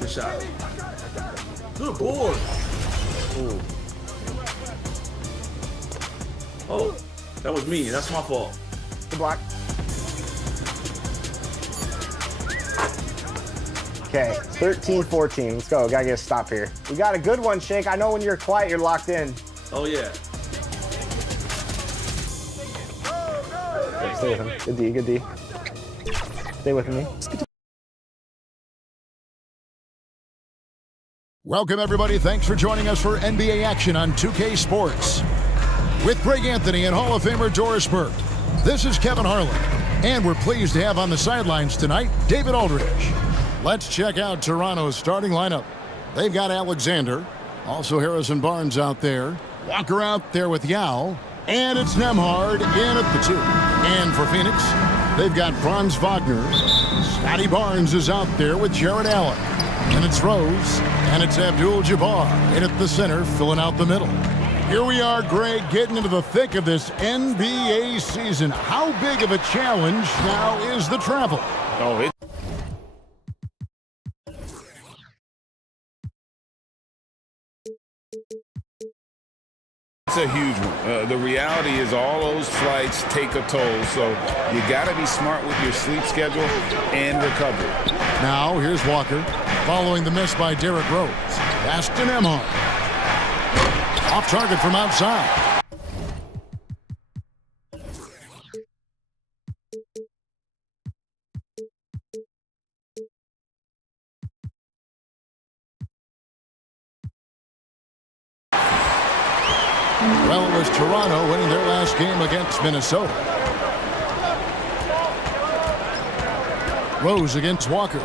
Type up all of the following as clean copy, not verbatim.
Good shot. Good board. Ooh. Oh, that was me. That's my fault. Good block. Okay, 13-14. Let's go. Gotta get a stop here. We got a good one, Shake. I know when you're quiet, you're locked in. Oh, yeah. Stay with him. Good D, good D. Stay with me. Welcome, everybody. Thanks for joining us for NBA action on 2K Sports. With Greg Anthony and Hall of Famer Doris Burke, this is Kevin Harlan. And we're pleased to have on the sidelines tonight, David Aldridge. Let's check out Toronto's starting lineup. They've got Alexander, also Harrison Barnes out there, Walker out there with Yao, and it's Nembhard in at the 2. And for Phoenix, they've got Franz Wagner. Scotty Barnes is out there with Jared Allen. And it's Rose, and it's Abdul-Jabbar in at the center, filling out the middle. Here we are, Greg, getting into the thick of this NBA season. How big of a challenge now is the travel? Oh, it's a huge one. The reality is all those flights take a toll, so you got to be smart with your sleep schedule and recovery. Now, here's Walker, following the miss by Derrick Rose. Pass to Nembhard. Off target from outside. Well, it was Toronto winning their last game against Minnesota. Rose against Walker.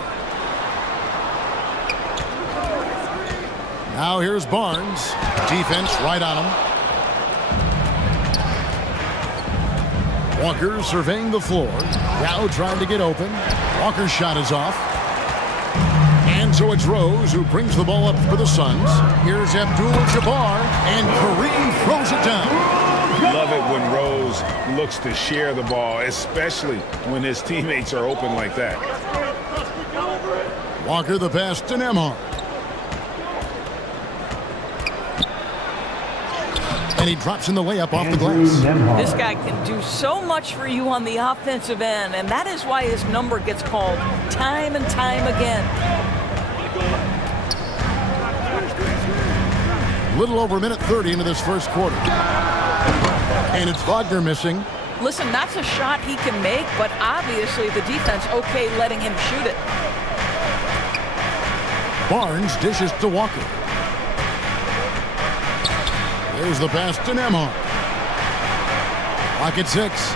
Now here's Barnes. Defense right on him. Walker surveying the floor. Now trying to get open. Walker's shot is off. And so it's Rose who brings the ball up for the Suns. Here's Abdul-Jabbar, and Kareem throws it down. Love it when Rose looks to share the ball, especially when his teammates are open like that. Walker the pass to Nembhard. And he drops in the layup off the glass. This guy can do so much for you on the offensive end, and that is why his number gets called time and time again. Little over a minute 30 into this first quarter. And it's Wagner missing. Listen, that's a shot he can make, but obviously the defense okay letting him shoot it. Barnes dishes to Walker. Here's the pass to Nembhard. Clock at 6.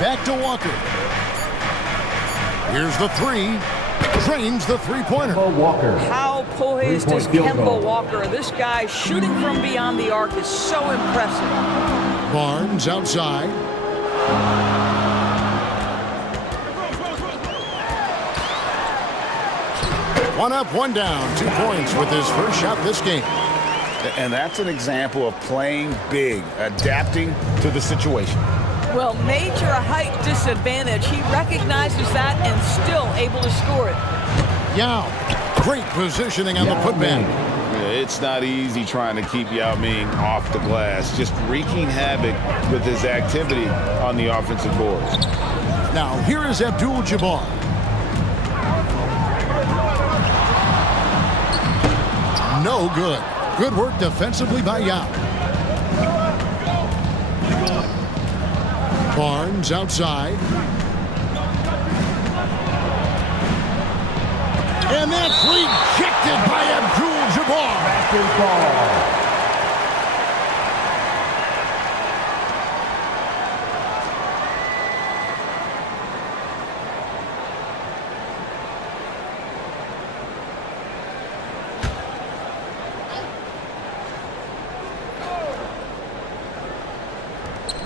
Back to Walker. Here's the 3. Drains the three-pointer. How poised is Kemba Walker? This guy shooting from beyond the arc is so impressive. Barnes outside. One up, one down. 2 points with his first shot this game. And that's an example of playing big, adapting to the situation. Well, major height disadvantage. He recognizes that and still able to score it. Yao, great positioning on the putback. It's not easy trying to keep Yao Ming off the glass, just wreaking havoc with his activity on the offensive board. Now, here is Abdul-Jabbar. No good. Good work defensively by Yao. Barnes outside. And that's rejected by Abdul-Jabbar. Back is ball.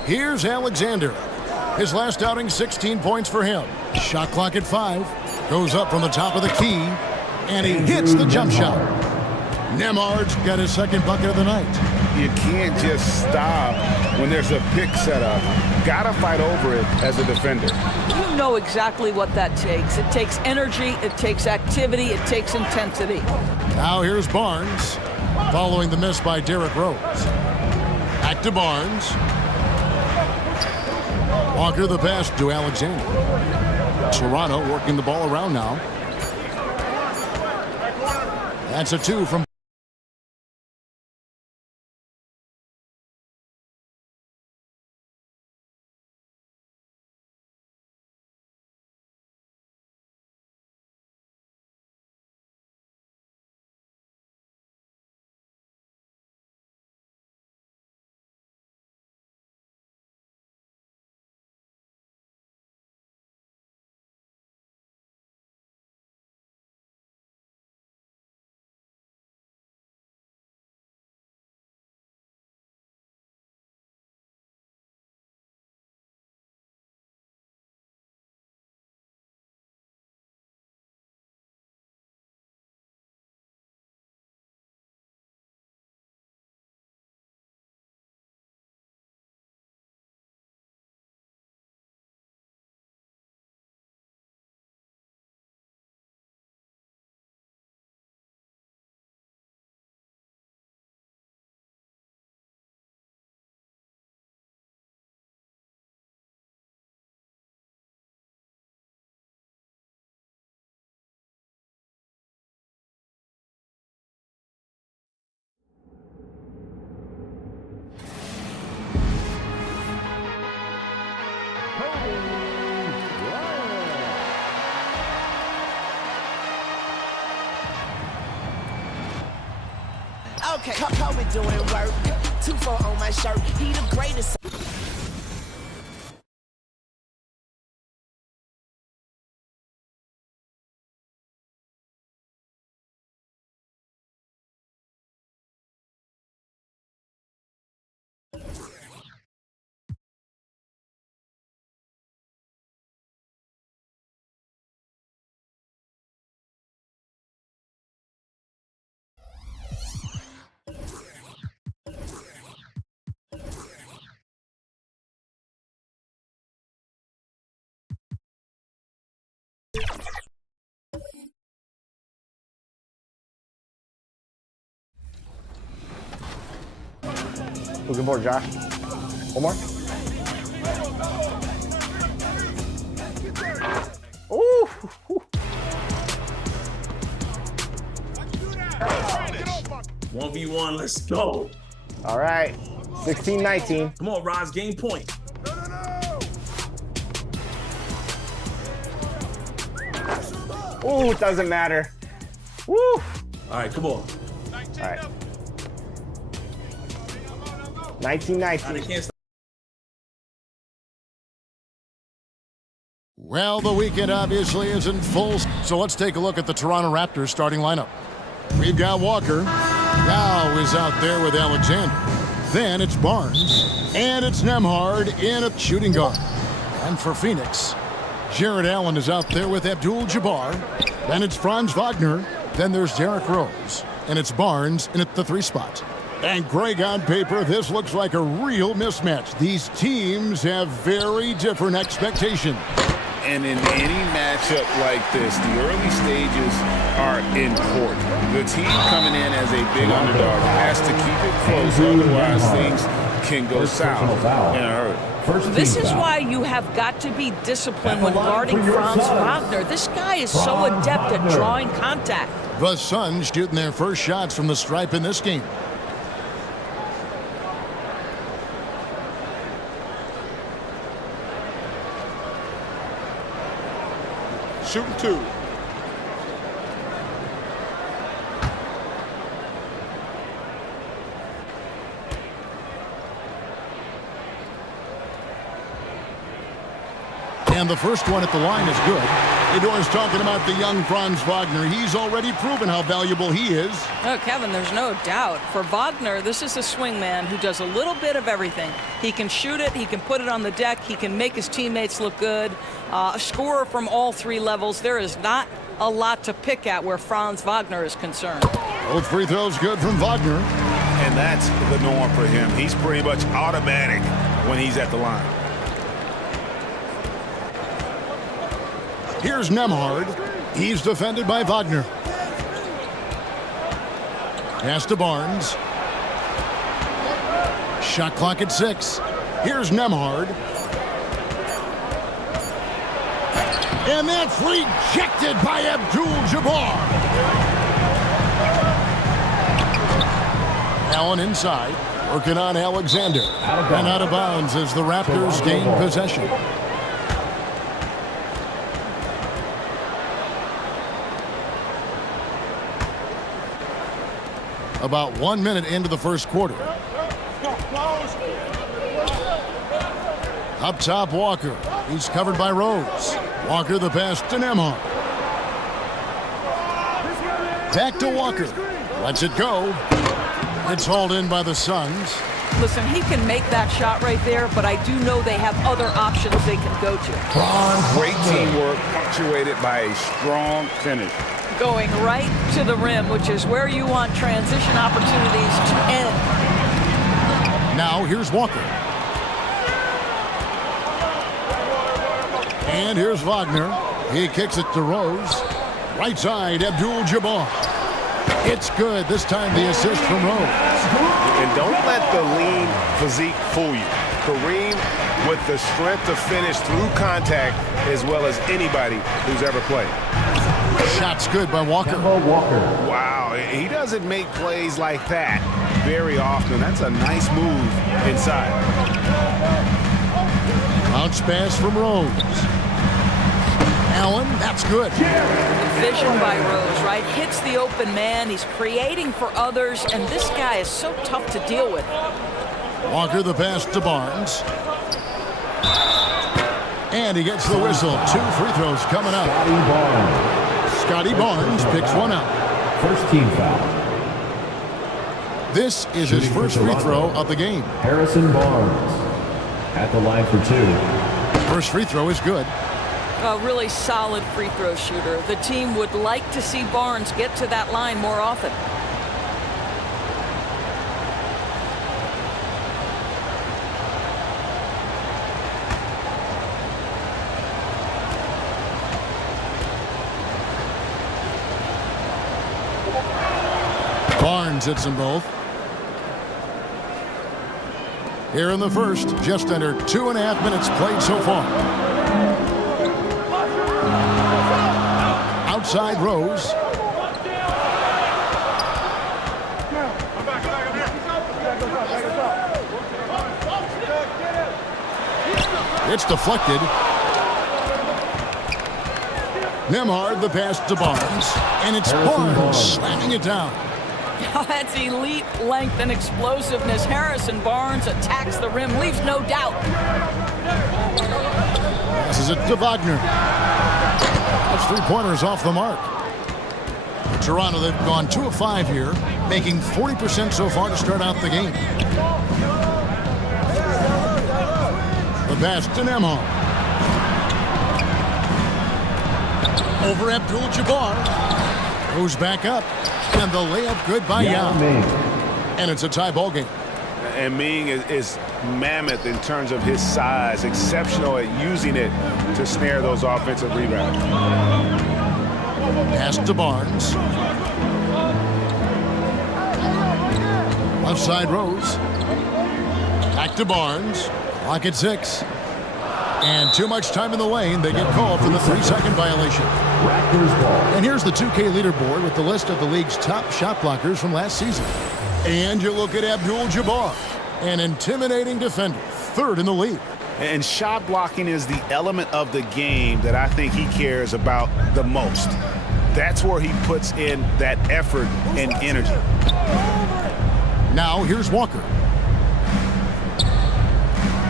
Here's Alexander. His last outing, 16 points for him. Shot clock at 5. Goes up from the top of the key. And he hits the jump shot. Nemhard's got his second bucket of the night. You can't just stop when there's a pick set up. Gotta fight over it as a defender. You know exactly what that takes. It takes energy, it takes activity, it takes intensity. Now here's Barnes, following the miss by Derrick Rose. Back to Barnes. Walker the pass to Alexander. Toronto working the ball around now. That's a 2 from. Okay, Kobe doing work. 2-4 on my shirt. He the greatest. Looking board, Josh. One more. Ooh. 1v1, let's go. All right. 16-19. Come on, Roz, game point. Ooh, it doesn't matter. Woo. All right, come on. All right. They 19-19. can't stop. Well, the weekend obviously is in full. So let's take a look at the Toronto Raptors starting lineup. We've got Walker. Yao is out there with Alexander. Then it's Barnes. And it's Nemhard in a shooting guard. And for Phoenix, Jared Allen is out there with Abdul-Jabbar. Then it's Franz Wagner. Then there's Derrick Rose. And it's Barnes in at the 3 spot. And Greg, on paper, this looks like a real mismatch. These teams have very different expectations. And in any matchup like this, the early stages are important. The team coming in as a big underdog has to keep it close, otherwise things can go south in a hurry. This is why you have got to be disciplined when guarding Franz Wagner. This guy is so adept at drawing contact. The Suns shooting their first shots from the stripe in this game. Shooting two. And the first one at the line is good. Edora's talking about the young Franz Wagner. He's already proven how valuable he is. Oh, Kevin, there's no doubt. For Wagner, this is a swingman who does a little bit of everything. He can shoot it, he can put it on the deck, he can make his teammates look good. A scorer from all three levels. There is not a lot to pick at where Franz Wagner is concerned. Both free throws good from Wagner. And that's the norm for him. He's pretty much automatic when he's at the line. Here's Nemhard. He's defended by Wagner. Pass to Barnes. Shot clock at 6. Here's Nemhard. And that's rejected by Abdul-Jabbar. Allen inside. Working on Alexander. And out of bounds as the Raptors gain possession. About 1 minute into the first quarter. Up top, Walker. He's covered by Rose. Walker the pass to Nemhard. Back to Walker. Lets it go. It's hauled in by the Suns. Listen, he can make that shot right there, but I do know they have other options they can go to. Great teamwork punctuated by a strong finish. Going right to the rim, which is where you want transition opportunities to end. Now here's Walker. And here's Wagner. He kicks it to Rose. Right side, Abdul-Jabbar. It's good. This time the assist from Rose. And don't let the lean physique fool you. Kareem with the strength to finish through contact as well as anybody who's ever played. Shot's good by Walker. Wow, he doesn't make plays like that very often. That's a nice move inside. Bounce pass from Rose. Allen, that's good. Vision by Rose, right? Hits the open man. He's creating for others, and this guy is so tough to deal with. Walker the pass to Barnes. And he gets the whistle. 2 free throws coming up. Scotty Barnes picks one up. First team foul. This is his first free throw of the game. Harrison Barnes at the line for 2. First free throw is good. A really solid free throw shooter. The team would like to see Barnes get to that line more often. Barnes hits them both. Here in the first, just under 2.5 minutes played so far. Outside Rose. It's deflected. Nemhard the pass to Barnes. And it's Barnes slamming it down. That's elite length and explosiveness. Harrison Barnes attacks the rim, leaves no doubt. Passes it to Wagner. That's 3-pointers off the mark. Toronto, they've gone 2 of 5 here, making 40% so far to start out the game. The pass to Nemhard. Over Abdul-Jabbar. Goes back up. And the layup good by Yao. And it's a tie ball game. And Ming is mammoth in terms of his size, exceptional at using it to snare those offensive rebounds. Pass to Barnes. Left side Rose. Back to Barnes. Clock at 6. And too much time in the lane. They get called for the 3-second violation. And here's the 2K leaderboard with the list of the league's top shot blockers from last season. And you look at Abdul-Jabbar, an intimidating defender, 3rd in the league. And shot blocking is the element of the game that I think he cares about the most. That's where he puts in that effort and energy. Now here's Walker.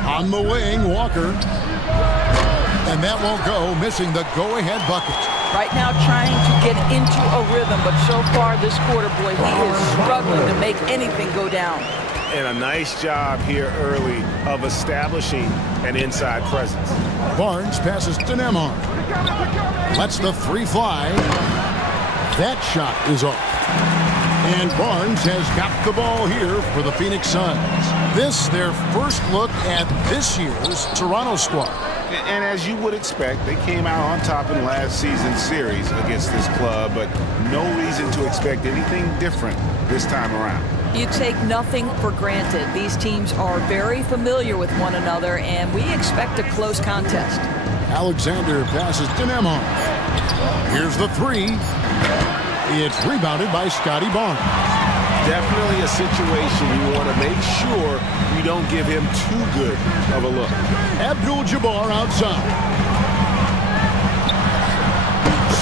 On the wing, Walker. And that won't go, missing the go-ahead bucket. Right now trying to get into a rhythm, but so far this quarter, boy, he is struggling to make anything go down. And a nice job here early of establishing an inside presence. Barnes passes to Nemhard. Lets the 3 fly. That shot is off. And Barnes has got the ball here for the Phoenix Suns. This, their first look at this year's Toronto squad. And as you would expect, they came out on top in last season's series against this club, but no reason to expect anything different this time around. You take nothing for granted. These teams are very familiar with one another, and we expect a close contest. Alexander passes to Nemhard. Here's the 3. It's rebounded by Scotty Barnes. Definitely a situation you want to make sure you don't give him too good of a look. Abdul-Jabbar outside.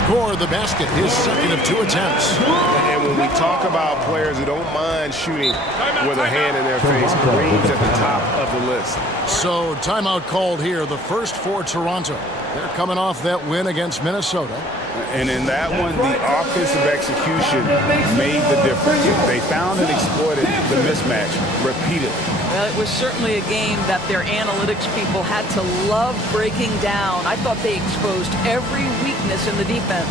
Score the basket, his second of 2 attempts. And when we talk about players who don't mind shooting with a hand in their face, Kareem's at the top of the list. So timeout called here, the first for Toronto. They're coming off that win against Minnesota. And in that one, the offensive execution made the difference. They found and exploited the mismatch repeatedly. Well, it was certainly a game that their analytics people had to love breaking down. I thought they exposed every weakness in the defense.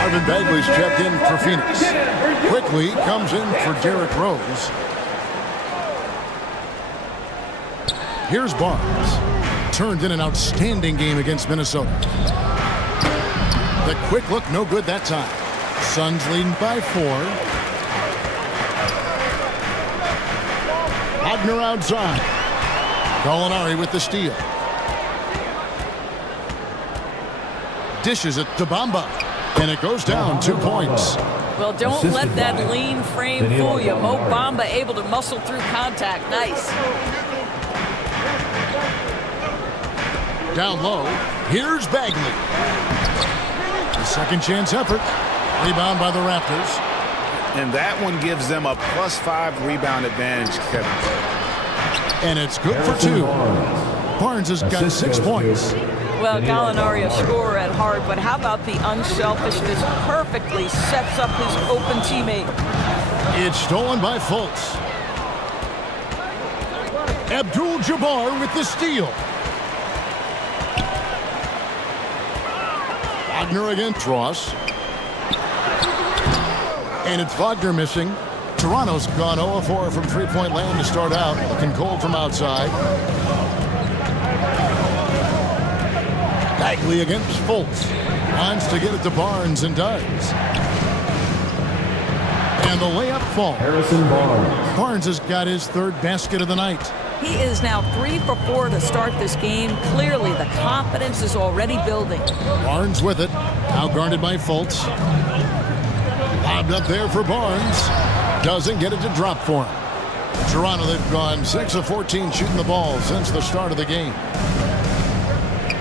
Marvin Bagley's checked in for Phoenix. Quickly comes in for Derrick Rose. Here's Barnes. Turned in an outstanding game against Minnesota. The quick look, no good that time. Suns leading by 4. Wagner outside. Gallinari with the steal. Dishes it to Bamba. And it goes down 2 points. Well, don't let that lean frame fool you. Mo Bamba able to muscle through contact. Nice. Down low, here's Bagley. A second chance effort. Rebound by the Raptors. And that one gives them a +5 rebound advantage, Kevin. And it's good for 2. Barnes has got 6 points. Well, Gallinari a scorer at heart, but how about the unselfishness? Perfectly sets up his open teammate. It's stolen by Fultz. Abdul-Jabbar with the steal. Wagner against Ross. And it's Wagner missing. Toronto's gone 0-4 from 3-point land to start out. Looking cold from outside. Bagley against Fultz. Wants to get it to Barnes and does. And the layup falls. Harrison Barnes. Barnes has got his 3rd basket of the night. He is now 3 for 4 to start this game. Clearly, the confidence is already building. Barnes with it. Now guarded by Fultz. Lobbed up there for Barnes. Doesn't get it to drop for him. Toronto, they've gone 6 of 14 shooting the ball since the start of the game.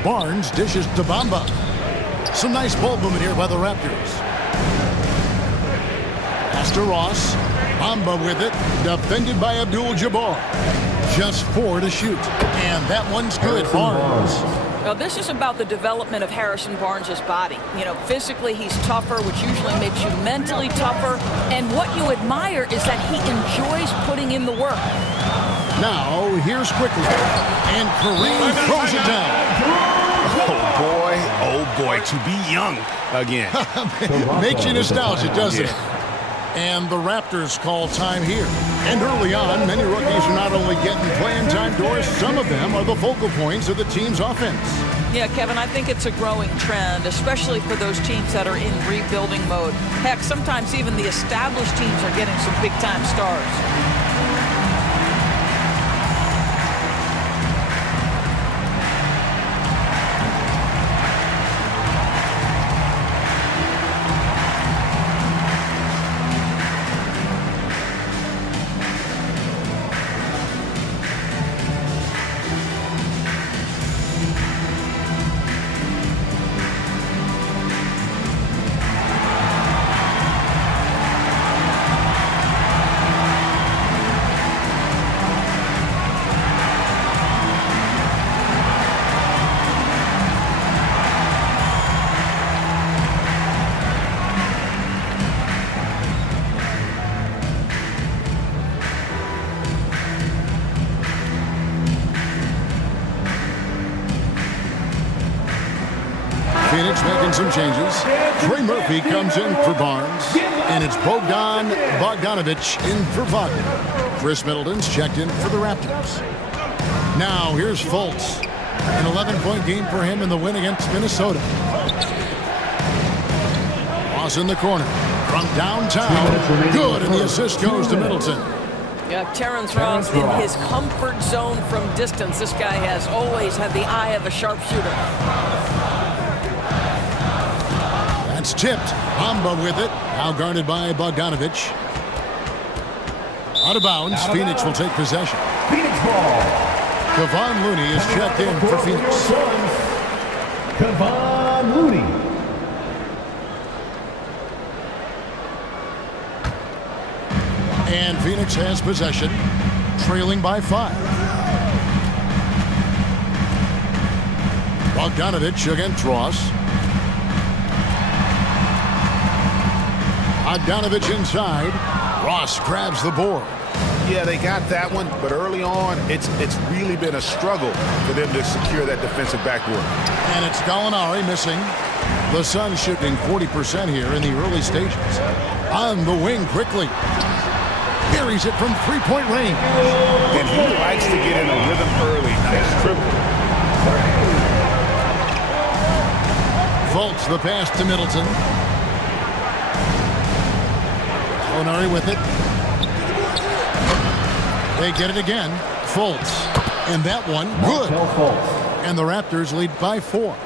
Barnes dishes to Bamba. Some nice ball movement here by the Raptors. Pass to Ross. Bamba with it. Defended by Abdul-Jabbar. Just 4 to shoot. And that one's good. Barnes. Now, this is about the development of Harrison Barnes' body. You know, physically he's tougher, which usually makes you mentally tougher. And what you admire is that he enjoys putting in the work. Now, here's quickly. And Kareem throws it down. Oh, boy, oh boy, to be young again. Makes you nostalgic, doesn't it? And the Raptors call time here. And early on, many rookies are not only getting playing time, Doris, some of them are the focal points of the team's offense. Yeah, Kevin, I think it's a growing trend, especially for those teams that are in rebuilding mode. Heck, sometimes even the established teams are getting some big-time stars. Phoenix making some changes. Trey Murphy comes in for Barnes. And it's Bogdanovich in for Wagner. Chris Middleton's checked in for the Raptors. Now here's Fultz. An 11-point game for him in the win against Minnesota. Ross in the corner. From downtown. Good, and the assist goes to Middleton. Yeah, Terrence Ross in his comfort zone from distance. This guy has always had the eye of a sharpshooter. That's tipped. Bamba with it. Now guarded by Bogdanovich. Out of bounds. Phoenix will take possession. Phoenix ball. Kevon Looney is checked in for Phoenix. Kevon Looney. And Phoenix has possession, trailing by 5. Bogdanovich against Ross. Bogdanovich inside. Ross grabs the board. Yeah, they got that one, but early on, it's really been a struggle for them to secure that defensive backboard. And it's Gallinari missing. The Suns shooting 40% here in the early stages. On the wing quickly. Buries it from three-point range. And he likes to get in a rhythm early. Nice triple. Fultz the pass to Middleton. Gallinari with it. They get it again. Fultz. And that one, good. And the Raptors lead by 4.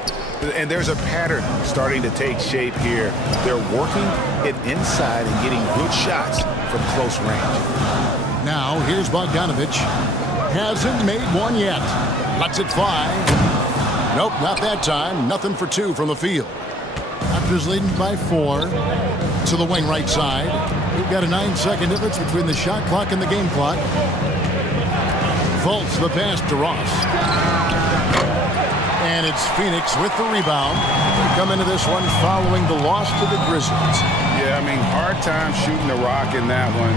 And there's a pattern starting to take shape here. They're working it inside and getting good shots from close range. Now, here's Bogdanovich. Hasn't made one yet. Lets it fly. Nope, not that time. Nothing for 2 from the field. Raptors leading by 4 to the wing right side. We've got a 9-second difference between the shot clock and the game clock. Fultz the pass to Ross. And it's Phoenix with the rebound. They come into this one following the loss to the Grizzlies. Yeah, I mean, hard time shooting the rock in that one.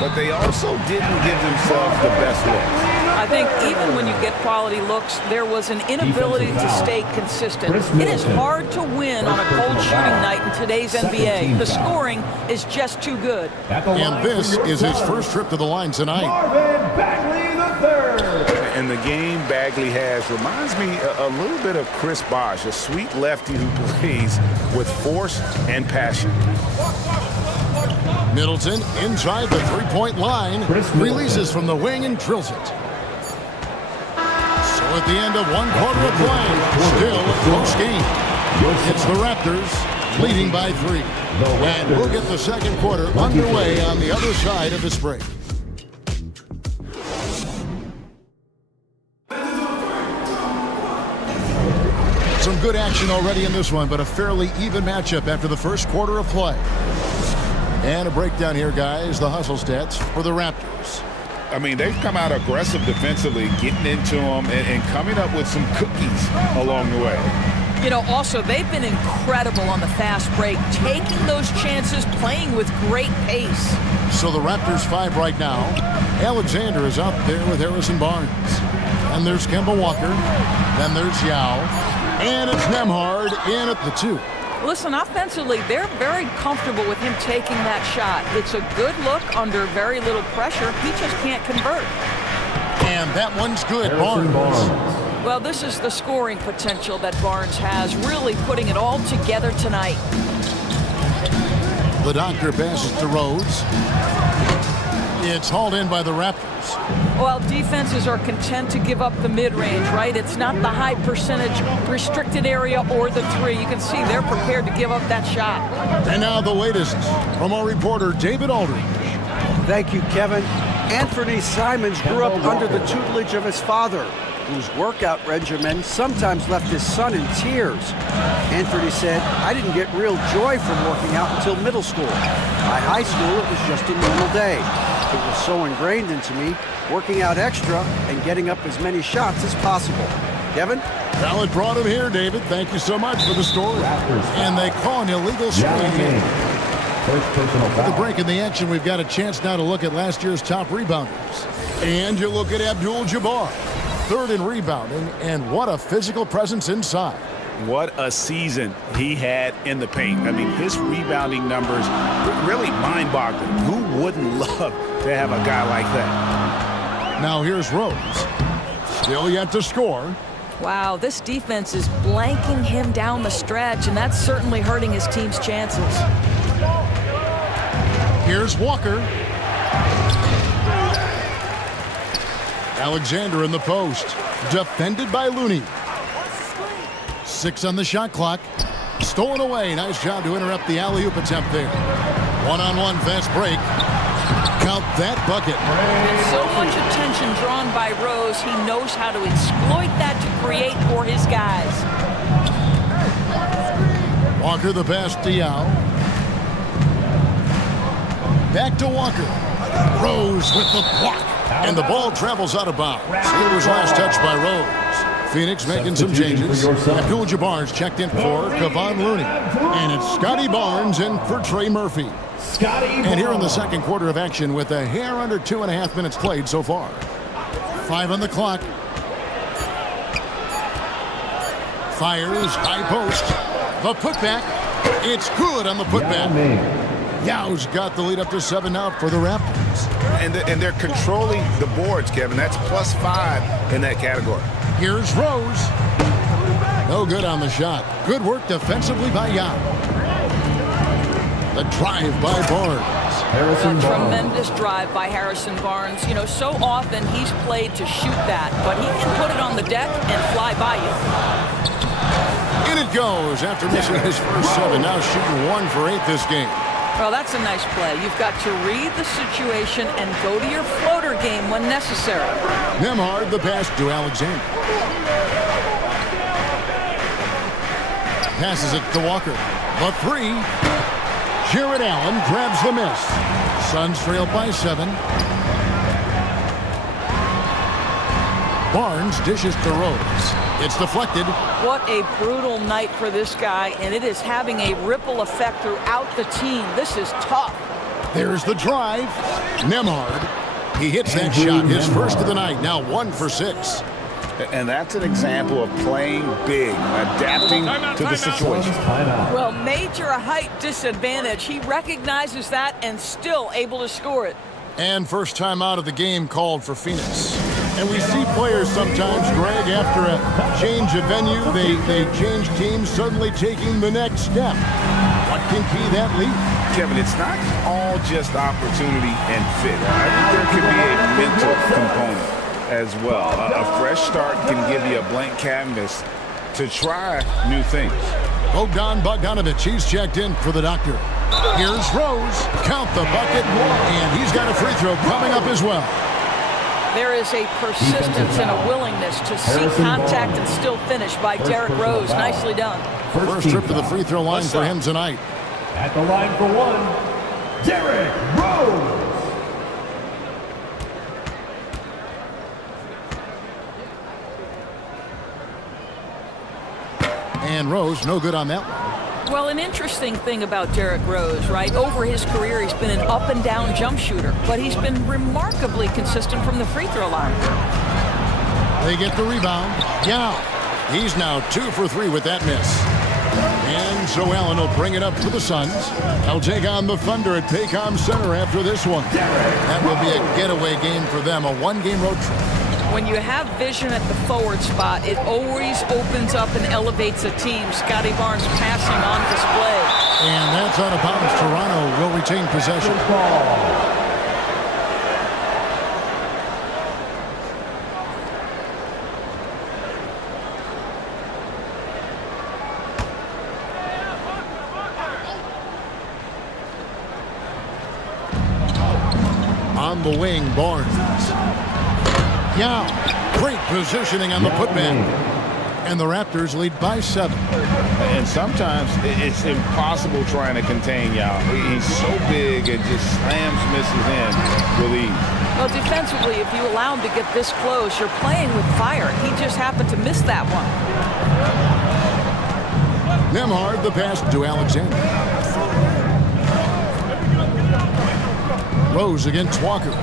But they also didn't give themselves the best looks. I think even when you get quality looks, there was an inability to stay consistent. It is hard to win on a cold shooting night in today's NBA. The scoring is just too good. And this is his first trip to the line tonight. And the game Bagley has reminds me a little bit of Chris Bosh, a sweet lefty who plays with force and passion. Middleton inside the three-point line, releases from the wing and drills it. So at the end of 1 quarter of play, still a close game. It's the Raptors leading by 3. And we'll get the second quarter underway on the other side of this break. Some good action already in this one, but a fairly even matchup after the first quarter of play. And a breakdown here, guys, the hustle stats for the Raptors. I mean, they've come out aggressive defensively, getting into them and coming up with some cookies along the way. You know, also, they've been incredible on the fast break, taking those chances, playing with great pace. So the Raptors 5 right now. Alexander is out there with Harrison Barnes. And there's Kemba Walker. Then there's Yao. And it's Nemhard in at the 2. Listen, offensively, they're very comfortable with him taking that shot. It's a good look under very little pressure. He just can't convert. And that one's good. Harrison Barnes. Well, this is the scoring potential that Barnes has, really putting it all together tonight. The doctor passes to Rhodes. It's hauled in by the Raptors. Well, defenses are content to give up the mid-range, right? It's not the high percentage restricted area or the 3. You can see they're prepared to give up that shot. And now the latest from our reporter, David Aldridge. Thank you, Kevin. Anthony Simons grew up under the tutelage of his father, whose workout regimen sometimes left his son in tears. Anthony said, "I didn't get real joy from working out until middle school. By high school, it was just a normal day. It was so ingrained into me, working out extra and getting up as many shots as possible." Kevin? Well, it brought him here, David. Thank you so much for the story. And they call an illegal screen here. First personal At the foul. break in the action, we've got a chance now to look at last year's top rebounders. And you look at Abdul-Jabbar, 3rd in rebounding, and what a physical presence inside. What a season he had in the paint. I mean, his rebounding numbers really mind-boggling. Who wouldn't love to have a guy like that? Now here's Rose. Still yet to score. Wow, this defense is blanking him down the stretch, and that's certainly hurting his team's chances. Here's Walker. Alexander in the post. Defended by Looney. 6 on the shot clock. Stolen away. Nice job to interrupt the alley-oop attempt there. One-on-one fast break. Count that bucket. And so much attention drawn by Rose. He knows how to exploit that to create for his guys. Walker the pass to Yao. Back to Walker. Rose with the block. And the ball travels out of bounds. It was last touched by Rose. Phoenix making some changes. Abdul-Jabbar's checked in for Kevon Looney. And it's Scotty Barnes in for Trey Murphy. And here in the second quarter of action with a hair under 2.5 minutes played so far. 5 on the clock. Fires, high post. The putback. It's good on the putback. Yao's got the lead up to 7 now for the Raptors. And they're controlling the boards, Kevin. That's +5 in that category. Here's Rose. No good on the shot. Good work defensively by Yao. The drive by Barnes. Harrison Barnes. Tremendous drive by Harrison Barnes. You know, so often he's played to shoot that, but he can put it on the deck and fly by you. In it goes after missing his first 7. Now shooting 1 for 8 this game. Well, that's a nice play. You've got to read the situation and go to your floater game when necessary. Nemhard the pass to Alexander. Passes it to Walker. The 3. Jared Allen grabs the miss. Suns trail by 7. Barnes dishes to Rose. It's deflected. What a brutal night for this guy, and it is having a ripple effect throughout the team. This is tough. There's the drive. Nemhard. He hits that shot, his first of the night. Now 1 for 6. And that's an example of playing big, adapting to the situation. Well, major height disadvantage. He recognizes that and still able to score it. And first time out of the game called for Phoenix. And we see players sometimes, Greg, after a change of venue, they change teams, suddenly taking the next step. What can key that lead? Kevin, it's not all just opportunity and fit. I think there could be a mental component as well. A fresh start can give you a blank canvas to try new things. Bogdan Bogdanovic, he's checked in for the doctor. Here's Rose. Count the bucket. And he's got a free throw coming up as well. There is a persistence and a willingness to seek contact and still finish by Derrick Rose. Nicely done. First trip to the free throw line for him tonight. At the line for 1, Derrick Rose. And Rose, no good on that one. Well, an interesting thing about Derrick Rose, right? Over his career, he's been an up-and-down jump shooter, but he's been remarkably consistent from the free throw line. They get the rebound. Yao. He's now 2 for 3 with that miss. And so Allen will bring it up for the Suns. They'll take on the Thunder at Paycom Center after this one. That will be a getaway game for them, a one-game road trip. When you have vision at the forward spot, it always opens up and elevates a team. Scotty Barnes passing on display. And that's out of bounds. Toronto will retain possession. On the wing, Barnes. Yao, great positioning on the putback. And the Raptors lead by 7. And sometimes it's impossible trying to contain Yao. He's so big and just slams misses in with ease. Well, defensively, if you allow him to get this close, you're playing with fire. He just happened to miss that one. Nembhard, the pass to Alexander. Rose against Walker.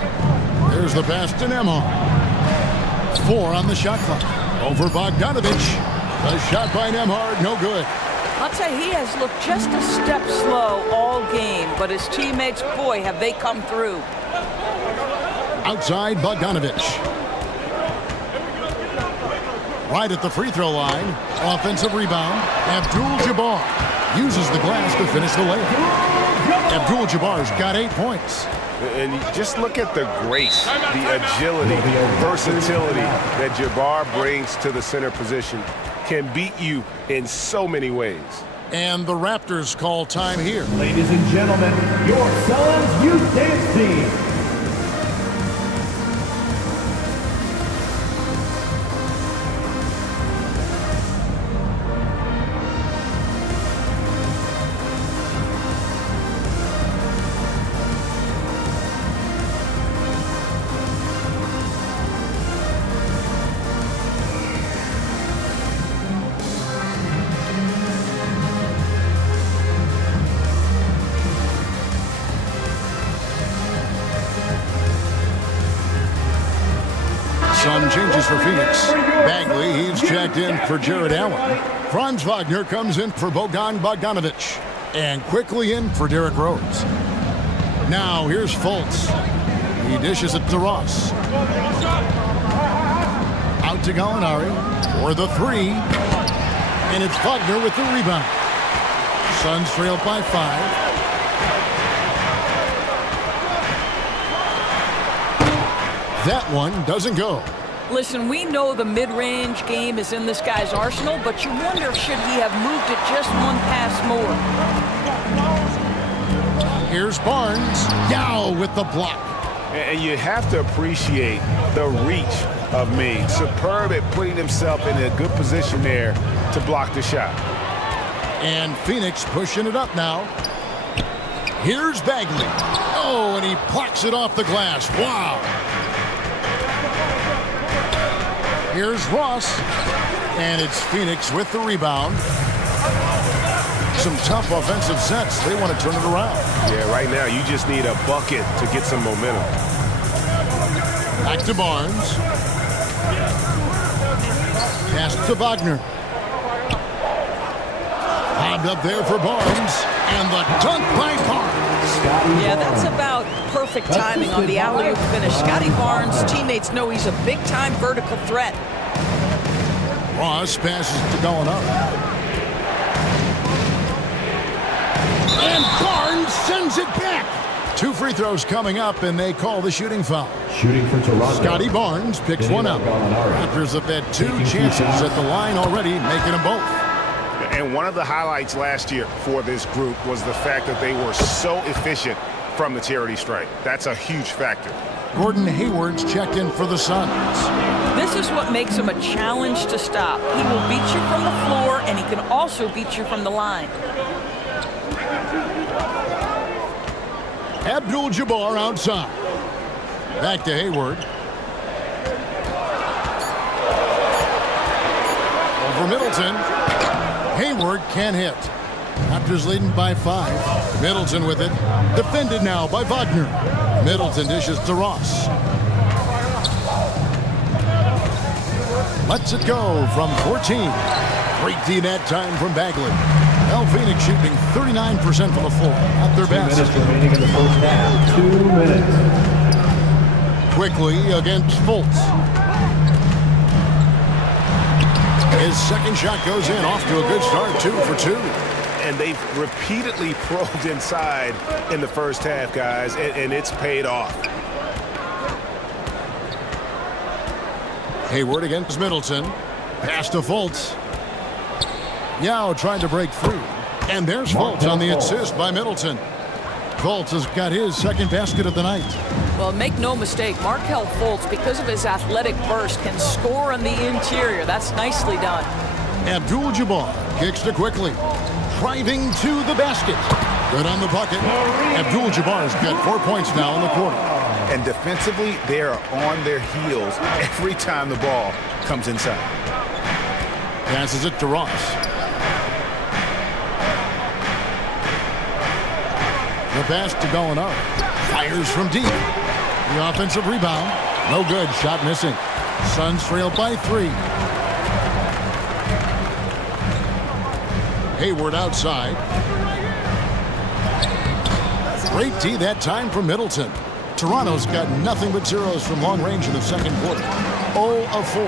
There's the pass to Nembhard. 4 on the shot clock. Over Bogdanovich. The shot by Nembhard, no good. I'll tell you, he has looked just a step slow all game, but his teammates, boy, have they come through. Outside Bogdanovich. Right at the free throw line. Offensive rebound. Abdul-Jabbar uses the glass to finish the layup. Abdul-Jabbar's got 8 points. And you just look at the grace, the agility, versatility that Jabbar brings to the center position. Can beat you in so many ways. And the Raptors call time here. Ladies and gentlemen, your Suns Youth Dance Team. Some changes for Phoenix. Bagley, he's checked in for Jared Allen. Franz Wagner comes in for Bogan Bogdanovich. And quickly in for Derrick Rose. Now here's Fultz. He dishes it to Ross. Out to Gallinari for the 3. And it's Wagner with the rebound. Suns trail by 5. That one doesn't go. Listen, we know the mid-range game is in this guy's arsenal, but you wonder, should he have moved it just one pass more? Here's Barnes. Yao with the block. And you have to appreciate the reach of Ming. Superb at putting himself in a good position there to block the shot. And Phoenix pushing it up now. Here's Bagley. Oh, and he plucks it off the glass. Wow. Here's Ross. And it's Phoenix with the rebound. Some tough offensive sets. They want to turn it around. Yeah, right now you just need a bucket to get some momentum. Back to Barnes. Pass to Wagner. Bobbed up there for Barnes. And the dunk by Barnes. Yeah, that's about perfect timing on the alley-oop finish. Scotty Barnes' teammates know he's a big-time vertical threat. Ross passes to Gallinari. And Barnes sends it back. 2 free throws coming up, and they call the shooting foul. Shooting for Toronto. Scotty Barnes picks one up. Raptors have had 2 chances at the line already, making them both. And one of the highlights last year for this group was the fact that they were so efficient from the charity stripe. That's a huge factor. Gordon Hayward's checked in for the Suns. This is what makes him a challenge to stop. He will beat you from the floor, and he can also beat you from the line. Abdul-Jabbar outside. Back to Hayward. Over Middleton. Hayward can't hit. Raptors leading by 5. Middleton with it. Defended now by Wagner. Middleton dishes to Ross. lets it go from 14. Great D that time from Bagley. El Phoenix shooting 39% from the floor at their 2 best. minutes remaining in the first half. 2 minutes. Quickly against Fultz. His second shot goes in, off to a good start, 2 for 2. And they've repeatedly probed inside in the first half, guys, and it's paid off. Hayward against Middleton. Pass to Fultz. Yao tried to break free. And there's Fultz on the assist by Middleton. Fultz has got his second basket of the night. Well, make no mistake, Markelle Fultz, because of his athletic burst, can score on the interior. That's nicely done. Abdul-Jabbar kicks to quickly. Driving to the basket. Good on the bucket. Abdul-Jabbar's got 4 points now in the quarter. And defensively, they are on their heels every time the ball comes inside. Passes it to Ross. The pass to Gallinari. Fires from deep. The offensive rebound. No good. Shot missing. Suns trail by 3. Hayward outside. Great D that time from Middleton. Toronto's got nothing but zeros from long range in the second quarter. 0 of 4.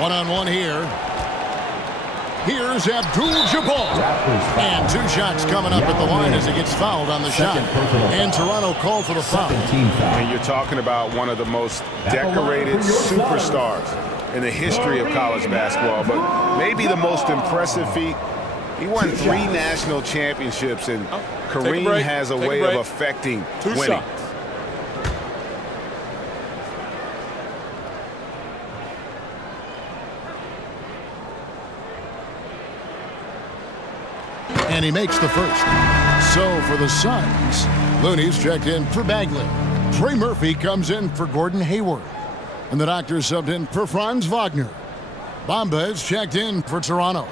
One-on-one here. Here's Abdul-Jabbar. And 2 shots coming up at the line as he gets fouled on the shot. And Toronto called for the foul. And you're talking about one of the most decorated superstars in the history of college basketball, but maybe the most impressive feat. He won 3 national championships, and Kareem has a way of affecting winning. And he makes the first. So for the Suns, Looney's checked in for Bagley. Trey Murphy comes in for Gordon Hayward. And the Doctor subbed in for Franz Wagner. Bamba is checked in for Toronto.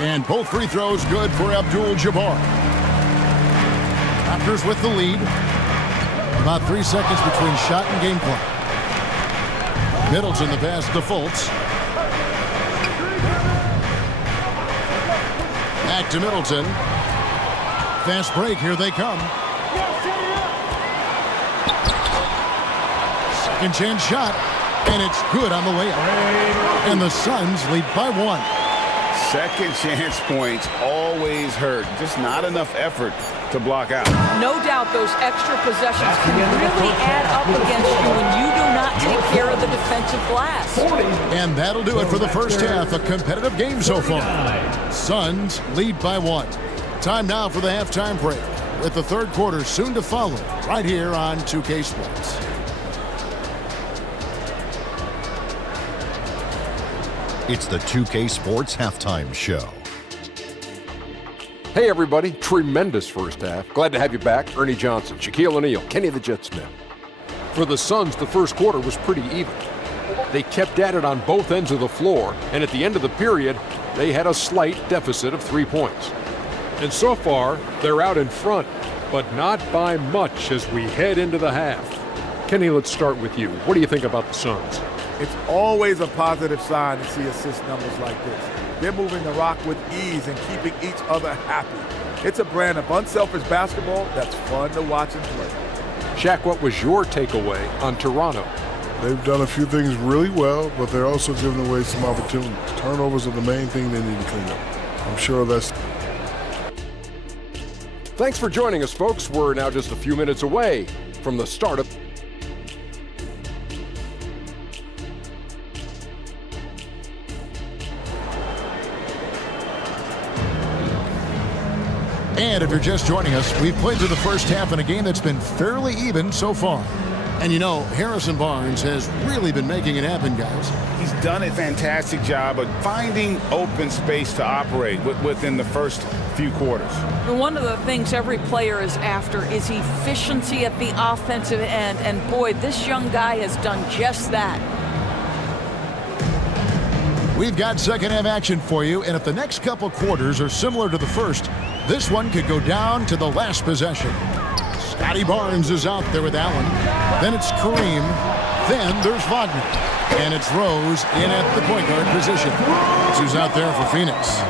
And both free throws good for Abdul-Jabbar. Raptors with the lead. About 3 seconds between shot and game clock. Middleton the pass to Fultz. Back to Middleton. Fast break, here they come. Second chance shot, and it's good on the layup. And the Suns lead by 1. Second chance points always hurt. Just not enough effort to block out. No doubt those extra possessions can really add up against you when you do not take care of the defensive glass. And that'll do it for the first half. A competitive game so far. Suns lead by 1. Time now for the halftime break, with the third quarter soon to follow right here on 2K Sports. It's the 2K Sports Halftime Show. Hey everybody, tremendous first half. Glad to have you back. Ernie Johnson, Shaquille O'Neal, Kenny the Jet Smith. For the Suns, the first quarter was pretty even. They kept at it on both ends of the floor, and at the end of the period, they had a slight deficit of 3 points. And so far, they're out in front, but not by much as we head into the half. Kenny, let's start with you. What do you think about the Suns? It's always a positive sign to see assist numbers like this. They're moving the rock with ease and keeping each other happy. It's a brand of unselfish basketball that's fun to watch and play. Shaq, what was your takeaway on Toronto? They've done a few things really well, but they're also giving away some opportunities. Turnovers are the main thing they need to clean up. I'm sure that's... Thanks for joining us, folks. We're now just a few minutes away from the start of... And if you're just joining us, we've played through the first half in a game that's been fairly even so far. And you know, Harrison Barnes has really been making it happen, guys. He's done a fantastic job of finding open space to operate within the first few quarters. And one of the things every player is after is efficiency at the offensive end. And boy, this young guy has done just that. We've got second half action for you, and if the next couple quarters are similar to the first, this one could go down to the last possession. Scotty Barnes is out there with Allen. Then it's Kareem. Then there's Wagner. And it's Rose in at the point guard position. That's who's out there for Phoenix.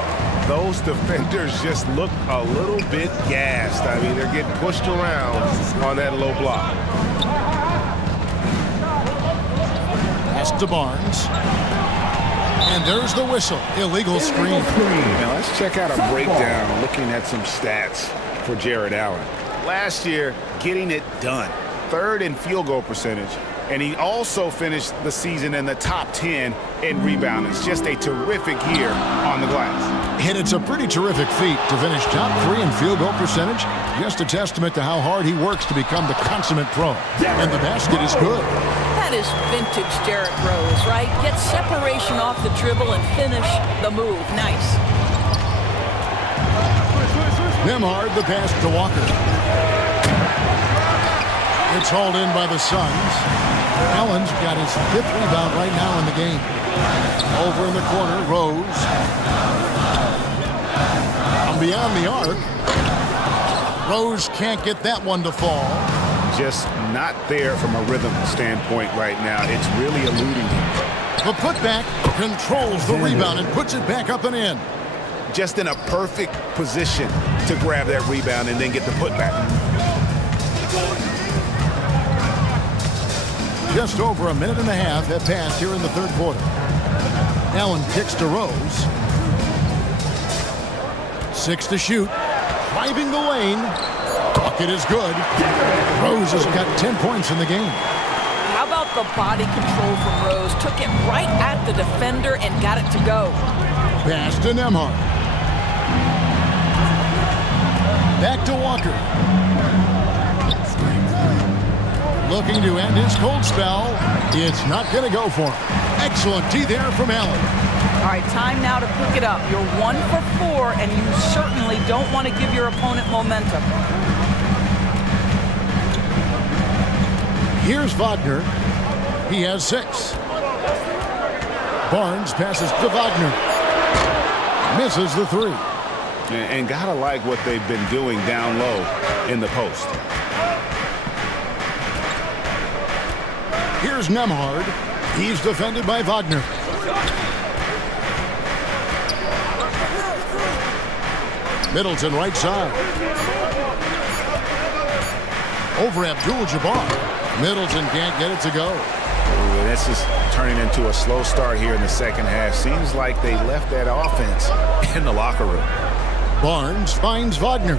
Those defenders just look a little bit gassed. I mean, they're getting pushed around on that low block. Pass to Barnes. And there's the whistle. Illegal screen. Now let's check out a breakdown looking at some stats for Jared Allen. Last year, getting it done. 3rd in field goal percentage. And he also finished the season in the top 10 in rebounding. It's just a terrific year on the glass. And it's a pretty terrific feat to finish top 3 in field goal percentage. Just a testament to how hard he works to become the consummate pro. And the basket is good. That is vintage Derrick Rose, right? Get separation off the dribble and finish the move. Nice. Nembhard the pass to Walker. It's hauled in by the Suns. Allen's got his 5th rebound right now in the game. Over in the corner, Rose. From beyond the arc. Rose can't get that one to fall. Just not there from a rhythm standpoint right now. It's really eluding him. The putback controls the rebound and puts it back up and in. Just in a perfect position to grab that rebound and then get the putback. Just over a minute and a half have passed here in the 3rd quarter. Allen kicks to Rose. 6 to shoot. Driving the lane. Bucket is good. Rose has got 10 points in the game. How about the body control from Rose? Took it right at the defender and got it to go. Pass to Nembhard. Back to Walker. Looking to end his cold spell. It's not going to go for him. Excellent D there from Allen. All right, time now to pick it up. You're 1 for 4, and you certainly don't want to give your opponent momentum. Here's Wagner. He has 6. Barnes passes to Wagner. Misses the 3. And gotta like what they've been doing down low in the post. Here's Nembhard. He's defended by Wagner. Middleton right side. Over Abdul-Jabbar. Middleton can't get it to go. Ooh, this is turning into a slow start here in the second half. Seems like they left that offense in the locker room. Barnes finds Wagner.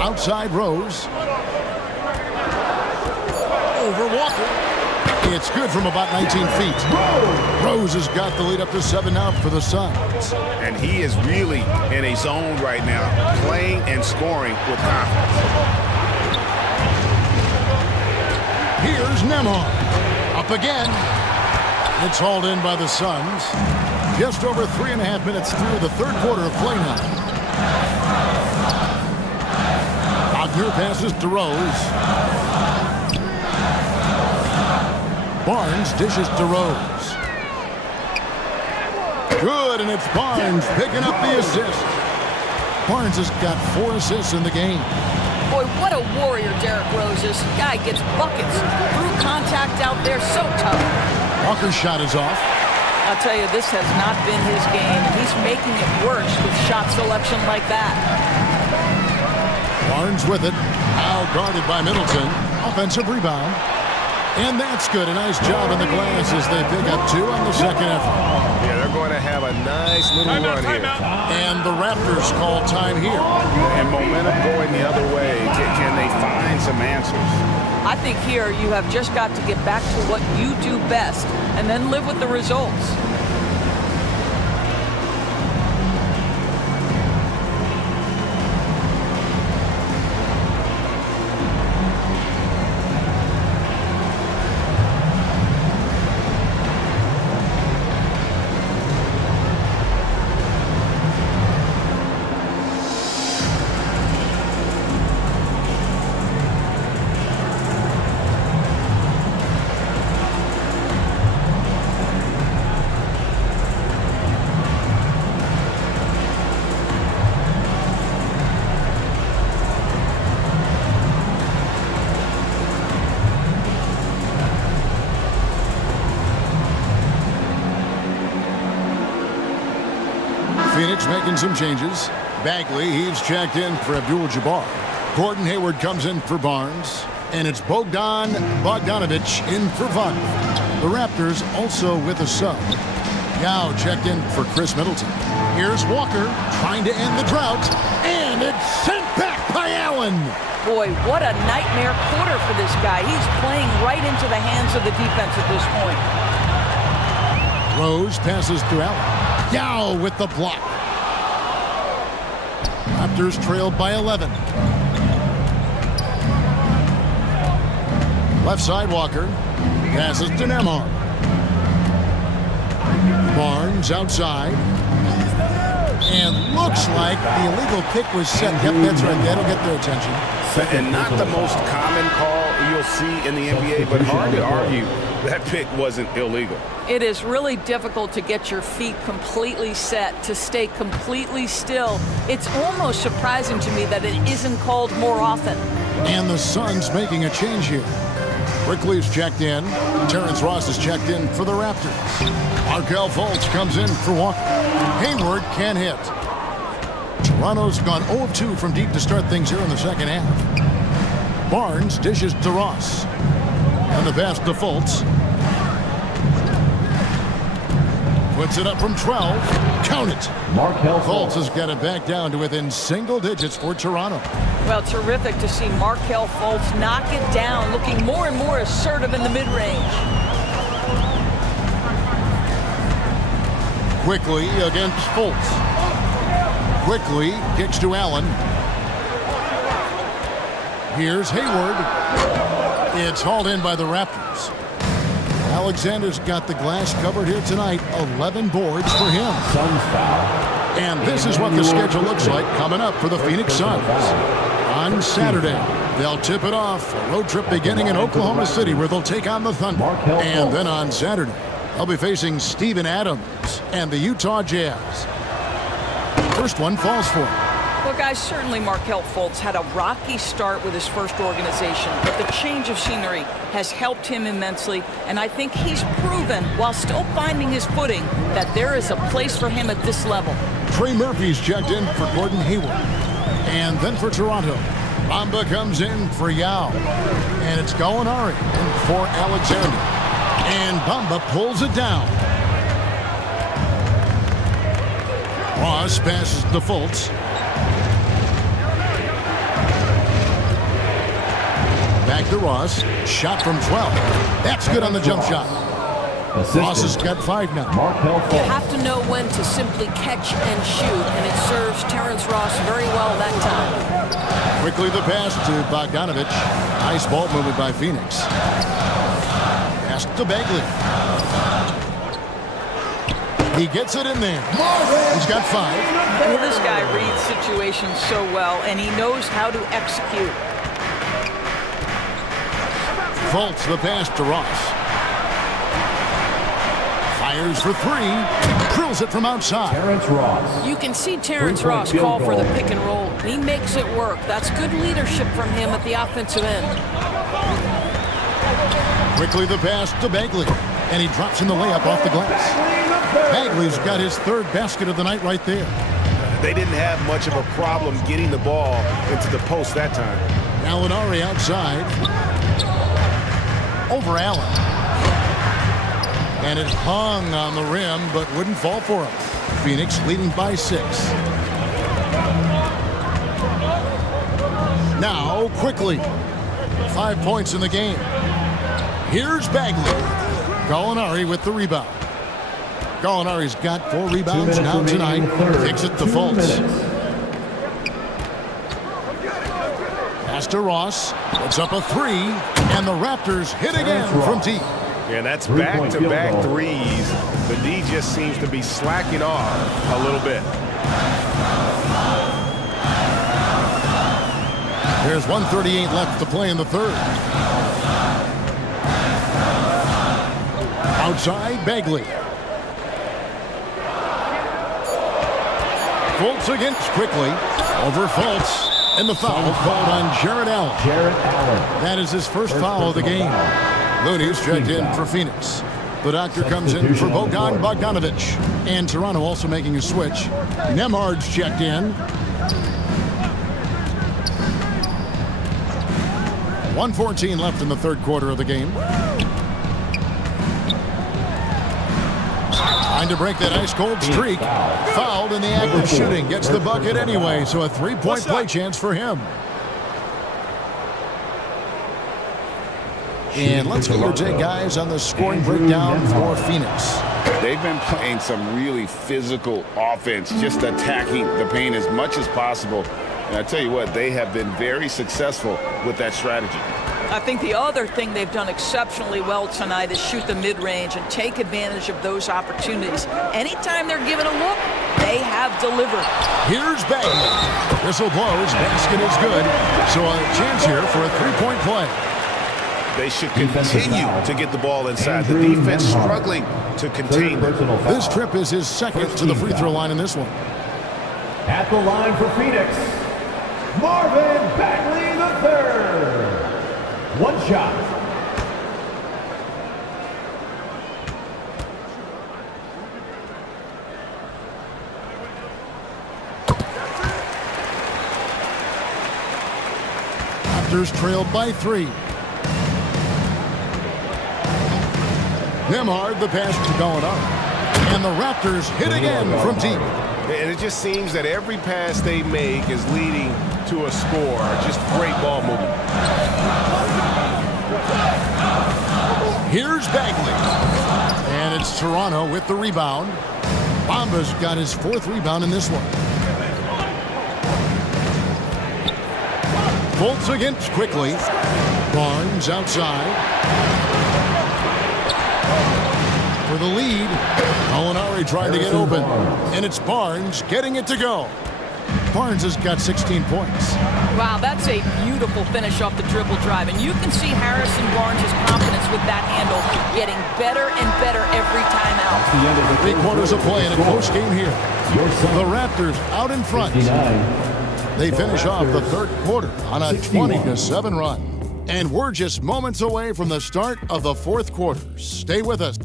Outside Rose. Over Walker. It's good from about 19 feet. Rose has got the lead up to 7 now for the Suns. And he is really in a zone right now, playing and scoring with confidence. Here's Nembhard. Up again. It's hauled in by the Suns. Just over 3.5 minutes through the 3rd quarter of play now. Wagner passes to Rose. Barnes dishes to Rose. Good, and it's Barnes picking up the assist. Barnes has got 4 assists in the game. Boy, what a warrior Derrick Rose is. Guy gets buckets. Through contact out there, so tough. Walker's shot is off. I'll tell you, this has not been his game. He's making it worse with shot selection like that. Barnes with it. Now guarded by Middleton. Offensive rebound. And that's good. A nice job in the glass as they pick up 2 on the second effort. Yeah, they're going to have a nice little run here. And the Raptors call time here. And momentum going the other way. Can they find some answers? I think here you have just got to get back to what you do best and then live with the results. Phoenix making some changes. Bagley, he's checked in for Abdul-Jabbar. Gordon Hayward comes in for Barnes. And it's Bogdan Bogdanovic in for Wagner. The Raptors also with a sub. Yao checked in for Chris Middleton. Here's Walker trying to end the drought. And it's sent back by Allen. Boy, what a nightmare quarter for this guy. He's playing right into the hands of the defense at this point. Rose passes to Allen. Yao with the block. Raptors trailed by 11. Left side Walker. Passes to Nembhard. Barnes outside. And looks like the illegal kick was set. Yep, that's right. That'll get their attention. And not the most common call you'll see in the NBA, but hard to argue that pick wasn't illegal. It is really difficult to get your feet completely set, to stay completely still. It's almost surprising to me that it isn't called more often. And the Suns making a change here. Quickly's checked in. Terrence Ross is checked in for the Raptors. Markelle Fultz comes in for Walker. Hayward can't hit. Toronto's gone 0 of 2 from deep to start things here in the second half. Barnes dishes to Ross. And the pass to Fultz. Puts it up from 12. Count it. Markelle Fultz has got it back down to within single digits for Toronto. Well, terrific to see Markelle Fultz knock it down, looking more and more assertive in the mid-range. Quickly against Fultz. Quickly kicks to Allen. Here's Hayward. It's hauled in by the Raptors. Alexander's got the glass covered here tonight. 11 boards for him. Suns foul. And this is what the schedule looks like coming up for the Phoenix Suns. On Saturday, they'll tip it off. A road trip beginning in Oklahoma City where they'll take on the Thunder. And then on Saturday, they'll be facing Steven Adams and the Utah Jazz. First one falls for him. Well, guys, certainly Markelle Fultz had a rocky start with his first organization, but the change of scenery has helped him immensely, and I think he's proven, while still finding his footing, that there is a place for him at this level. Trey Murphy's checked in for Gordon Hayward. And then for Toronto, Bamba comes in for Yao. And it's Gallinari in for Alexander. And Bamba pulls it down. Ross passes to Fultz. Back to Ross. Shot from 12. That's good on the jump shot. Ross has got 5 now. You have to know when to simply catch and shoot, and it serves Terrence Ross very well that time. Quickly the pass to Bogdanovic. Nice ball movement by Phoenix. Pass to Bagley. He gets it in there. He's got 5. Well, this guy reads situations so well, and he knows how to execute. Fultz the pass to Ross. Fires for 3. Drills it from outside. Terrence Ross. You can see Terrence Ross call for the pick and roll. He makes it work. That's good leadership from him at the offensive end. Quickly the pass to Bagley. And he drops in the layup off the glass. Bagley's got his 3rd basket of the night right there. They didn't have much of a problem getting the ball into the post that time. Gallinari outside. Over Allen. And it hung on the rim, but wouldn't fall for him. Phoenix leading by 6. Now, quickly. 5 points in the game. Here's Bagley. Gallinari with the rebound. Gallinari's got 4 rebounds now tonight. Kicks it to Fultz. Pass to Ross. Puts up a 3. And the Raptors hit again from deep. Yeah, that's back-to-back threes. The D just seems to be slacking off a little bit. There's 1:38 left to play in the 3rd. Outside, Bagley. Fultz against Quickly. Over Fultz. And the foul called on Jarrett Allen. That is his first foul of the game. Looney's checked in for Phoenix. The doctor comes in for Bogdan Bogdanovic. And Toronto also making a switch. Nemhard's checked in. 1:14 left in the third quarter of the game. Trying to break that ice-cold streak. Fouled in the act of shooting. Gets the bucket anyway, so a three-point play chance for him. And let's get your take, guys, on the scoring breakdown for Phoenix. They've been playing some really physical offense, just attacking the paint as much as possible. And I tell you what, they have been very successful with that strategy. I think the other thing they've done exceptionally well tonight is shoot the mid-range and take advantage of those opportunities. Anytime they're given a look, they have delivered. Here's Bagley. Whistle blows. Basket is good. So a chance here for a three-point play. They should continue to get the ball inside. The defense struggling to contain them. This trip is his second to the free throw line in this one. At the line for Phoenix, Marvin Bagley III. One shot. Raptors trailed by 3. Nemhard, the pass going up. And the Raptors hit again from deep. And it just seems that every pass they make is leading to a score. Just great ball movement. Here's Bagley. And it's Toronto with the rebound. Bamba's got his 4th rebound in this one. Bolts against quickly. Barnes outside. For the lead, Molinari trying to get open. And it's Barnes getting it to go. Barnes has got 16 points. Wow, that's a beautiful finish off the dribble drive. And you can see Harrison Barnes' confidence with that handle getting better and better every time out. 3 quarters of play in a close game here. The Raptors out in front. They finish off the third quarter on a 20-7 run. And we're just moments away from the start of the fourth quarter. Stay with us.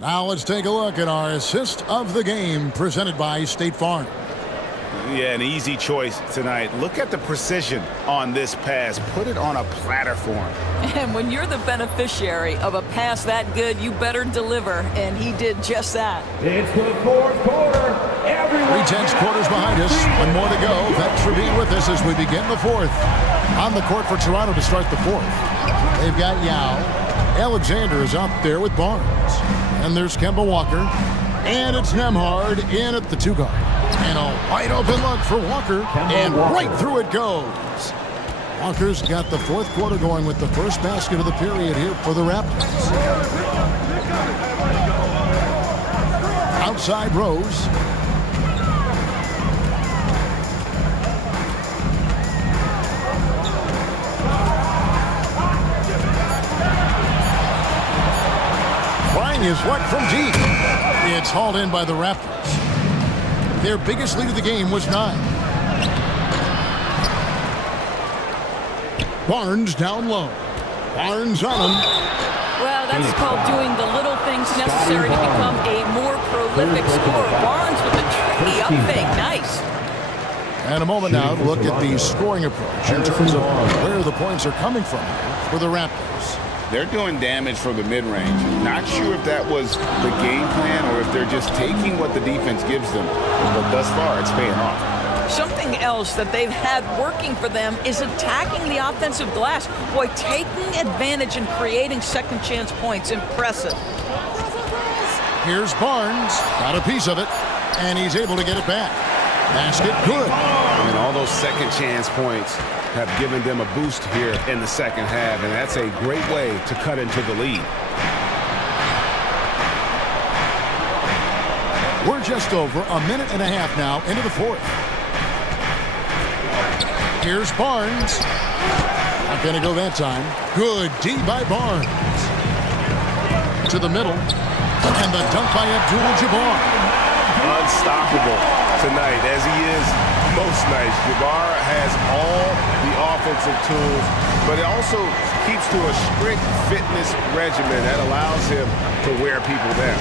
Now let's take a look at our assist of the game presented by State Farm. Yeah, an easy choice tonight. Look at the precision on this pass. Put it on a platter for him. And when you're the beneficiary of a pass that good, you better deliver. And he did just that. It's the fourth quarter. Everyone 3/10 quarters behind us. One more to go. Thanks for being with us as we begin the fourth. On the court for Toronto to start the fourth. They've got Yao. Alexander is out there with Barnes. And there's Kemba Walker. And it's Nemhard in at the 2 guard. And a wide open look for Walker. And right through it goes. Walker's got the fourth quarter going with the first basket of the period here for the Raptors. Outside Rose. Is what from deep. It's hauled in by the Raptors. Their biggest lead of the game was 9. Barnes down low. Barnes on him. Well, that's called doing the little things necessary to become a more prolific scorer. Barnes with a tricky up fake. Nice. And a moment now to look at the scoring approach in terms of where the points are coming from for the Raptors. They're doing damage from the mid-range. Not sure if that was the game plan or if they're just taking what the defense gives them. But thus far, it's paying off. Something else that they've had working for them is attacking the offensive glass. Boy, taking advantage and creating second chance points. Impressive. Here's Barnes. Got a piece of it. And he's able to get it back. Basket good. And all those second chance points have given them a boost here in the second half, and that's a great way to cut into the lead. We're just over a minute and a half now into the fourth. Here's Barnes. Not going to go that time. Good D by Barnes. To the middle. And the dunk by Abdul-Jabbar. Unstoppable tonight, as he is most nights. Jabbar has all the offensive tools, but it also keeps to a strict fitness regimen that allows him to wear people down.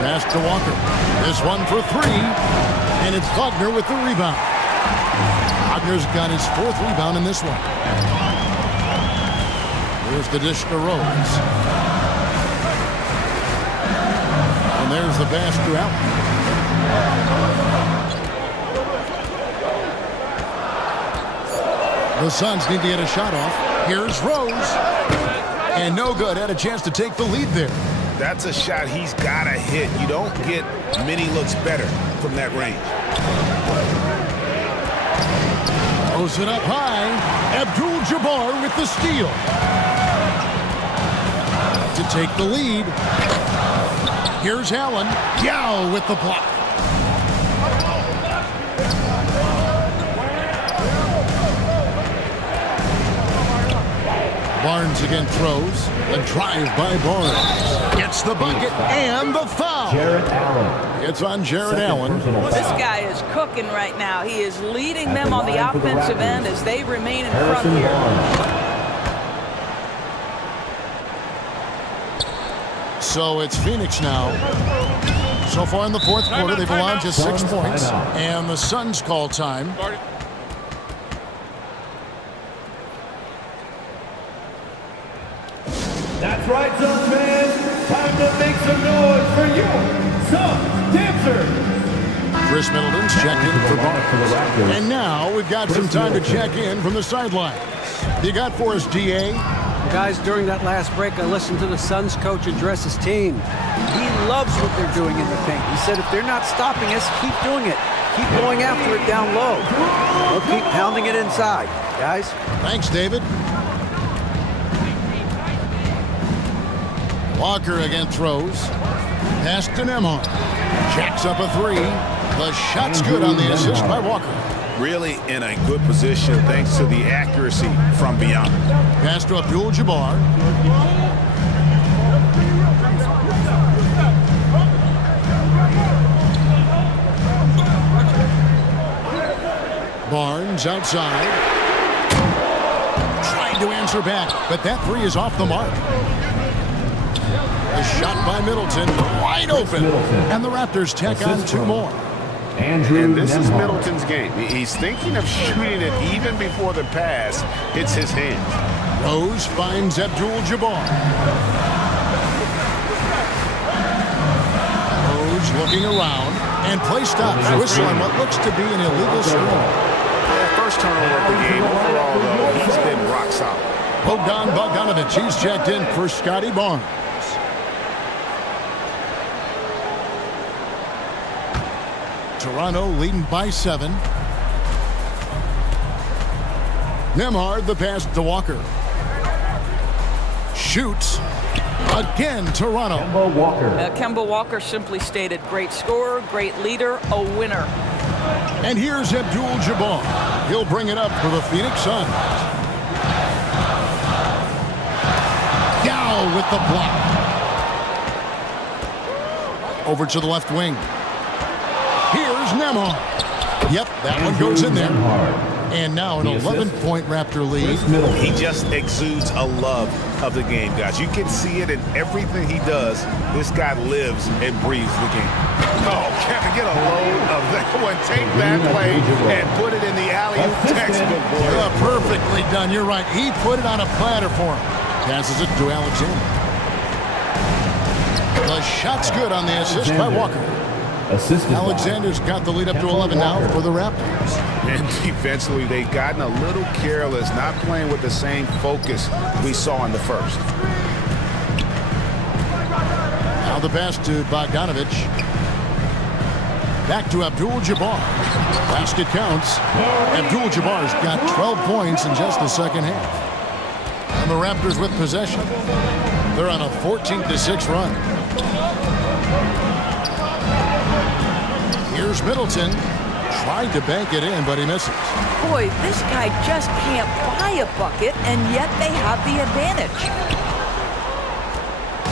Pass to Walker. This one for three, and it's Wagner with the rebound. Wagner's got his 4th rebound in this one. Here's the dish to Rose. And there's the pass to Allen. The Suns need to get a shot off. Here's Rose. And no good. Had a chance to take the lead there. That's a shot he's got to hit. You don't get many looks better from that range. Throws it up high. Abdul-Jabbar with the steal. To take the lead. Here's Allen. Yao with the block. Barnes again throws. A drive by Barnes. Gets the bucket and the foul. Jarrett Allen. It's on Jarrett Allen. This guy is cooking right now. He is leading them on the offensive end as they remain in front here. So it's Phoenix now. So far in the 4th quarter, they've allowed just 6 points. And the Suns call time. That's right, Suns fans. Time to make some noise for your Suns dancers. Chris Middleton's checked in for Barnes. And now we've got some time to check in from the sidelines. You got for us, DA? Guys, during that last break, I listened to the Suns coach address his team. He loves what they're doing in the paint. He said if they're not stopping us, keep doing it. Keep going after it down low. We'll keep pounding it inside, guys. Thanks, David. Walker again throws. Pass to Nembhard. Jacks up a 3. The shot's good on the assist by Walker. Really in a good position thanks to the accuracy from beyond. Pass to Abdul-Jabbar. Barnes outside. Trying to answer back, but that 3 is off the mark. A shot by Middleton, wide open. And the Raptors tack on 2 more. And this is Middleton's game. He's thinking of shooting it even before the pass hits his hand. Rose finds Abdul-Jabbar. Rose looking around, and play stops. Whistle on what looks to be an illegal screen. First turnover of the game. Overall, though, he's been rock solid. Bogdan Bogdanovic, he's checked in for Scotty Barnes. Toronto leading by 7. Nembhard, the pass to Walker. Shoots. Again, Toronto. Kemba Walker. Kemba Walker simply stated, great scorer, great leader, a winner. And here's Abdul-Jabbar. He'll bring it up for the Phoenix Suns. Yao with the block. Over to the left wing. Here's Nembhard. Yep, that one goes in there. And now an 11-point Raptor lead. He just exudes a love of the game, guys. You can see it in everything he does. This guy lives and breathes the game. Oh, Kevin, get a load of that one. Take that play and put it in the alley-oop textbook, boy. Perfectly done. You're right. He put it on a platter for him. Passes it to Alexander. The shot's good on the assist by Walker. Alexander's got the lead up to 11 now for the Raptors. And defensively, they've gotten a little careless, not playing with the same focus we saw in the first. Now the pass to Bogdanovic. Back to Abdul-Jabbar. Basket counts. Abdul-Jabbar's got 12 points in just the second half. And the Raptors with possession. They're on a 14-6 run. Here's Middleton. Tried to bank it in, but he misses. Boy, this guy just can't buy a bucket, and yet they have the advantage.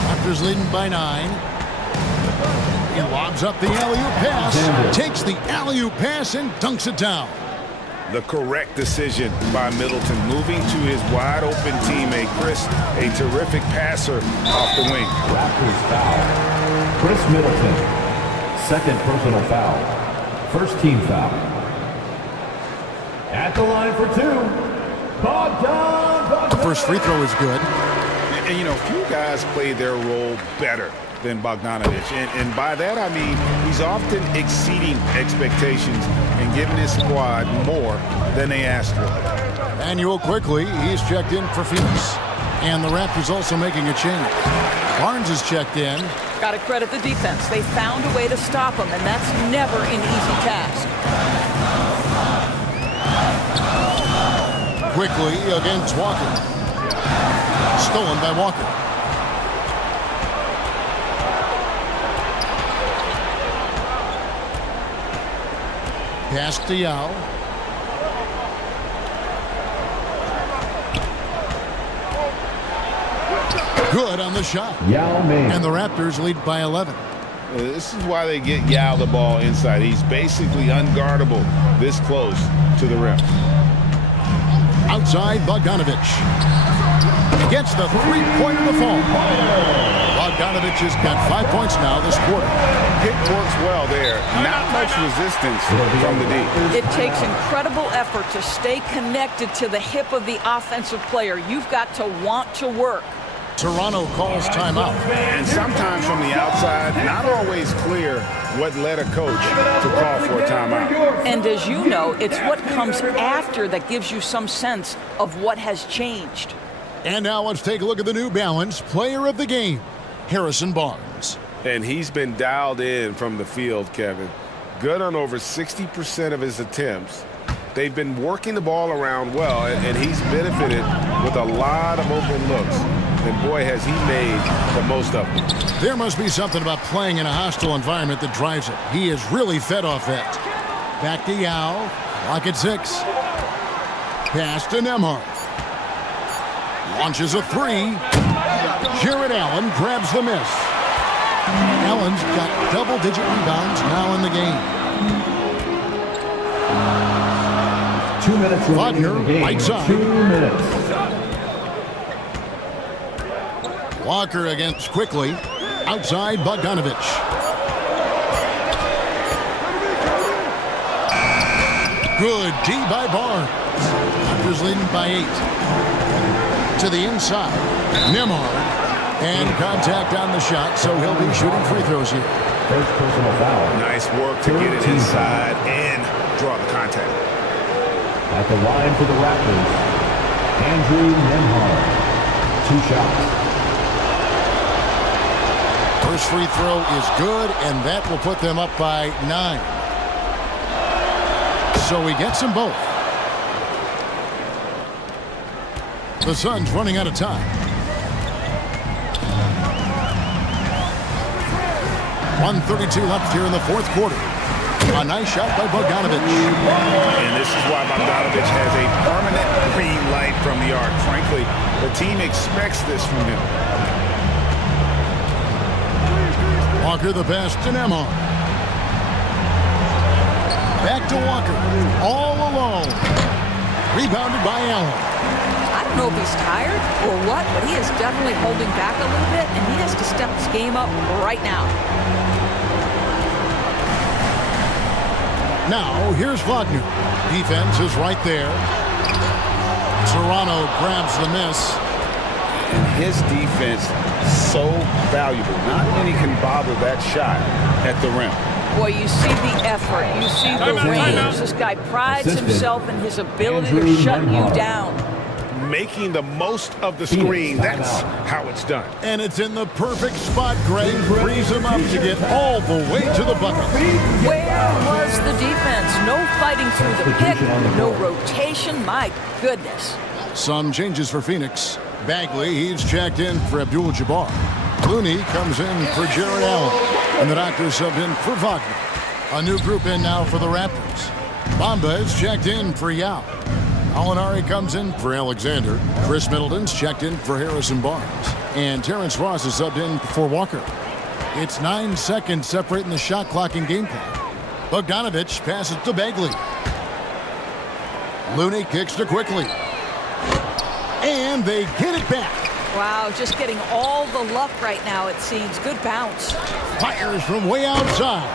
Raptors leading by 9. He lobs up the alley-oop pass, takes the alley-oop pass, and dunks it down. The correct decision by Middleton, moving to his wide-open teammate, Chris, a terrific passer off the wing. Raptors foul. Chris Middleton, second personal foul. First team foul. At the line for two, Bogdan. The first free throw is good. And you know, few guys play their role better than Bogdanovich. And by that, I mean he's often exceeding expectations and giving his squad more than they asked for. Manuel quickly, he's checked in for Phoenix. And the Raptors also making a change. Barnes is checked in. Got to credit the defense. They found a way to stop him, and that's never an easy task. Quickly against Walker. Stolen by Walker. Pass to Yao. Good on the shot. Yao Ming. And the Raptors lead by 11. This is why they get Yao the ball inside. He's basically unguardable this close to the rim. Outside, Bogdanovich. Gets the three-pointer to fall. Bogdanovich has got 5 points now this quarter. Pick works well there. Not much resistance from the D. It takes incredible effort to stay connected to the hip of the offensive player. You've got to want to work. Toronto calls timeout. And sometimes from the outside, not always clear what led a coach to call for a timeout. And as you know, it's what comes after that gives you some sense of what has changed. And now let's take a look at the New Balance player of the game, Harrison Barnes. And he's been dialed in from the field, Kevin. Good on over 60% of his attempts. They've been working the ball around well, and he's benefited with a lot of open looks. And boy, has he made the most of it. There must be something about playing in a hostile environment that drives it. He is really fed off that. Back to Yao. Clock at 6. Pass to Nembhard. Launches a three. Jarrett Allen grabs the miss. Allen's got double-digit rebounds now in the game. 2 minutes remaining in the game. Right side. 2 minutes. Walker against quickly. Outside, Bogdanovich. Good D by Barnes. Raptors leading by 8. To the inside. Nembhard. And contact on the shot, so he'll be shooting free throws here. First personal foul. Nice work to get it inside and draw the contact. At the line for the Raptors, Andrew Nembhard. 2 shots. First free throw is good, and that will put them up by 9. So he gets them both. The Suns running out of time. 1:32 left here in the fourth quarter. A nice shot by Bogdanovich. And this is why Bogdanovich has a permanent green light from the arc. Frankly, the team expects this from him. Walker the pass to Nembhard. Back to Walker. All alone. Rebounded by Allen. I don't know if he's tired or what, but he is definitely holding back a little bit, and he has to step his game up right now. Now, here's Wagner. Defense is right there. Toronto grabs the miss. And his defense, so valuable. Not many can bother that shot at the rim. Boy, you see the effort. You see the range. This guy prides himself in his ability to shut you down. Making the most of the screen. That's how it's done. And it's in the perfect spot. Greg frees him up to get all the way to the bucket. Where was the defense? No fighting through the pick. No rotation. My goodness. Some changes for Phoenix. Bagley, he's checked in for Abdul-Jabbar. Looney comes in for Jarrett Allen. And the Doctors subbed in for Wagner. A new group in now for the Raptors. Bamba is checked in for Yao. Alinari comes in for Alexander. Chris Middleton's checked in for Harrison Barnes. And Terrence Ross is subbed in for Walker. It's 9 seconds separating the shot clock and game clock. Bogdanovich passes to Bagley. Looney kicks to quickly. And they get it back. Wow, just getting all the luck right now, it seems. Good bounce. Fires from way outside.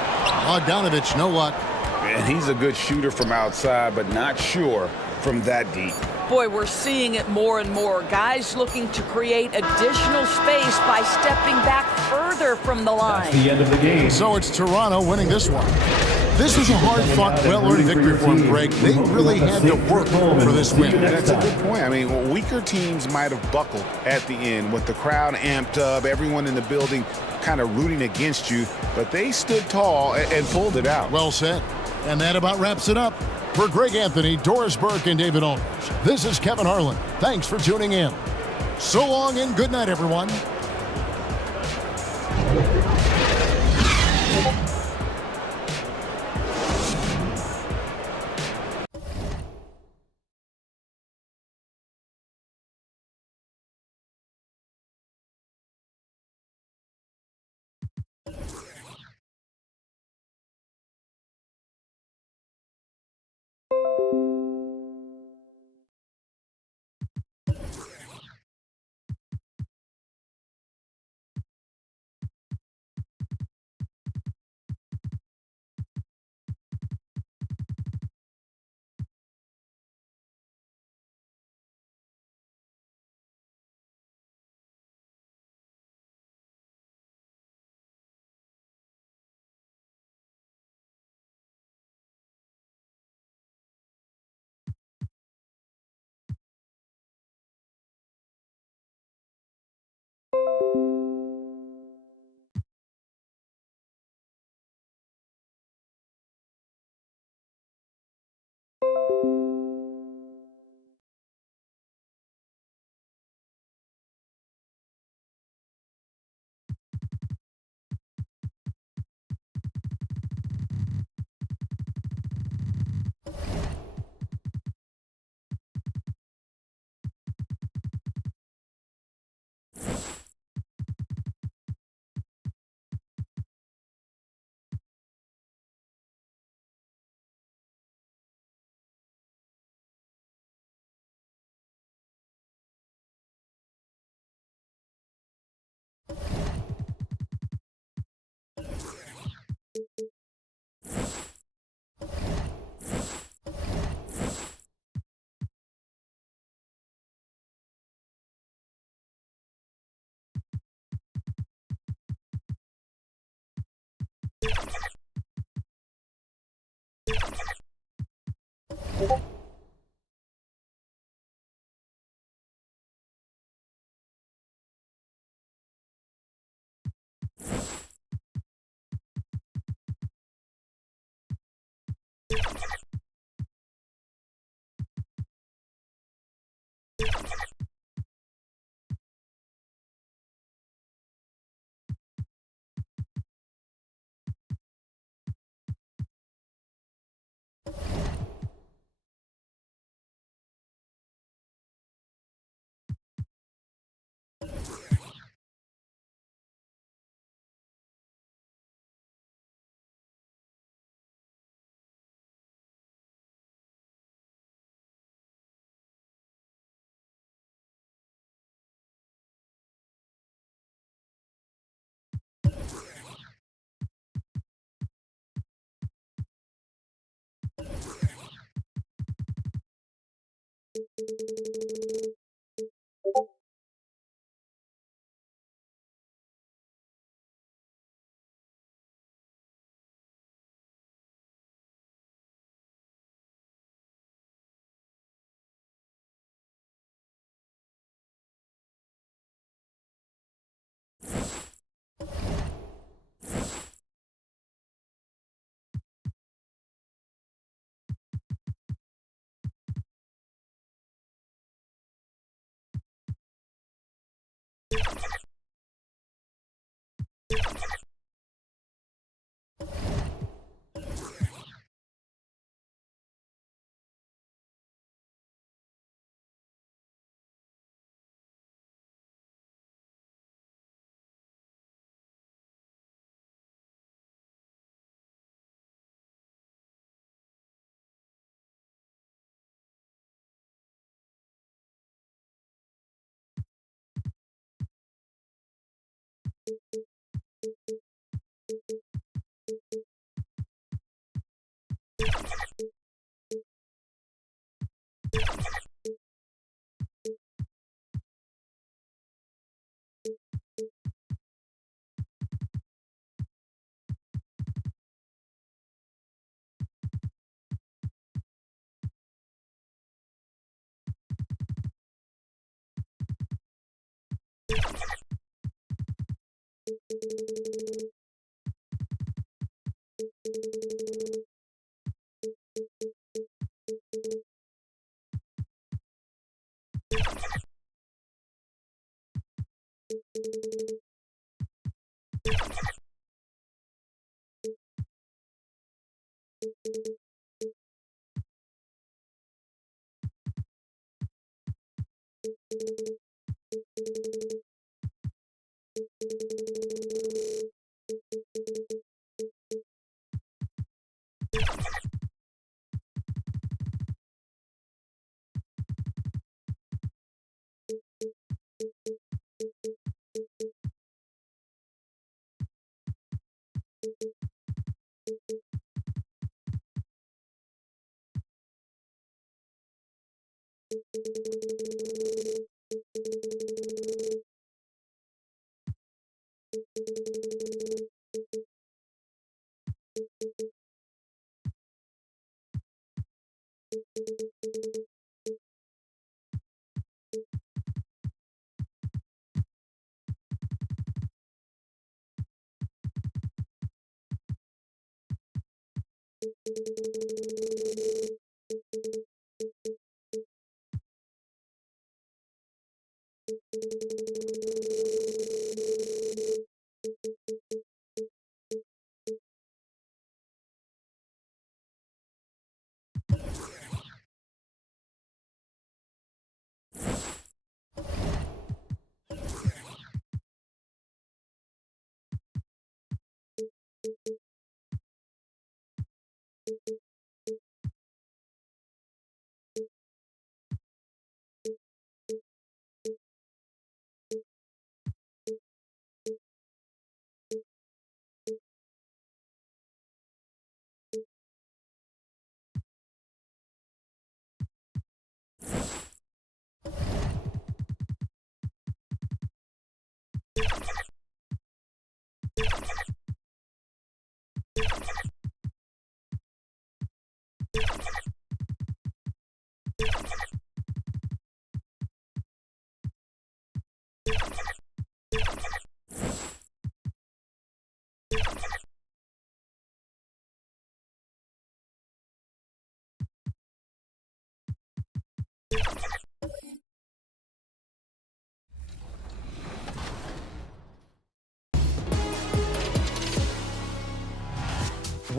Bogdanovich, no luck. And he's a good shooter from outside, but not sure from that deep. Boy, we're seeing it more and more. Guys looking to create additional space by stepping back further from the line. That's the end of the game. So it's Toronto winning this one. This was a hard-fought, well-earned victory for them, Greg. They really had to work for this win. That's a good point. I mean, weaker teams might have buckled at the end with the crowd amped up, everyone in the building kind of rooting against you, but they stood tall and pulled it out. Well said. And that about wraps it up. For Greg Anthony, Doris Burke, and David Aldridge, this is Kevin Harlan. Thanks for tuning in. So long and good night, everyone.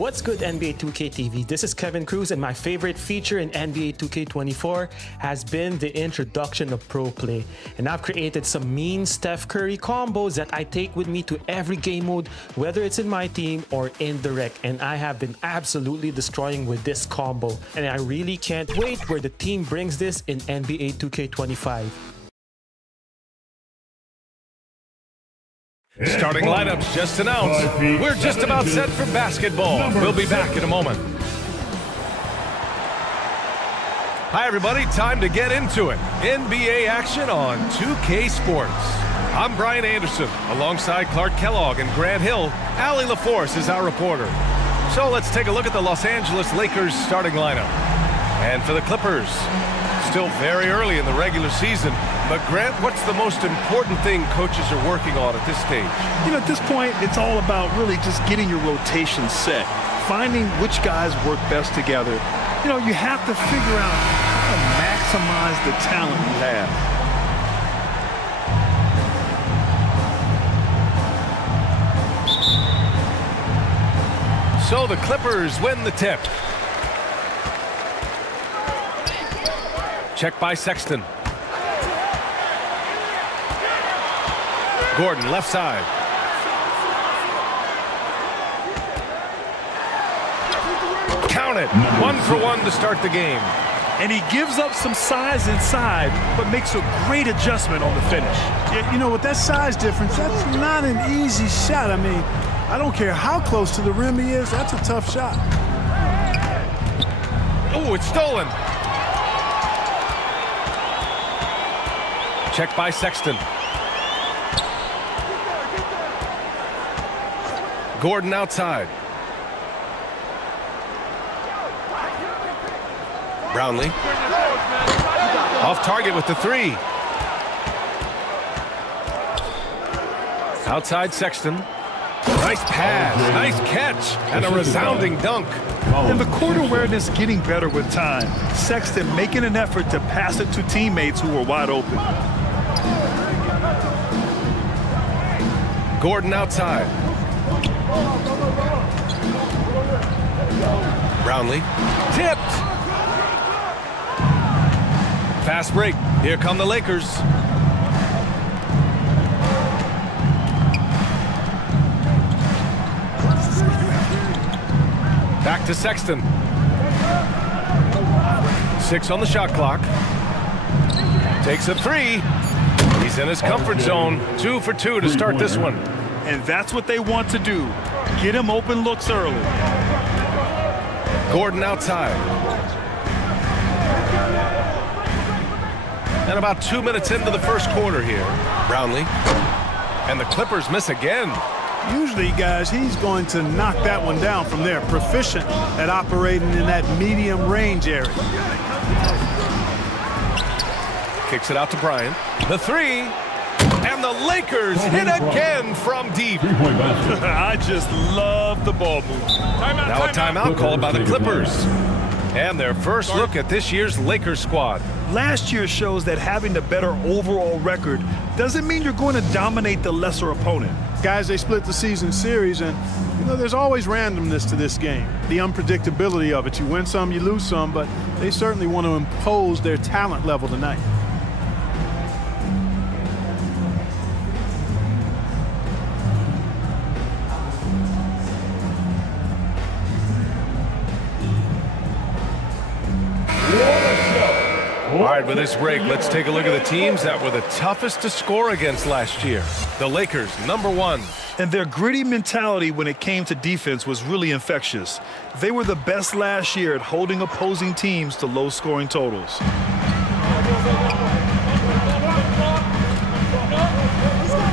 What's good, NBA 2K TV? This is Kevin Cruz, and my favorite feature in NBA 2K24 has been the introduction of Pro Play. And I've created some mean Steph Curry combos that I take with me to every game mode, whether it's in my team or in the rec. And I have been absolutely destroying with this combo. And I really can't wait where the team brings this in NBA 2K25. Starting lineups just announced. We're just about set for basketball. We'll be back in a moment. Hi, everybody. Time to get into it. NBA action on 2K Sports. I'm Brian Anderson. Alongside Clark Kellogg and Grant Hill, Allie LaForce is our reporter. So let's take a look at the Los Angeles Lakers starting lineup. And for the Clippers, still very early in the regular season, but Grant, what's the most important thing coaches are working on at this stage? You know, at this point, it's all about really just getting your rotation set, finding which guys work best together. You know, you have to figure out how to maximize the talent you have. So the Clippers win the tip. Check by Sexton. Gordon, left side. Count it. 1 for 1 to start the game. And he gives up some size inside, but makes a great adjustment on the finish. Yeah, you know, with that size difference, that's not an easy shot. I mean, I don't care how close to the rim he is, that's a tough shot. Oh, it's stolen. Check by Sexton. Gordon outside. Brownlee. Off target with the three. Outside Sexton. Nice pass, nice catch, and a resounding dunk. And the court awareness getting better with time. Sexton making an effort to pass it to teammates who were wide open. Gordon outside. Brownlee. Tipped. Fast break. Here come the Lakers. Back to Sexton. 6 on the shot clock. Takes a three. He's in his comfort zone. 2 for 2 to start this one. And that's what they want to do. Get him open looks early. Gordon outside. And about 2 minutes into the first quarter here. Brownlee. And the Clippers miss again. Usually, guys, he's going to knock that one down from there. Proficient at operating in that medium range area. Kicks it out to Bryant. The three. And the Lakers hit again from deep. I just love the ball move. Now a timeout called by the Clippers. And their first look at this year's Lakers squad. Last year shows that having the better overall record doesn't mean you're going to dominate the lesser opponent. Guys, they split the season series, and you know there's always randomness to this game. The unpredictability of it. You win some, you lose some, but they certainly want to impose their talent level tonight. All right, with this break, let's take a look at the teams that were the toughest to score against last year. The Lakers, #1. And their gritty mentality when it came to defense was really infectious. They were the best last year at holding opposing teams to low-scoring totals.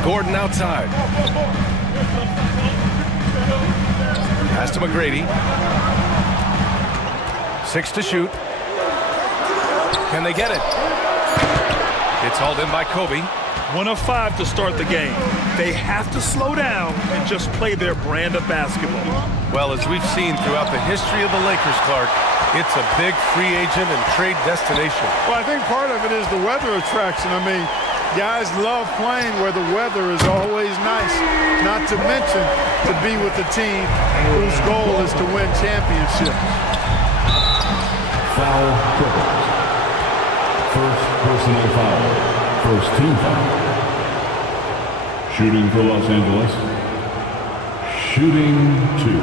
Gordon outside. Pass to McGrady. 6 to shoot. Can they get it? It's hauled in by Kobe. 1 of 5 to start the game. They have to slow down and just play their brand of basketball. Well, as we've seen throughout the history of the Lakers, Clark, it's a big free agent and trade destination. Well, I think part of it is the weather attraction. I mean, guys love playing where the weather is always nice. Not to mention to be with a team whose goal is to win championships. Foul Clippers. First personal foul. First team foul. Shooting for Los Angeles. Shooting 2.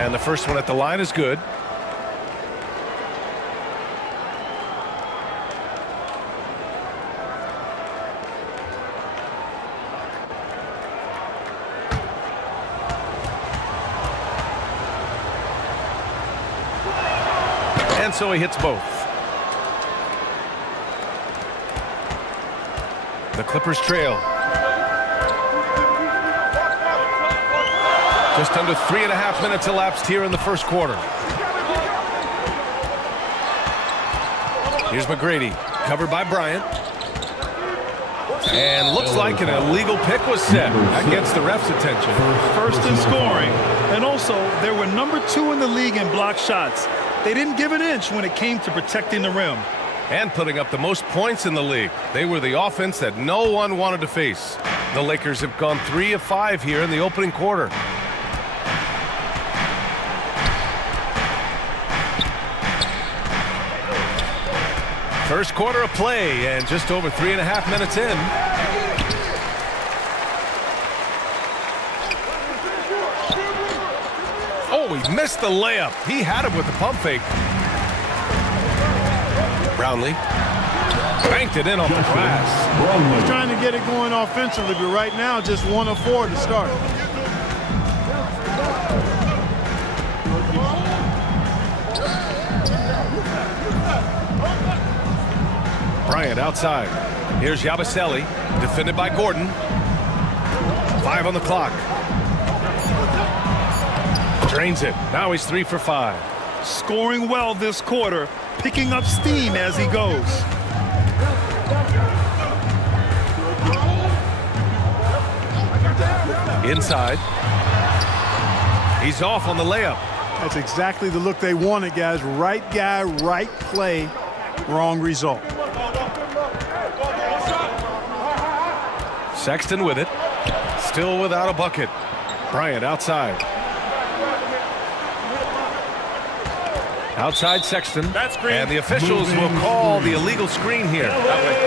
And the first one at the line is good. And so he hits both. The Clippers trail. Just under 3.5 minutes elapsed here in the first quarter. Here's McGrady, covered by Bryant. And looks like an illegal pick was set. That gets the ref's attention. First in scoring. And also, they were #2 in the league in block shots. They didn't give an inch when it came to protecting the rim. And putting up the most points in the league. They were the offense that no one wanted to face. The Lakers have gone 3 of 5 here in the opening quarter. First quarter of play and just over 3.5 minutes in. Oh, he missed the layup. He had him with the pump fake. Brownlee banked it in off the glass. He's trying to get it going offensively, but right now just 1 of 4 to start. Bryant outside. Here's Yabusele, defended by Gordon. 5 on the clock. Drains it. Now he's 3 for 5. Scoring well this quarter, picking up steam as he goes. Inside. He's off on the layup. That's exactly the look they wanted, guys. Right guy, right play, wrong result. Sexton with it. Still without a bucket. Bryant outside. Outside Sexton. And the officials will call the illegal screen here.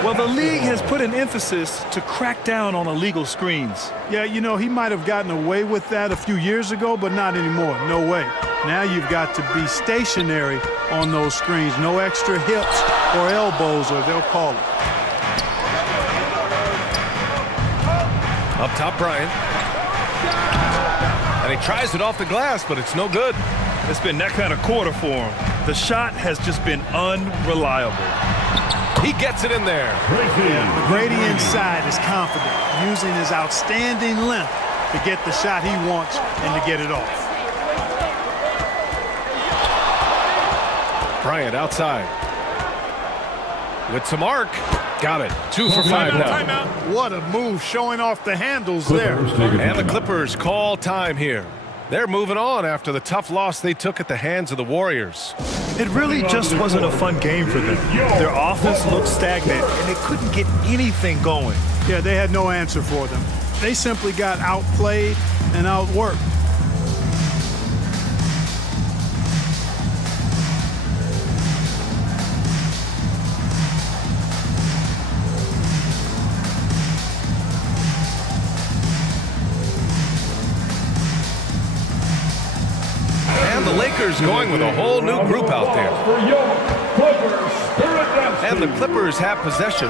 Well, the league has put an emphasis to crack down on illegal screens. Yeah, you know, he might have gotten away with that a few years ago, but not anymore. No way. Now you've got to be stationary on those screens. No extra hips or elbows, or they'll call it. Up top, Bryant. And he tries it off the glass, but it's no good. It's been that kind of quarter for him. The shot has just been unreliable. He gets it in there. Yeah, Brady inside is confident, using his outstanding length to get the shot he wants and to get it off. Bryant outside. With some arc. Got it. 2 for 5 now. What a move, showing off the handles there. And the Clippers call time here. They're moving on after the tough loss they took at the hands of the Warriors. It really just wasn't a fun game for them. Their offense looked stagnant, and they couldn't get anything going. Yeah, they had no answer for them. They simply got outplayed and outworked. Lakers going with a whole new group out there. And the Clippers have possession,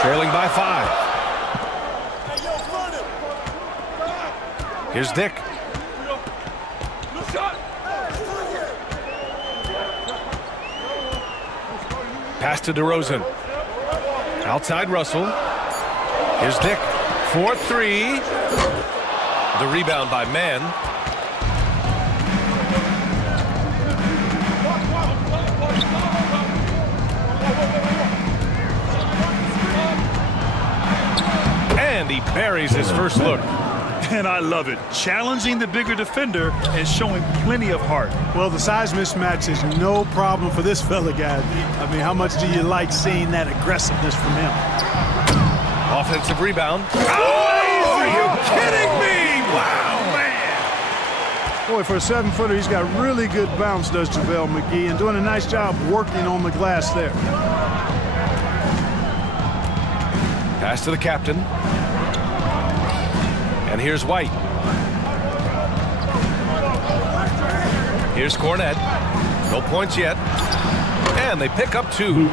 trailing by 5. Here's Dick. Pass to DeRozan. Outside Russell. Here's Dick. 4-3. The rebound by Mann. And he buries his first look. And I love it. Challenging the bigger defender and showing plenty of heart. Well, the size mismatch is no problem for this fella, guys. I mean, how much do you like seeing that aggressiveness from him? Offensive rebound. Oh, are you kidding me? Wow, man. Boy, for a 7-footer, he's got really good bounce, does JaVale McGee, and doing a nice job working on the glass there. Pass to the captain. And here's White. Here's Cornette. No points yet. And they pick up 2.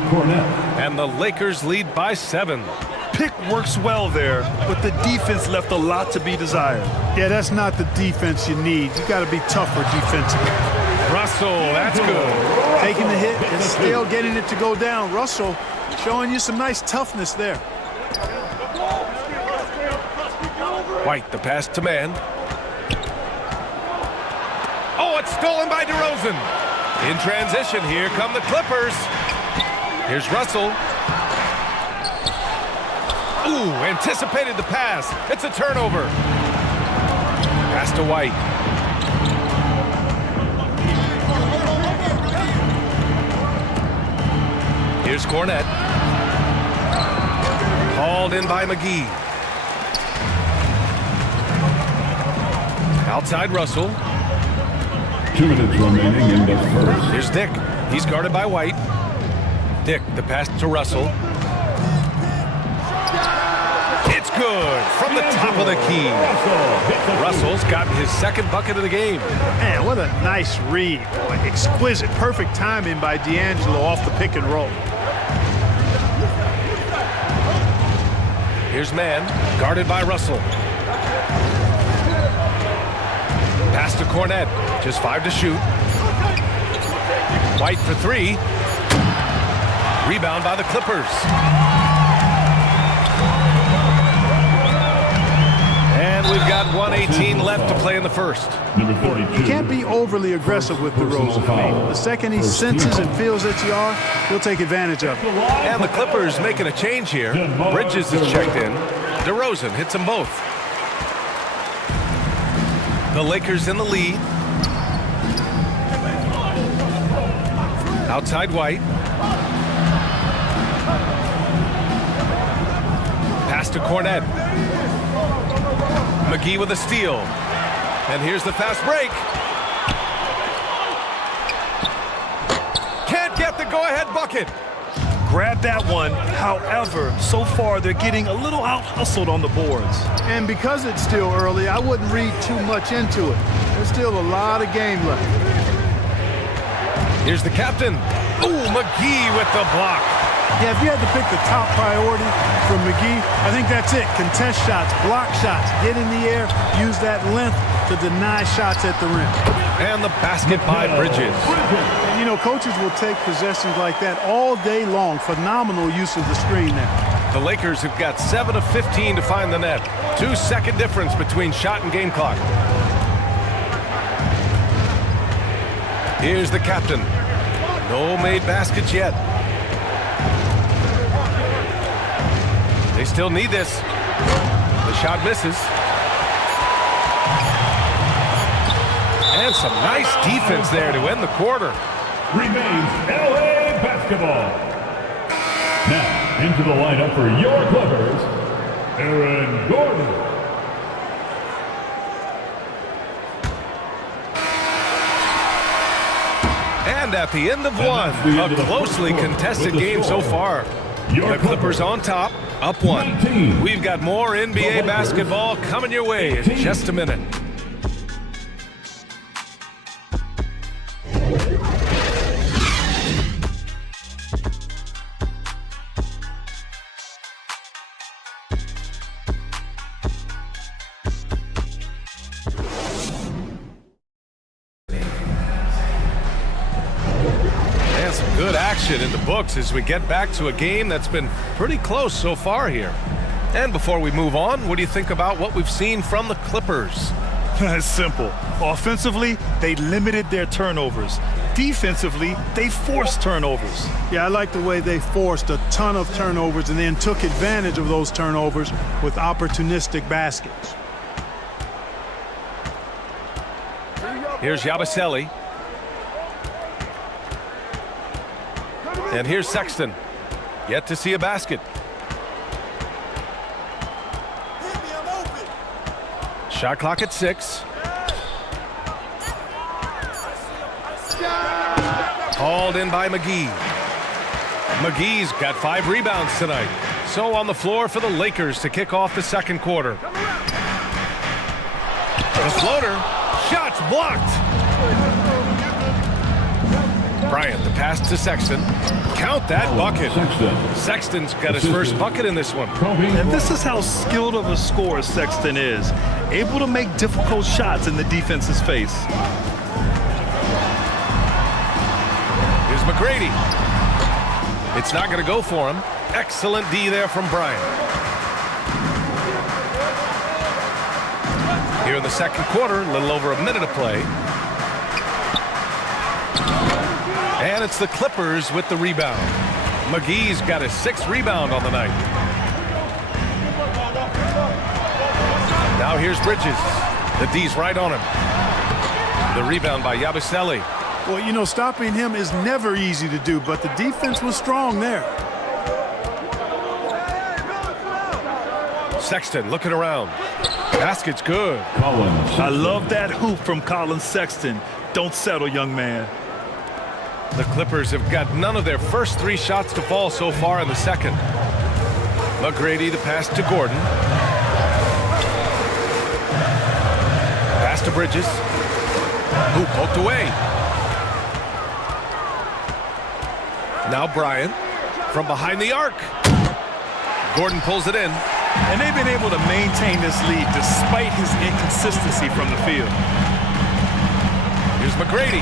And the Lakers lead by 7. Pick works well there, but the defense left a lot to be desired. Yeah, that's not the defense you need. You got to be tougher defensively. Russell, that's good. Taking the hit and still getting it to go down. Russell showing you some nice toughness there. White, the pass to Mann. Oh, it's stolen by DeRozan. In transition, here come the Clippers. Here's Russell. Ooh, anticipated the pass. It's a turnover. Pass to White. Here's Cornette. Hauled in by McGee. Outside Russell. 2 minutes remaining in the first. Here's Dick. He's guarded by White. Dick, the pass to Russell. It's good from the top of the key. Russell's gotten his second bucket of the game. Man, what a nice read. Boy, exquisite, perfect timing by D'Angelo off the pick and roll. Here's man, guarded by Russell. Pass to Cornette, just 5 to shoot. White for 3. Rebound by the Clippers. And we've got 1:18 left to play in the first. You can't be overly aggressive with DeRozan. The second he senses and feels that you are, he'll take advantage of it. And the Clippers making a change here. Bridges is checked in. DeRozan hits them both. The Lakers in the lead. Outside White. Pass to Cornette. McGee with a steal. And here's the fast break. Can't get the go-ahead bucket. Grab that one. However, so far they're getting a little out-hustled on the boards. And because it's still early, I wouldn't read too much into it. There's still a lot of game left. Here's the captain. Ooh, McGee with the block. Yeah, if you had to pick the top priority from McGee, I think that's it. Contest shots, block shots, get in the air, use that length to deny shots at the rim. And the basket by Bridges. And, you know, coaches will take possessions like that all day long. Phenomenal use of the screen there. The Lakers have got 7 of 15 to find the net. 2-second difference between shot and game clock. Here's the captain. No made baskets yet. They still need this. The shot misses. And some nice defense there to end the quarter. Remains LA basketball. Now into the lineup for your Clippers, Aaron Gordon. And at the end of one, a closely contested game so far. The Clippers on top, up 1. We've got more NBA basketball coming your way in just a minute. Good action in the books as we get back to a game that's been pretty close so far here. And before we move on, what do you think about what we've seen from the Clippers? It's simple. Offensively, they limited their turnovers. Defensively, they forced turnovers. Yeah, I like the way they forced a ton of turnovers and then took advantage of those turnovers with opportunistic baskets. Here's Yabusele. And here's Sexton. Yet to see a basket. Shot clock at 6. Hauled in by McGee. McGee's got 5 rebounds tonight. So on the floor for the Lakers to kick off the second quarter. The floater. Shots blocked. Bryant, the pass to Sexton. Count that bucket. Sexton's got his first bucket in this one. And this is how skilled of a scorer Sexton is. Able to make difficult shots in the defense's face. Here's McGrady. It's not going to go for him. Excellent D there from Bryant. Here in the second quarter, a little over a minute of play. And it's the Clippers with the rebound. McGee's got his 6th rebound on the night. Now here's Bridges. The D's right on him. The rebound by Yabusele. Well, you know, stopping him is never easy to do, but the defense was strong there. Sexton looking around. Basket's good. I love that hoop from Colin Sexton. Don't settle, young man. The Clippers have got none of their first 3 shots to fall so far in the second. McGrady, the pass to Gordon. Pass to Bridges. Who poked away. Now Bryant from behind the arc. Gordon pulls it in. And they've been able to maintain this lead despite his inconsistency from the field. Here's McGrady.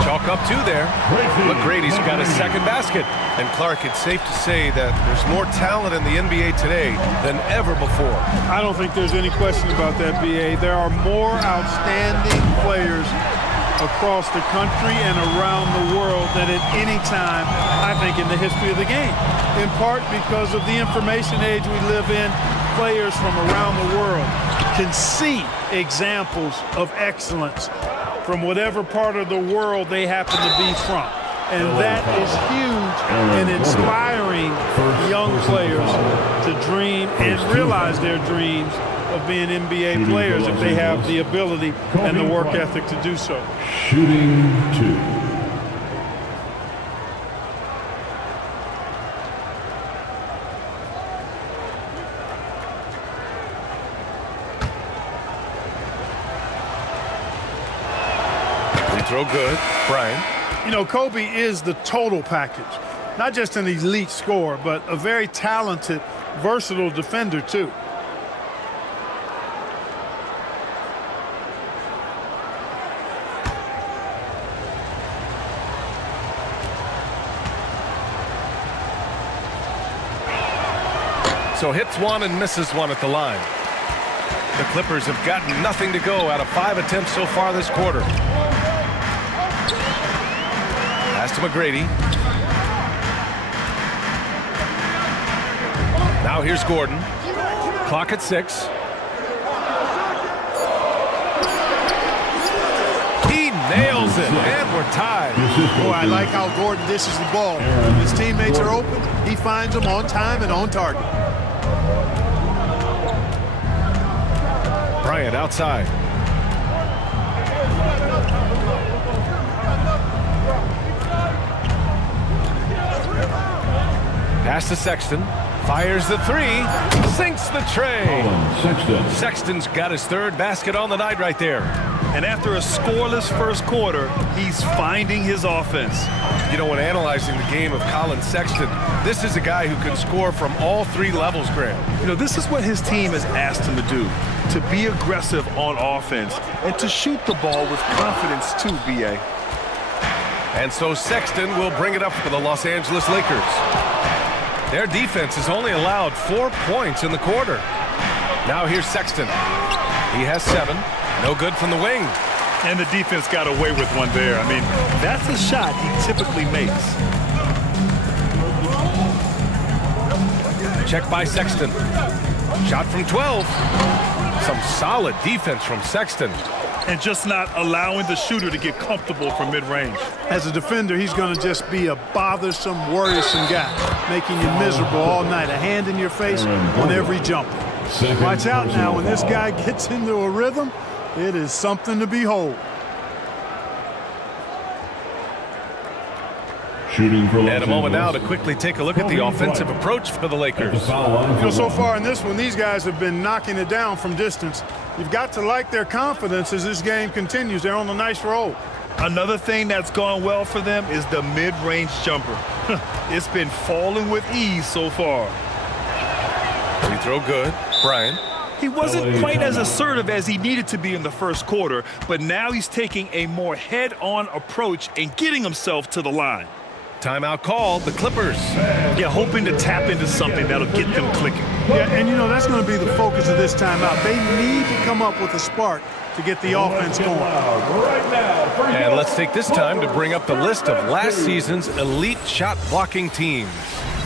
Chalk up 2 there. McGrady's got his second basket. And Clark, it's safe to say that there's more talent in the NBA today than ever before. I don't think there's any question about that, B.A. There are more outstanding players across the country and around the world than at any time, I think, in the history of the game. In part because of the information age we live in, players from around the world can see examples of excellence from whatever part of the world they happen to be from. And that is huge in inspiring young players to dream and realize their dreams of being NBA players if they have the ability and the work ethic to do so. Shooting 2. Free throw good. Bryant. You know, Kobe is the total package. Not just an elite scorer, but a very talented, versatile defender, too. So hits 1 and misses 1 at the line. The Clippers have gotten nothing to go out of 5 attempts so far this quarter. Pass to McGrady. Now here's Gordon. Clock at 6. He nails it, and we're tied. Boy, I like how Gordon dishes the ball. When his teammates are open, he finds them on time and on target. Bryant outside. Pass to Sexton. Fires the 3. Sinks the tray. Sexton's got his 3rd basket on the night right there. And after a scoreless first quarter, he's finding his offense. You know, when analyzing the game of Colin Sexton, this is a guy who can score from all 3 levels, Graham. You know, this is what his team has asked him to do, to be aggressive on offense and to shoot the ball with confidence too, B.A. And so Sexton will bring it up for the Los Angeles Lakers. Their defense has only allowed 4 points in the quarter. Now here's Sexton. He has 7. No good from the wing. And the defense got away with one there. I mean, that's a shot he typically makes. Check by Sexton. Shot from 12. Some solid defense from Sexton. And just not allowing the shooter to get comfortable from mid-range. As a defender, he's going to just be a bothersome, worrisome guy, making you miserable all night, a hand in your face on every jumper. Watch out now, when this guy gets into a rhythm, it is something to behold. Shooting for and a moment now to quickly take a look at the offensive approach for the Lakers. You know, so far in this one, these guys have been knocking it down from distance. You've got to like their confidence as this game continues. They're on a nice roll. Another thing that's gone well for them is the mid-range jumper. It's been falling with ease so far. Free throw good. Bryant. He wasn't quite as assertive as he needed to be in the first quarter, but now he's taking a more head-on approach and getting himself to the line. Timeout called, the Clippers. Yeah, hoping to tap into something that'll get them clicking. Yeah, and you know, that's going to be the focus of this timeout. They need to come up with a spark to get the offense going. And let's take this time to bring up the list of last season's elite shot blocking teams.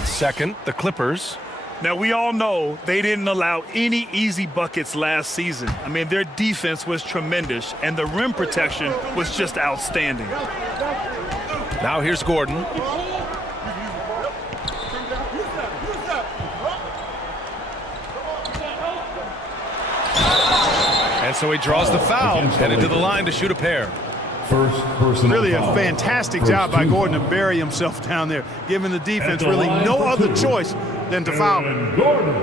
Second, the Clippers. Now, we all know they didn't allow any easy buckets last season. I mean, their defense was tremendous, and the rim protection was just outstanding. Now here's Gordon. And so he draws the foul, headed to the line to shoot a pair. First personal Really a foul. fantastic First job by two Gordon to fouls. bury himself down there, giving the defense At the really line no for other two, choice than to foul him. Aaron Gordon.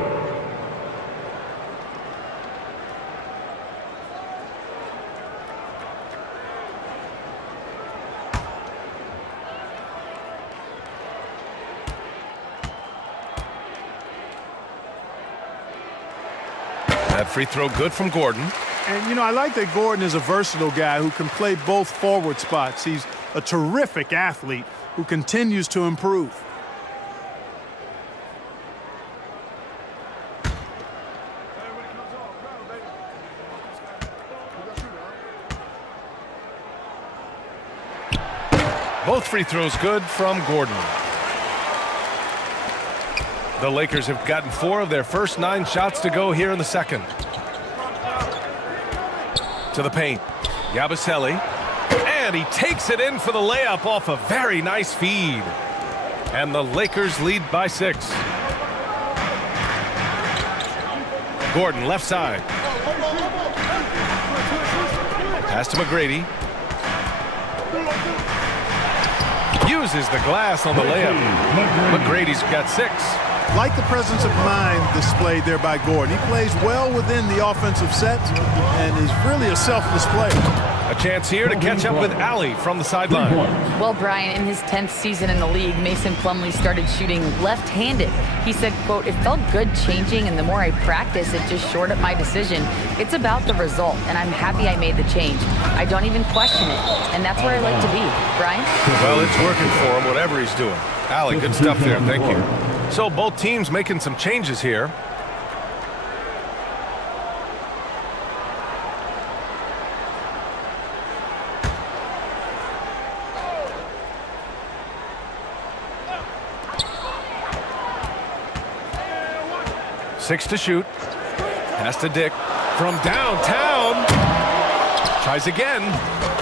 That free throw good from Gordon. And, you know, I like that Gordon is a versatile guy who can play both forward spots. He's a terrific athlete who continues to improve. Both free throws good from Gordon. The Lakers have gotten 4 of their first 9 shots to go here in the second. To the paint. Yabusele. And he takes it in for the layup off a very nice feed. And the Lakers lead by 6. Gordon, left side. Pass to McGrady. Uses the glass on the layup. McGrady's got 6. Like the presence of mind displayed there by Gordon. He plays well within the offensive sets and is really a selfless player. A chance here to catch up with Allie from the sideline. Well, Brian, in his 10th season in the league, Mason Plumlee started shooting left-handed. He said, quote, "It felt good changing, and the more I practice, it just shored up my decision. It's about the result, and I'm happy I made the change. I don't even question it, and that's where I like to be." Brian? Well, it's working for him, whatever he's doing. Allie, good stuff there. Thank you. So both teams making some changes here. Six to shoot. Pass to Dick from downtown. Tries again.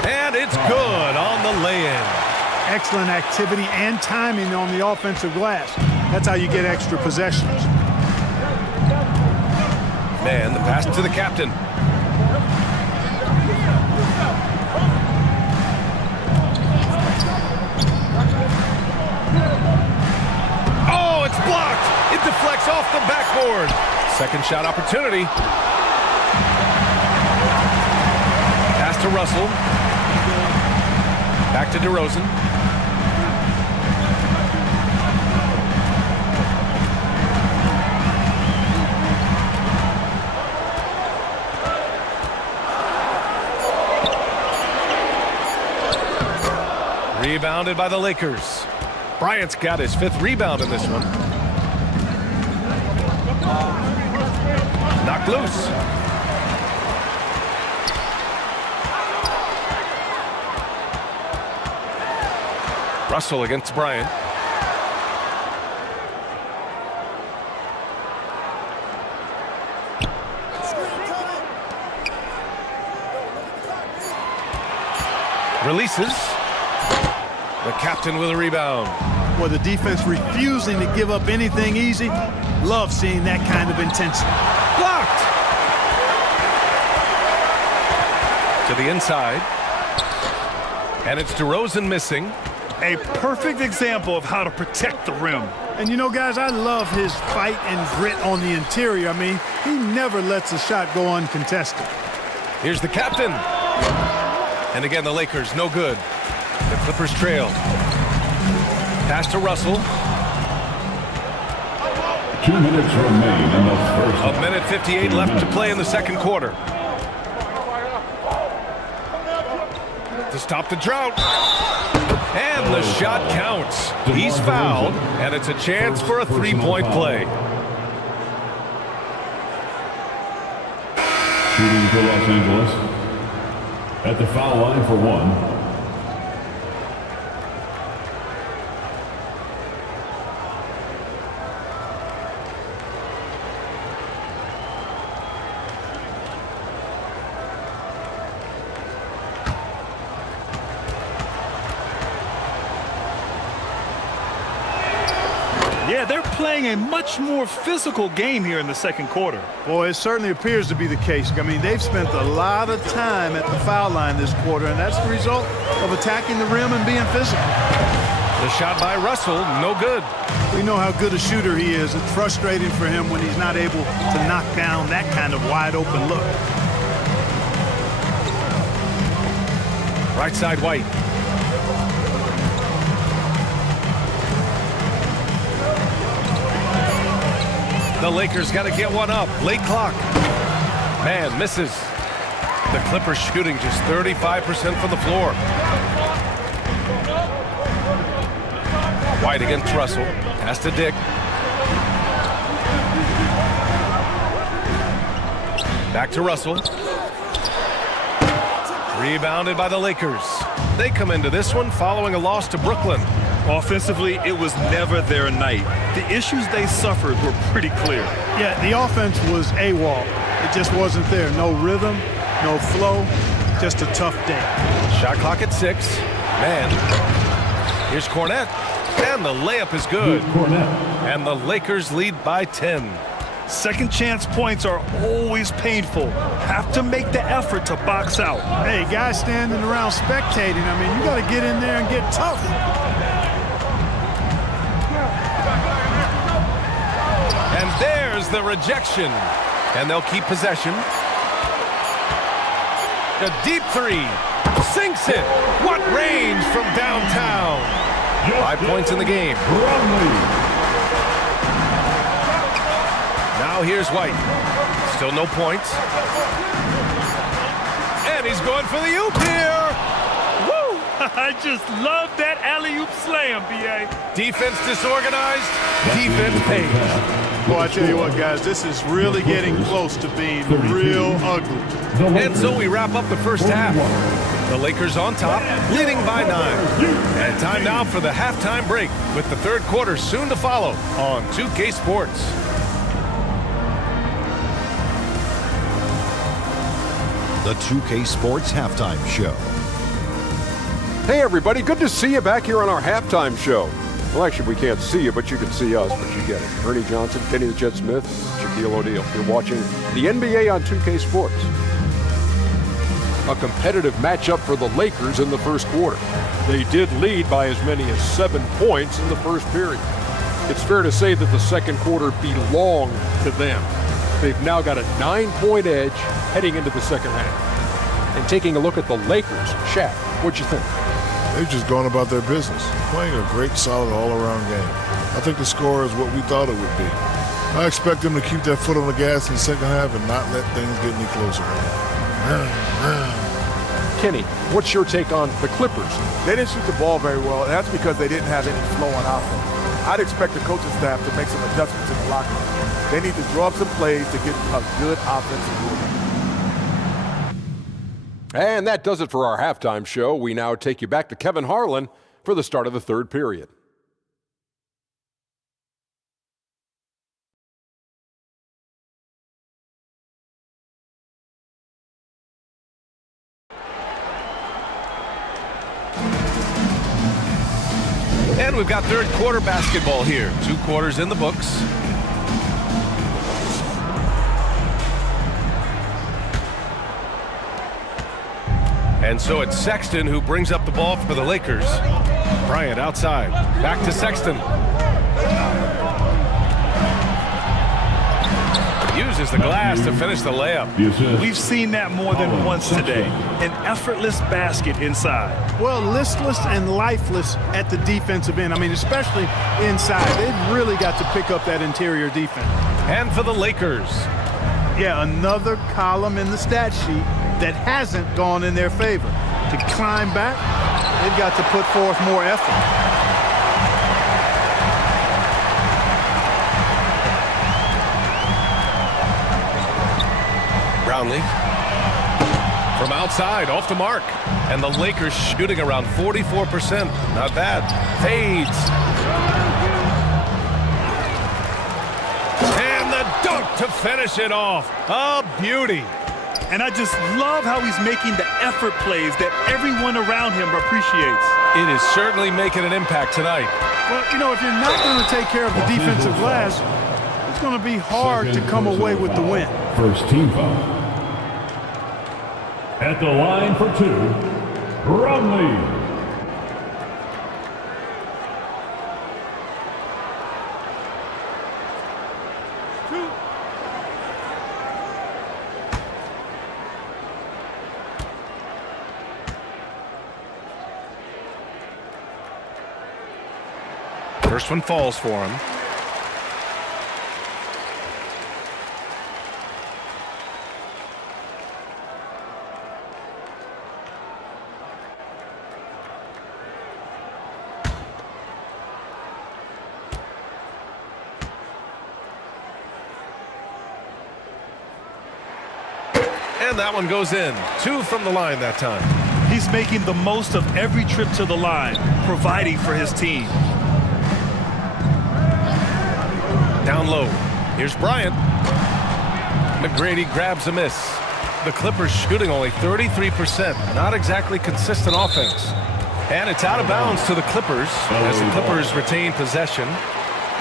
And it's good on the lay-in. Excellent activity and timing on the offensive glass. That's how you get extra possessions. Man, the pass to the captain. Oh, it's blocked. It deflects off the backboard. Second shot opportunity. Pass to Russell. Back to DeRozan. Rebounded by the Lakers. Bryant's got his 5th rebound in this one. Knocked loose. Russell against Bryant. Releases. The captain with a rebound. Well, the defense refusing to give up anything easy. Love seeing that kind of intensity. Blocked. To the inside. And it's DeRozan missing. A perfect example of how to protect the rim. And you know, guys, I love his fight and grit on the interior. I mean, he never lets a shot go uncontested. Here's the captain. And again, the Lakers, no good. The Clippers trail. Pass to Russell. 2 minutes remain in the first. 1:58 left to play in the second quarter. To stop the drought. And the shot counts. He's fouled, and it's a chance for a 3-point play. Shooting for Los Angeles. At the foul line for 1. Yeah, they're playing a much more physical game here in the second quarter. Boy, it certainly appears to be the case. I mean, they've spent a lot of time at the foul line this quarter, and that's the result of attacking the rim and being physical. The shot by Russell, no good. We know how good a shooter he is. It's frustrating for him when he's not able to knock down that kind of wide-open look. Right side, White. The Lakers got to get one up. Late clock. Man, misses. The Clippers shooting just 35% from the floor. White against Russell. Pass to Dick. Back to Russell. Rebounded by the Lakers. They come into this one following a loss to Brooklyn. Offensively, it was never their night. The issues they suffered were pretty clear. Yeah, the offense was AWOL. It just wasn't there. No rhythm, no flow, just a tough day. Shot clock at 6. Man. Here's Cornette. And the layup is good. And the Lakers lead by 10. Second chance points are always painful. Have to make the effort to box out. Hey, guys standing around spectating, I mean, you got to get in there and get tough. And there's the rejection. And they'll keep possession. A deep three. Sinks it. What range from downtown. 5 points in the game. Now here's White. Still no points. And he's going for the oop here. Woo! I just love that alley-oop slam, B.A. Defense disorganized. Defense pays. Boy, I tell you what, guys, this is really getting close to being real ugly. And so we wrap up the first half. The Lakers on top, leading by 9. And time now for the halftime break, with the third quarter soon to follow on 2K Sports. The 2K Sports Halftime Show. Hey, everybody. Good to see you back here on our halftime show. Well, actually, we can't see you, but you can see us, but you get it. Ernie Johnson, Kenny the Jet Smith, Shaquille O'Neal. You're watching the NBA on 2K Sports. A competitive matchup for the Lakers in the first quarter. They did lead by as many as 7 points in the first period. It's fair to say that the second quarter belonged to them. They've now got a 9-point edge heading into the second half. And taking a look at the Lakers, Shaq, what'd you think? They've just gone about their business, playing a great, solid, all-around game. I think the score is what we thought it would be. I expect them to keep their foot on the gas in the second half and not let things get any closer. Kenny, what's your take on the Clippers? They didn't shoot the ball very well, and that's because they didn't have any flow on offense. I'd expect the coaching staff to make some adjustments in the locker room. They need to draw up some plays to get a good offensive movement. And that does it for our halftime show. We now take you back to Kevin Harlan for the start of the third period. And we've got third quarter basketball here. 2 quarters in the books. And so it's Sexton who brings up the ball for the Lakers. Bryant outside. Back to Sexton. Uses the glass to finish the layup. We've seen that more than once today. An effortless basket inside. Well, listless and lifeless at the defensive end. I mean, especially inside. They've really got to pick up that interior defense. And for the Lakers. Yeah, another column in the stat sheet that hasn't gone in their favor. To climb back, they've got to put forth more effort. Brownlee from outside, off the mark. And the Lakers shooting around 44%. Not bad. Fades. And the dunk to finish it off. A beauty. And I just love how he's making the effort plays that everyone around him appreciates. It is certainly making an impact tonight. Well, you know, if you're not going to take care of the defensive glass, it's going to be hard to come away with the win. First team foul. At the line for two, Bromley. First one falls for him. And that one goes in. 2 from the line that time. He's making the most of every trip to the line, providing for his team. Down low. Here's Bryant. McGrady grabs a miss. The Clippers shooting only 33%. Not exactly consistent offense. And it's out of bounds to the Clippers as the Clippers retain possession.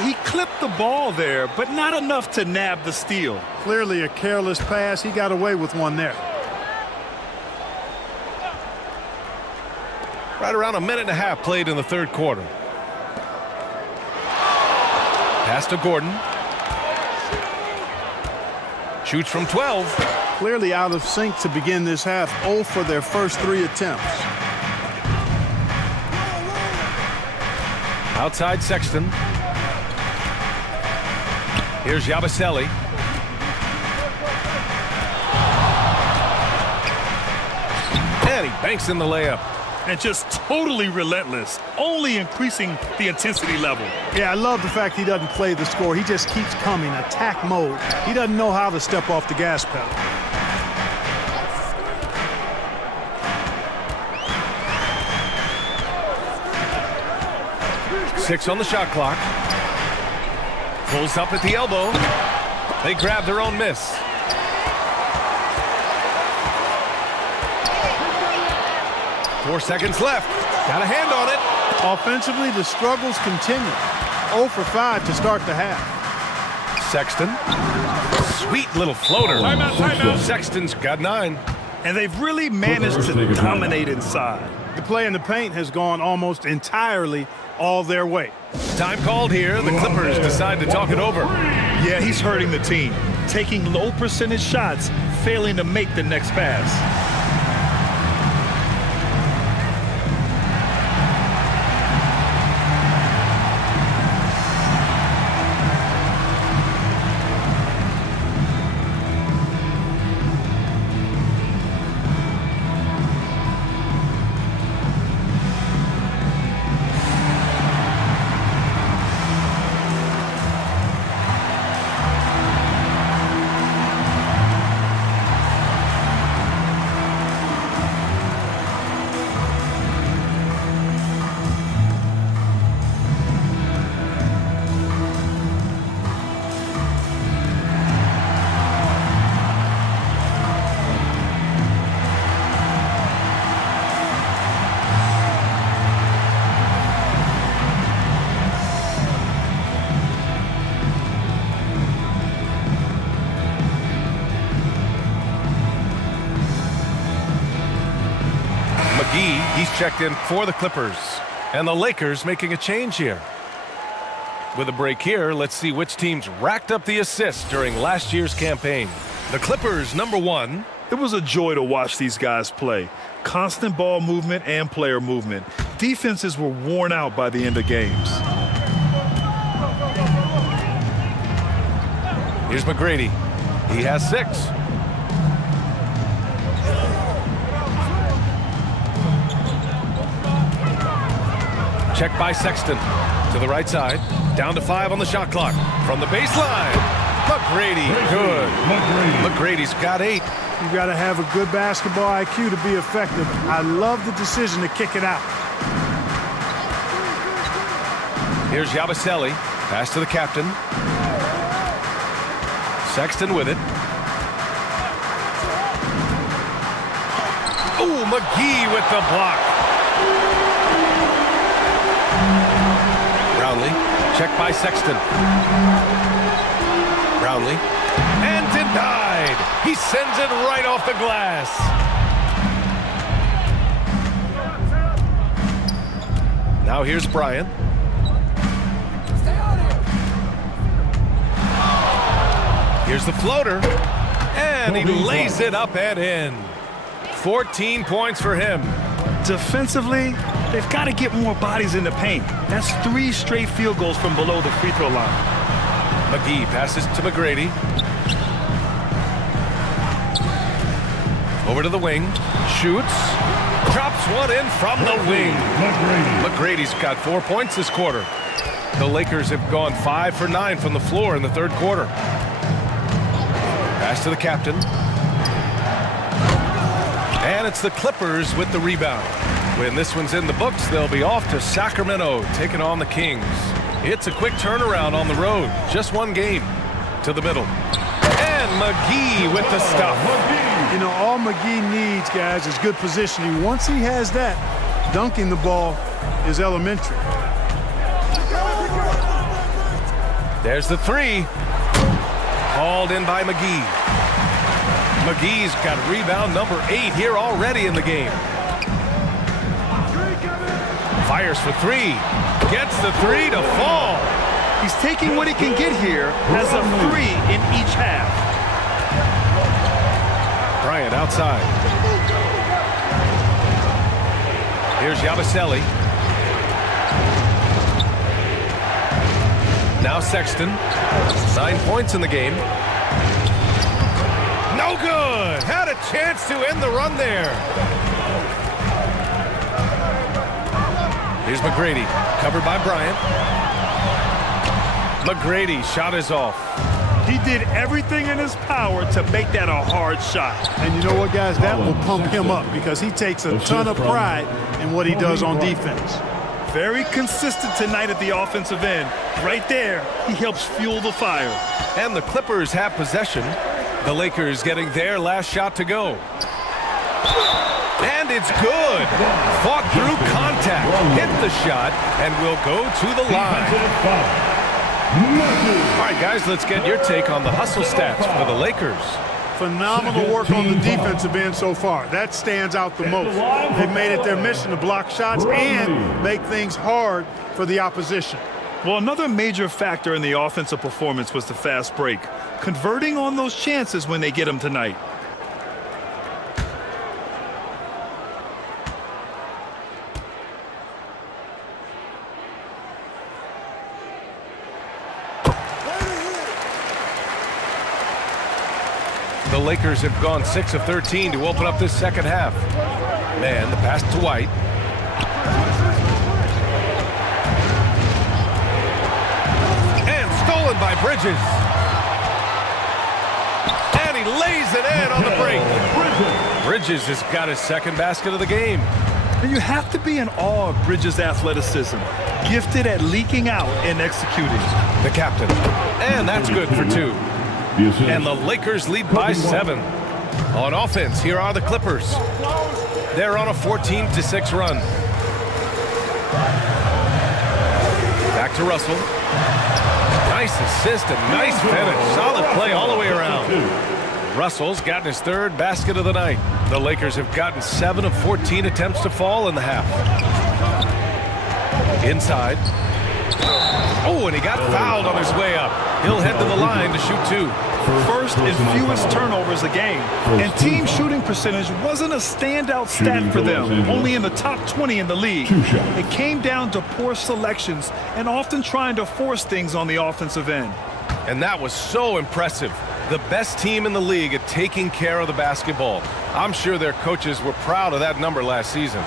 He clipped the ball there, but not enough to nab the steal. Clearly a careless pass. He got away with one there. Right around a minute and a half played in the third quarter. Pass to Gordon. Shoots from 12. Clearly out of sync to begin this half. 0 for their first 3 attempts. Outside Sexton. Here's Yabusele. And he banks in the layup. And just totally relentless, only increasing the intensity level. Yeah, I love the fact he doesn't play the score. He just keeps coming, attack mode. He doesn't know how to step off the gas pedal. Six on the shot clock. Pulls up at the elbow. They grab their own miss. Four seconds left. Got a hand on it. Offensively, the struggles continue. 0 for 5 to start the half. Sexton. Sweet little floater. Timeout, timeout. Sexton's got 9. And they've really managed to dominate inside. The play in the paint has gone almost entirely all their way. Time called here. The Clippers decide to talk it over. Yeah, he's hurting the team. Taking low percentage shots, failing to make the next pass. He's checked in for the Clippers. And the Lakers making a change here. With a break here, let's see which teams racked up the assists during last year's campaign. The Clippers, number 1. It was a joy to watch these guys play. Constant ball movement and player movement. Defenses were worn out by the end of games. Here's McGrady. He has 6. Check by Sexton. To the right side. Down to 5 on the shot clock. From the baseline. McGrady. Good. McGrady's got 8. You've got to have a good basketball IQ to be effective. I love the decision to kick it out. Here's Yabusele. Pass to the captain. Sexton with it. Oh, McGee with the block. Brownlee, checked by Sexton. Brownlee, and denied. He sends it right off the glass. Now here's Bryant. Here's the floater, and he lays it up and in. 14 points for him. Defensively, they've got to get more bodies in the paint. That's 3 straight field goals from below the free throw line. McGee passes to McGrady. Over to the wing, shoots, drops one in from the wing. McGrady's got 4 points this quarter. The Lakers have gone 5 for 9 from the floor in the third quarter. Pass to the captain. And it's the Clippers with the rebound. When this one's in the books, they'll be off to Sacramento, taking on the Kings. It's a quick turnaround on the road. Just one game to the middle. And McGee with the stuff. You know, all McGee needs, guys, is good positioning. Once he has that, dunking the ball is elementary. There's the 3. Called in by McGee. McGee's got rebound number 8 here already in the game. Fires for 3. Gets the 3 to fall. He's taking what he can get here as a 3 in each half. Bryant outside. Here's Yabusele. Now Sexton. 9 points in the game. No good. Had a chance to end the run there. Here's McGrady. Covered by Bryant. McGrady shot is off. He did everything in his power to make that a hard shot. And you know what, guys? That will pump him up because he takes a ton of pride in what he does on defense. Very consistent tonight at the offensive end. Right there, he helps fuel the fire. And the Clippers have possession. The Lakers getting their last shot to go. And it's good. Fought through contact. Hit the shot and will go to the line. All right, guys, let's get your take on the hustle stats for the Lakers. Phenomenal work on the defensive end so far. That stands out the most. They've made it their mission to block shots and make things hard for the opposition. Well, another major factor in the offensive performance was the fast break. Converting on those chances when they get them tonight. The Lakers have gone 6 of 13 to open up this second half. Man, the pass to White. And stolen by Bridges. And he lays it in on the break. Bridges has got his second basket of the game. And you have to be in awe of Bridges' athleticism. Gifted at leaking out and executing. The captain. And that's good for 2. And the Lakers lead by 7. On offense, here are the Clippers. They're on a 14-6 run. Back to Russell. Nice assist and nice finish. Solid play all the way around. Russell's gotten his 3rd basket of the night. The Lakers have gotten 7 of 14 attempts to fall in the half. Inside. Oh, and he got fouled on his way up. He'll head to the line to shoot 2. First and fewest turnovers a game. And team shooting percentage wasn't a standout stat for them, only in the top 20 in the league. It came down to poor selections and often trying to force things on the offensive end. And that was so impressive. The best team in the league at taking care of the basketball. I'm sure their coaches were proud of that number last season.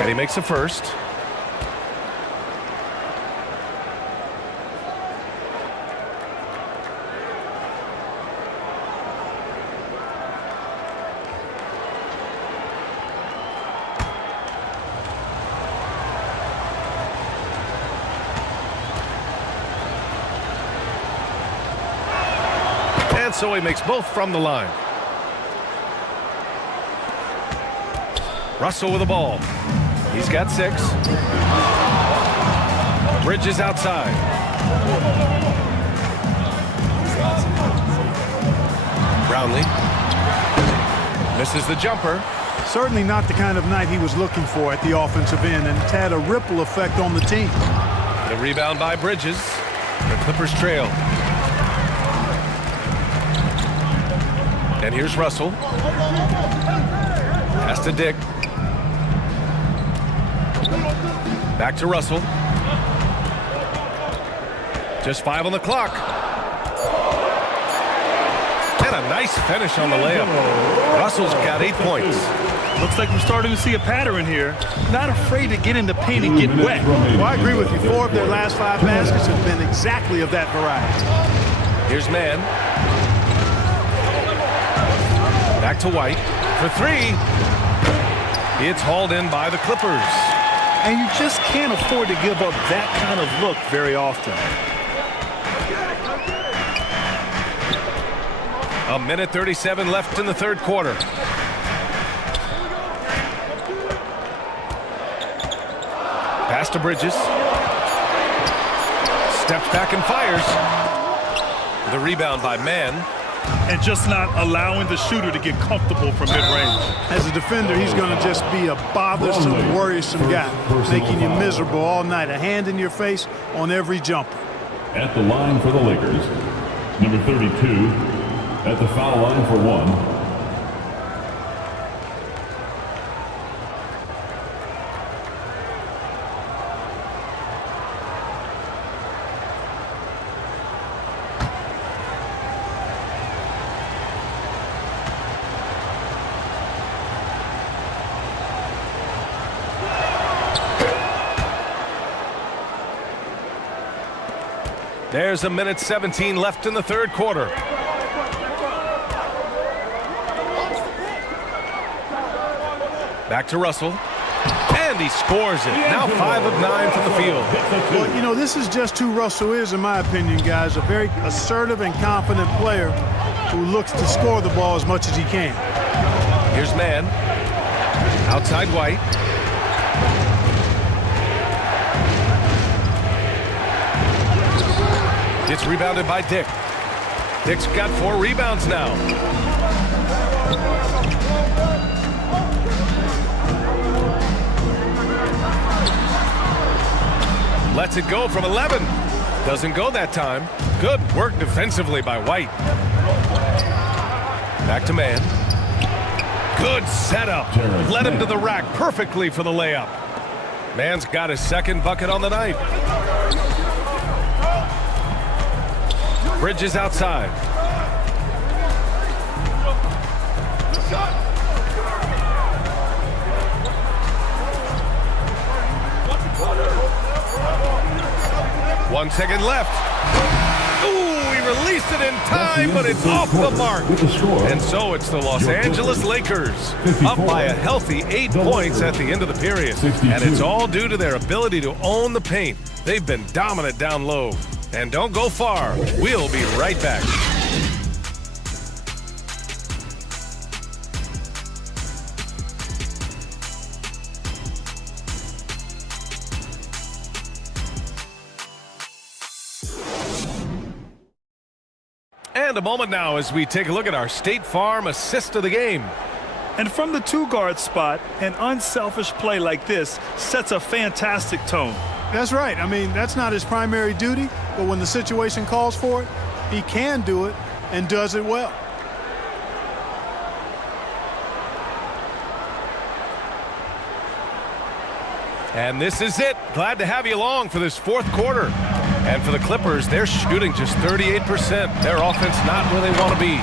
And he makes the first. So he makes both from the line. Russell with the ball. He's got 6. Bridges outside. Brownlee misses the jumper. Certainly not the kind of night he was looking for at the offensive end, and it's had a ripple effect on the team. The rebound by Bridges. The Clippers trail. And here's Russell. Pass to Dick. Back to Russell. Just 5 on the clock. And a nice finish on the layup. Russell's got 8 points. Looks like we're starting to see a pattern here. Not afraid to get in the paint and get wet. Well, I agree with you. 4 of their last 5 baskets have been exactly of that variety. Here's Mann. Back to White for 3. It's hauled in by the Clippers. And you just can't afford to give up that kind of look very often. A minute 37 left in the third quarter. Pass to Bridges. Steps back and fires. The rebound by Mann. And just not allowing the shooter to get comfortable from mid-range. As a defender, he's going to just be a bothersome, worrisome guy, making you miserable all night. A hand in your face on every jumper. At the line for the Lakers, number 32, at the foul line for 1. There's a minute 17 left in the third quarter. Back to Russell. And he scores it. Now 5 of 9 from the field. Well, you know, this is just who Russell is, in my opinion, guys. A very assertive and confident player who looks to score the ball as much as he can. Here's Mann. Outside White. It's rebounded by Dick. Dick's got 4 rebounds now. Lets it go from 11. Doesn't go that time. Good work defensively by White. Back to Mann. Good setup. Led him to the rack perfectly for the layup. Mann's got his second bucket on the night. Bridges outside. One second left. Ooh, he released it in time, but it's off the mark. And so it's the Los Angeles Lakers up by a healthy 8 points at the end of the period. And it's all due to their ability to own the paint. They've been dominant down low. And don't go far. We'll be right back. And a moment now as we take a look at our State Farm assist of the game. And from the 2-guard spot, an unselfish play like this sets a fantastic tone. That's right. I mean, that's not his primary duty, but when the situation calls for it, he can do it and does it well. And this is it. Glad to have you along for this fourth quarter. And for the Clippers, they're shooting just 38%. Their offense not where they want to be.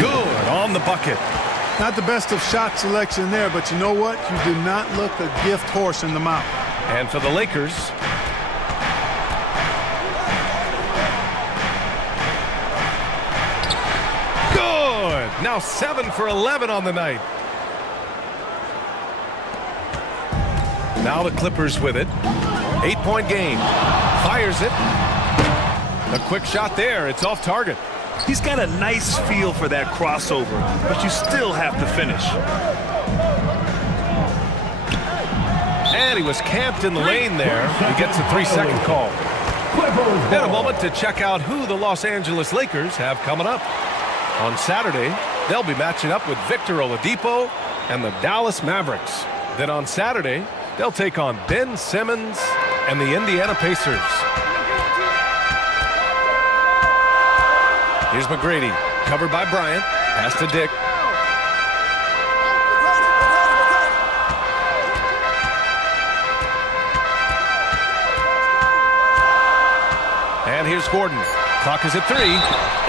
Good on the bucket. Not the best of shot selection there, but you know what? You do not look a gift horse in the mouth. And for the Lakers, good. Now 7 for 11 on the night. Now the Clippers with it. 8-point game. Fires it. A quick shot there. It's off target. He's got a nice feel for that crossover, but you still have to finish. And he was camped in the lane there. He gets a 3-second call. In a moment to check out who the Los Angeles Lakers have coming up. On Saturday, they'll be matching up with Victor Oladipo and the Dallas Mavericks. Then on Saturday, they'll take on Ben Simmons and the Indiana Pacers. Here's McGrady, covered by Bryant, pass to Dick. And here's Gordon. Clock is at 3.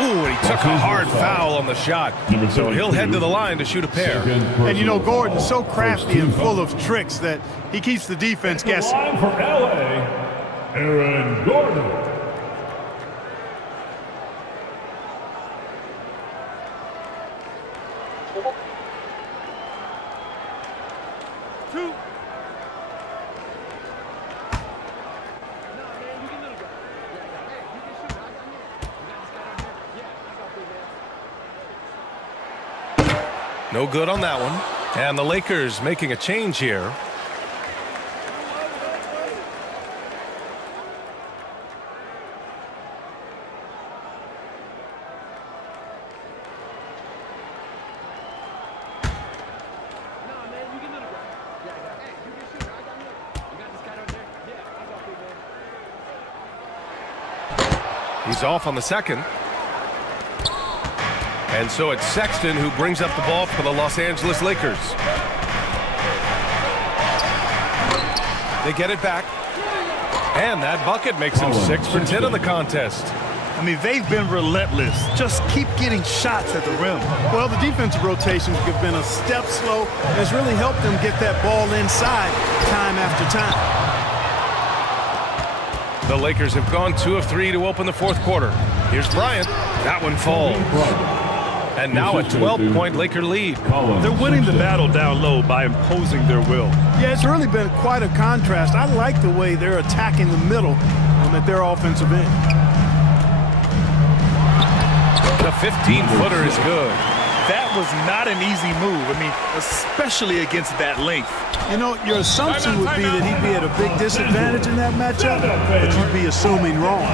Ooh, and he took a hard foul on the shot. So he'll head to the line to shoot a pair. And you know, Gordon's so crafty and full of tricks that he keeps the defense guessing. Line for LA, Aaron Gordon. No good on that one. And the Lakers making a change here. He's off on the second. And so it's Sexton who brings up the ball for the Los Angeles Lakers. They get it back. And that bucket makes them 6 for 10 in the contest. I mean, they've been relentless. Just keep getting shots at the rim. Well, the defensive rotations have been a step slow, and it's really helped them get that ball inside time after time. The Lakers have gone 2 of 3 to open the fourth quarter. Here's Bryant. That one falls. And now a 12-point Laker lead. They're winning the battle down low by imposing their will. Yeah, it's really been quite a contrast. I like the way they're attacking the middle at their offensive end. The 15-footer is good. That was not an easy move. I mean, especially against that length. You know, your assumption would be that he'd be at a big disadvantage in that matchup, but you'd be assuming wrong.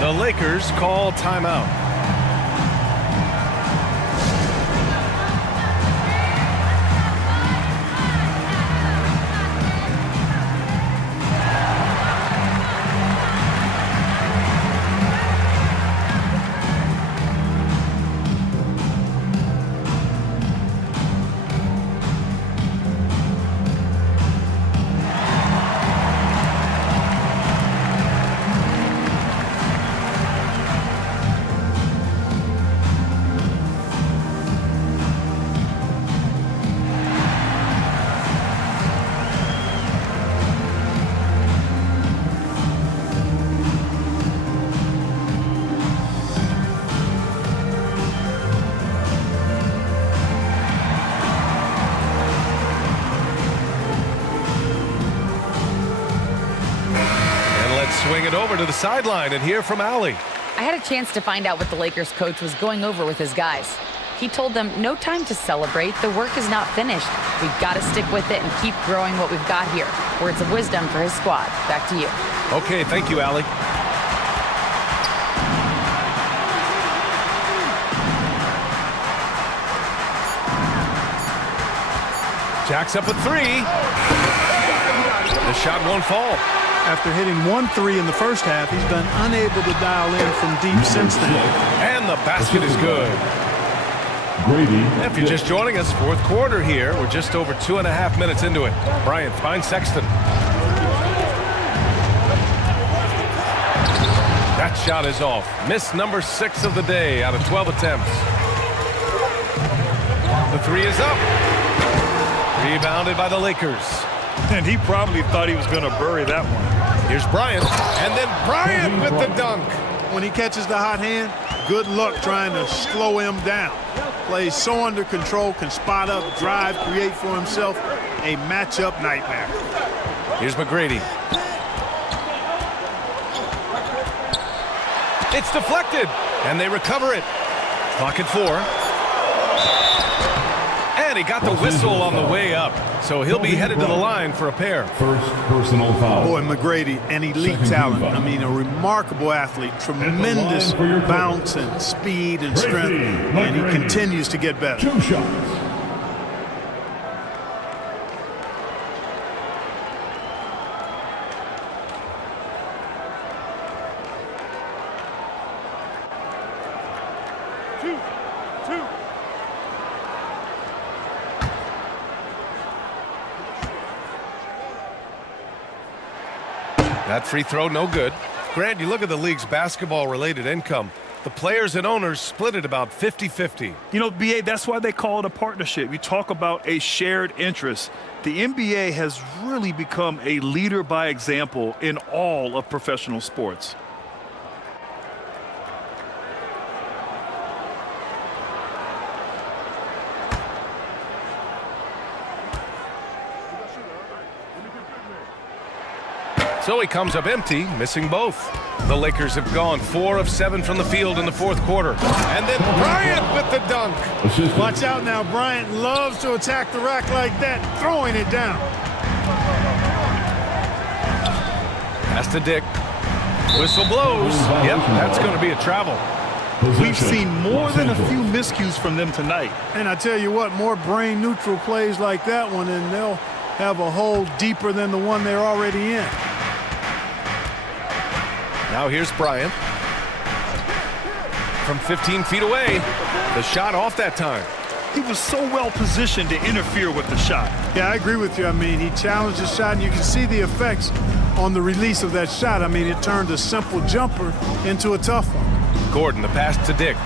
The Lakers call timeout. Swing it over to the sideline and hear from Allie. I had a chance to find out what the Lakers coach was going over with his guys. He told them no time to celebrate. The work is not finished. We've got to stick with it and keep growing what we've got here. Words of wisdom for his squad. Back to you. Okay, thank you, Allie. Jack's up at 3. The shot won't fall. After hitting 1 3 in the first half, he's been unable to dial in from deep since then. And the basket is good. If you're just joining us, fourth quarter here. We're just over 2.5 minutes into it. Bryant finds Sexton. That shot is off. Miss number 6 of the day out of 12 attempts. The 3 is up. Rebounded by the Lakers. And he probably thought he was going to bury that one. Here's Bryant, and then Bryant with the dunk. When he catches the hot hand, good luck trying to slow him down. Plays so under control, can spot up, drive, create for himself. A matchup nightmare. Here's McGrady. It's deflected, and they recover it. Clock at 4. And he got the whistle on the way up. So he'll be headed to the line for a pair. First personal foul. Boy, McGrady, an elite talent. I mean, a remarkable athlete. Tremendous bounce and speed and strength. And he continues to get better. 2 shots. That free throw, no good. Grant, you look at the league's basketball-related income. The players and owners split it about 50-50. You know, BA, that's why they call it a partnership. You talk about a shared interest. The NBA has really become a leader by example in all of professional sports. So he comes up empty, missing both. The Lakers have gone 4 of 7 from the field in the fourth quarter. And then Bryant with the dunk. Watch out now. Bryant loves to attack the rack like that, throwing it down. Pass to Dick. Whistle blows. Yep, that's going to be a travel. We've seen more than a few miscues from them tonight. And I tell you what, more brain-neutral plays like that one, and they'll have a hole deeper than the one they're already in. Now here's Bryant. From 15 feet away. The shot off that time. He was so well positioned to interfere with the shot. Yeah, I agree with you. I mean, he challenged the shot, and you can see the effects on the release of that shot. I mean, it turned a simple jumper into a tough one. Gordon, the pass to Dick.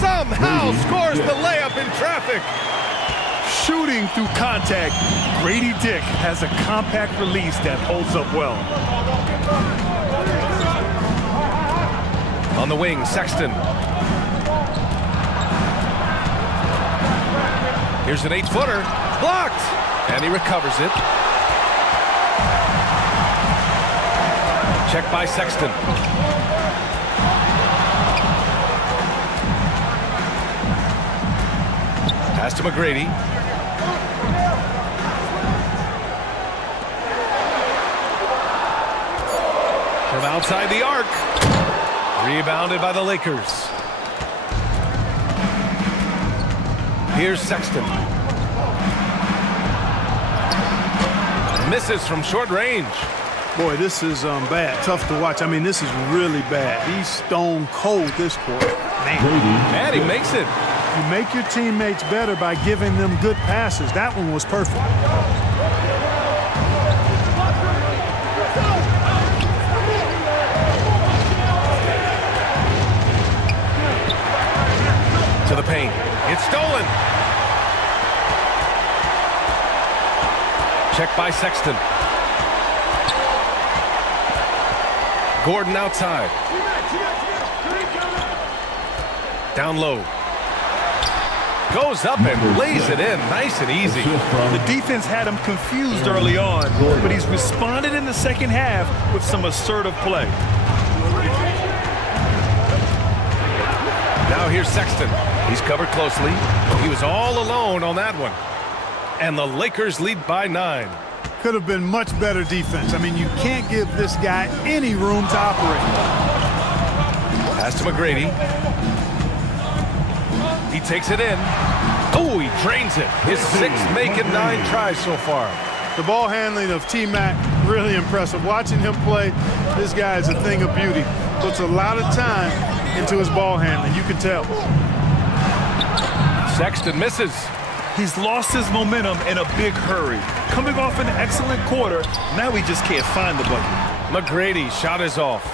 Somehow scores the layup in traffic. Shooting through contact, Grady Dick has a compact release that holds up well. On the wing, Sexton. Here's an 8-footer. Blocked! And he recovers it. Check by Sexton. Pass to McGrady. From outside the arc. Rebounded by the Lakers. Here's Sexton. Misses from short range. Boy, this is bad. Tough to watch. I mean, this is really bad. He's stone cold this quarter. Man. And he makes it. You make your teammates better by giving them good passes. That one was perfect. To the paint. It's stolen. Check by Sexton. Gordon outside. Down low. Goes up and lays it in nice and easy. The defense had him confused early on, but he's responded in the second half with some assertive play. Now here's Sexton. He's covered closely. He was all alone on that one. And the Lakers lead by 9. Could have been much better defense. I mean, you can't give this guy any room to operate. Pass to McGrady. He takes it in. Oh, he drains it. His 6th making 9 tries so far. The ball handling of T-Mac, really impressive. Watching him play, this guy is a thing of beauty. Puts a lot of time into his ball handling, you can tell. Sexton misses. He's lost his momentum in a big hurry. Coming off an excellent quarter, now he just can't find the bucket. McGrady shot is off.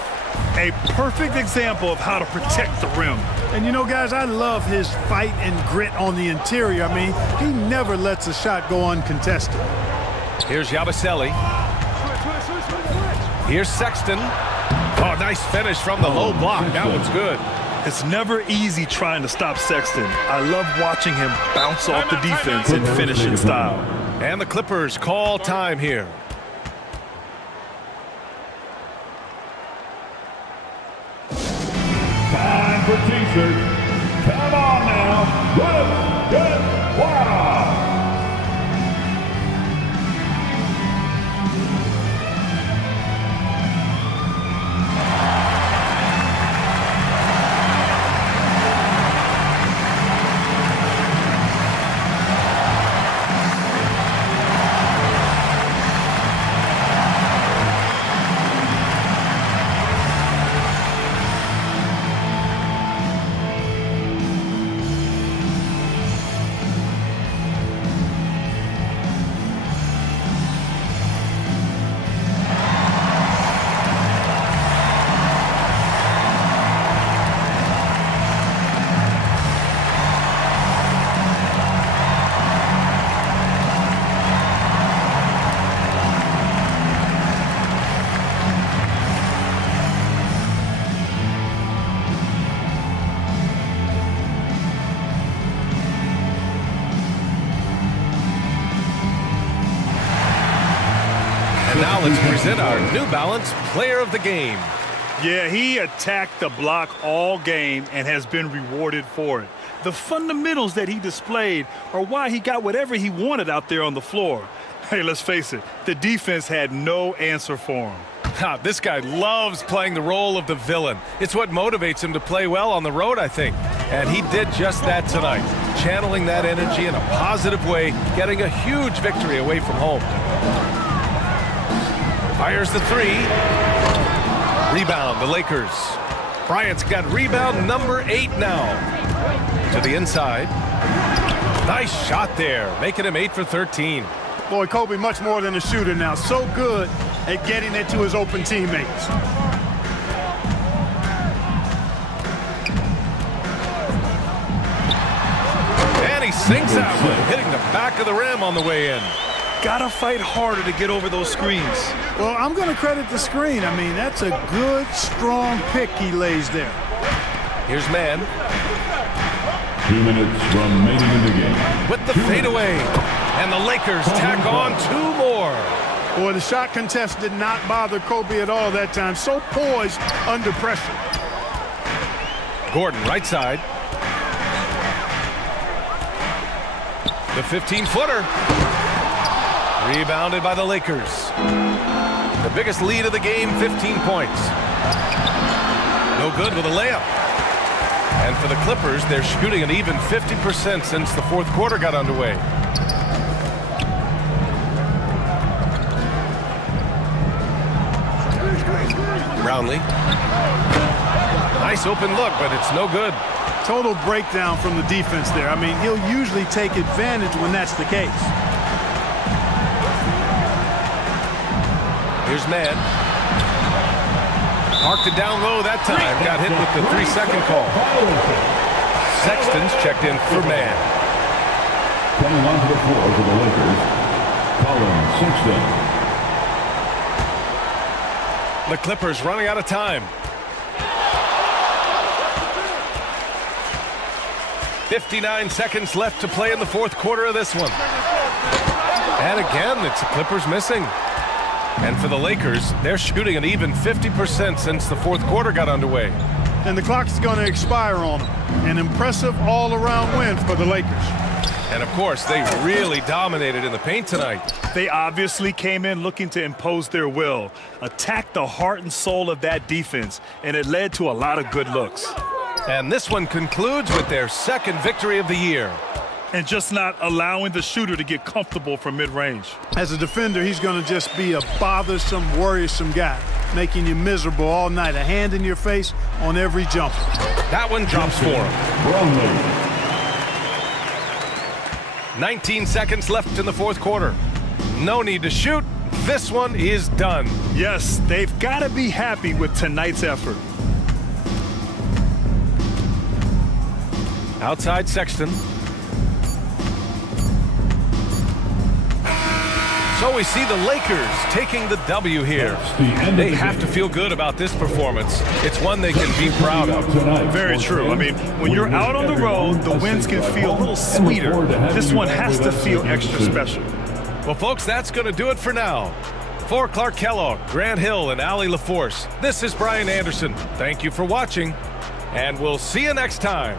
A perfect example of how to protect the rim. And you know, guys, I love his fight and grit on the interior. I mean, he never lets a shot go uncontested. Here's Yabusele. Here's Sexton. Oh, nice finish from the low block. That one's good. It's never easy trying to stop Sexton. I love watching him bounce off the defense and finish in style. And the Clippers call time here. Time for T-shirt. And now let's present our New Balance Player of the Game. Yeah, he attacked the block all game and has been rewarded for it. The fundamentals that he displayed are why he got whatever he wanted out there on the floor. Hey, let's face it, the defense had no answer for him. This guy loves playing the role of the villain. It's what motivates him to play well on the road, I think. And he did just that tonight, channeling that energy in a positive way, getting a huge victory away from home. Fires the three. Rebound, the Lakers. Bryant's got rebound number 8 now. To the inside. Nice shot there, making him 8 for 13. Boy, Kobe much more than a shooter now. So good at getting it to his open teammates. And he sinks that one, hitting the back of the rim on the way in. Gotta fight harder to get over those screens. Well, I'm going to credit the screen. I mean, that's a good, strong pick he lays there. Here's man. 2 minutes remaining in the game. With the fadeaway. And the Lakers tack on 2 more. Boy, the shot contest did not bother Kobe at all that time. So poised under pressure. Gordon, right side. The 15-footer. Rebounded by the Lakers. The biggest lead of the game, 15 points. No good with a layup. And for the Clippers, they're shooting an even 50% since the fourth quarter got underway. Brownlee. Nice open look, but it's no good. Total breakdown from the defense there. I mean, he'll usually take advantage when that's the case. Here's man. Marked it down low that time. Got hit with the 3-second call. Sexton's checked in for man. Coming onto the floor for the Lakers, Colin Sexton. The Clippers running out of time. 59 seconds left to play in the fourth quarter of this one. And again, it's the Clippers missing. And for the Lakers, they're shooting an even 50% since the fourth quarter got underway. And the clock's going to expire on them. An impressive all-around win for the Lakers. And of course, they really dominated in the paint tonight. They obviously came in looking to impose their will, attack the heart and soul of that defense, and it led to a lot of good looks. And this one concludes with their second victory of the year. And just not allowing the shooter to get comfortable from mid-range. As a defender, he's going to just be a bothersome, worrisome guy, making you miserable all night, a hand in your face on every jumper. That one drops for him. 19 seconds left in the fourth quarter. No need to shoot. This one is done. Yes, they've got to be happy with tonight's effort. Outside Sexton. So we see the Lakers taking the W here. They have to feel good about this performance. It's one they can be proud of. Very true. I mean, when you're out on the road, the wins can feel a little sweeter. This one has to feel extra special. Well, folks, that's going to do it for now. For Clark Kellogg, Grant Hill, and Allie LaForce, this is Brian Anderson. Thank you for watching, and we'll see you next time.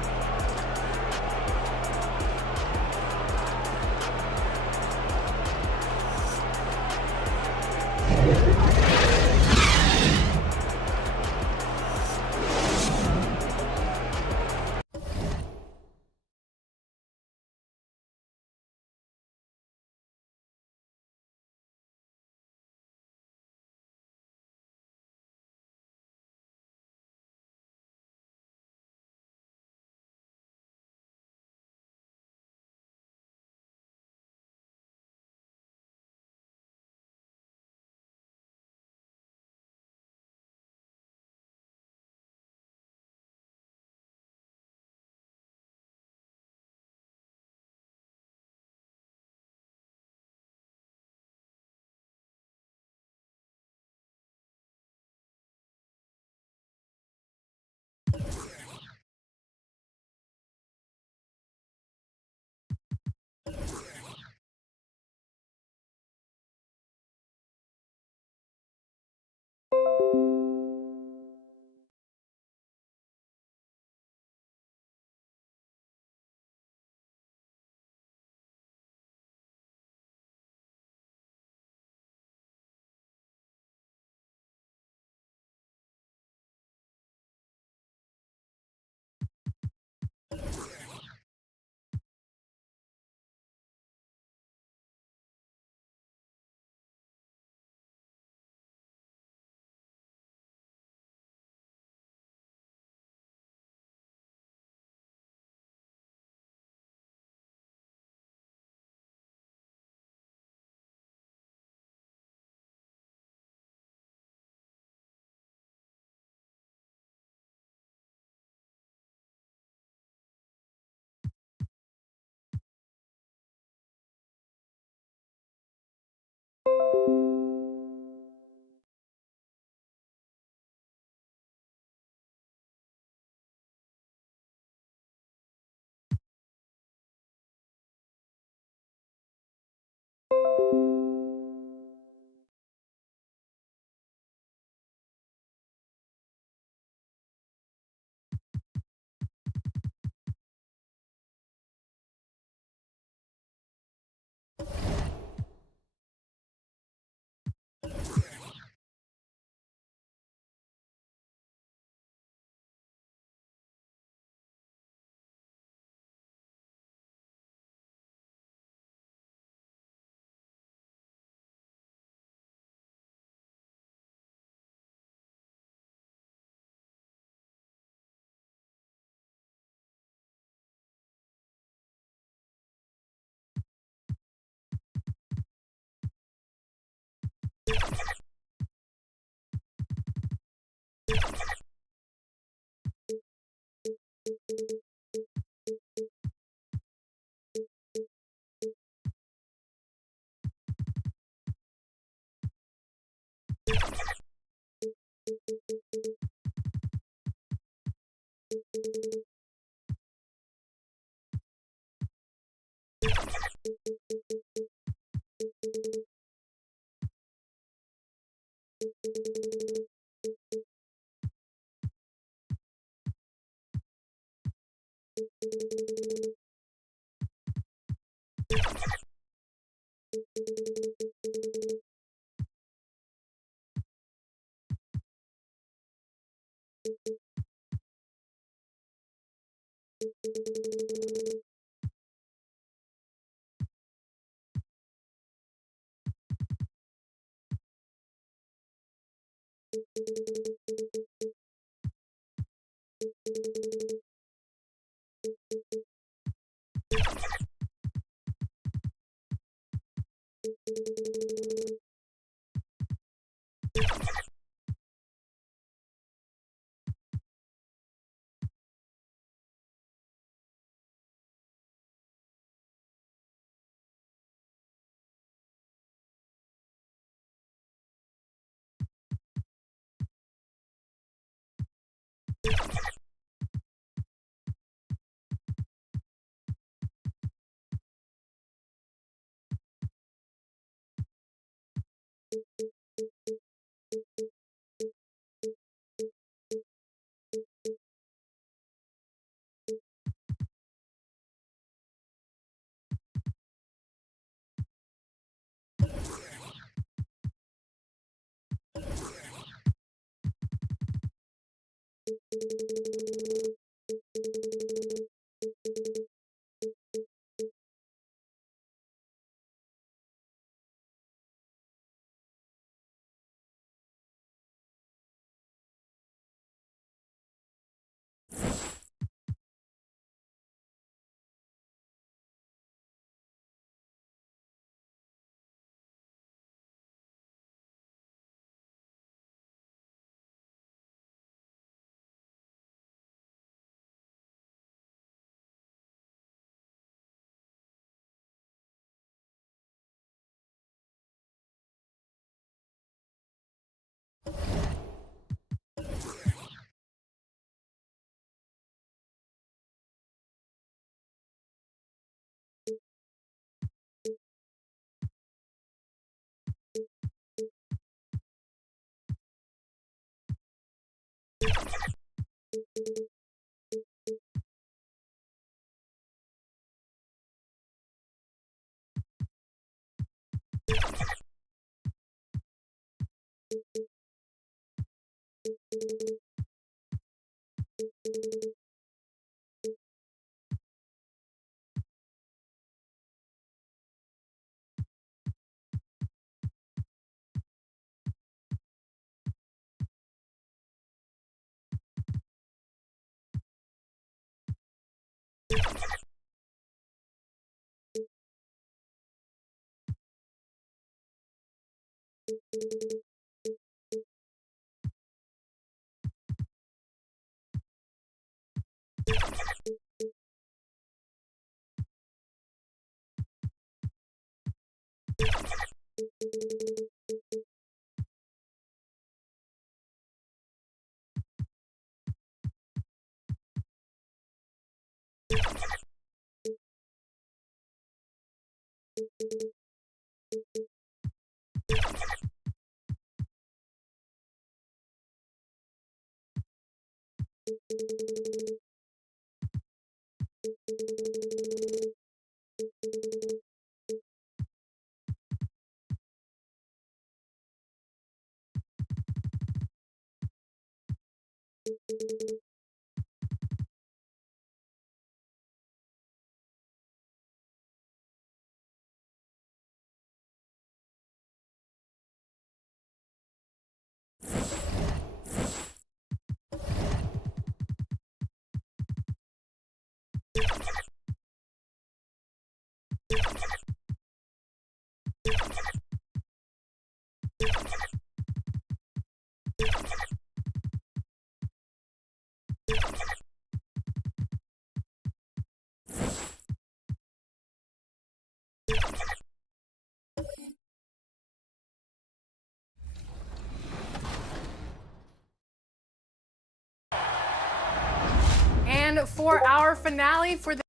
And for our finale for the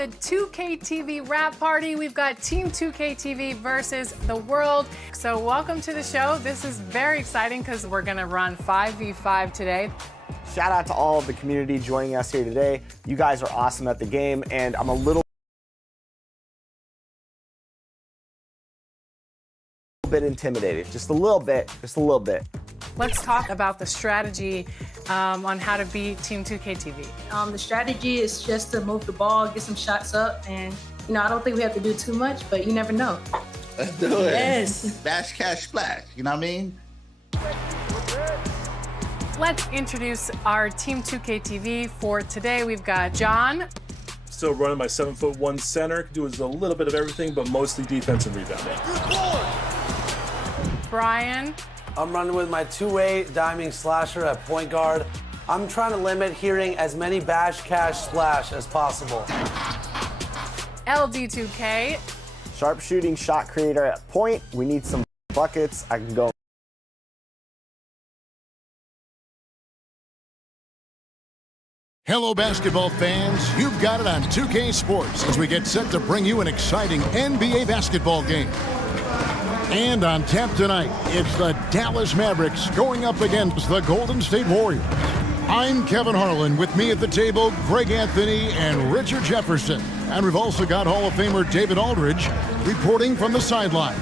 2K TV wrap party, we've got Team 2K TV versus the world. So welcome to the show. This is very exciting because we're going to run 5v5 today. Shout out to all of the community joining us here today. You guys are awesome at the game, and I'm a little bit intimidated. Just a little bit. Let's talk about the strategy on how to beat Team 2K TV. The strategy is just to move the ball, get some shots up, and I don't think we have to do too much, but you never know. Let's do it. Yes. Bash, cash, splash. You know what I mean? Let's introduce our Team 2K TV for today. We've got John. Still running my 7'1" center. Doing a little bit of everything, but mostly defensive rebounding. Brian. I'm running with my two-way diming slasher at point guard. I'm trying to limit hearing as many bash, cash, splash as possible. LD2K. Sharpshooting shot creator at point. We need some buckets. I can go. Hello, basketball fans. You've got it on 2K Sports as we get set to bring you an exciting NBA basketball game. And on tap tonight, it's the Dallas Mavericks going up against the Golden State Warriors. I'm Kevin Harlan. With me at the table, Greg Anthony and Richard Jefferson. And we've also got Hall of Famer David Aldridge reporting from the sidelines.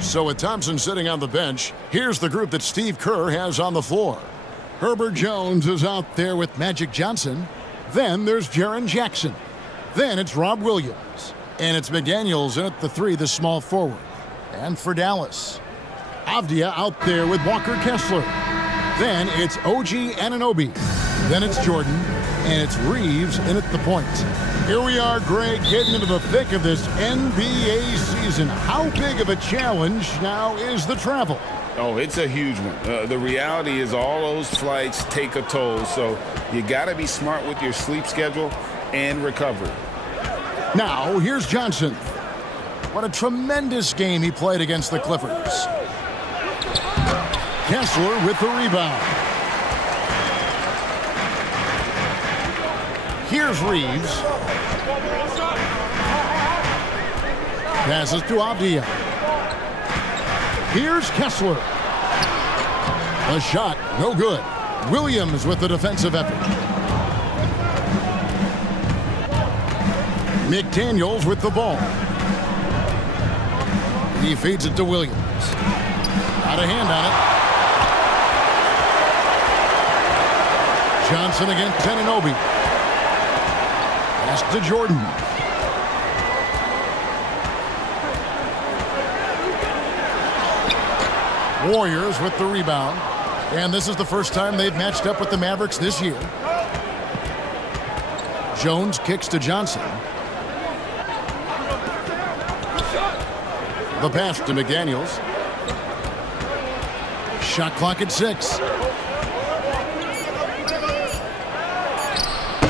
So with Thompson sitting on the bench, here's the group that Steve Kerr has on the floor. Herbert Jones is out there with Magic Johnson. Then there's Jaren Jackson. Then it's Rob Williams. And it's McDaniels in at the three, the small forward. And for Dallas, Avdia out there with Walker Kessler. Then it's OG Anunoby. Then it's Jordan. And it's Reeves in at the point. Here we are, Greg, getting into the thick of this NBA season. How big of a challenge now is the travel? Oh, it's a huge one. The reality is all those flights take a toll, so you got to be smart with your sleep schedule and recovery. Now, here's Johnson. What a tremendous game he played against the Clippers. Kessler with the rebound. Here's Reeves. Passes to Avdia. Here's Kessler. A shot, no good. Williams with the defensive effort. McDaniels with the ball. He feeds it to Williams. Got a hand on it. Johnson against Anunoby. Pass to Jordan. Warriors with the rebound. And this is the first time they've matched up with the Mavericks this year. Jones kicks to Johnson. The pass to McDaniels. Shot clock at 6.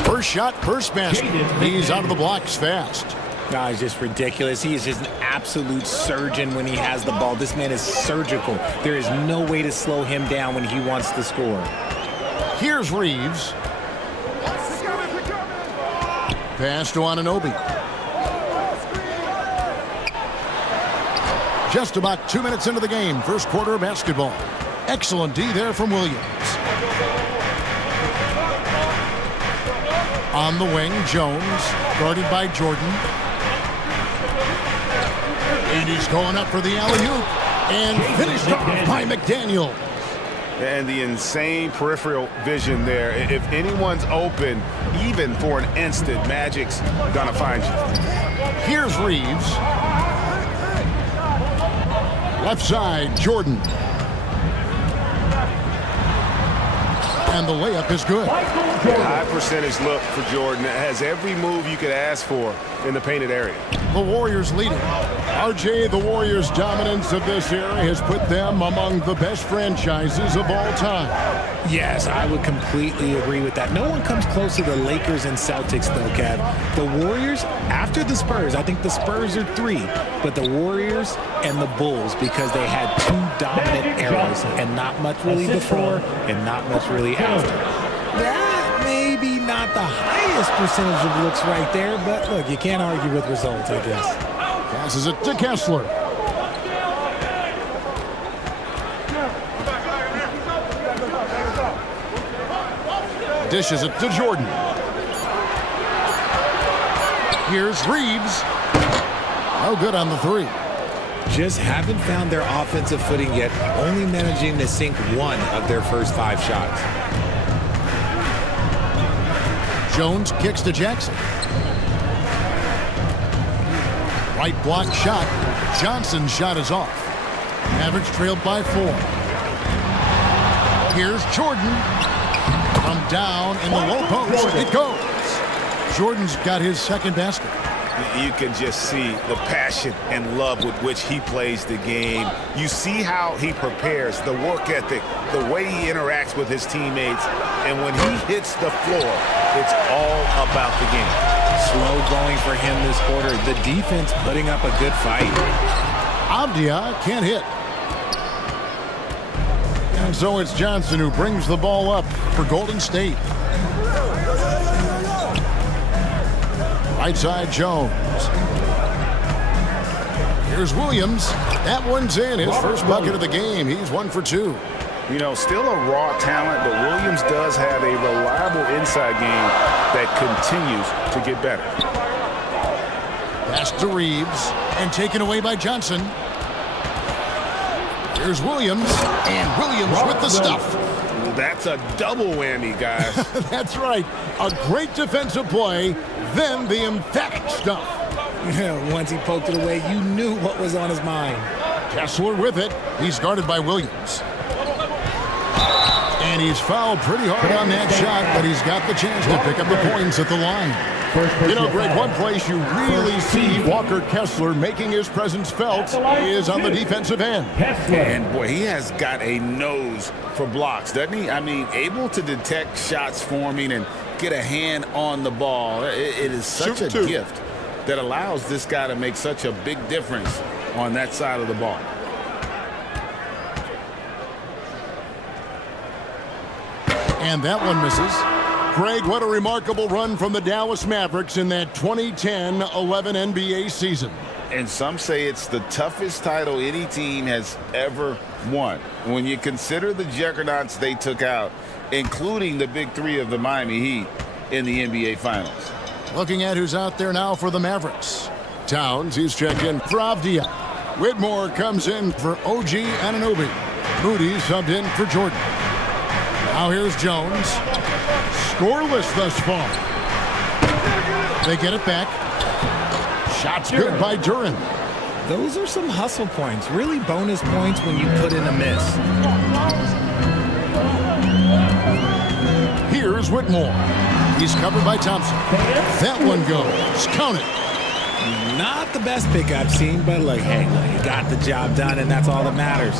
First shot, first basket. He's out of the blocks fast. No, it's just ridiculous. He is just an absolute surgeon when he has the ball. This man is surgical. There is no way to slow him down when he wants to score. Here's Reeves. Pass to Anunoby. Just about 2 minutes into the game, first quarter of basketball. Excellent D there from Williams. On the wing, Jones, guarded by Jordan. And he's going up for the alley-oop. And finished off by McDaniel. And the insane peripheral vision there. If anyone's open, even for an instant, Magic's gonna find you. Here's Reeves. Left side, Jordan. And the layup is good. High percentage look for Jordan. It has every move you could ask for in the painted area. The Warriors lead it. RJ, the Warriors' dominance of this era has put them among the best franchises of all time. Yes, I would completely agree with that. No one comes close to the Lakers and Celtics, though, Kev. The Warriors, after the Spurs, I think the Spurs are 3, but the Warriors and the Bulls, because they had 2 dominant eras, and not much really before and not much really after. That maybe not the highest percentage of looks right there, but look, you can't argue with results, I guess. Passes it to Kessler. Dishes it to Jordan. Here's Reeves. No good on the 3. Just haven't found their offensive footing yet, only managing to sink 1 of their first 5 shots. Jones kicks to Jackson. Right block shot. Johnson's shot is off. Mavericks trailed by 4. Here's Jordan. From down in the low post, it goes. Jordan's got his second basket. You can just see the passion and love with which he plays the game. You see how he prepares, the work ethic, the way he interacts with his teammates. And when he hits the floor, it's all about the game. Slow going for him this quarter. The defense putting up a good fight. Avdia can't hit. And so it's Johnson who brings the ball up for Golden State. Right side, Jones. Here's Williams. That one's in. His first bucket of the game. He's 1 for 2. You know, still a raw talent, but Williams does have a reliable inside game that continues to get better. Pass to Reeves and taken away by Johnson. Here's Williams, and Williams with the stuff. That's a double whammy, guys. That's right. A great defensive play, then the emphatic stuff. Once he poked it away, you knew what was on his mind. Kessler with it. He's guarded by Williams. And he's fouled pretty hard on that shot, but he's got the chance to pick up the points at the line. You know, Greg, one place you really see Walker Kessler making his presence felt is on the defensive end. And, boy, he has got a nose for blocks, doesn't he? I mean, able to detect shots forming and get a hand on the ball. It is such a gift that allows this guy to make such a big difference on that side of the ball. And that one misses. Greg, what a remarkable run from the Dallas Mavericks in that 2010-11 NBA season. And some say it's the toughest title any team has ever won. When you consider the juggernauts they took out, including the big 3 of the Miami Heat in the NBA Finals. Looking at who's out there now for the Mavericks. Towns, he's checked in for Avdia. Whitmore comes in for OG Anunoby. Moody subbed in for Jordan. Now here's Jones. Scoreless thus far. They get it back. Shots good by Duran. Those are some hustle points. Really bonus points when you put in a miss. Here's Whitmore. He's covered by Thompson. That one goes. Count it. Not the best pick I've seen, but like, hey, you got the job done, and that's all that matters.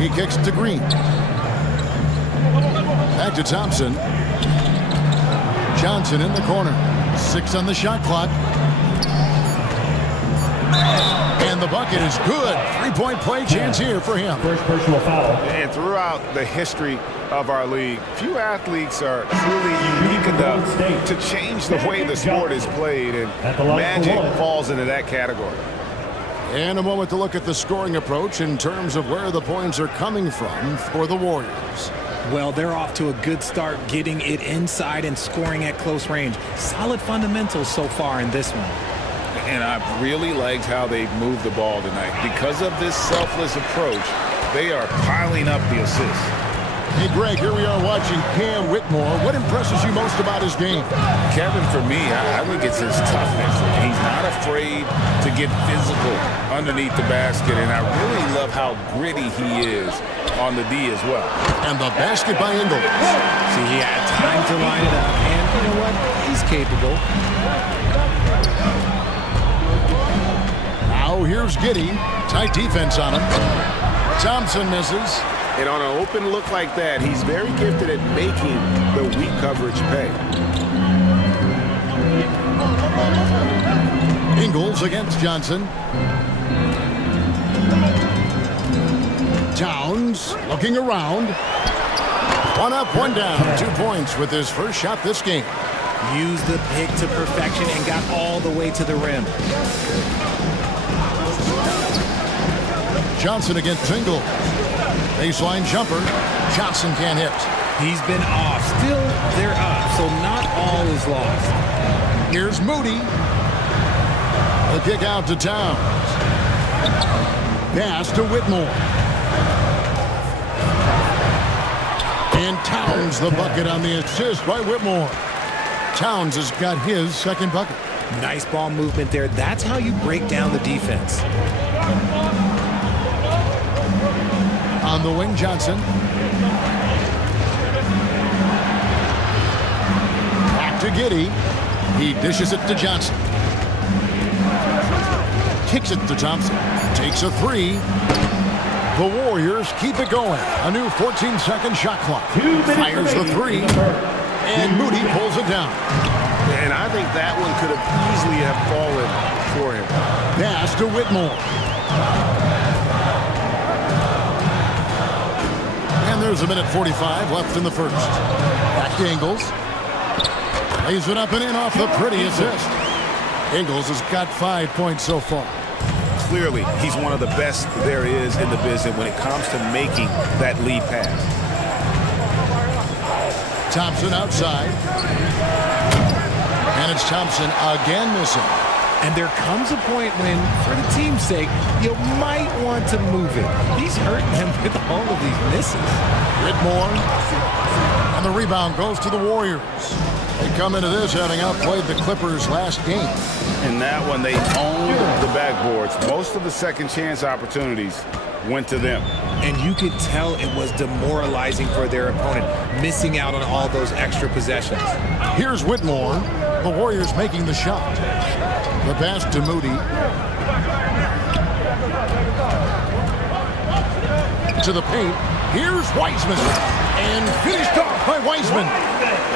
He kicks to Green. Back to Thompson. Johnson in the corner. 6 on the shot clock. And the bucket is good. 3-point play chance here for him. First personal foul. And throughout the history of our league, few athletes are truly unique enough to change the way the sport is played, and Magic falls into that category. And a moment to look at the scoring approach in terms of where the points are coming from for the Warriors. Well, they're off to a good start getting it inside and scoring at close range. Solid fundamentals so far in this one. And I've really liked how they've moved the ball tonight. Because of this selfless approach, they are piling up the assists. Hey, Greg, here we are watching Cam Whitmore. What impresses you most about his game? Kevin, for me, I think it's his toughness. He's not afraid to get physical underneath the basket, and I really love how gritty he is on the D as well. And the basket by Ingles. See, he had time to line it up, and you know what? He's capable. Now here's Giddey. Tight defense on him. Thompson misses. And on an open look like that, he's very gifted at making the weak coverage pay. Ingles against Johnson. Towns looking around. One up, one down. 2 points with his first shot this game. Used the pick to perfection and got all the way to the rim. Johnson against Ingles. Baseline jumper. Johnson can't hit. He's been off. Still, they're up, so not all is lost. Here's Moody. The kick out to Towns. Pass to Whitmore. And Towns the bucket on the assist by Whitmore. Towns has got his second bucket. Nice ball movement there. That's how you break down the defense. On the wing, Johnson. Back to Giddey. He dishes it to Johnson. Kicks it to Thompson. Takes a three. The Warriors keep it going. A new 14-second shot clock. Fires the three. And Moody pulls it down. And I think that one could have easily have fallen for him. Pass to Whitmore. And there's a minute 45 left in the first. Back to Ingles. Lays it up and in off the pretty assist. Ingles has got 5 points so far. Clearly, he's one of the best there is in the business when it comes to making that lead pass. Thompson outside. And it's Thompson again missing. And there comes a point when, for the team's sake, you might want to move it. He's hurting them with all of these misses. Whitmore. And the rebound goes to the Warriors. They come into this having outplayed the Clippers last game. In that one, they owned the backboards. Most of the second chance opportunities went to them. And you could tell it was demoralizing for their opponent, missing out on all those extra possessions. Here's Whitmore. The Warriors making the shot. The pass to Moody. To the paint. Here's Wiseman. And finished off by Wiseman.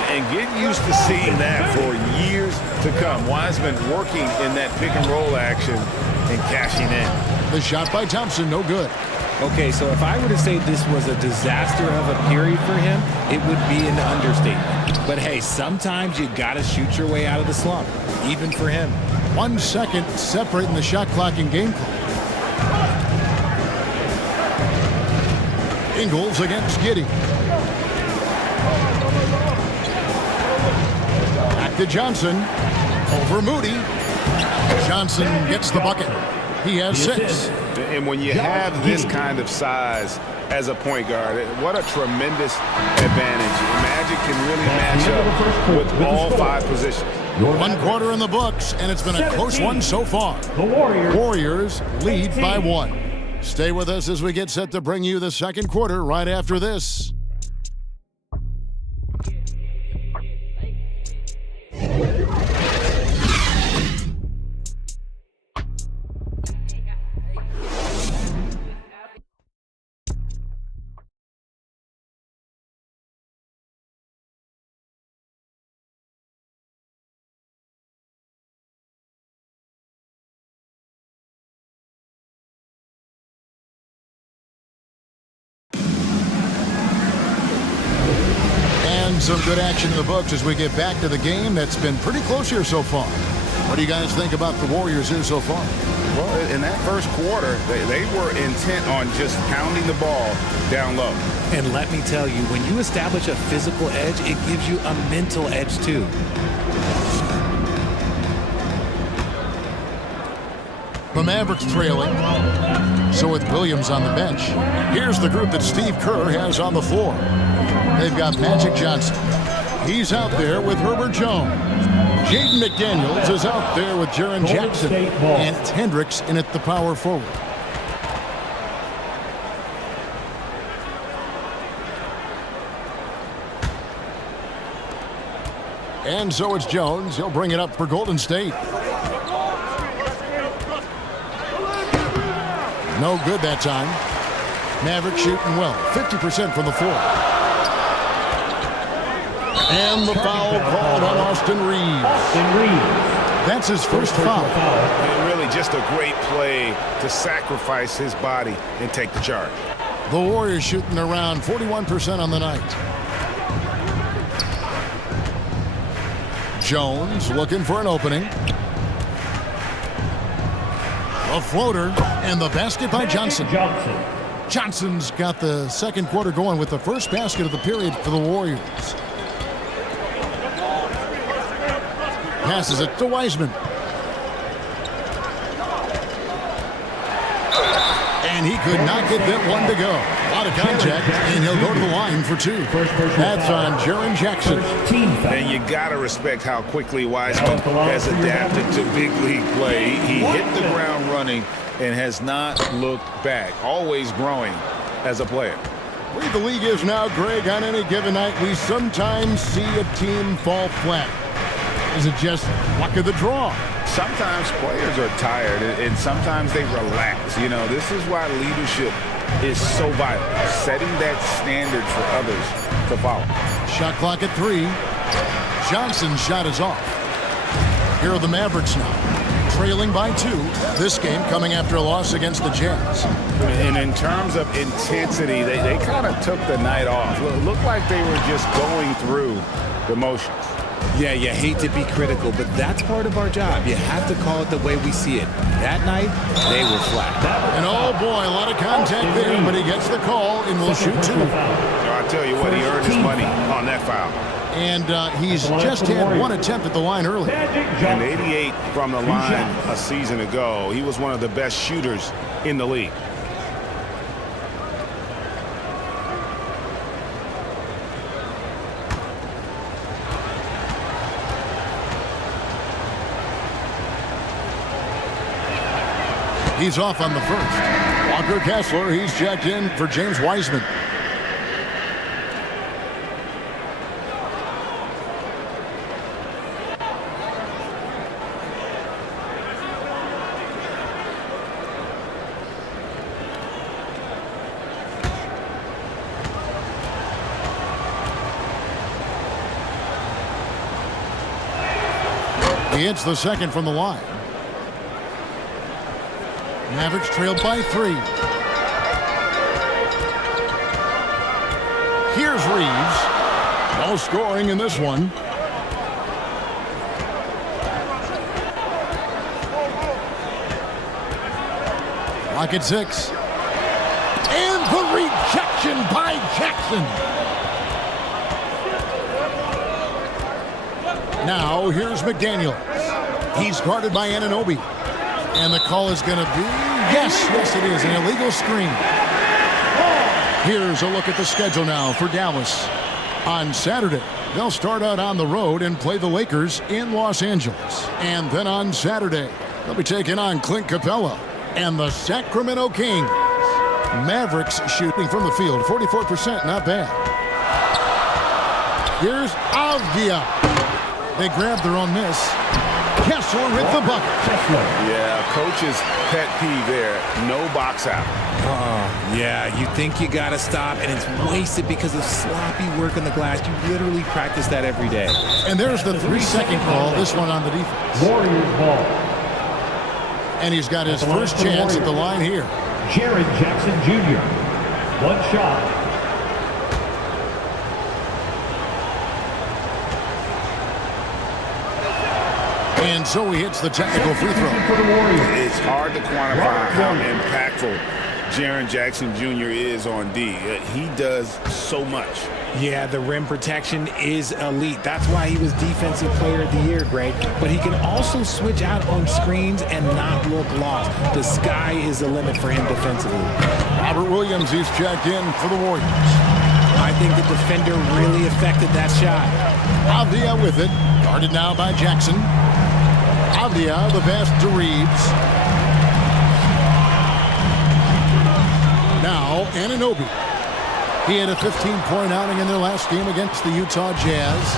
And get used to seeing that for years to come. Wiseman working in that pick and roll action and cashing in. The shot by Thompson, no good. Okay, so if I were to say this was a disaster of a period for him, it would be an understatement. But hey, sometimes you gotta shoot your way out of the slump, even for him. 1 second separating the shot clock and game clock. Ingles against Giddey. Back to Johnson. Over Moody. Johnson gets the bucket. He has 6. And when you have this kind of size as a point guard, what a tremendous advantage. Magic can really match up with all 5 positions. 1 quarter in the books, and it's been a close one so far. The Warriors lead by 1. Stay with us as we get set to bring you the second quarter right after this. Some good action in the books as we get back to the game that's been pretty close here so far. What do you guys think about the Warriors here so far? Well, in that first quarter, they were intent on just pounding the ball down low. And let me tell you, when you establish a physical edge, it gives you a mental edge too. The Mavericks trailing. So with Williams on the bench, here's the group that Steve Kerr has on the floor. They've got Magic Johnson. He's out there with Herbert Jones. Jaden McDaniels is out there with Jaren Jackson. And it's Hendricks in at the power forward. And so it's Jones. He'll bring it up for Golden State. No good that time. Mavericks shooting well. 50% from the floor. And the foul called on Austin Reeves. That's his first foul. And really just a great play to sacrifice his body and take the charge. The Warriors shooting around 41% on the night. Jones looking for an opening. A floater and the basket by Johnson. Johnson's got the second quarter going with the first basket of the period for the Warriors. Passes it to Wiseman. And he could not get that one to go. A lot of contact, and he'll go to the line for two. That's on Jaren Jackson. And you got to respect how quickly Wiseman has adapted to big league play. He hit the ground running and has not looked back. Always growing as a player. The way the league is now, Greg, on any given night, we sometimes see a team fall flat. Is it just luck of the draw? Sometimes players are tired, and sometimes they relax. You know, this is why leadership is so vital. Setting that standard for others to follow. Shot clock at 3. Johnson's shot is off. Here are the Mavericks now, trailing by 2. This game coming after a loss against the Jazz. And in terms of intensity, they kind of took the night off. It looked like they were just going through the motions. Yeah, you hate to be critical, but that's part of our job. You have to call it the way we see it. That night, they were flat. And oh boy, a lot of contact there, but he gets the call and will shoot 2. I'll tell you what, he earned his money on that foul. And he's just had 1 attempt at the line early. And 88 from the line a season ago. He was one of the best shooters in the league. He's off on the first. Walker Kessler, he's checked in for James Wiseman. He hits the second from the line. Mavericks trailed by 3. Here's Reeves. No scoring in this one. Clock at 6. And the rejection by Jackson. Now here's McDaniels. He's guarded by Anunoby. And the call is going to be, yes, it is, an illegal screen. Here's a look at the schedule now for Dallas. On Saturday, they'll start out on the road and play the Lakers in Los Angeles. And then on Saturday, they'll be taking on Clint Capella and the Sacramento Kings. Mavericks shooting from the field, 44%, not bad. Here's Avdia. They grabbed their own miss. Kessler with the bucket. Yeah, coach's pet peeve there. No box out. Yeah, you think you got to stop, and it's wasted because of sloppy work on the glass. You literally practice that every day. And there's the 3-second call, this one on the defense. Warriors ball. And he's got his first chance at the line here. Jaren Jackson Jr. 1 shot. And so he hits the technical free throw. It's hard to quantify how impactful Jaren Jackson Jr. is on D. He does so much. Yeah, the rim protection is elite. That's why he was Defensive Player of the Year, Greg. But he can also switch out on screens and not look lost. The sky is the limit for him defensively. Robert Williams, he's checked in for the Warriors. I think the defender really affected that shot. Avdia with it. Guarded now by Jackson. Avdia, the pass to Reeves. Now, Anunoby. He had a 15-point outing in their last game against the Utah Jazz.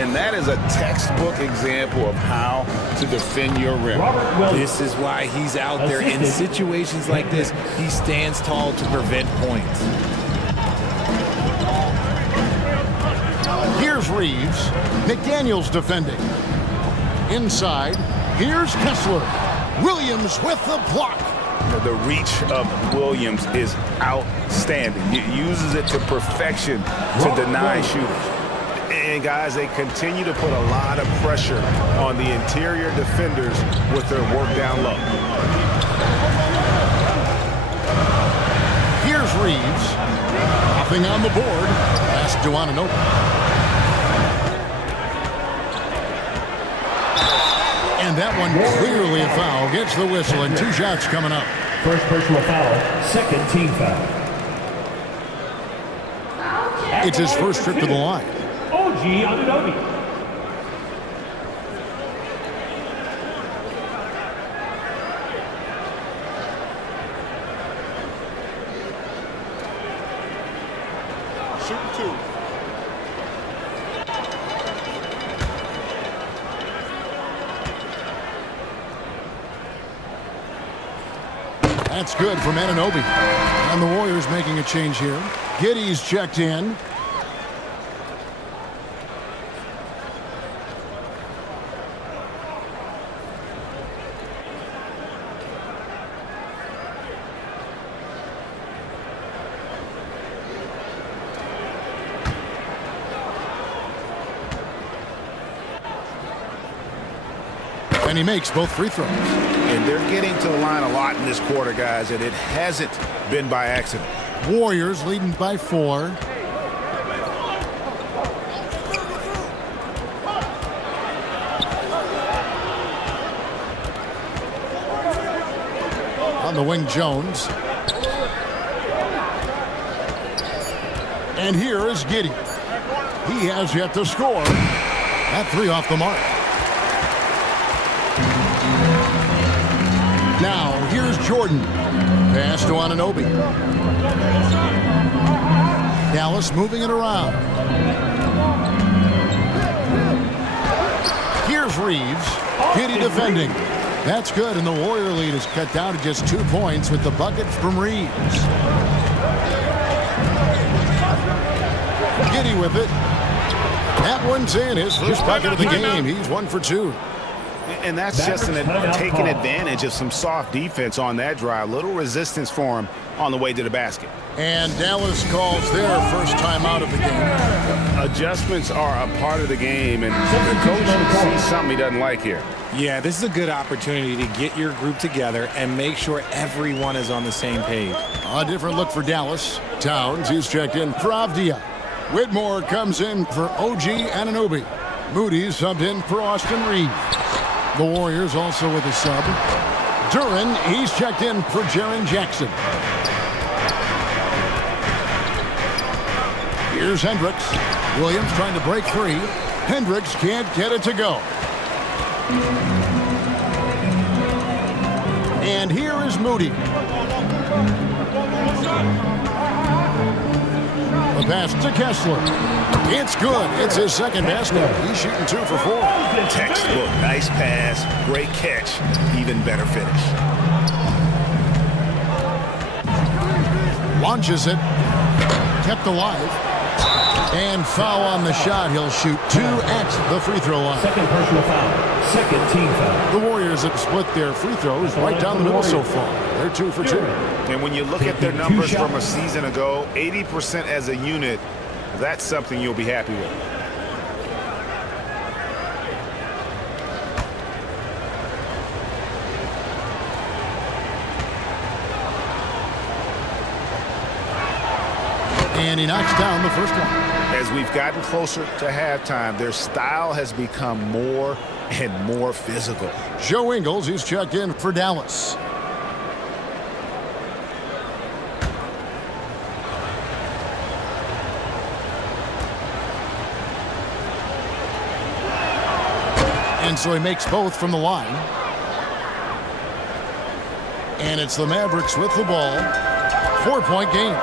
And that is a textbook example of how to defend your rim. This is why he's out there. In situations like this, he stands tall to prevent points. Here's Reeves. McDaniels defending. Inside, here's Kessler. Williams with the block. The reach of Williams is outstanding. He uses it to perfection to deny shooters. And guys, they continue to put a lot of pressure on the interior defenders with their work down low. Here's Reeves. Nothing on the board. Pass to Anunoby. And that one clearly a foul. Gets the whistle and 2 shots coming up. First personal foul, second team foul. It's his first trip to the line. OG Anunoby. Shoot 2. That's good from Anunoby. And the Warriors making a change here. Giddey's checked in. And he makes both free throws. And they're getting to the line a lot in this quarter, guys, and it hasn't been by accident. Warriors leading by 4. On the wing, Jones. And here is Giddey. He has yet to score. That 3 off the mark. Now, here's Jordan. Pass to Anunoby. Dallas moving it around. Here's Reeves. Giddey defending. That's good, and the Warrior lead is cut down to just 2 points with the bucket from Reeves. Giddey with it. That one's in. His first bucket of the game. He's 1 for 2. And that's just taking advantage of some soft defense on that drive. Little resistance for him on the way to the basket. And Dallas calls their first time out of the game. Adjustments are a part of the game, and the coach sees something he doesn't like here. Yeah, this is a good opportunity to get your group together and make sure everyone is on the same page. A different look for Dallas. Towns, he's checked in for Avdia. Whitmore comes in for OG Anunoby. Moody's subbed in for Austin Reeves. The Warriors also with a sub. Duran, he's checked in for Jaren Jackson. Here's Hendricks. Williams trying to break free. Hendricks can't get it to go. And here is Moody. The pass to Kessler. It's good. It's his second basket. He's shooting 2 for 4. Textbook. Nice pass. Great catch. Even better finish. Launches it. Kept alive. And foul on the shot. He'll shoot 2 at the free throw line. Second personal foul. Second team foul. The Warriors have split their free throws right down the middle so far. They're 2 for 2. And when you look at their numbers from a season ago, 80% as a unit, that's something you'll be happy with. And he knocks down the first one. As we've gotten closer to halftime, their style has become more and more physical. Joe Ingles, he's checked in for Dallas. And so he makes both from the line. And it's the Mavericks with the ball. 4-point game.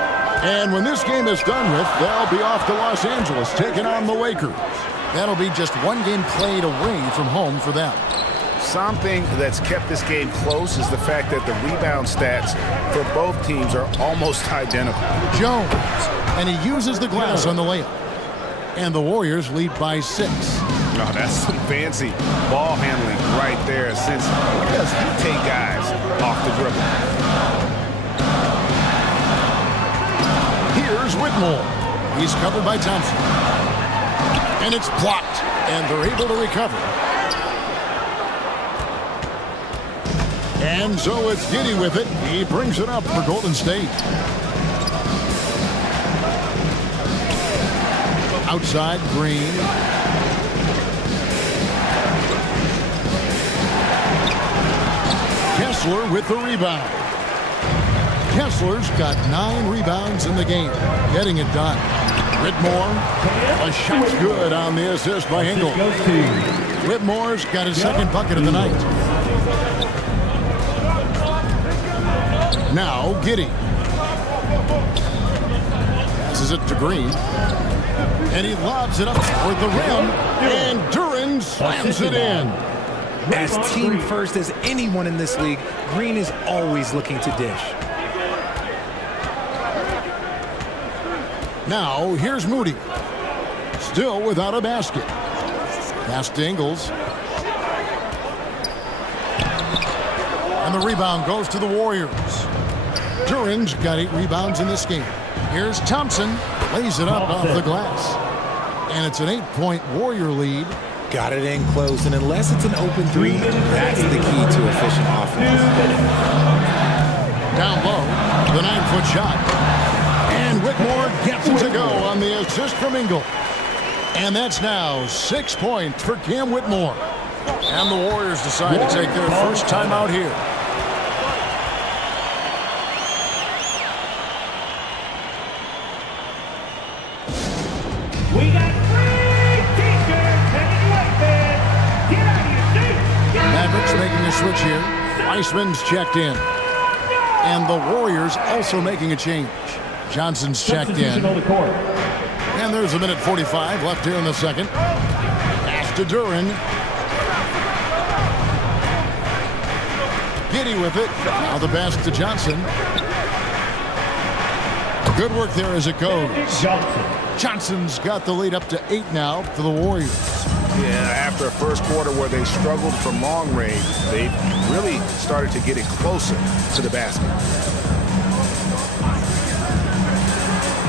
And when this game is done with, they'll be off to Los Angeles taking on the Lakers. That'll be just one game played away from home for them. Something that's kept this game close is the fact that the rebound stats for both teams are almost identical. Jones, and he uses the glass on the layup. And the Warriors lead by 6. Oh, that's some fancy ball handling right there, since he does take guys off the dribble. Here's Whitmore. He's covered by Thompson. And it's blocked, and they're able to recover. And so it's Giddey with it. He brings it up for Golden State. Outside, Green. Kessler with the rebound. Kessler's got 9 rebounds in the game, getting it done. Whitmore, a shot's good on the assist by Engel. Whitmore's got his second bucket of the night. Now Giddey. Passes it to Green. And he lobs it up toward the rim. And Duran slams it in. As team first as anyone in this league, Green is always looking to dish. Now, here's Moody. Still without a basket. Pass to Ingles. And the rebound goes to the Warriors. Duran's got 8 rebounds in this game. Here's Thompson. Lays it up off the glass. And it's an 8-point Warrior lead. Got it in close, and unless it's an open 3, that's the key to efficient offense. Down low, the 9-foot shot. And Whitmore gets it to go on the assist from Engel. And that's now 6 points for Cam Whitmore. And the Warriors decide to take their first time out here. We got free t-shirts heading away, fans. Get out of your seats. Mavericks making a switch here. Weissman's checked in. And the Warriors also making a change. Johnson's checked in. And there's a minute 45 left here in the second. Pass to Duran. Giddey with it. Now the pass to Johnson. Good work there as it goes. Johnson's got the lead up to 8 now for the Warriors. Yeah, after a first quarter where they struggled from long range, they really started to get it closer to the basket.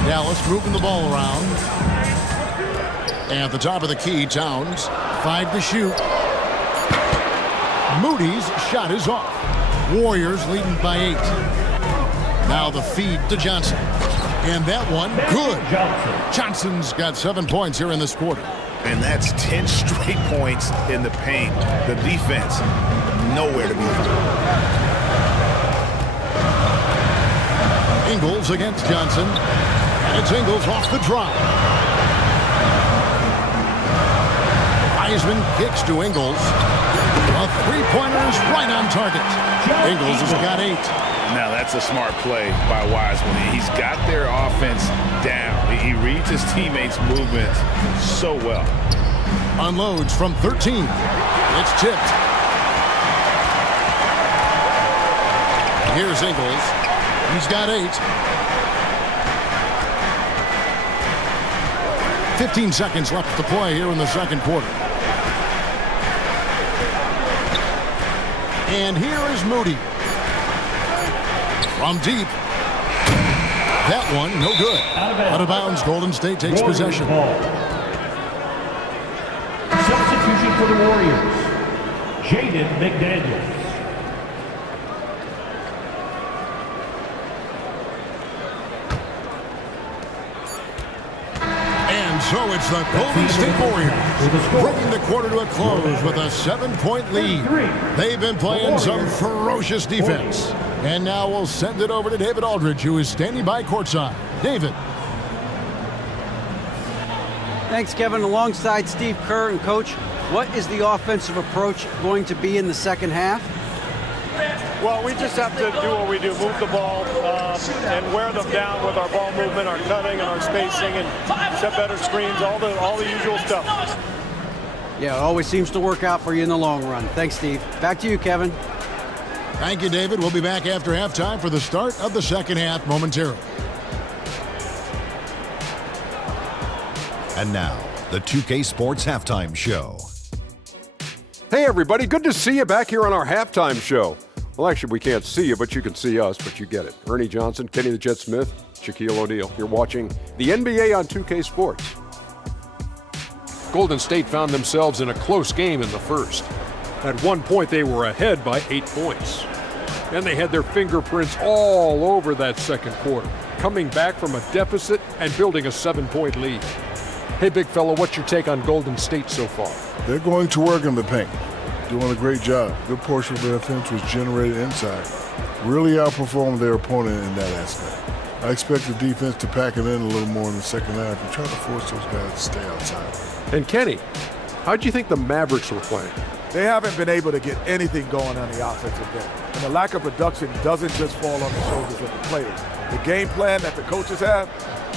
Dallas moving the ball around. And at the top of the key, Towns. 5 to shoot. Moody's shot is off. Warriors leading by 8. Now the feed to Johnson. And that one, good. Johnson's got 7 points here in this quarter. And that's 10 straight points in the paint. The defense, nowhere to be found. Ingles against Johnson. And it's Ingles off the drop. Wiseman kicks to Ingles. A three-pointer is right on target. Ingles has got 8. Now that's a smart play by Wiseman. He's got their offense down. He reads his teammates' movements so well. Unloads from 13. It's tipped. Here's Ingles. He's got 8. 15 seconds left to play here in the second quarter. And here is Moody. From deep. That one, no good. Out of bounds, Golden State takes possession. Substitution for the Warriors, Jaden McDaniels. So it's the Golden State Warriors bringing the quarter to a close with a 7-point lead. They've been playing some ferocious defense. And now we'll send it over to David Aldridge, who is standing by courtside. David. Thanks, Kevin. Alongside Steve Kerr and Coach, what is the offensive approach going to be in the second half? Well, we just have to do what we do, move the ball and wear them down with our ball movement, our cutting, and our spacing, and set better screens, all the usual stuff. Yeah, it always seems to work out for you in the long run. Thanks, Steve. Back to you, Kevin. Thank you, David. We'll be back after halftime for the start of the second half momentarily. And now, the 2K Sports Halftime Show. Hey, everybody. Good to see you back here on our halftime show. Well, actually, we can't see you, but you can see us, but you get it. Ernie Johnson, Kenny the Jet Smith, Shaquille O'Neal. You're watching the NBA on 2K Sports. Golden State found themselves in a close game in the first. At one point, they were ahead by 8 points. And they had their fingerprints all over that second quarter, coming back from a deficit and building a 7-point lead. Hey, big fella, what's your take on Golden State so far? They're going to work in the paint. Doing a great job. Good portion of their offense was generated inside. Really outperformed their opponent in that aspect. I expect the defense to pack it in a little more in the second half and try to force those guys to stay outside. And Kenny, how'd you think the Mavericks were playing? They haven't been able to get anything going on the offensive end. And the lack of production doesn't just fall on the shoulders of the players. The game plan that the coaches have,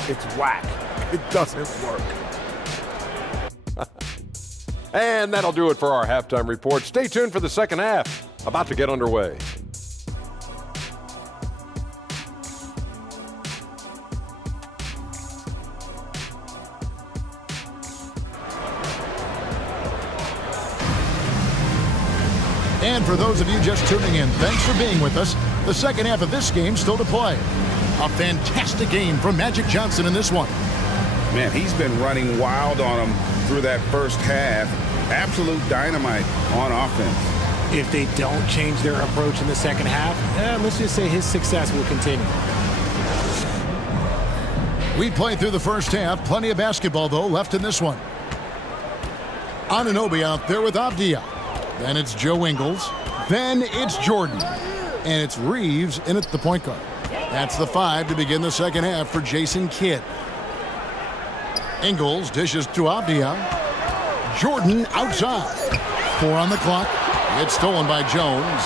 it's whack. It doesn't work. And that'll do it for our halftime report. Stay tuned for the second half, about to get underway. And for those of you just tuning in, thanks for being with us. The second half of this game still to play. A fantastic game from Magic Johnson in this one. Man, he's been running wild on them through that first half. Absolute dynamite on offense. If they don't change their approach in the second half, let's just say his success will continue. We played through the first half. Plenty of basketball, though, left in this one. Anunoby out there with Avdia. Then it's Joe Ingles. Then it's Jordan. And it's Reeves in at the point guard. That's the 5 to begin the second half for Jason Kidd. Ingles dishes to Avdia. Jordan outside. 4 on the clock. It's stolen by Jones.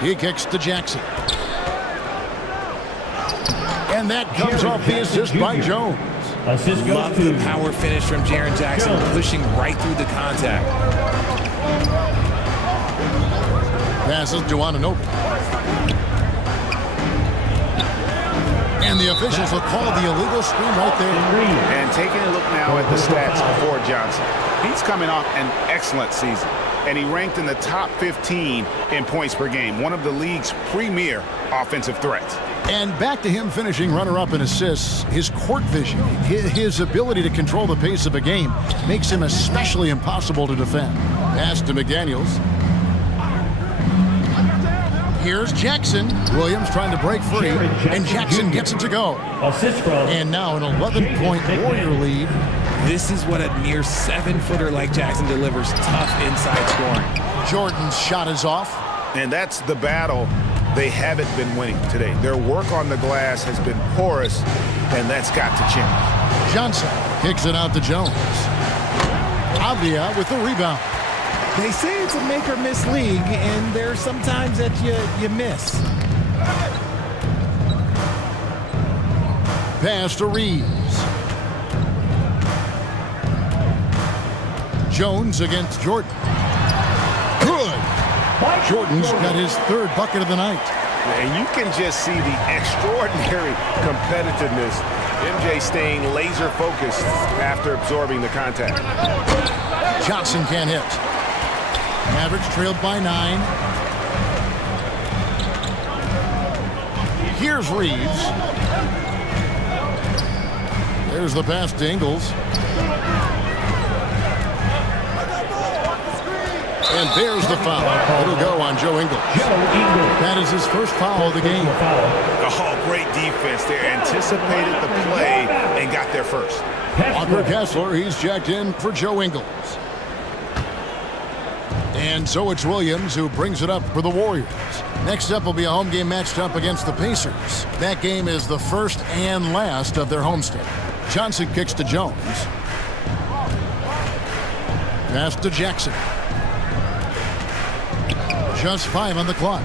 He kicks to Jackson. And that comes off the assist by Jones. Love the power finish from Jaren Jackson, pushing right through the contact. Passes to Anunoby. And the officials will call the illegal screen right there. And taking a look now at the stats for Johnson. He's coming off an excellent season. And he ranked in the top 15 in points per game. One of the league's premier offensive threats. And back to him finishing runner-up in assists. His court vision, his ability to control the pace of a game makes him especially impossible to defend. Pass to McDaniels. Here's Jackson. Williams trying to break free, and Jackson gets it to go. And now an 11-point Warrior lead. This is what a near 7-footer like Jackson delivers. Tough inside scoring. Jordan's shot is off. And that's the battle they haven't been winning today. Their work on the glass has been porous, and that's got to change. Johnson kicks it out to Jones. Avdia with the rebound. They say it's a make-or-miss league, and there are some times that you miss. Pass to Reeves. Jones against Jordan. Good. Jordan's got his 3rd bucket of the night. And you can just see the extraordinary competitiveness. MJ staying laser focused after absorbing the contact. Johnson can't hit. Mavericks trailed by 9. Here's Reeves. There's the pass to Ingles. And there's the foul. It'll go on Joe Ingles. That is his first foul of the game. Oh, great defense there. Anticipated the play and got there first. Walker Kessler, he's checked in for Joe Ingles. And so it's Williams who brings it up for the Warriors. Next up will be a home game matched up against the Pacers. That game is the first and last of their homestand. Johnson kicks to Jones. Pass to Jackson. Just 5 on the clock.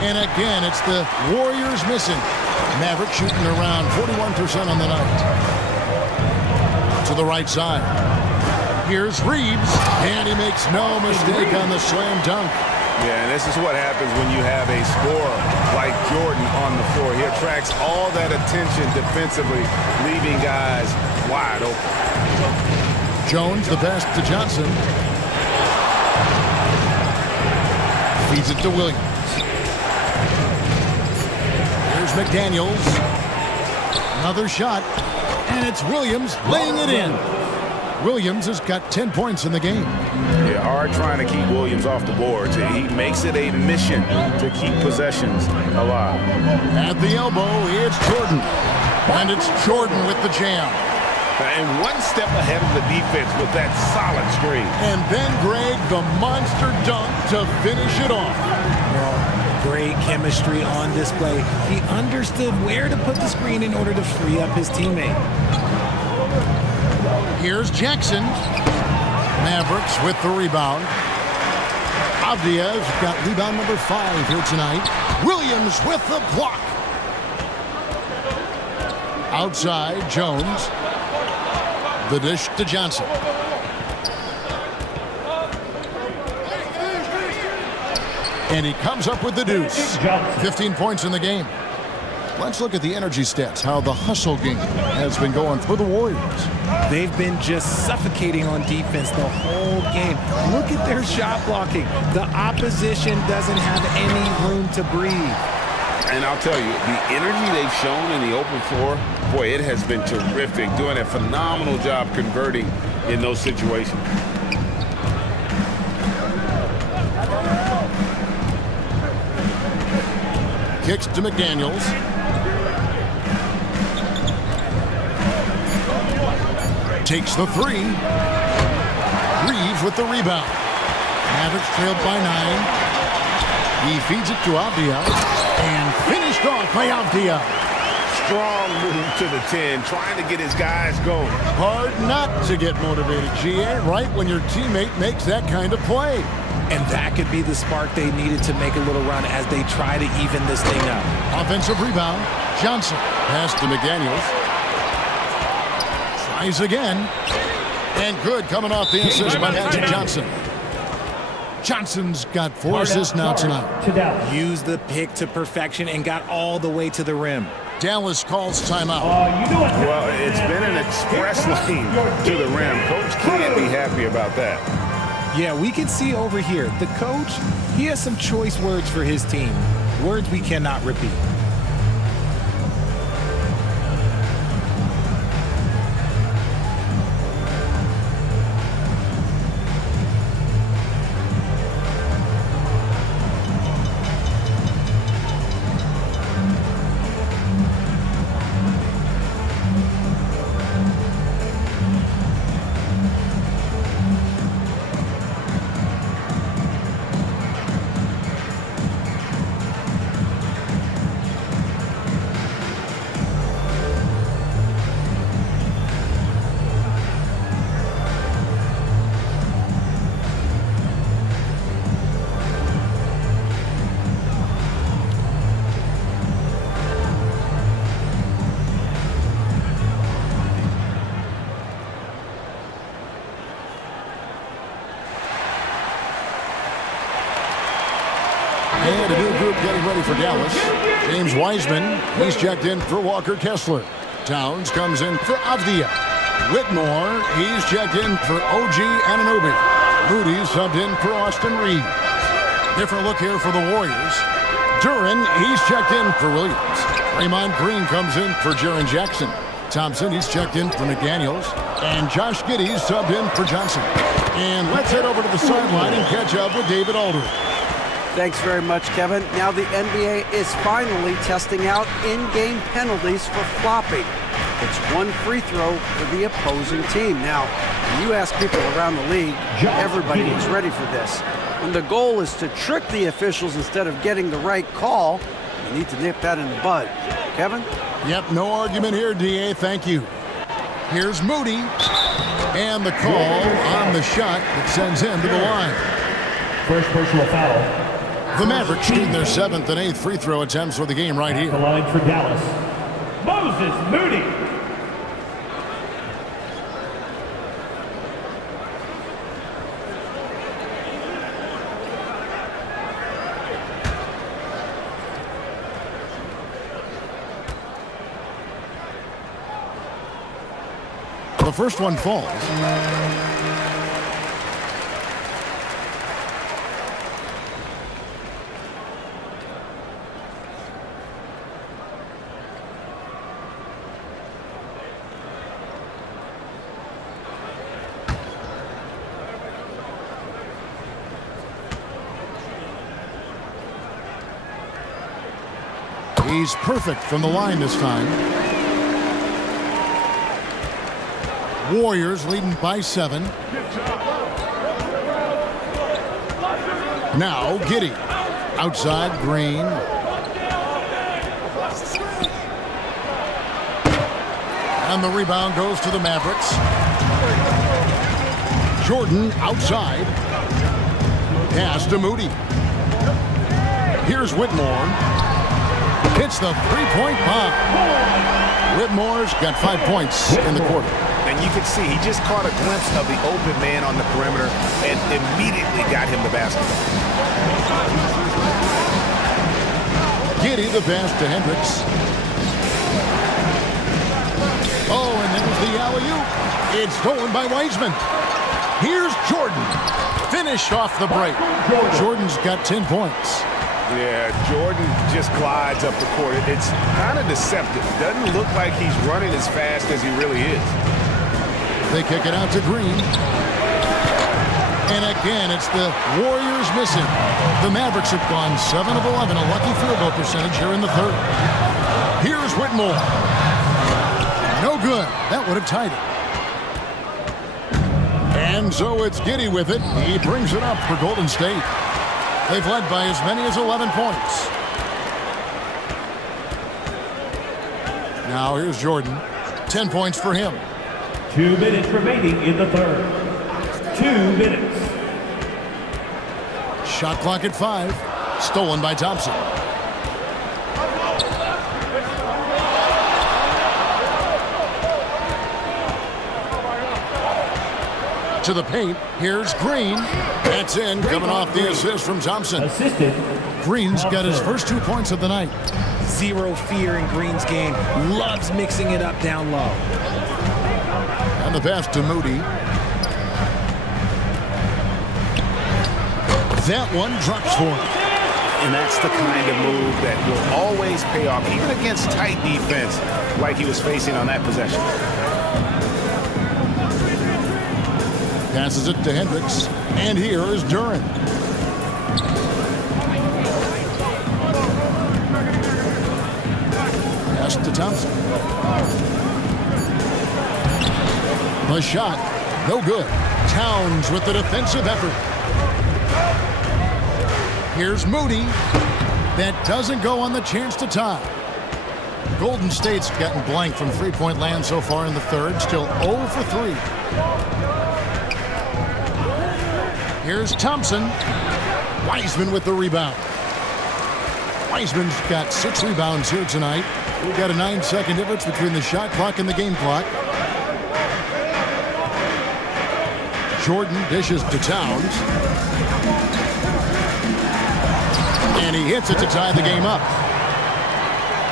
And again, it's the Warriors missing. Maverick shooting around 41% on the night. To the right side. Here's Reeves, and he makes no mistake on the slam dunk. Yeah, and this is what happens when you have a scorer like Jordan on the floor. He attracts all that attention defensively, leaving guys wide open. Jones, the pass to Johnson. Feeds it to Williams. Here's McDaniels. Another shot, and it's Williams laying it in. Williams has got 10 points in the game. Yeah, hard trying to keep Williams off the boards. He makes it a mission to keep possessions alive. At the elbow, it's Jordan. And it's Jordan with the jam. And one step ahead of the defense with that solid screen. And then Greg, the monster dunk to finish it off. Great chemistry on display. He understood where to put the screen in order to free up his teammate. Here's Jackson. Mavericks with the rebound. Avdia's got rebound number 5 here tonight. Williams with the block. Outside, Jones. The dish to Johnson. And he comes up with the deuce. 15 points in the game. Let's look at the energy stats, how the hustle game has been going for the Warriors. They've been just suffocating on defense the whole game. Look at their shot blocking. The opposition doesn't have any room to breathe. And I'll tell you, the energy they've shown in the open floor, boy, it has been terrific. Doing a phenomenal job converting in those situations. Kicks to McDaniels. Takes the 3. Reeves with the rebound. Mavericks trailed by 9. He feeds it to Avdia. And finished off by Avdia. Strong move to the 10, trying to get his guys going. Hard not to get motivated, GA, right when your teammate makes that kind of play. And that could be the spark they needed to make a little run as they try to even this thing up. Offensive rebound. Johnson. Pass to McDaniels. Tries again. And good coming off the assist by Magic Johnson. Johnson's got 4 assists now tonight. Used the pick to perfection and got all the way to the rim. Dallas calls timeout. Well, it's been an express lane to the rim. Coach can't be happy about that. Yeah, we can see over here, the coach, he has some choice words for his team. Words we cannot repeat. And a new group getting ready for Dallas. James Wiseman, he's checked in for Walker Kessler. Towns comes in for Avdia. Whitmore, he's checked in for OG Anunoby. Moody subbed in for Austin Reeves. Different look here for the Warriors. Duran, he's checked in for Williams. Raymond Green comes in for Jaren Jackson. Thompson, he's checked in for McDaniels. And Josh Giddey's subbed in for Johnson. And let's head over to the sideline and catch up with David Aldridge. Thanks very much, Kevin. Now the NBA is finally testing out in-game penalties for flopping. It's one free throw for the opposing team. Now, when you ask people around the league, everybody is ready for this. When the goal is to trick the officials instead of getting the right call, you need to nip that in the bud. Kevin? Yep, no argument here, DA. Thank you. Here's Moody. And the call on the shot that sends him to the line. First personal foul. The Mavericks shooting their 7th and 8th free throw attempts for the game right here. The line for Dallas. Moses Moody. The first one falls. He's perfect from the line this time. Warriors leading by 7. Now Giddey. Outside Green. And the rebound goes to the Mavericks. Jordan outside. Pass to Moody. Here's Whitmore. Hits the three-point bomb. Whitmore's got 5 points in the quarter. And you can see he just caught a glimpse of the open man on the perimeter and immediately got him the basketball. Giddey the pass to Hendricks. Oh, and there's the alley-oop. It's stolen by Wiseman. Here's Jordan. Finish off the break. Jordan's got 10 points. Yeah, Jordan just glides up the court. It's kind of deceptive. Doesn't look like he's running as fast as he really is. They kick it out to Green. And again, it's the Warriors missing. The Mavericks have gone 7 of 11, a lucky field goal percentage here in the third. Here's Whitmore. No good. That would have tied it. And so it's Giddey with it. He brings it up for Golden State. They've led by as many as 11 points. Now here's Jordan. 10 points for him. 2 minutes remaining in the third. 2 minutes. Shot clock at 5. Stolen by Thompson. To the paint. Here's Green. That's in, coming off the assist from Thompson. Assisted. Green's got his first 2 points of the night. Zero fear in Green's game. Loves mixing it up down low. And the pass to Moody. That one drops for him. And that's the kind of move that will always pay off, even against tight defense like he was facing on that possession. Passes it to Hendricks. And here is Duran. Pass to Thompson. The shot, no good. Towns with the defensive effort. Here's Moody. That doesn't go on the chance to tie. Golden State's gotten blank from three-point land so far in the third. Still 0 for 3. Here's Thompson. Wiseman with the rebound. Wiseman's got 6 rebounds here tonight. We've got a 9-second difference between the shot clock and the game clock. Jordan dishes to Towns. And he hits it to tie the game up.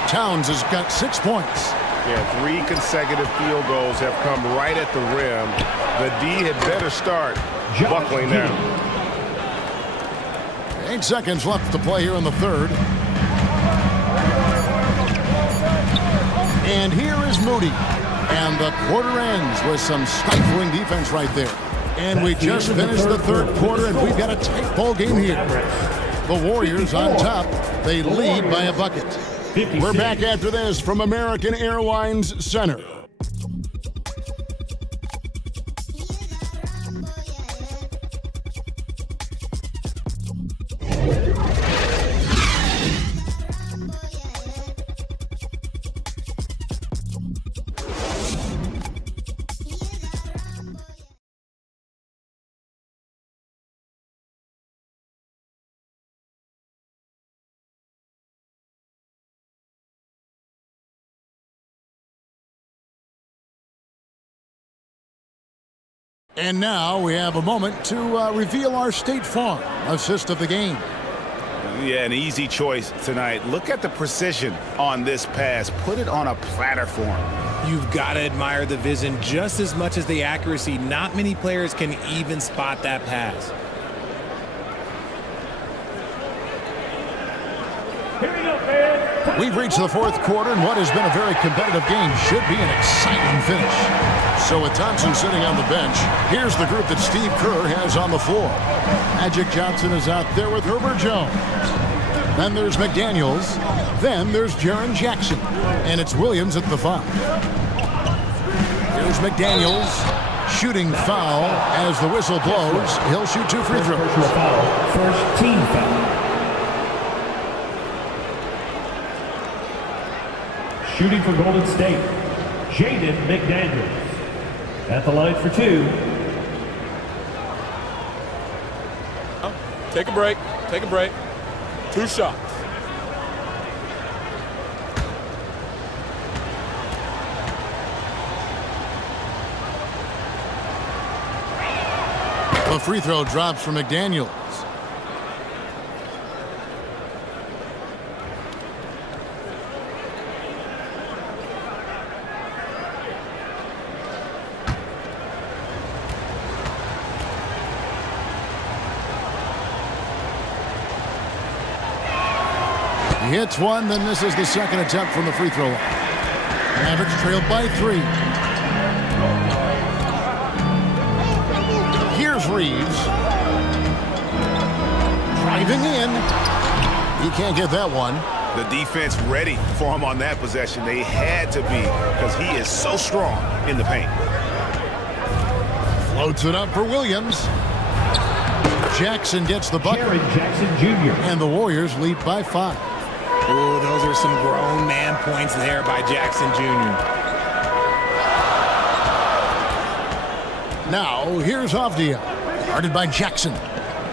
Towns has got 6 points. Yeah, 3 consecutive field goals have come right at the rim. The D had better start buckling down. 8 seconds left to play here in the third. And here is Moody. And the quarter ends with some stifling defense right there. And we just finished the third quarter, and we've got a tight ball game here. The Warriors on top. They lead by a bucket. We're back after this from American Airlines Center. And now we have a moment to reveal our State Farm assist of the game. Yeah, an easy choice tonight. Look at the precision on this pass. Put it on a platter for him. You've got to admire the vision just as much as the accuracy. Not many players can even spot that pass. We've reached the fourth quarter, and what has been a very competitive game should be an exciting finish. So with Thompson sitting on the bench, here's the group that Steve Kerr has on the floor. Magic Johnson is out there with Herbert Jones. Then there's McDaniels. Then there's Jaren Jackson. And it's Williams at the 5. Here's McDaniels. Shooting foul as the whistle blows. He'll shoot 2 free throws. First team foul. Shooting for Golden State, Jaden McDaniels. At the line for 2. Take a break. Take a break. 2 shots. A free throw drops from McDaniels. He hits one, then misses the second attempt from the free throw line. Mavericks trailed by 3. Here's Reeves. Driving in. He can't get that one. The defense ready for him on that possession. They had to be because he is so strong in the paint. Floats it up for Williams. Jackson gets the bucket. Jaren Jackson Jr. And the Warriors lead by 5. Ooh, those are some grown man points there by Jackson Jr. Now, here's Avdia. Guarded by Jackson.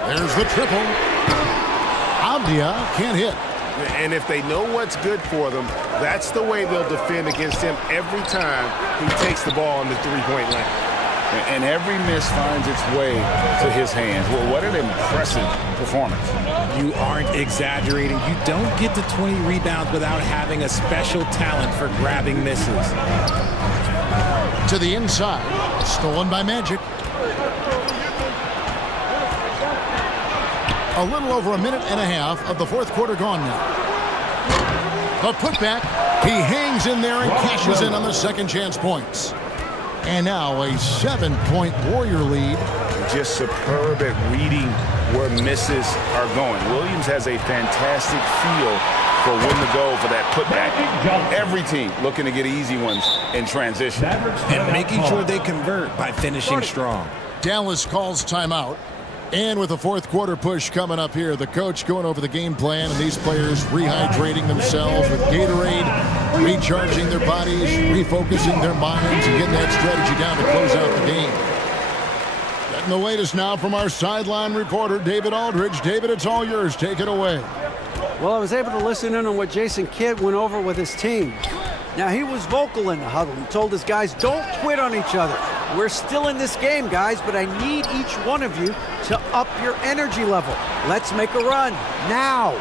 There's the triple. Avdia can't hit. And if they know what's good for them, that's the way they'll defend against him every time he takes the ball in the three-point line. And every miss finds its way to his hands. Well, what an impressive performance. You aren't exaggerating. You don't get to 20 rebounds without having a special talent for grabbing misses. To the inside. Stolen by Magic. A little over a minute and a half of the fourth quarter gone now. The putback. He hangs in there and cashes in on the second chance points. And now a 7-point Warrior lead. Just superb at reading where misses are going. Williams has a fantastic feel for when to go for that putback. Every team looking to get easy ones in transition. And making sure they convert by finishing strong. Dallas calls timeout. And with the fourth quarter push coming up here, the coach going over the game plan and these players rehydrating themselves with Gatorade, recharging their bodies, refocusing their minds, and getting that strategy down to close out the game. Getting the latest now from our sideline reporter, David Aldridge. David, it's all yours. Take it away. Well, I was able to listen in on what Jason Kidd went over with his team. Now, he was vocal in the huddle. He told his guys, don't quit on each other. We're still in this game, guys, but I need each one of you to up your energy level. Let's make a run now.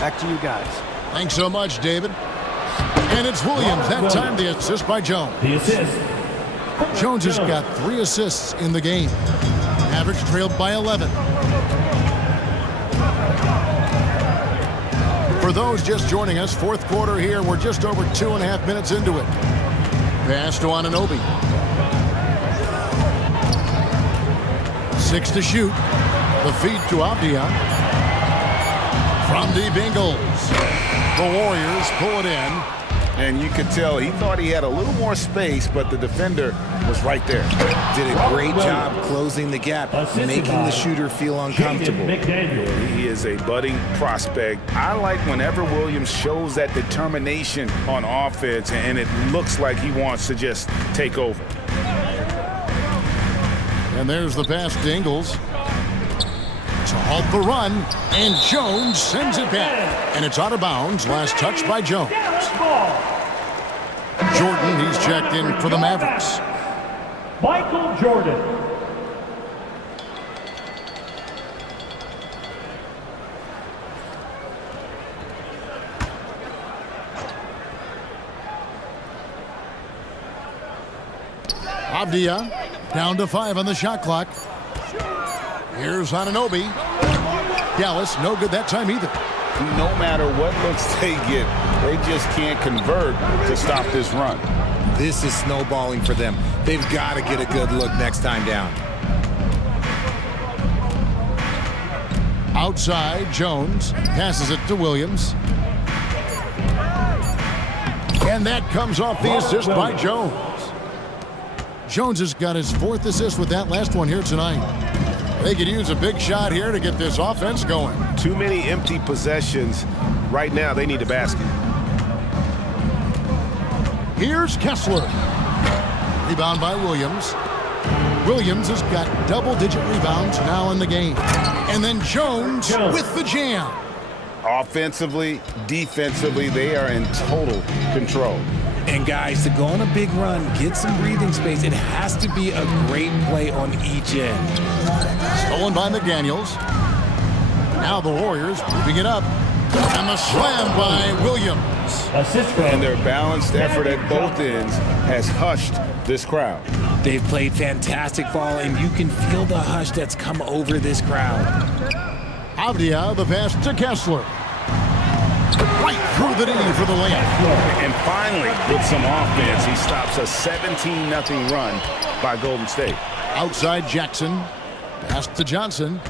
Back to you guys. Thanks so much, David. And it's Williams. That time the assist by Jones. The assist. Jones has got 3 assists in the game. Mavericks trailed by 11. For those just joining us, fourth quarter here. We're just over 2.5 minutes into it. Pass to Anunoby. 6 to shoot. The feed to Avdia. From deep Ingles. The Warriors pull it in. And you could tell he thought he had a little more space, but the defender was right there. Did a great job closing the gap, making the shooter feel uncomfortable. He is a budding prospect. I like whenever Williams shows that determination on offense, and it looks like he wants to just take over. And there's the pass to Ingles. To halt the run, and Jones sends it back. And it's out of bounds. Last touch by Jones. Jordan, he's checked in for the Mavericks. Michael Jordan. Avdia down to 5 on the shot clock. Here's Anunoby. Dallas, no good that time either. No matter what looks they get, they just can't convert to stop this run. This is snowballing for them. They've got to get a good look next time down. Outside, Jones passes it to Williams. And that comes off the assist by Jones. Jones has got his 4th assist with that last one here tonight. They could use a big shot here to get this offense going. Too many empty possessions. Right now, they need a basket. Here's Kessler. Rebound by Williams. Williams has got double-digit rebounds now in the game. And then Jones with the jam. Offensively, defensively, they are in total control. And guys, to go on a big run, get some breathing space, it has to be a great play on each end. Stolen by McDaniels. Now the Warriors moving it up. And the slam by Williams. And their balanced effort at both ends has hushed this crowd. They've played fantastic ball, and you can feel the hush that's come over this crowd. Avdia, the pass to Kessler. Right through the knee for the layup. And finally, with some offense, he stops a 17-0 run by Golden State. Outside Jackson. Pass to Johnson.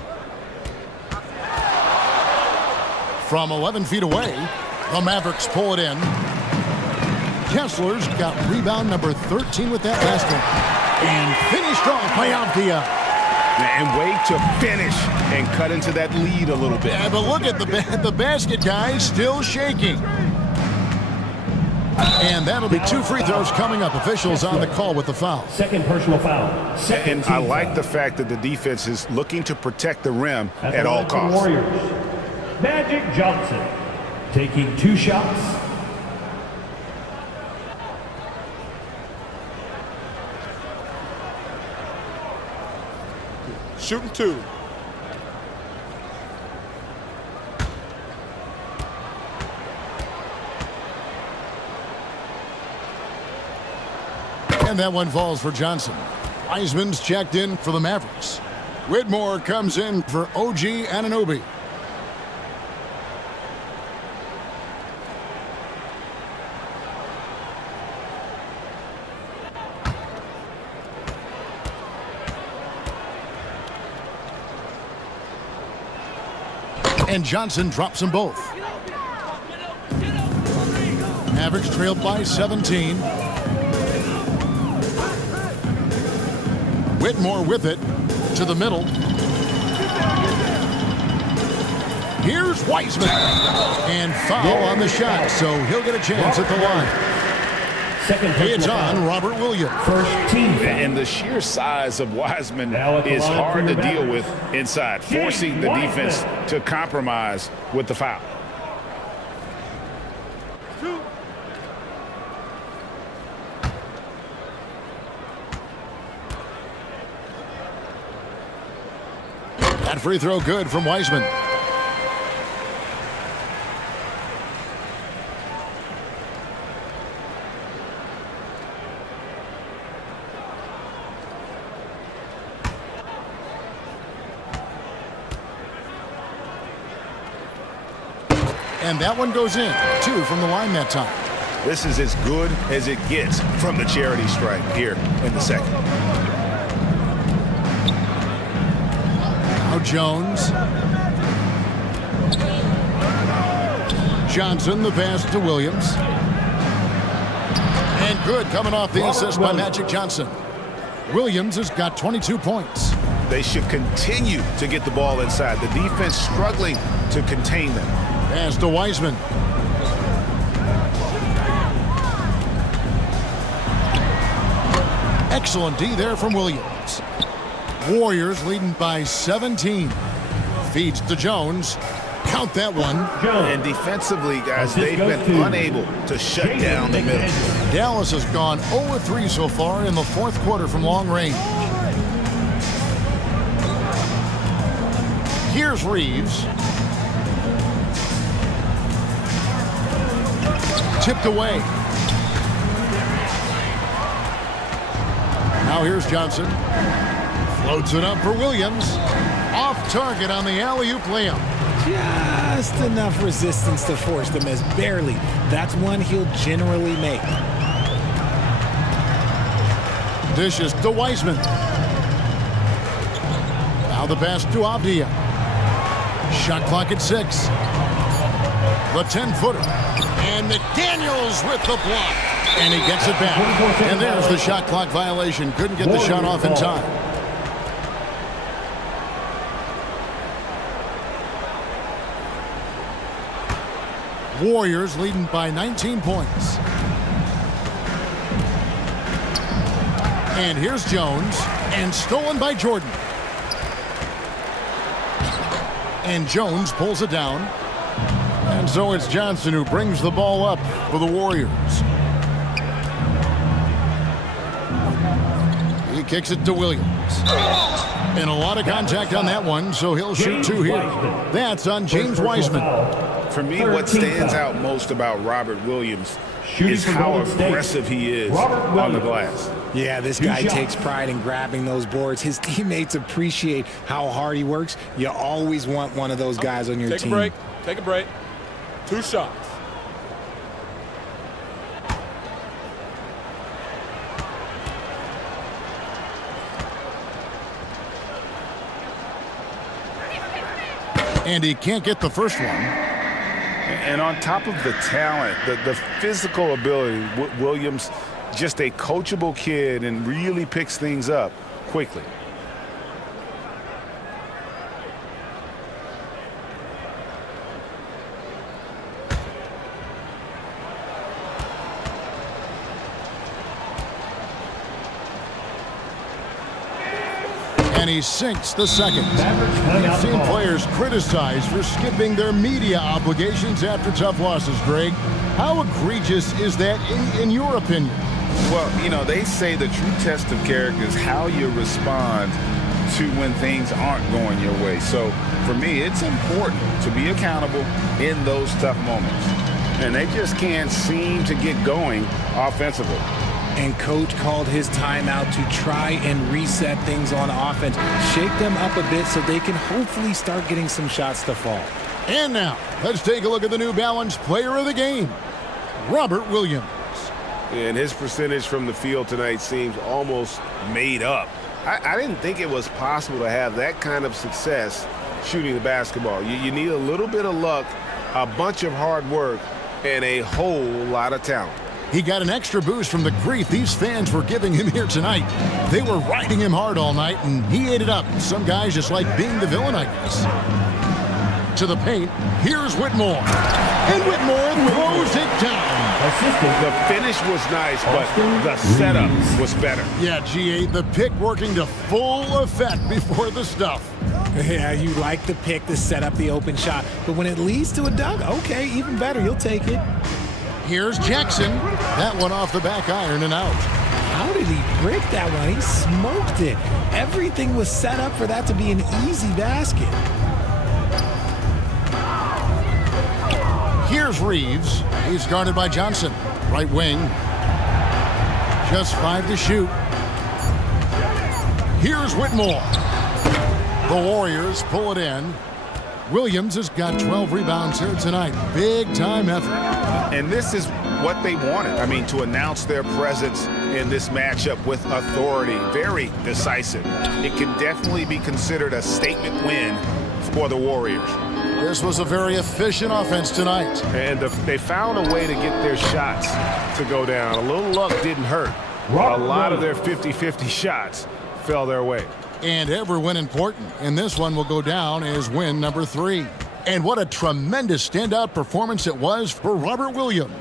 From 11 feet away, the Mavericks pull it in. Kessler's got rebound number 13 with that last one. And finished off by Avdia. And way to finish and cut into that lead a little bit. Yeah, but look at the basket, guys, still shaking. And that'll be 2 free throws coming up. Officials on the call with the foul. Second personal foul. And I like the fact that the defense is looking to protect the rim at all costs. Warriors. Magic Johnson taking 2 shots. Shooting 2. And that one falls for Johnson. Wiseman's checked in for the Mavericks. Whitmore comes in for OG Anunoby. And Johnson drops them both. Mavericks trailed by 17. Whitmore with it to the middle. Here's Wiseman. And foul on the shot, so he'll get a chance at the line. It's on Robert Williams. First team. And the sheer size of Wiseman is hard to deal with inside, forcing the defense to compromise with the foul. That free throw good from Wiseman. And that one goes in. 2 from the line that time. This is as good as it gets from the charity stripe here in the second. Now Jones. Johnson, the pass to Williams. And good, coming off the assist by Magic Johnson. Williams has got 22 points. They should continue to get the ball inside. The defense struggling to contain them. Pass to Wiseman. Excellent D there from Williams. Warriors leading by 17. Feeds to Jones. Count that one. And defensively, guys, they've been unable to shut down the middle. Dallas has gone 0-3 so far in the fourth quarter from long range. Here's Reeves. Tipped away. Now here's Johnson. Floats it up for Williams. Off target on the alley-oop layup. Just enough resistance to force the miss. Barely. That's one he'll generally make. Dishes to Wiseman. Now the pass to Avdia. Shot clock at 6. The 10-footer. And McDaniels with the block. And he gets it back. And there's the shot clock violation. Couldn't get the shot off in time. Warriors leading by 19 points. And here's Jones. And stolen by Jordan. And Jones pulls it down. And so it's Johnson who brings the ball up for the Warriors. He kicks it to Williams. And a lot of contact on that one, so he'll shoot 2 here. That's on James Wiseman. For me, what stands out most about Robert Williams is how aggressive he is on the glass. Yeah, this guy takes pride in grabbing those boards. His teammates appreciate how hard he works. You always want one of those guys on your team. Take a break. Take a break. 2 shots. And he can't get the first one. And on top of the talent, the physical ability, Williams, just a coachable kid and really picks things up quickly. And he sinks the second. We've seen players criticized for skipping their media obligations after tough losses, Greg. How egregious is that in your opinion? Well, you know, they say the true test of character is how you respond to when things aren't going your way. So for me, it's important to be accountable in those tough moments. And they just can't seem to get going offensively. And coach called his timeout to try and reset things on offense, shake them up a bit so they can hopefully start getting some shots to fall. And now, let's take a look at the New Balance player of the game, Robert Williams. And his percentage from the field tonight seems almost made up. I didn't think it was possible to have that kind of success shooting the basketball. You need a little bit of luck, a bunch of hard work, and a whole lot of talent. He got an extra boost from the grief these fans were giving him here tonight. They were riding him hard all night, and he ate it up. Some guys just like being the villain, I guess. To the paint, here's Whitmore. And Whitmore throws it down. The finish was nice, but the setup was better. Yeah, G8, the pick working to full effect before the stuff. Yeah, you like the pick to set up the open shot, but when it leads to a dunk, okay, even better, you'll take it. Here's Jackson. That one off the back iron and out. How did he break that one? He smoked it. Everything was set up for that to be an easy basket. Here's Reeves. He's guarded by Johnson. Right wing. Just 5 to shoot. Here's Whitmore. The Warriors pull it in. Williams has got 12 rebounds here tonight. Big time effort. And this is what they wanted. I mean, to announce their presence in this matchup with authority, very decisive. It can definitely be considered a statement win for the Warriors. This was a very efficient offense tonight. And they found a way to get their shots to go down. A little luck didn't hurt. A lot of their 50-50 shots fell their way. And every win important, and this one will go down as win number 3. And what a tremendous standout performance it was for Robert Williams.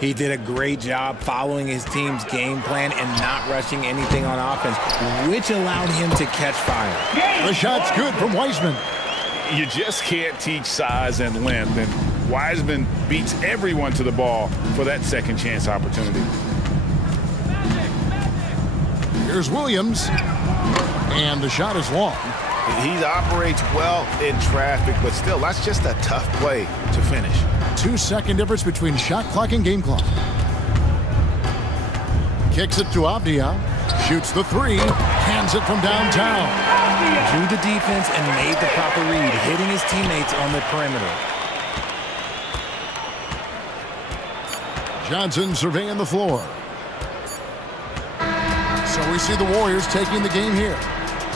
He did a great job following his team's game plan and not rushing anything on offense, which allowed him to catch fire. The shot's good from Wiseman. You just can't teach size and length, and Wiseman beats everyone to the ball for that second chance opportunity. Here's Williams, and the shot is long. He operates well in traffic, but still, that's just a tough play to finish. 2-second difference between shot clock and game clock. Kicks it to Avdia, shoots the 3, hands it from downtown. Drew the defense and made the proper read, hitting his teammates on the perimeter. Johnson surveying the floor. So we see the Warriors taking the game here.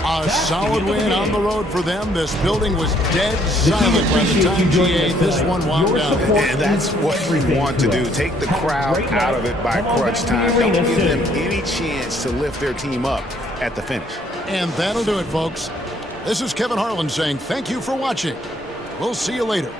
A solid win on the road for them. This building was dead silent by the time GA this one wound down. And that's what we want to do. Take the crowd out of it by crunch time. Don't give them any chance to lift their team up at the finish. And that'll do it, folks. This is Kevin Harlan saying thank you for watching. We'll see you later.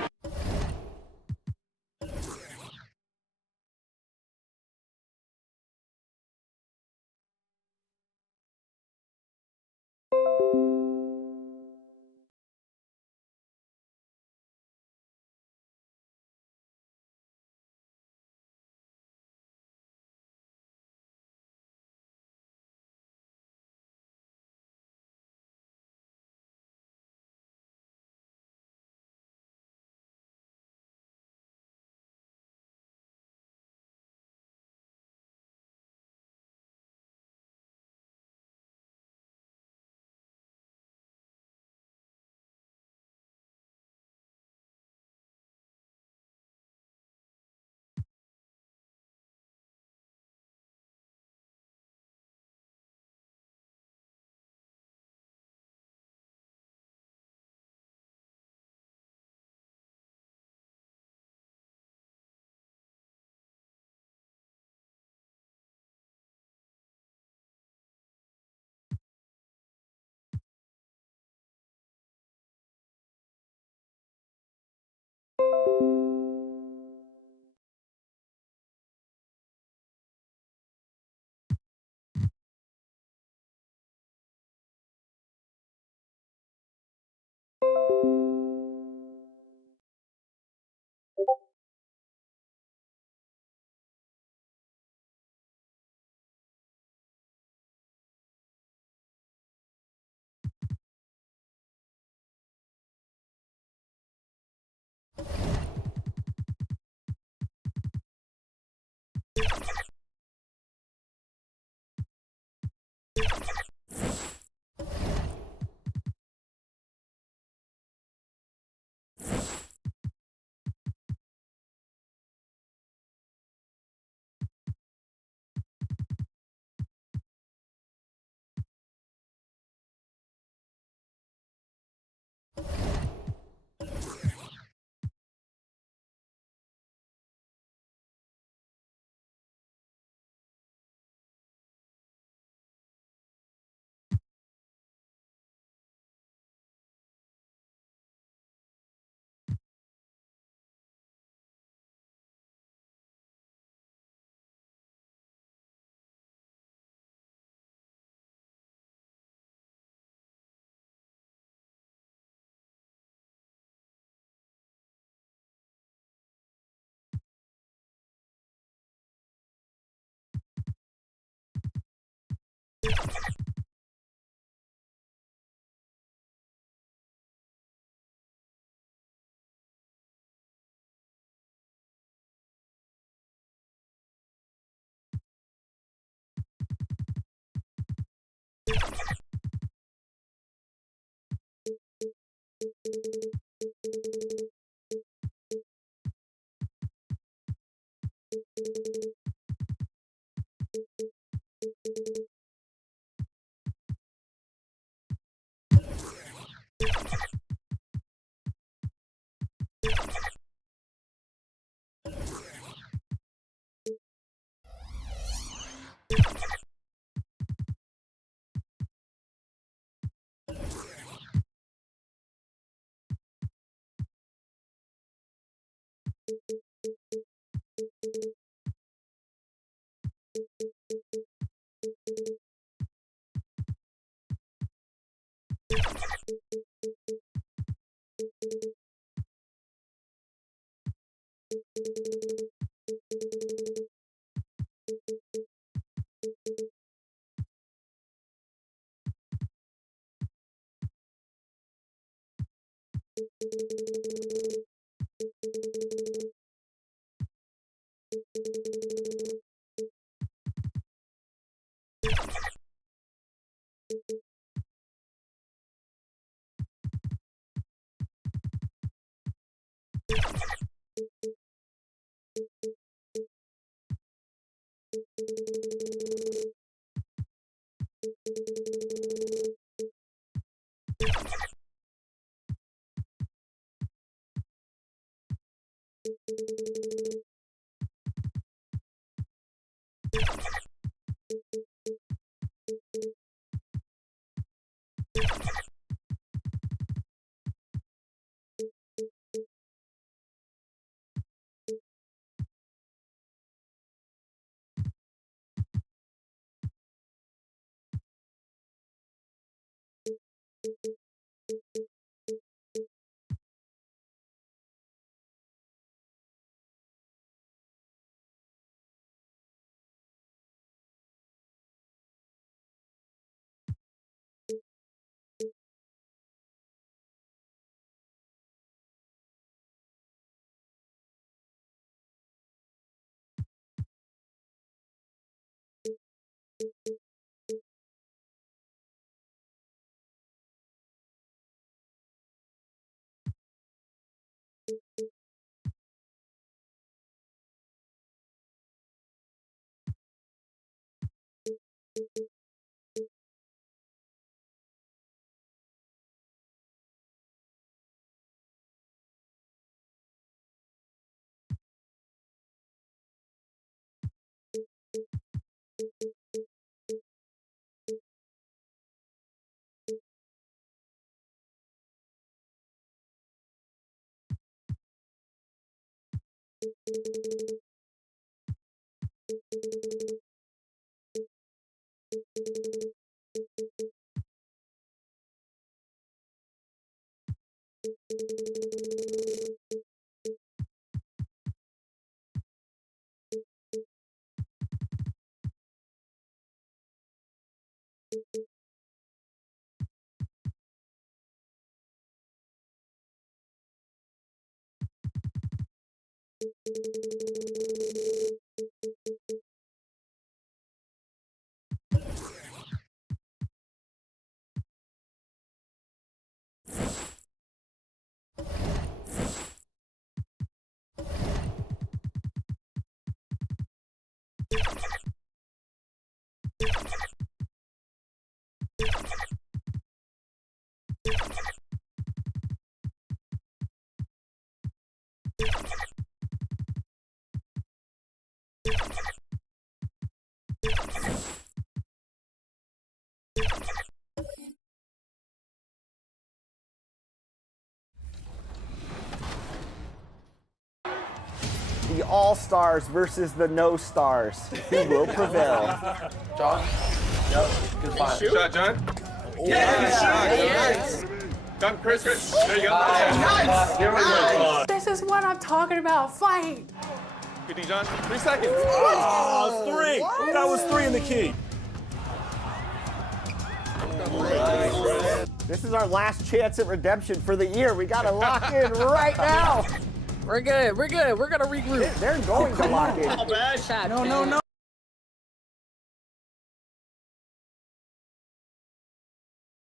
The All-Stars versus the No-Stars. Who will prevail? John? Yep. Good find. Shot, John. Yes. Done, Chris. There you go. Nice. Here we go. This is what I'm talking about. Fight. Good D, John. 3 seconds. Oh, 3. That was 3 in the key. This is our last chance at redemption for the year. We got to lock in right now. We're good. We're good. We're going to regroup. They're going to lock in. No.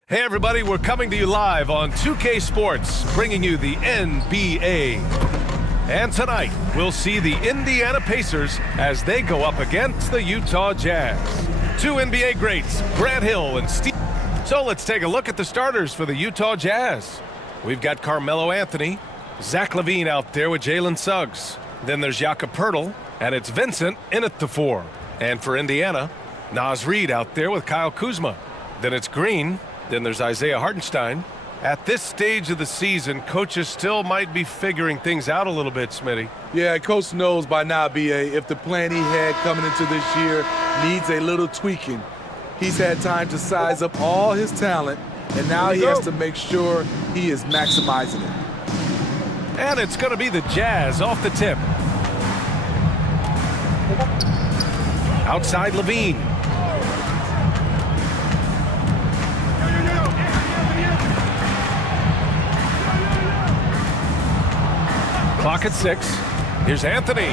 Hey everybody, we're coming to you live on 2K Sports, bringing you the NBA. And tonight, we'll see the Indiana Pacers as they go up against the Utah Jazz. 2 NBA greats, Grant Hill and Steve. So let's take a look at the starters for the Utah Jazz. We've got Carmelo Anthony, Zach LaVine out there with Jalen Suggs. Then there's Jakob Poeltl, and it's Vincent in at the 4. And for Indiana, Naz Reid out there with Kyle Kuzma. Then it's Green. Then there's Isaiah Hartenstein, At this stage of the season, coaches still might be figuring things out a little bit, Smitty. Yeah, Coach knows by now, B.A., if the plan he had coming into this year needs a little tweaking. He's had time to size up all his talent, and now he has to make sure he is maximizing it. And it's going to be the Jazz off the tip. Outside Levine. Clock at 6. Here's Anthony.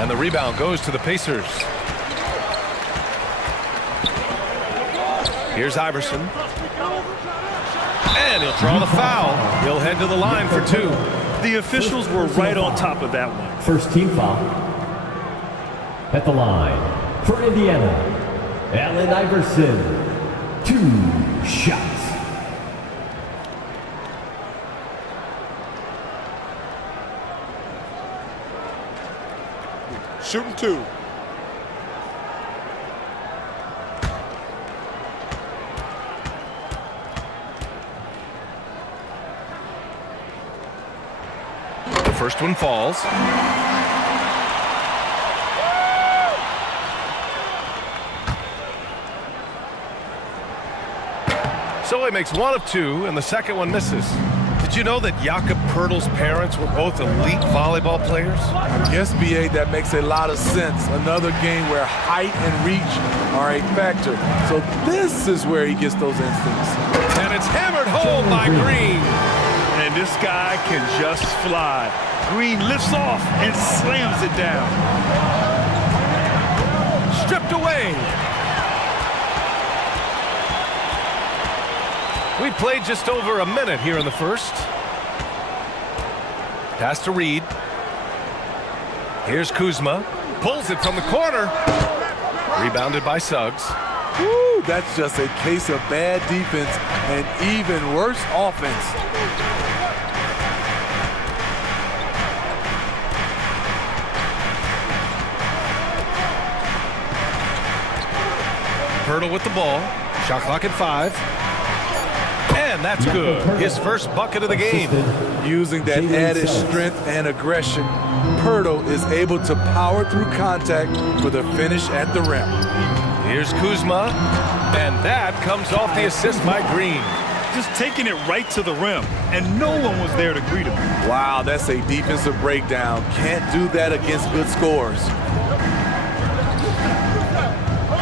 And the rebound goes to the Pacers. Here's Iverson. And he'll draw the foul. He'll head to the line for 2. The officials were right on top of that one. First team foul. At the line for Indiana, Allen Iverson. 2 shots. Shooting 2. The first one falls. So he makes 1 of 2, and the second one misses. Did you know that Jakob Poeltl's parents were both elite volleyball players? Yes, B.A., that makes a lot of sense. Another game where height and reach are a factor. So this is where he gets those instincts. And it's hammered home by Green. And this guy can just fly. Green lifts off and slams it down. Stripped away. We played just over a minute here in the first. Pass to Reed. Here's Kuzma. Pulls it from the corner. Rebounded by Suggs. Woo, that's just a case of bad defense and even worse offense. Poeltl with the ball. Shot clock at 5. And that's good. His first bucket of the game. Using that added strength and aggression, Poeltl is able to power through contact for the finish at the rim. Here's Kuzma. And that comes off the assist by Green. Just taking it right to the rim, and no one was there to greet him. Wow, that's a defensive breakdown. Can't do that against good scores.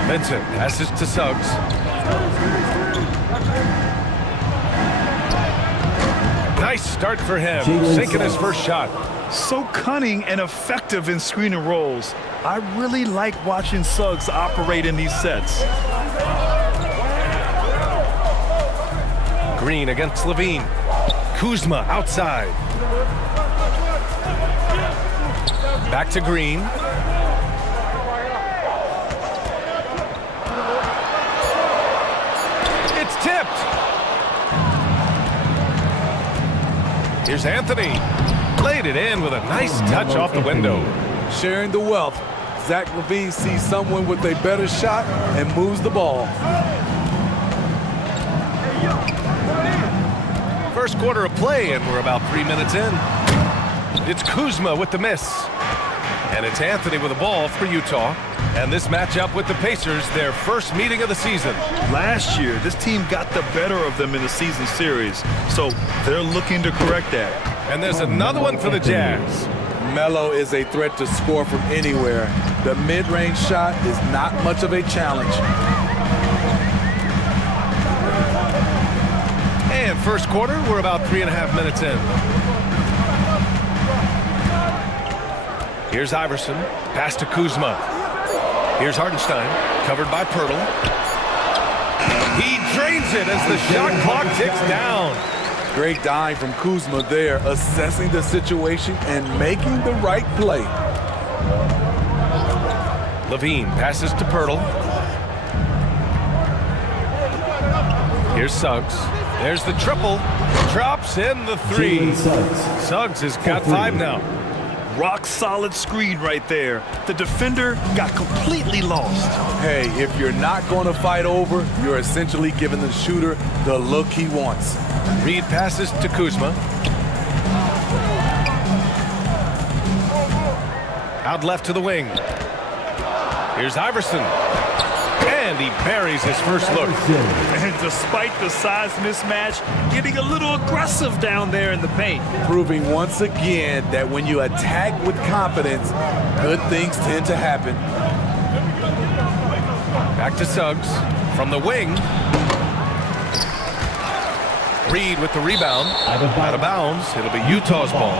Vincent passes to Suggs. Nice start for him, sinking his first shot. So cunning and effective in screen and rolls. I really like watching Suggs operate in these sets. Green against Levine. Kuzma outside. Back to Green. It's tipped. Here's Anthony. Laid it in with a nice touch off the window. Sharing the wealth. Zach Levine sees someone with a better shot and moves the ball. First quarter of play, and we're about 3 minutes in. It's Kuzma with the miss. And it's Anthony with the ball for Utah. And this matchup with the Pacers, their first meeting of the season. Last year, this team got the better of them in the season series, so they're looking to correct that. And there's another one for the Jazz. Melo is a threat to score from anywhere. The mid-range shot is not much of a challenge. And first quarter, we're about 3.5 minutes in. Here's Iverson. Pass to Kuzma. Here's Hartenstein. Covered by Poeltl. He drains it as the shot clock ticks down. Great dime from Kuzma there, assessing the situation and making the right play. Levine passes to Poeltl. Here's Suggs. There's the triple. Drops in the 3. Suggs has got 5 now. rock-solid screen right there. The defender got completely lost. Hey, if you're not going to fight over, you're essentially giving the shooter the look he wants. Reed passes to Kuzma. Out left to the wing. Here's Iverson. And he buries his first look. And despite the size mismatch, getting a little aggressive down there in the paint. Proving once again that when you attack with confidence, good things tend to happen. Back to Suggs from the wing. Reed with the rebound. Out of bounds. It'll be Utah's ball.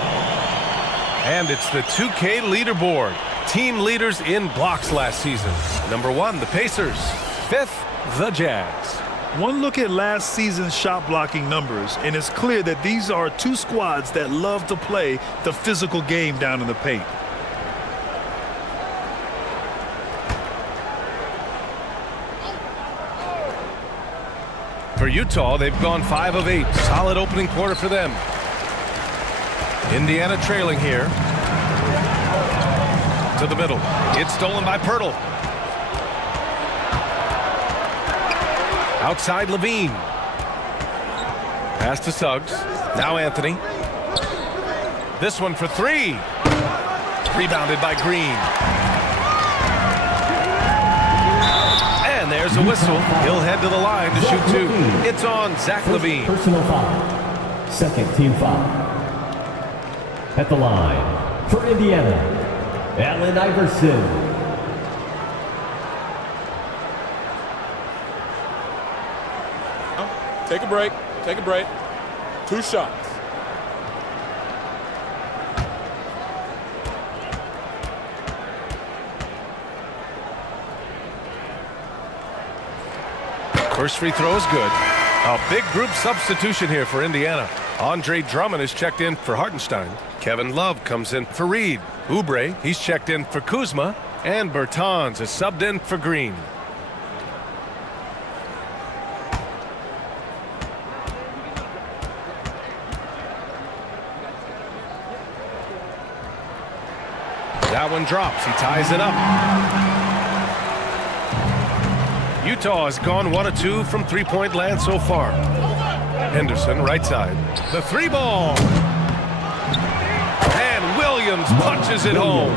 And it's the 2K leaderboard. Team leaders in blocks last season. Number 1, the Pacers. 5th, the Jazz. One look at last season's shot blocking numbers, and it's clear that these are two squads that love to play the physical game down in the paint. For Utah, they've gone 5 of 8. Solid opening quarter for them. Indiana trailing here. To the middle. It's stolen by Pirtle. Outside Levine. Pass to Suggs. Now Anthony. This one for 3. Rebounded by Green. And there's a whistle. He'll head to the line to shoot 2. It's on Zach Levine. Personal foul. Second team foul. At the line for Indiana, Allen Iverson. Take a break. Take a break. 2 shots. First free throw is good. A big group substitution here for Indiana. Andre Drummond is checked in for Hartenstein. Kevin Love comes in for Reed. Oubre, he's checked in for Kuzma. And Bertans is subbed in for Green. That one drops. He ties it up. Utah has gone 1 of 2 from three-point land so far. Henderson, right side. The 3 ball. And Williams punches it home.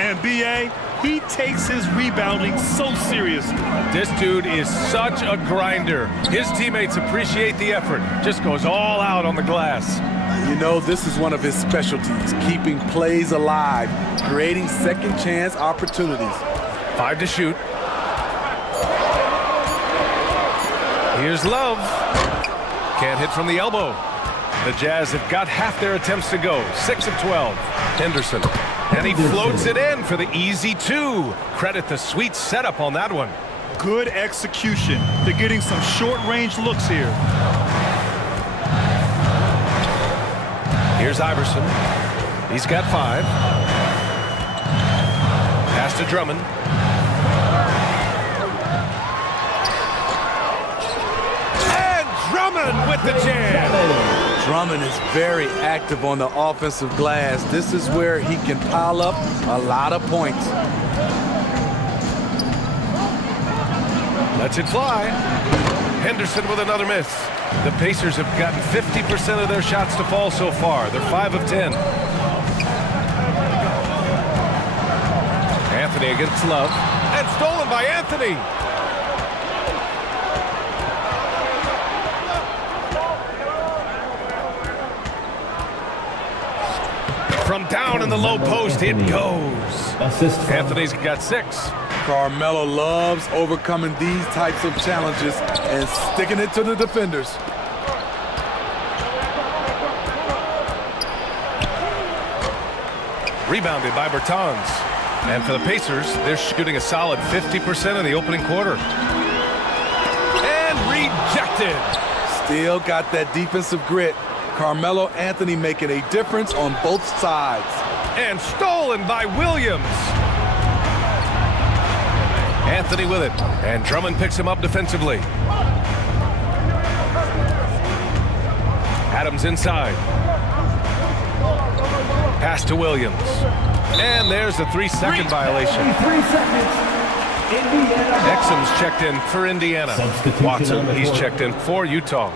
And B.A., he takes his rebounding so seriously. This dude is such a grinder. His teammates appreciate the effort. Just goes all out on the glass. You know, this is one of his specialties, keeping plays alive, creating second chance opportunities. 5 to shoot. Here's Love. Can't hit from the elbow. The Jazz have got half their attempts to go. 6 of 12. Henderson. And he floats it in for the easy 2. Credit the sweet setup on that one. Good execution. They're getting some short-range looks here. Here's Iverson. He's got 5. Pass to Drummond. And Drummond with the jam. Drummond is very active on the offensive glass. This is where he can pile up a lot of points. Lets it fly. Henderson with another miss. The Pacers have gotten 50% of their shots to fall so far. They're 5 of 10. Anthony against Love. And stolen by Anthony. From down in the low post, it goes. Anthony's got 6. Carmelo loves overcoming these types of challenges and sticking it to the defenders. Rebounded by Bertans. And for the Pacers, they're shooting a solid 50% in the opening quarter. And rejected. Still got that defensive grit. Carmelo Anthony making a difference on both sides. And stolen by Williams. Anthony with it. And Drummond picks him up defensively. Adams inside. Pass to Williams. And there's a 3-second violation. 3 seconds. Indiana. Exum's checked in for Indiana. Watson, he's checked in for Utah.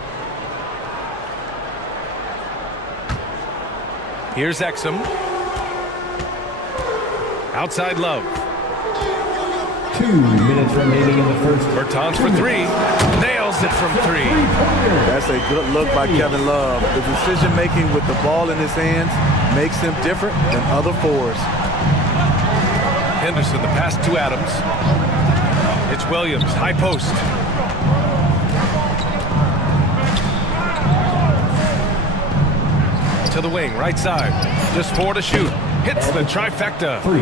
Here's Exum. Outside Love. 2 minutes remaining in the first. Bertans for 3. Nails it from 3. That's a good look by Kevin Love. The decision-making with the ball in his hands makes him different than other fours. Henderson, the pass to Adams. It's Williams, high post. To the wing, right side. Just 4 to shoot. Hits the trifecta. 3.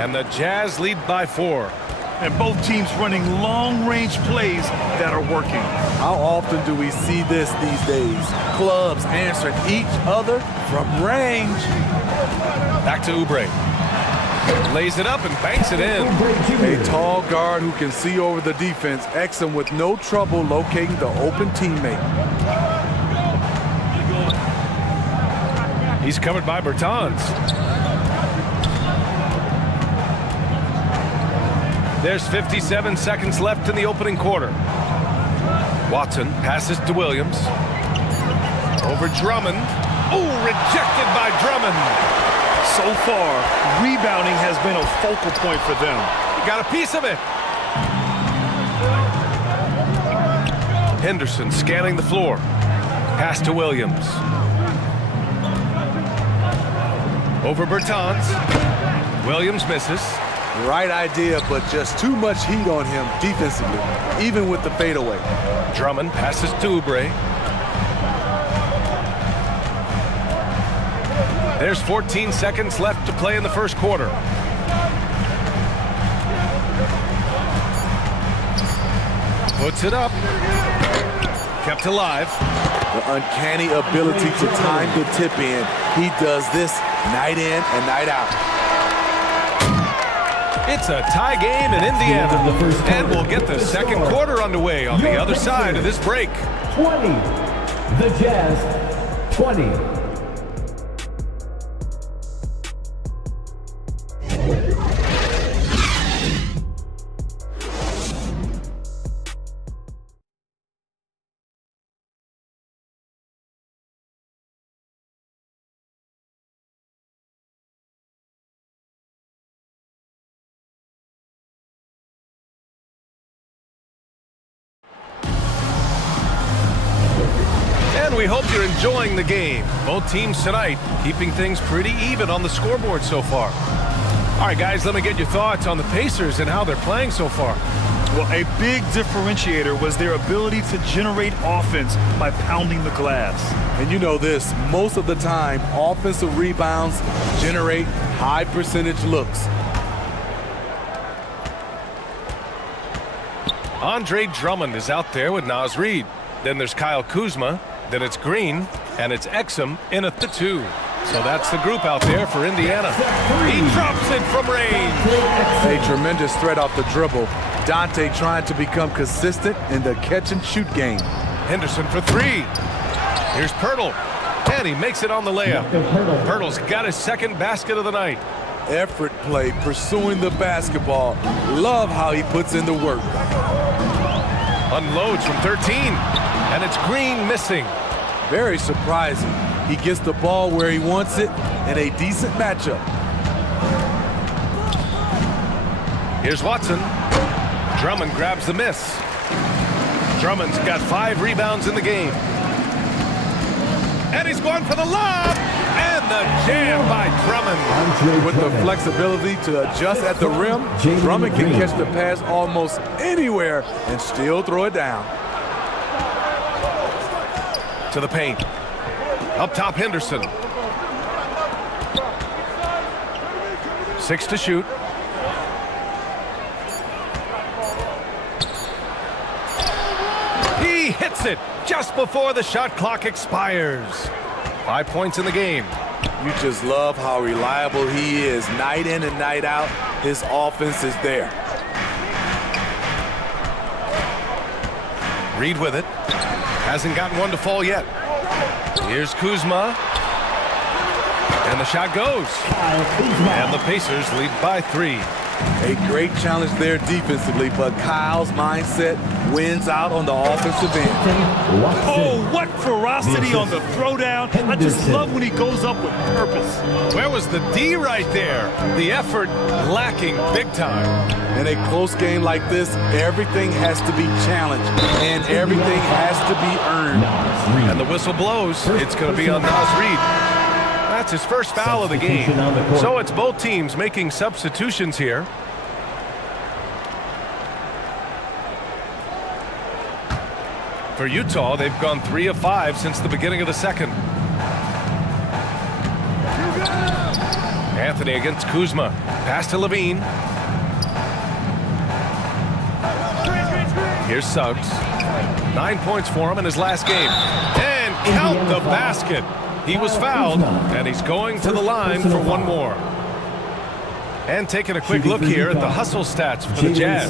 And the Jazz lead by 4. And both teams running long-range plays that are working. How often do we see this these days? Clubs answering each other from range. Back to Oubre. Lays it up and banks it in. A tall guard who can see over the defense. Exum with no trouble locating the open teammate. He's covered by Bertans. There's 57 seconds left in the opening quarter. Watson passes to Williams. Over Drummond. Oh, rejected by Drummond. So far, rebounding has been a focal point for them. Got a piece of it. Henderson scanning the floor. Pass to Williams. Over Bertans. Williams misses. Right idea, but just too much heat on him defensively, even with the fadeaway. Drummond passes to Oubre. There's 14 seconds left to play in the first quarter. Puts it up. Kept alive. The uncanny ability to time the tip in. He does this night in and night out. It's a tie game in Indiana. And we'll get the second quarter underway on the other side of this break. 20. The Jazz, 20. And we hope you're enjoying the game. Both teams tonight keeping things pretty even on the scoreboard so far. All right, guys, let me get your thoughts on the Pacers and how they're playing so far. Well, a big differentiator was their ability to generate offense by pounding the glass. And you know this, most of the time, offensive rebounds generate high percentage looks. Andre Drummond is out there with Naz Reid. Then there's Kyle Kuzma. Then it's Green. And it's Exum in at the 2. So that's the group out there for Indiana. He drops it from range. A tremendous threat off the dribble. Dante trying to become consistent in the catch-and-shoot game. Henderson for 3. Here's Pirtle. And he makes it on the layup. Pirtle's got his second basket of the night. Effort play, pursuing the basketball. Love how he puts in the work. Unloads from 13. And it's Green missing. Very surprising. He gets the ball where he wants it in a decent matchup. Here's Watson. Drummond grabs the miss. Drummond's got 5 rebounds in the game. And he's going for the lob. And the jam by Drummond. With the flexibility to adjust at the rim, Drummond can catch the pass almost anywhere and still throw it down. To the paint. Up top, Henderson. 6 to shoot. He hits it just before the shot clock expires. 5 points in the game. You just love how reliable he is. Night in and night out, his offense is there. Reid with it. Hasn't gotten one to fall yet. Here's Kuzma. And the shot goes. And the Pacers lead by 3. A great challenge there defensively, but Kyle's mindset wins out on the offensive end. Oh, what ferocity on the throwdown. I just love when he goes up with purpose. Where was the D right there? The effort lacking big time. In a close game like this, everything has to be challenged, and everything has to be earned. And the whistle blows. It's going to be on Nas Reed. That's his first foul of the game. So it's both teams making substitutions here. For Utah, they've gone 3 of 5 since the beginning of the second. Anthony against Kuzma. Pass to Levine. Here's Suggs. 9 points for him in his last game. And count the basket. He was fouled, and he's going to the line for one more. And taking a quick look here at the hustle stats for the Jazz.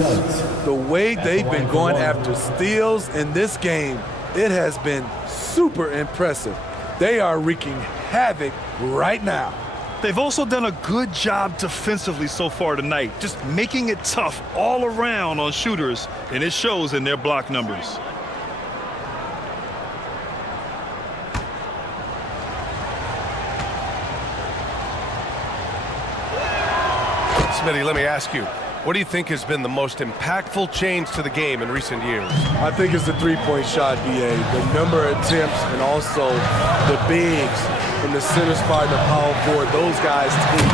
The way they've been going after steals in this game, it has been super impressive. They are wreaking havoc right now. They've also done a good job defensively so far tonight, just making it tough all around on shooters, and it shows in their block numbers. Smitty, let me ask you, what do you think has been the most impactful change to the game in recent years? I think it's the three-point shot, BA. The number of attempts and also the bigs in the center spot and the power forward. Those guys taking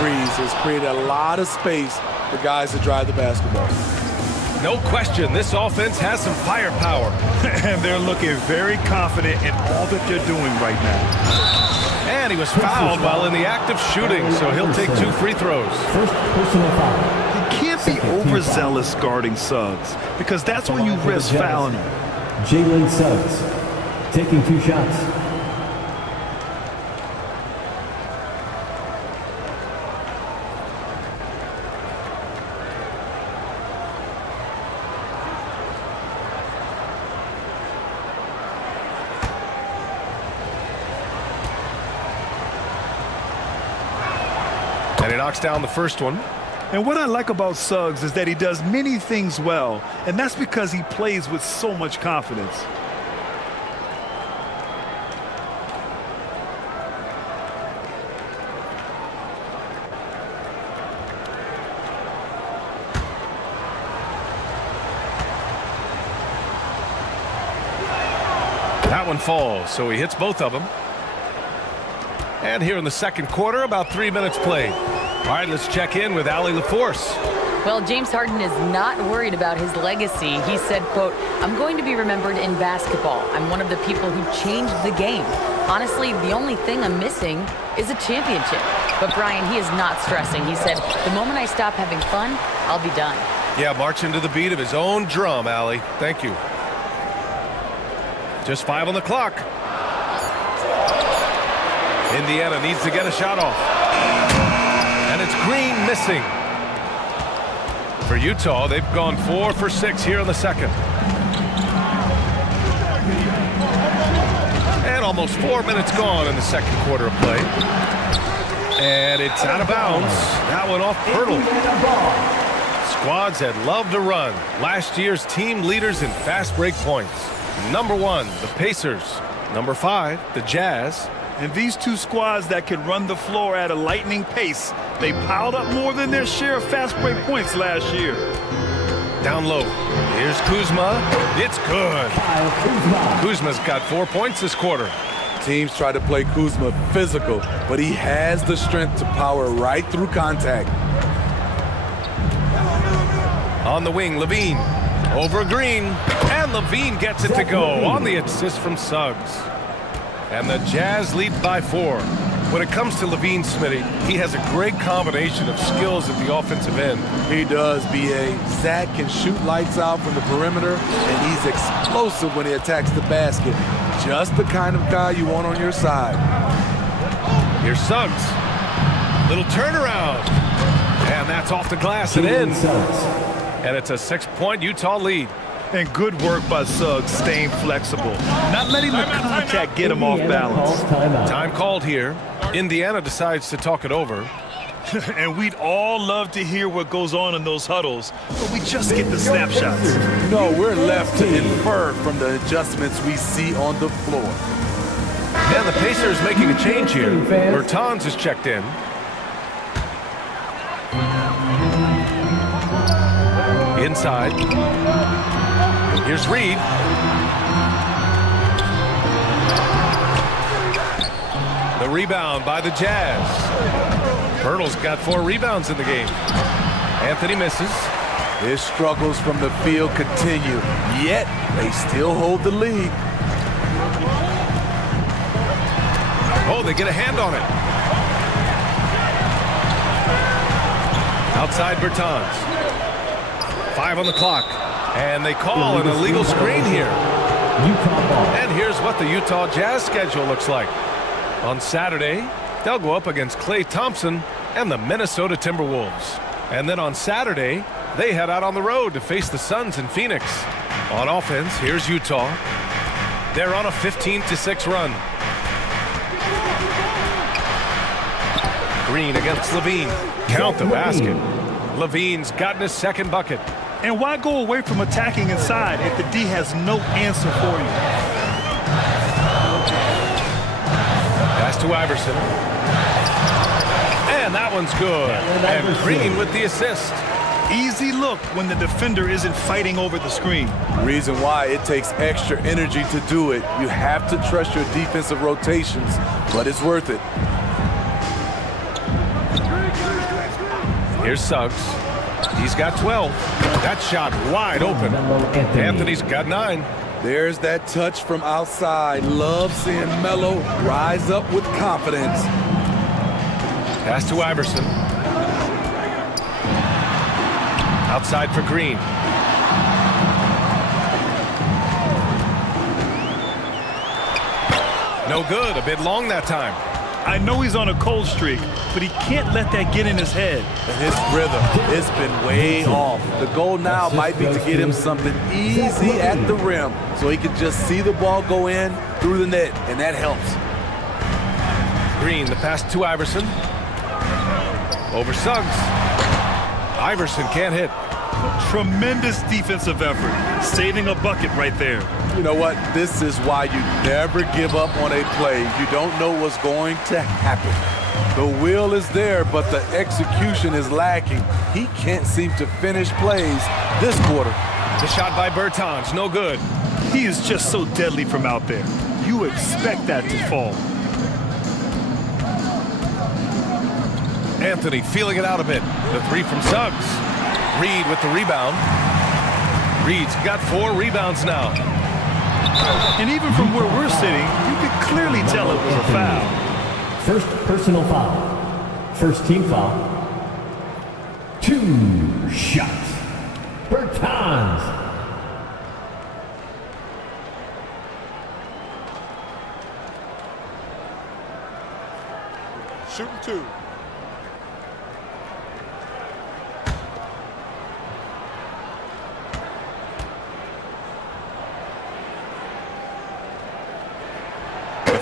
threes has created a lot of space for guys to drive the basketball. No question, this offense has some firepower. And they're looking very confident in all that they're doing right now. And he was fouled while in the act of shooting, so he'll take 2 free throws. First personal foul. You can't be overzealous guarding Suggs, because that's when you risk fouling him. Jalen Suggs taking 2 shots. And he knocks down the first one. And what I like about Suggs is that he does many things well, and that's because he plays with so much confidence. That one falls, so he hits both of them. And here in the second quarter, about 3 minutes played. All right, let's check in with Allie LaForce. Well, James Harden is not worried about his legacy. He said, quote, "I'm going to be remembered in basketball. I'm one of the people who changed the game. Honestly, the only thing I'm missing is a championship." But Brian, he is not stressing. He said, "The moment I stop having fun, I'll be done." Yeah, marching to the beat of his own drum, Allie. Thank you. Just 5 on the clock. Indiana needs to get a shot off. And it's Green missing. For Utah, they've gone 4 for 6 here in the second. And almost 4 minutes gone in the second quarter of play. And it's out of bounds. That one off Pirtle. Squads that love to run. Last year's team leaders in fast break points. Number 1, the Pacers. Number 5, the Jazz. And these two squads that can run the floor at a lightning pace, they piled up more than their share of fast break points last year. Down low. Here's Kuzma. It's good. Kuzma's got 4 points this quarter. Teams try to play Kuzma physical, but he has the strength to power right through contact. On the wing, Levine. Over Green. And Levine gets it to go on the assist from Suggs. And the Jazz lead by 4. When it comes to Levine, Smitty, he has a great combination of skills at the offensive end. He does, B.A. Zach can shoot lights out from the perimeter, and he's explosive when he attacks the basket. Just the kind of guy you want on your side. Here's Suggs. Little turnaround. And that's off the glass and in. And it's a 6-point Utah lead. And good work by Suggs staying flexible, not letting the contact get him off balance. Time called here. Indiana decides to talk it over. And we'd all love to hear what goes on in those huddles, but we just get the snapshots. No, we're left to infer from the adjustments we see on the floor. And the Pacers making a change here. Bertans is checked in. Inside. Here's Reed. The rebound by the Jazz. Pirtle's got 4 rebounds in the game. Anthony misses. His struggles from the field continue, yet they still hold the lead. Oh, they get a hand on it. Outside Bertans. 5 on the clock. And they call an illegal screen here. And here's what the Utah Jazz schedule looks like. On Saturday, they'll go up against Klay Thompson and the Minnesota Timberwolves. And then on Saturday, they head out on the road to face the Suns in Phoenix. On offense, here's Utah. They're on a 15-6 run. Green against Levine. Count the basket. Levine's gotten his second bucket. And why go away from attacking inside if the D has no answer for you? Pass to Iverson. And that one's good. And Green with the assist. Easy look when the defender isn't fighting over the screen. Reason why it takes extra energy to do it. You have to trust your defensive rotations, but it's worth it. Here's Suggs. He's got 12. That shot wide open. Anthony's got 9. There's that touch from outside. Love seeing Melo rise up with confidence. Pass to Iverson. Outside for Green. No good. A bit long that time. I know he's on a cold streak, but he can't let that get in his head. And his rhythm, it's been way off. The goal now might be to get him something easy at the rim so he can just see the ball go in through the net, and that helps. Green, the pass to Iverson. Over Suggs. Iverson can't hit. Tremendous defensive effort, saving a bucket right there. You know what? This is why you never give up on a play. You don't know what's going to happen. The will is there, but the execution is lacking. He can't seem to finish plays this quarter. The shot by Bertans, no good. He is just so deadly from out there. You expect that to fall. Anthony feeling it out a bit. The 3 from Suggs. Reed with the rebound. Reed's got 4 rebounds now. And even from where we're sitting, you could clearly tell it was a foul. First personal foul. First team foul. 2 shots. Bertans. Shooting 2.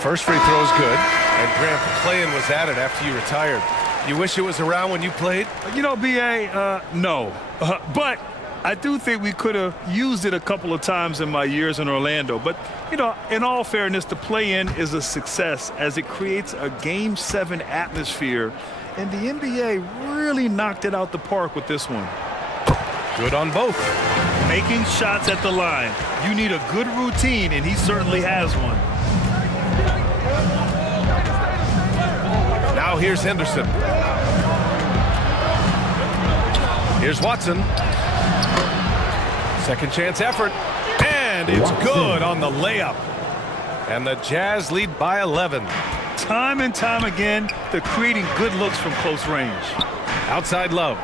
First free throw is good, and Grant, playing was at it after you retired. You wish it was around when you played? You know, B.A., no. But I do think we could have used it a couple of times in my years in Orlando. But, you know, in all fairness, the play-in is a success as it creates a Game 7 atmosphere. And the NBA really knocked it out the park with this one. Good on both. Making shots at the line. You need a good routine, and he certainly has one. Now here's Henderson. Here's Watson. Second chance effort. And it's good on the layup. And the Jazz lead by 11. Time and time again, they're creating good looks from close range. Outside Love.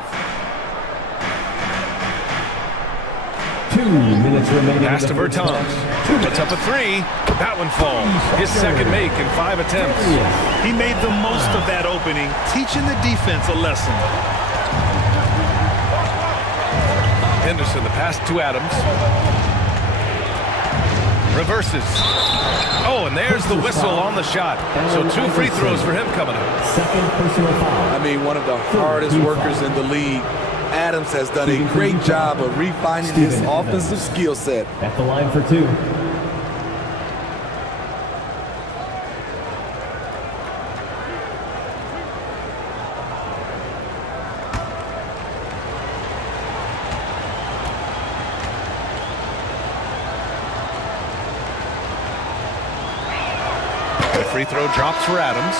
2 minutes remaining. Pass to Bertans. Puts up a 3. That one falls. His second make in 5 attempts. He made the most of that opening, teaching the defense a lesson. Henderson, the pass to Adams. Reverses. Oh, and there's the whistle on the shot. So 2 free throws for him coming up. Second personal foul. I mean, one of the hardest workers in the league. Adams has done a great job of refining his offensive skill set. At the line for 2. Free throw drops for Adams.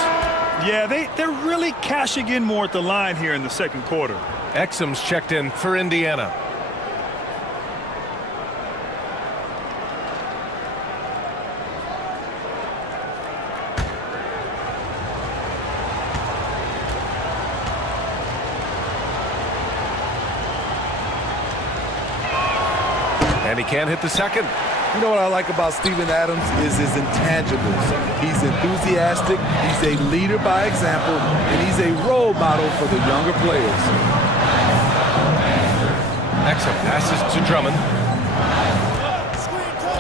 Yeah, they're really cashing in more at the line here in the second quarter. Exum's checked in for Indiana. And he can't hit the second. You know what I like about Steven Adams is his intangibles. He's enthusiastic, he's a leader by example, and he's a role model for the younger players. Exum passes to Drummond.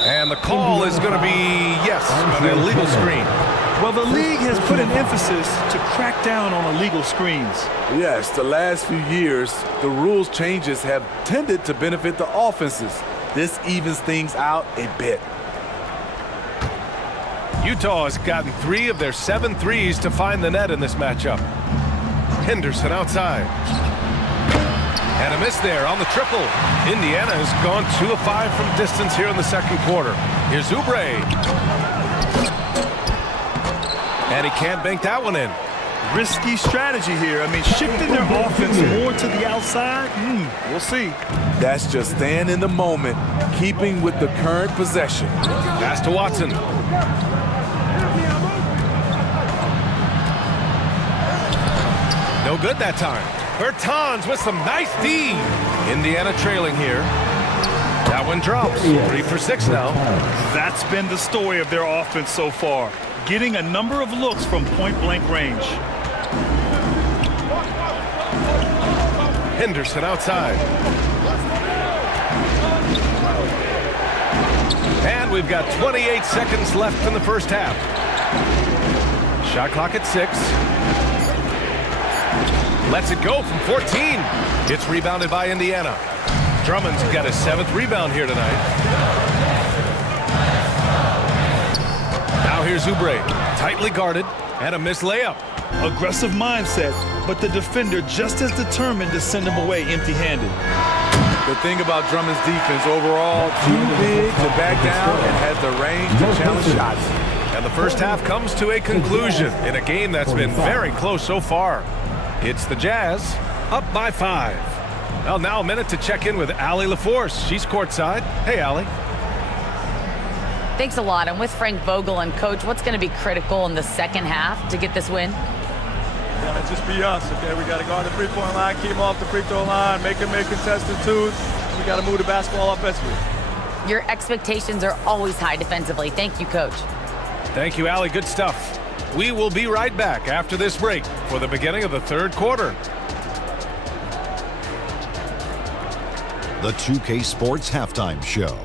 And the call is going to be, yes, an illegal screen. Well, the league has put an emphasis to crack down on illegal screens. Yes, the last few years, the rules changes have tended to benefit the offenses. This evens things out a bit. Utah has gotten 3 of their 7 threes to find the net in this matchup. Henderson outside. And a miss there on the triple. Indiana has gone 2 of 5 from distance here in the second quarter. Here's Oubre. And he can't bank that one in. Risky strategy here. I mean, shifting their offense more to the outside, we'll see. That's just staying in the moment, keeping with the current possession. Pass to Watson. No good that time. Bertans with some nice D. Indiana trailing here. That one drops. 3 for 6 now. That's been the story of their offense so far. Getting a number of looks from point-blank range. Henderson outside. And we've got 28 seconds left in the first half. Shot clock at 6. Lets it go from 14. It's rebounded by Indiana. Drummond's got his 7th rebound here tonight. Now here's Oubre, tightly guarded, and a missed layup. Aggressive mindset, but the defender just as determined to send him away empty-handed. The thing about Drummond's defense overall, too big to back down and has the range to challenge shots. And the first half comes to a conclusion in a game that's been very close so far. It's the Jazz up by 5. Well, now a minute to check in with Allie LaForce. She's courtside. Hey, Allie. Thanks a lot. I'm with Frank Vogel. And, Coach, what's going to be critical in the second half to get this win? Gotta just be us, okay? We got to guard the three-point line, keep them off the free throw line, make them make contested twos. We got to move the basketball offensively. Your expectations are always high defensively. Thank you, Coach. Thank you, Allie. Good stuff. We will be right back after this break for the beginning of the third quarter. The 2K Sports Halftime Show.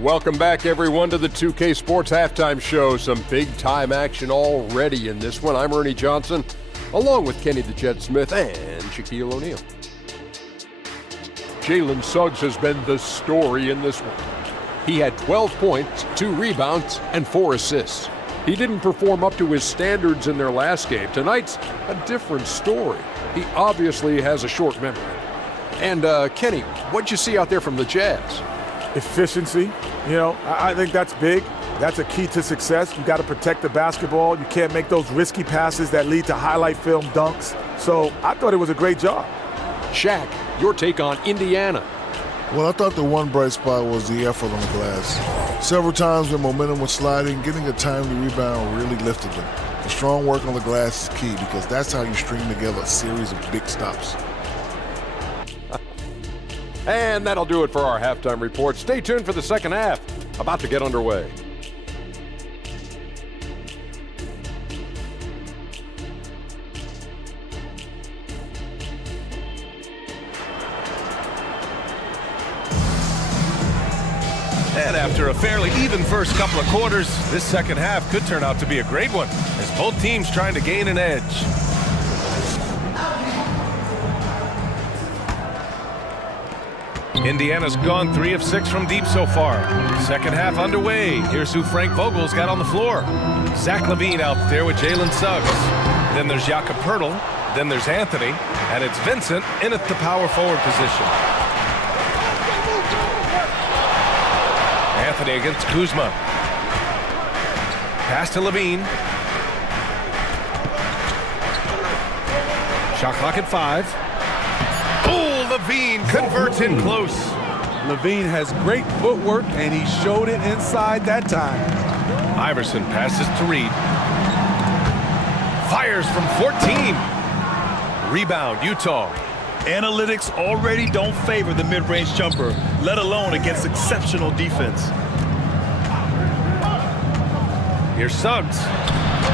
Welcome back, everyone, to the 2K Sports Halftime Show. Some big-time action already in this one. I'm Ernie Johnson, along with Kenny the Jet Smith and Shaquille O'Neal. Jalen Suggs has been the story in this one. He had 12 points, 2 rebounds, and 4 assists. He didn't perform up to his standards in their last game. Tonight's a different story. He obviously has a short memory. And, Kenny, what'd you see out there from the Jazz? Efficiency. You know, I think that's big. That's a key to success. You got to protect the basketball. You can't make those risky passes that lead to highlight film dunks. So I thought it was a great job. Shaq, your take on Indiana. Well, I thought the one bright spot was the effort on the glass. Several times when momentum was sliding, getting a timely rebound really lifted them. The strong work on the glass is key because that's how you string together a series of big stops. And that'll do it for our halftime report. Stay tuned for the second half. About to get underway. And after a fairly even first couple of quarters, this second half could turn out to be a great one as both teams trying to gain an edge. Indiana's gone 3 of 6 from deep so far. Second half underway. Here's who Frank Vogel's got on the floor. Zach LaVine out there with Jalen Suggs. Then there's Jakob Poeltl. Then there's Anthony. And it's Vincent in at the power forward position. Anthony against Kuzma. Pass to LaVine. Shot clock at 5. Oh, LaVine converts in close. LaVine has great footwork, and he showed it inside that time. Iverson passes to Reed. Fires from 14. Rebound, Utah. Analytics already don't favor the mid-range jumper, let alone against exceptional defense. Here's Suggs.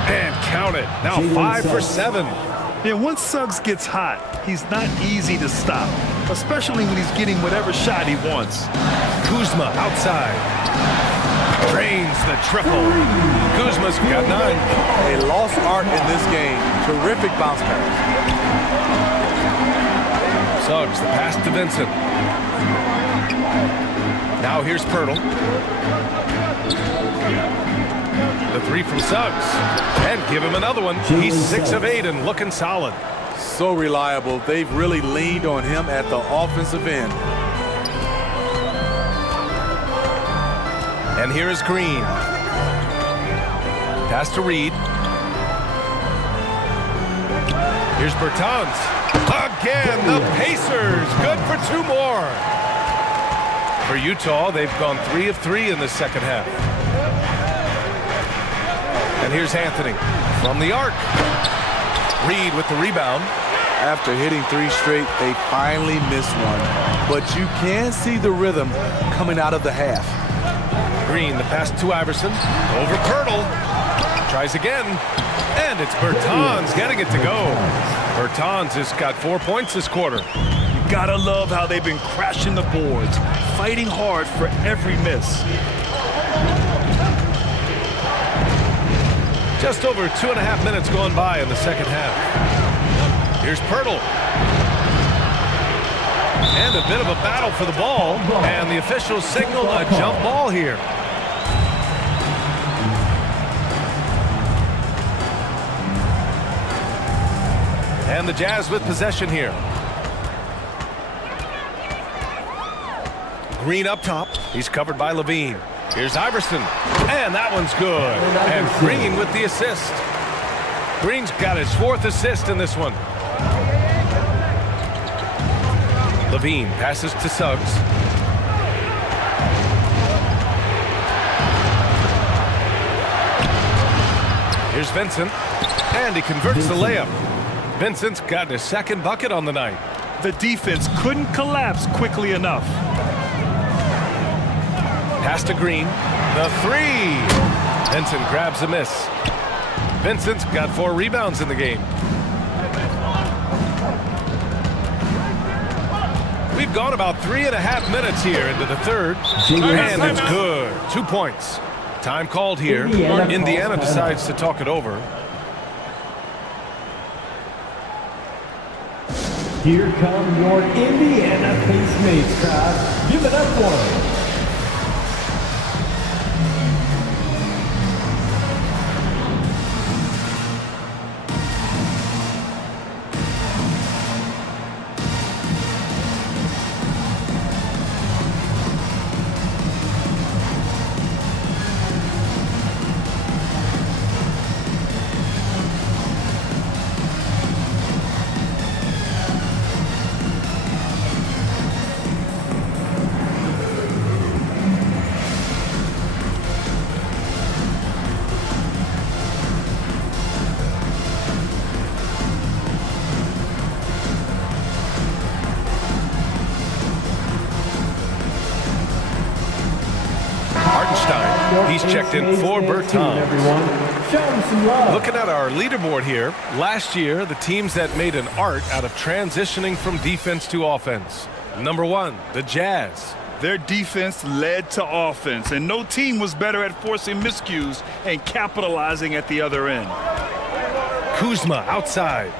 And count it. Now 5 for 7. Yeah, once Suggs gets hot, he's not easy to stop, especially when he's getting whatever shot he wants. Kuzma outside. Drains the triple. Kuzma's got 9. A lost art in this game. Terrific bounce pass. Suggs, the pass to Vincent. Now here's Poeltl. The 3 from Suggs. And give him another one. He's 6 of 8 and looking solid. So reliable. They've really leaned on him at the offensive end. And here is Green. Pass to Reed. Here's Bertans. Again, the Pacers. Good for 2 more. For Utah, they've gone 3 of 3 in the second half. And here's Anthony from the arc. Reed with the rebound. After hitting 3 straight, they finally missed one. But you can see the rhythm coming out of the half. Green, the pass to Iverson. Over Poeltl. Tries again. And it's Bertans getting it to go. Bertans has got 4 points this quarter. You gotta love how they've been crashing the boards, fighting hard for every miss. Just over 2.5 minutes gone by in the second half. Here's Poeltl. And a bit of a battle for the ball. And the officials signal a jump ball here. And the Jazz with possession here. Green up top. He's covered by LaVine. Here's Iverson. And that one's good. And Green with the assist. Green's got his 4th assist in this one. LaVine passes to Suggs. Here's Vincent. And he converts the layup. Vincent's got his 2nd bucket on the night. The defense couldn't collapse quickly enough. Pass to Green. The 3. Vincent grabs a miss. Vincent's got 4 rebounds in the game. We've gone about 3.5 minutes here into the third. And it's good. 2 points. Time called here. Indiana decides to talk it over. Here come your Indiana Pacemates crowd. Give it up for them. He's checked in for Bertans. Looking at our leaderboard here, last year, the teams that made an art out of transitioning from defense to offense. Number 1, the Jazz. Their defense led to offense, and no team was better at forcing miscues and capitalizing at the other end. Kuzma outside.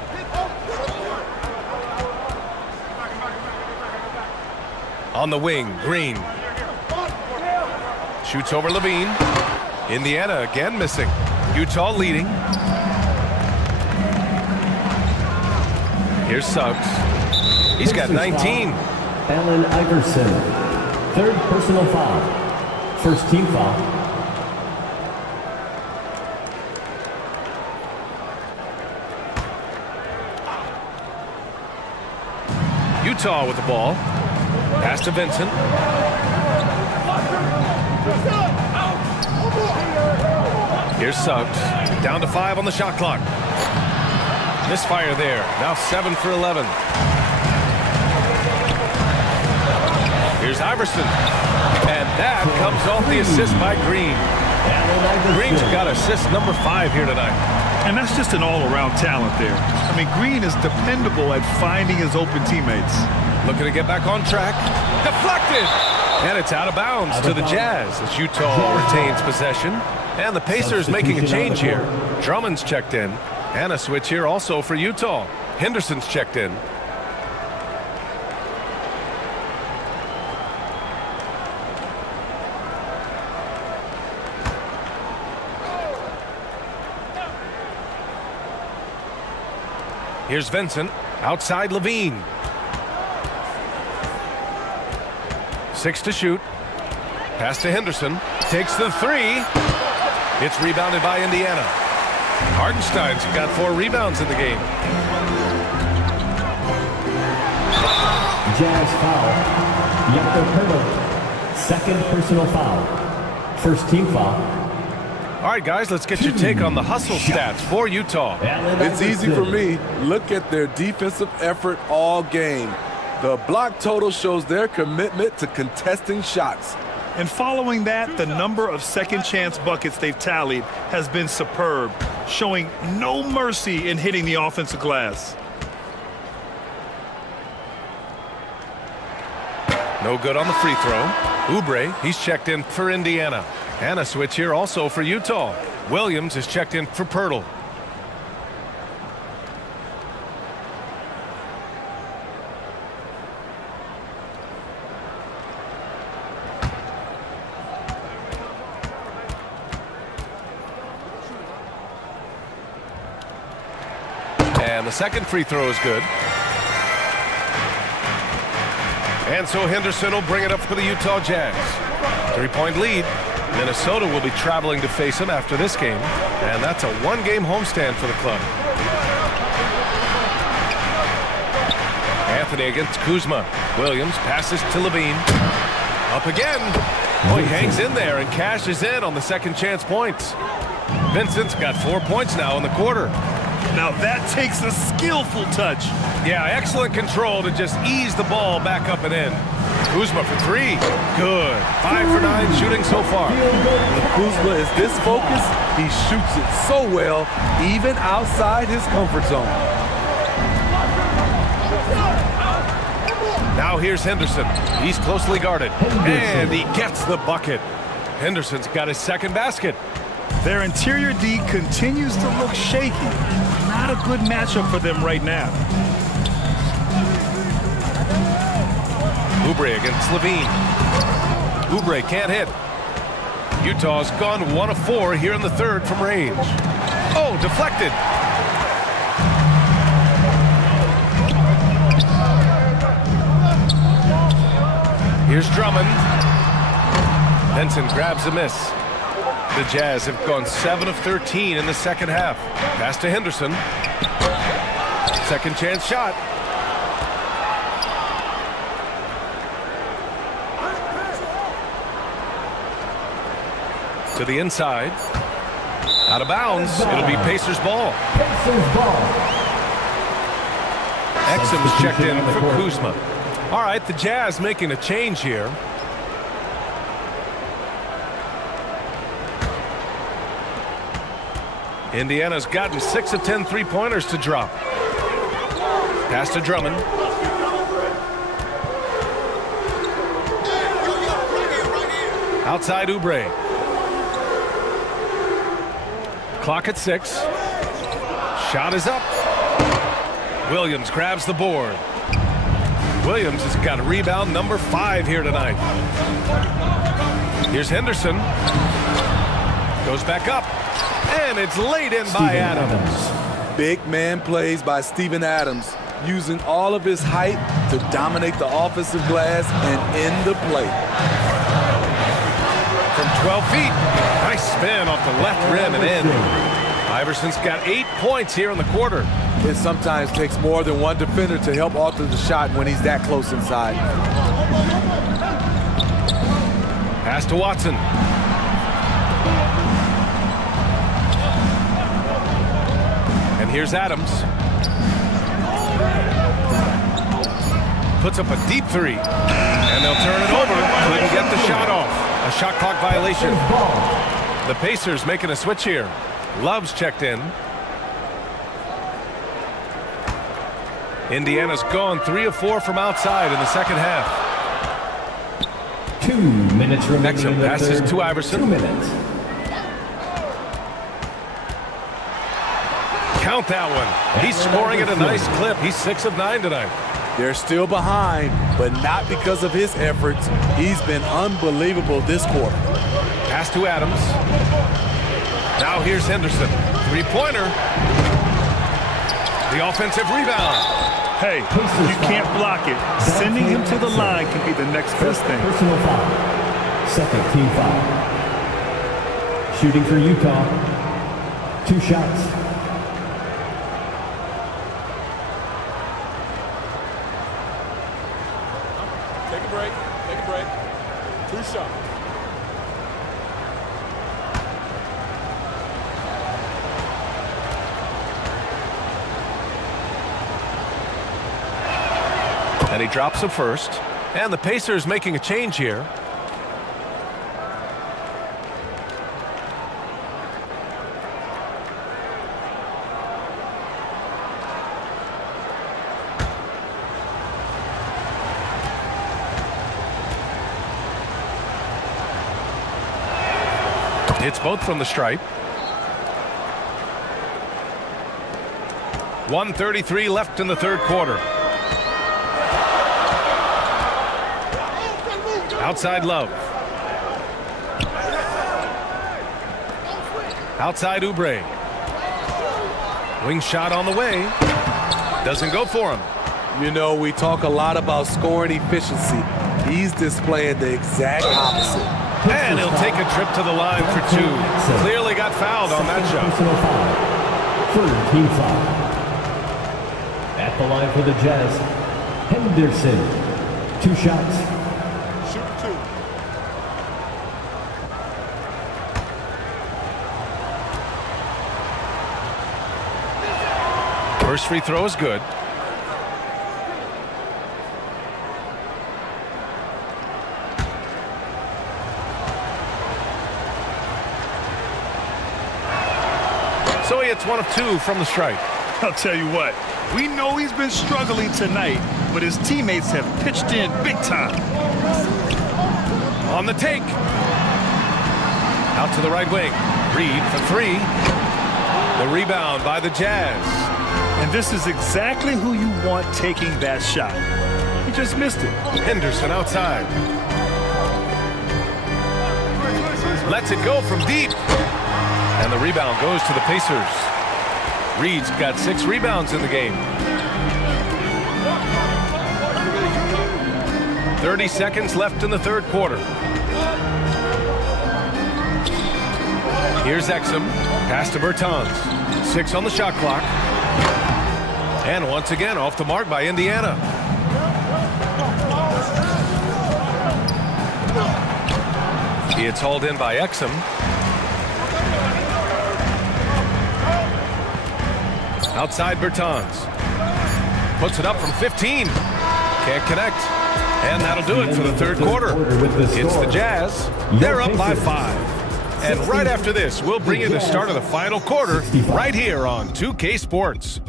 On the wing, Green. Shoots over Levine. Indiana again missing. Utah leading. Here's Suggs. He's got 19. Allen Iverson. Third personal foul. First team foul. Utah with the ball. Pass to Vincent. Here's Suggs. Down to 5 on the shot clock. Misfire there. Now 7 for 11. Here's Iverson. And that comes off the assist by Green. Green's got assist number 5 here tonight. And that's just an all-around talent there. I mean, Green is dependable at finding his open teammates. Looking to get back on track. Deflected! And it's out of bounds to the Jazz as Utah retains possession. And the Pacers making a change here. Drummond's checked in. And a switch here also for Utah. Henderson's checked in. Here's Vincent. Outside Levine. 6 to shoot. Pass to Henderson. Takes the 3. It's rebounded by Indiana. Hardenstein's got 4 rebounds in the game. Jazz foul. Jakob Poeltl. Second personal foul. First team foul. All right, guys, let's get your take on the hustle stats for Utah. It's easy for me. Look at their defensive effort all game. The block total shows their commitment to contesting shots. And following that, the number of second-chance buckets they've tallied has been superb, showing no mercy in hitting the offensive glass. No good on the free throw. Oubre, he's checked in for Indiana. And a switch here also for Utah. Williams is checked in for Poeltl. And the second free throw is good. And so Henderson will bring it up for the Utah Jazz. 3-point lead. Minnesota will be traveling to face him after this game. And that's a 1-game homestand for the club. Anthony against Kuzma. Williams passes to Levine. Up again. Oh, he hangs in there and cashes in on the second chance points. Vincent's got 4 points now in the quarter. Now that takes a skillful touch. Yeah, excellent control to just ease the ball back up and in. Kuzma for 3. Good. 5 for 9 shooting so far. When Kuzma is this focused, he shoots it so well, even outside his comfort zone. Now here's Henderson. He's closely guarded. And he gets the bucket. Henderson's got his second basket. Their interior D continues to look shaky. Not a good matchup for them right now. Oubre against Levine. Oubre can't hit. Utah's gone 1 of 4 here in the third from range. Oh, deflected. Here's Drummond. Benson grabs a miss. The Jazz have gone 7 of 13 in the second half. Pass to Henderson. Second chance shot. To the inside. Out of bounds. It'll be Pacers ball. Exum's checked in for Kuzma. All right, the Jazz making a change here. Indiana's gotten 6 of 10 three-pointers to drop. Pass to Drummond. Outside Oubre. Clock at 6. Shot is up. Williams grabs the board. Williams has got a rebound number 5 here tonight. Here's Henderson. Goes back up. And it's laid in by Adams. Big man plays by Steven Adams, using all of his height to dominate the offensive glass and end the play. From 12 feet. Nice spin off the left rim and in. Iverson's got 8 points here in the quarter. It sometimes takes more than one defender to help alter the shot when he's that close inside. Pass to Watson. And here's Adams. Puts up a deep 3. And they'll turn it over. Couldn't get the shot off. A shot clock violation. The Pacers making a switch here. Love's checked in. Indiana's gone 3 of 4 from outside in the second half. 2 minutes remaining. Next up, passes to Iverson. 2 minutes. Count that one. He's scoring at a nice clip. He's 6 of 9 tonight. They're still behind, but not because of his efforts. He's been unbelievable this quarter. Pass to Adams. Now here's Henderson. 3-pointer. The offensive rebound. Hey, you can't block it. Sending him to the line can be the next best thing. Personal foul. Second team foul. Shooting for Utah. 2 shots. Take a break. Take a break. 2 shots. And he drops a first. And the Pacers making a change here. It's both from the stripe. 1:33 left in the third quarter. Outside Love. Outside Oubre. Wing shot on the way. Doesn't go for him. You know, we talk a lot about scoring efficiency. He's displaying the exact opposite. And he'll take a trip to the line for 2. Clearly got fouled on that shot. Third team foul. At the line for the Jazz, Henderson. 2 shots. Shoot 2. First free throw is good. So he hits 1 of 2 from the stripe. I'll tell you what, we know he's been struggling tonight, but his teammates have pitched in big time. On the take. Out to the right wing. Reed for 3. The rebound by the Jazz. And this is exactly who you want taking that shot. He just missed it. Henderson outside. Lets it go from deep. And the rebound goes to the Pacers. Reed's got 6 rebounds in the game. 30 seconds left in the third quarter. Here's Exum. Pass to Bertans. 6 on the shot clock. And once again off the mark by Indiana. It's hauled in by Exum. Outside Bertans. Puts it up from 15. Can't connect. And that'll do it for the third quarter. It's the Jazz. They're up by 5. And right after this, we'll bring you the start of the final quarter right here on 2K Sports.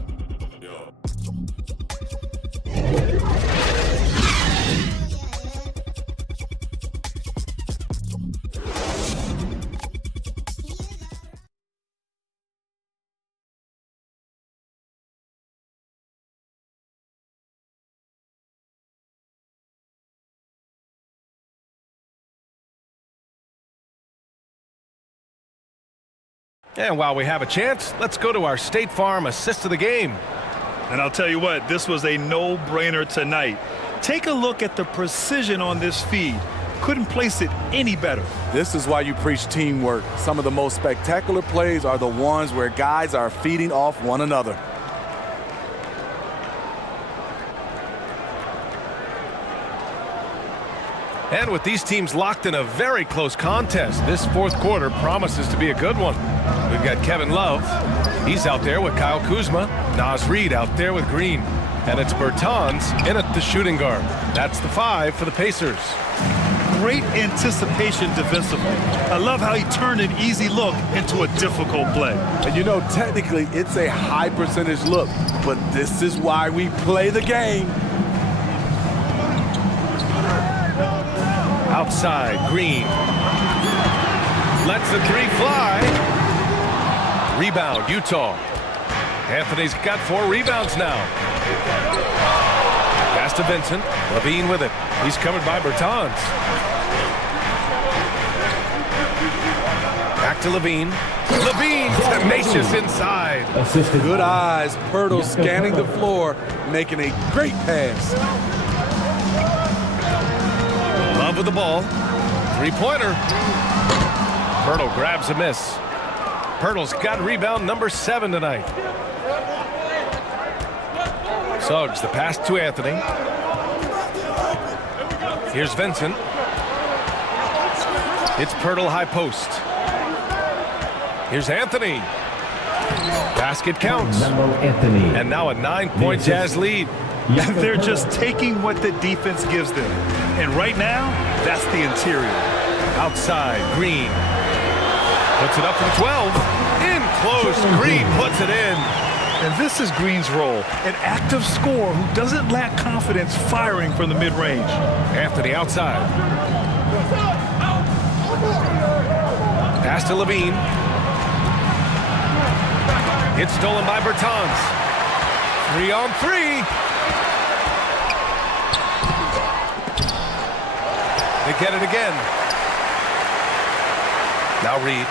And while we have a chance, let's go to our State Farm assist of the game. And I'll tell you what, this was a no-brainer tonight. Take a look at the precision on this feed. Couldn't place it any better. This is why you preach teamwork. Some of the most spectacular plays are the ones where guys are feeding off one another. And with these teams locked in a very close contest, this fourth quarter promises to be a good one. We've got Kevin Love. He's out there with Kyle Kuzma. Naz Reid out there with Green. And it's Bertans in at the shooting guard. That's the 5 for the Pacers. Great anticipation defensively. I love how he turned an easy look into a difficult play. And you know, technically, it's a high percentage look, but this is why we play the game. Outside, Green. Lets the 3 fly. Rebound, Utah. Anthony's got 4 rebounds now. Pass to Vincent. Levine with it. He's covered by Bertans. Back to Levine. Levine, tenacious inside. Good eyes. Pirtle scanning the floor, making a great pass. Love with the ball. 3-pointer. Pirtle grabs a miss. Pirtle's got rebound number 7 tonight. Suggs, the pass to Anthony. Here's Vincent. It's Pirtle high post. Here's Anthony. Basket counts. Anthony. And now a 9-point Jazz lead. They're just taking what the defense gives them. And right now, that's the interior. Outside, Green. Puts it up from 12. In close, Green puts it in. And this is Green's role, an active scorer who doesn't lack confidence firing from the mid-range. Anthony outside. Pass to Levine. It's stolen by Bertans. 3-on-3. They get it again. Now Reid.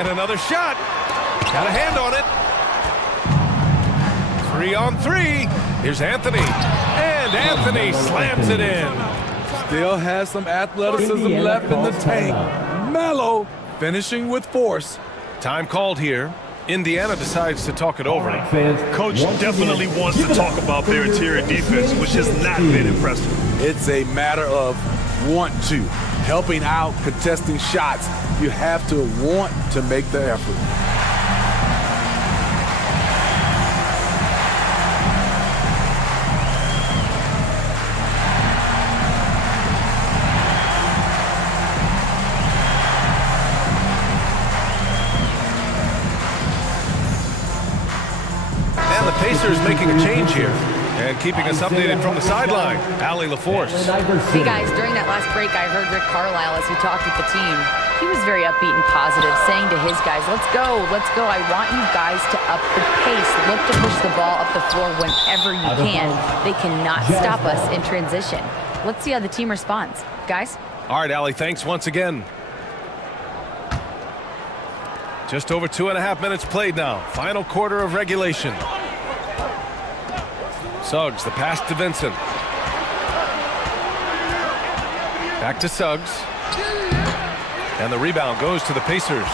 And another shot. Got a hand on it. 3-on-3. Here's Anthony. And Anthony slams it in. Still has some athleticism left in the tank. Mellow, finishing with force. Time called here. Indiana decides to talk it over. Coach definitely wants to talk about their interior defense, which has not been impressive. It's a matter of want to. Helping out, contesting shots. You have to want to make the effort. And the Pacers making a change here. And keeping us updated from the sideline, Allie LaForce. Hey guys, during that last break, I heard Rick Carlisle as he talked with the team. He was very upbeat and positive, saying to his guys, let's go. I want you guys to up the pace. Look to push the ball up the floor whenever you can. They cannot stop us in transition. Let's see how the team responds. Guys? All right, Allie, thanks once again. Just over 2.5 minutes played now. Final quarter of regulation. Suggs, the pass to Vincent. Back to Suggs. And the rebound goes to the Pacers.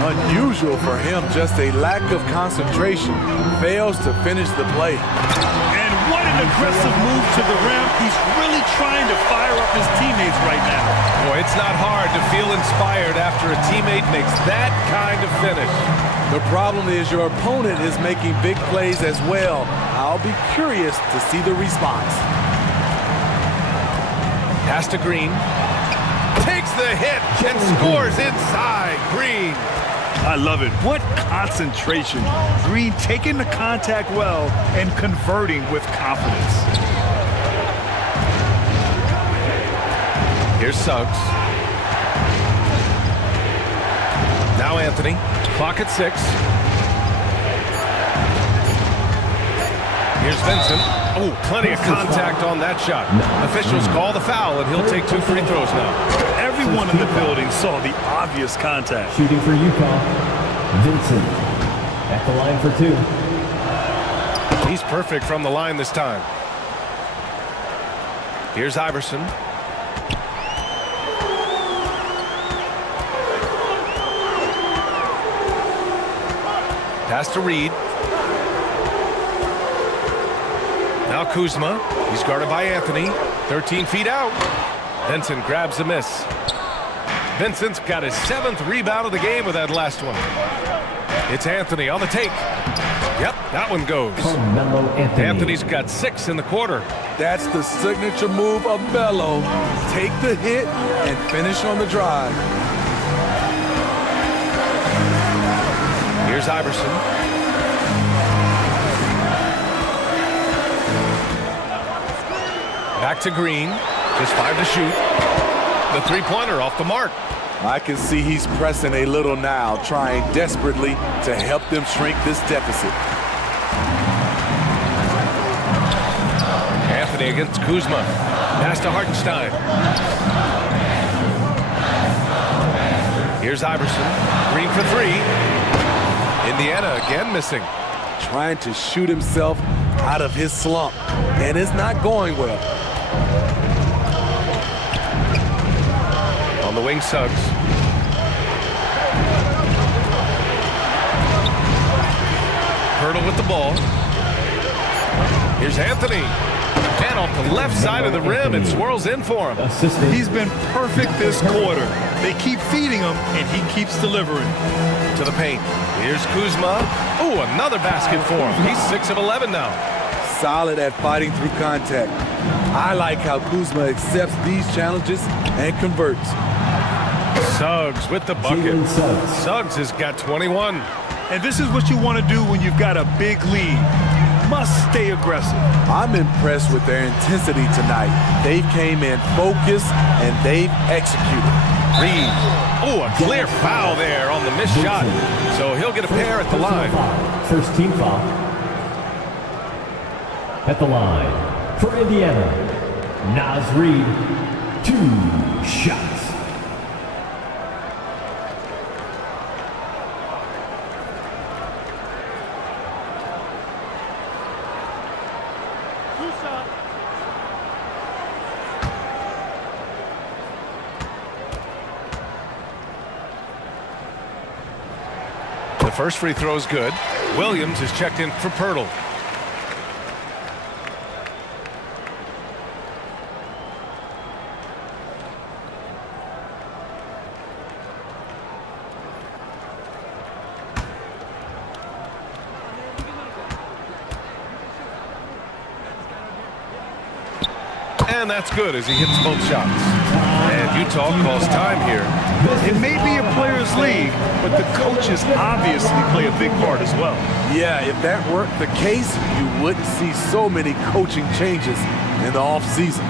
Unusual for him, just a lack of concentration. Fails to finish the play. And what an aggressive move to the rim. He's really trying to fire up his teammates right now. Boy, it's not hard to feel inspired after a teammate makes that kind of finish. The problem is your opponent is making big plays as well. I'll be curious to see the response. Pass to Green. Takes the hit and scores inside. Green. I love it. What concentration. Green taking the contact well and converting with confidence. Here's Suggs. Now Anthony. Clock at 6. Here's Vincent. Oh, plenty of contact on that shot. Officials call the foul, and he'll take 2 free throws now. Everyone in the building saw the obvious contact. Shooting for Utah, Vincent at the line for 2. He's perfect from the line this time. Here's Iverson. Pass to Reed. Now Kuzma. He's guarded by Anthony. 13 feet out. Vincent grabs the miss. Vincent's got his 7th rebound of the game with that last one. It's Anthony on the take. Yep, that one goes. Anthony's got 6 in the quarter. That's the signature move of Melo. Take the hit and finish on the drive. Here's Iverson. Back to Green. Just 5 to shoot. The three-pointer off the mark. I can see he's pressing a little now, trying desperately to help them shrink this deficit. Anthony against Kuzma. Pass to Hartenstein. Here's Iverson. Green for 3. Indiana again missing. Trying to shoot himself out of his slump, and it's not going well. On the wing, Suggs. Hurdle with the ball. Here's Anthony. And off the left side of the rim, it swirls in for him. He's been perfect this quarter. They keep feeding him, and he keeps delivering. To the paint. Here's Kuzma. Ooh, another basket for him. He's 6 of 11 now. Solid at fighting through contact. I like how Kuzma accepts these challenges and converts. Suggs with the bucket. Suggs has got 21. And this is what you want to do when you've got a big lead. You must stay aggressive. I'm impressed with their intensity tonight. They came in focused and they've executed. Reed. Oh, a clear foul there on the missed shot. So he'll get a pair at the line. First team foul. At the line for Indiana, Naz Reid, 2 shots. The first free throw is good. Williams is checked in for Pirtle. And that's good as he hits both shots. And Utah calls time here. It may be a players' league, but the coaches obviously play a big part as well. Yeah, if that weren't the case, you wouldn't see so many coaching changes in the offseason.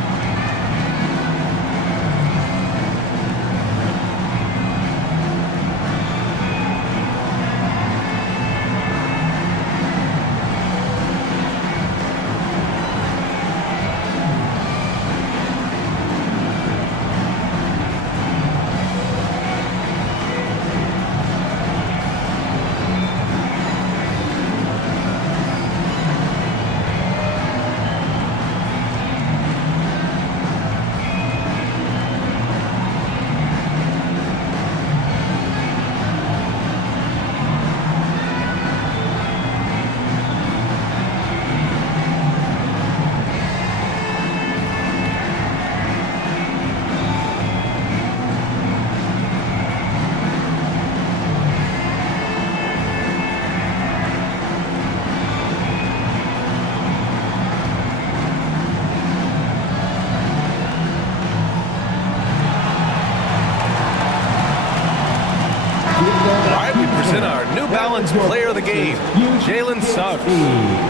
Player of the game, Jalen Suggs.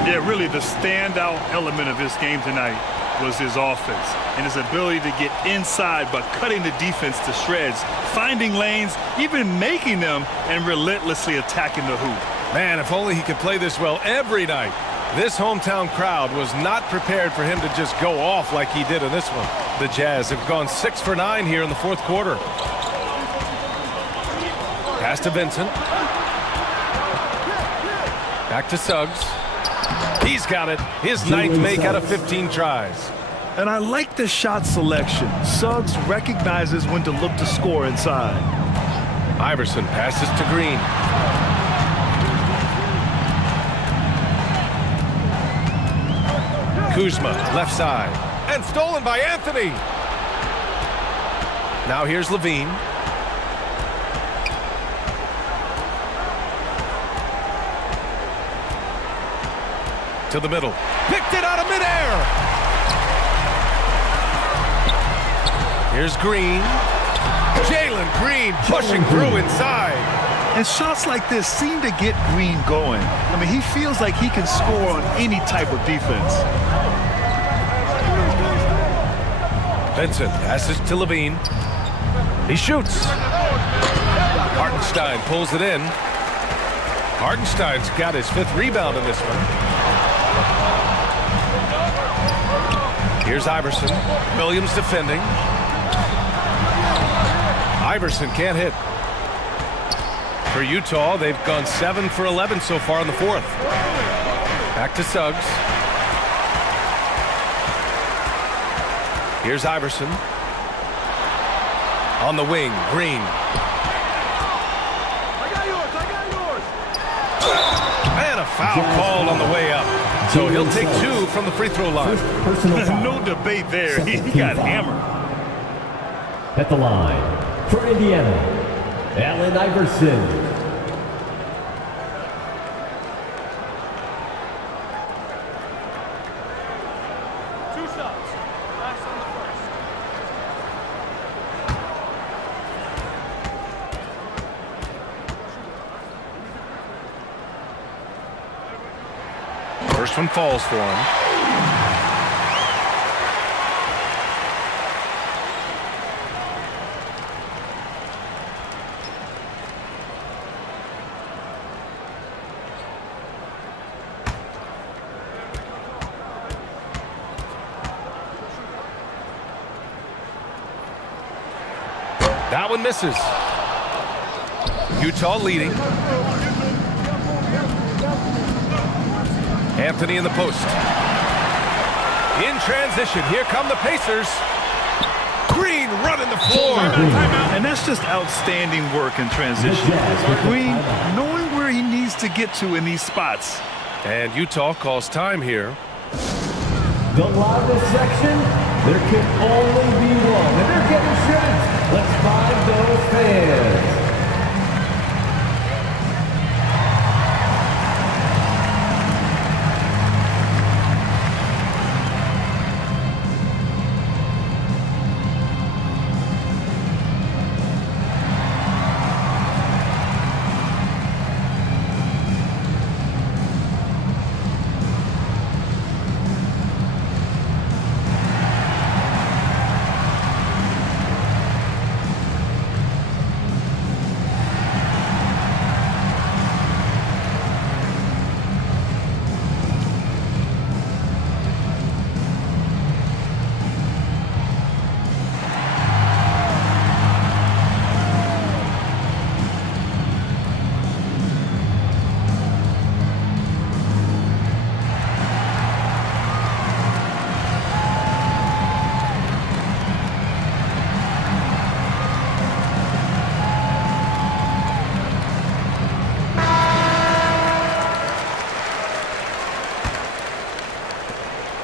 Yeah, really the standout element of his game tonight was his offense and his ability to get inside by cutting the defense to shreds, finding lanes, even making them, and relentlessly attacking the hoop. Man, if only he could play this well every night. This hometown crowd was not prepared for him to just go off like he did in this one. The Jazz have gone 6 for 9 here in the fourth quarter. Pass to Vincent. Back to Suggs. He's got it. His ninth make out of 15 tries. And I like the shot selection. Suggs recognizes when to look to score inside. Iverson passes to Green. Kuzma, left side. And stolen by Anthony. Now here's Levine. To the middle. Picked it out of midair. Here's Green. Jalen Green pushing through inside. And shots like this seem to get Green going. I mean, he feels like he can score on any type of defense. Vincent passes to Levine. He shoots. Hartenstein pulls it in. Hartenstein's got his 5th rebound in this one. Here's Iverson. Williams defending. Iverson can't hit. For Utah, they've gone 7 for 11 so far in the fourth. Back to Suggs. Here's Iverson. On the wing, Green. And a foul called on the way up. So he'll take 2 from the free throw line. No debate there. He got hammered. At the line for Indiana, Allen Iverson. First one falls for him. That one misses. Utah leading. Anthony in the post. In transition, here come the Pacers. Green running the floor. And that's just outstanding work in transition. Green knowing where he needs to get to in these spots. And Utah calls time here. The loudest section, there can only be one. And they're getting shit. Let's find those fans.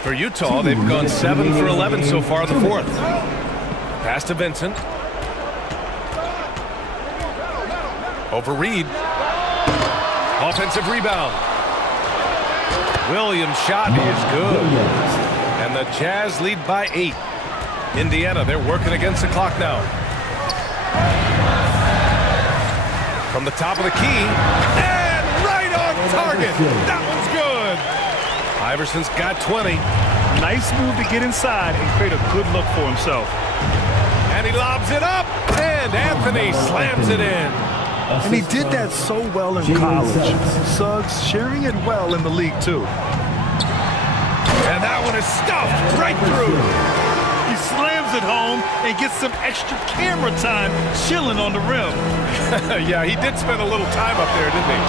For Utah, they've gone 7 for 11 so far in the fourth. Pass to Vincent. Over Reed. Offensive rebound. Williams' shot is good. And the Jazz lead by 8. Indiana, they're working against the clock now. From the top of the key. And right on target. That one's good. Iverson's got 20. Nice move to get inside and create a good look for himself. And he lobs it up. And Anthony slams it in. And he did that so well in college. Suggs sharing it well in the league, too. And that one is stuffed right through. He slams it home and gets some extra camera time chilling on the rim. Yeah, he did spend a little time up there, didn't he?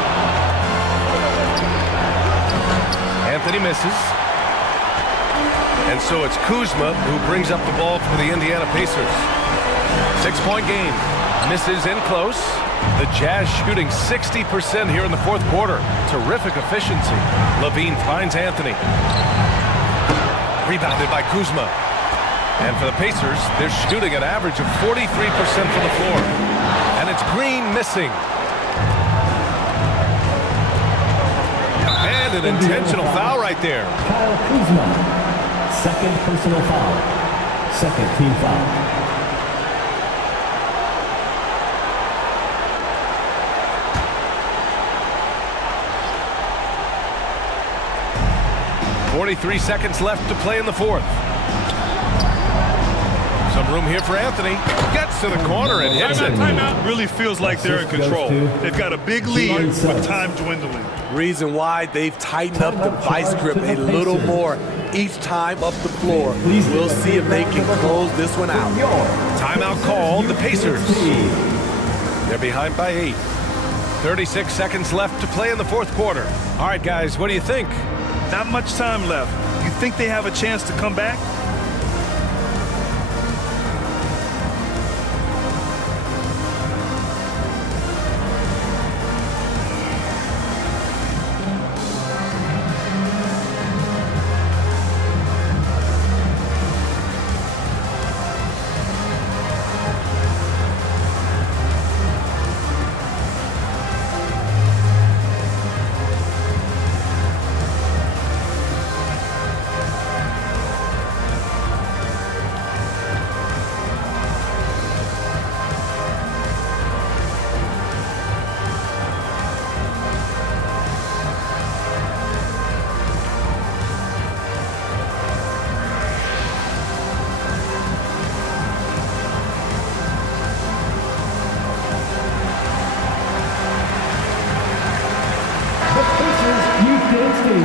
Anthony misses. And so it's Kuzma who brings up the ball for the Indiana Pacers. 6-point game. Misses in close. The Jazz shooting 60% here in the fourth quarter. Terrific efficiency. Levine finds Anthony. Rebounded by Kuzma. And for the Pacers, they're shooting an average of 43% from the floor. And it's Green missing. And an intentional foul right there. Kyle Kuzma, second personal foul. Second team foul. .43 seconds left to play in the fourth. Some room here for Anthony. Gets to the corner and hits it. Timeout. Really feels like they're in control. They've got a big lead with time dwindling. Reason why they've tightened up the vice grip a little more each time up the floor. We'll see if they can close this one out. Timeout called, the Pacers. They're behind by 8. 36 seconds left to play in the fourth quarter. All right, guys, what do you think? Not much time left. You think they have a chance to come back?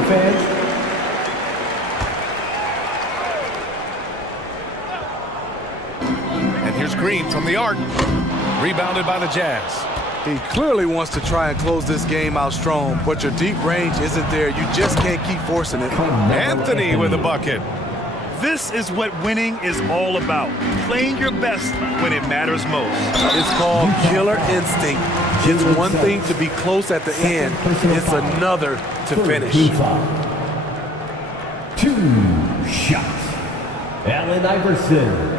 Fans. And here's Green from the arc. Rebounded by the Jazz. He clearly wants to try and close this game out strong, but your deep range isn't there. You just can't keep forcing it. Anthony with a bucket. This is what winning is all about. Playing your best when it matters most. It's called killer instinct. It's one thing to be close at the end. It's another to finish. 2 shots. Allen Iverson.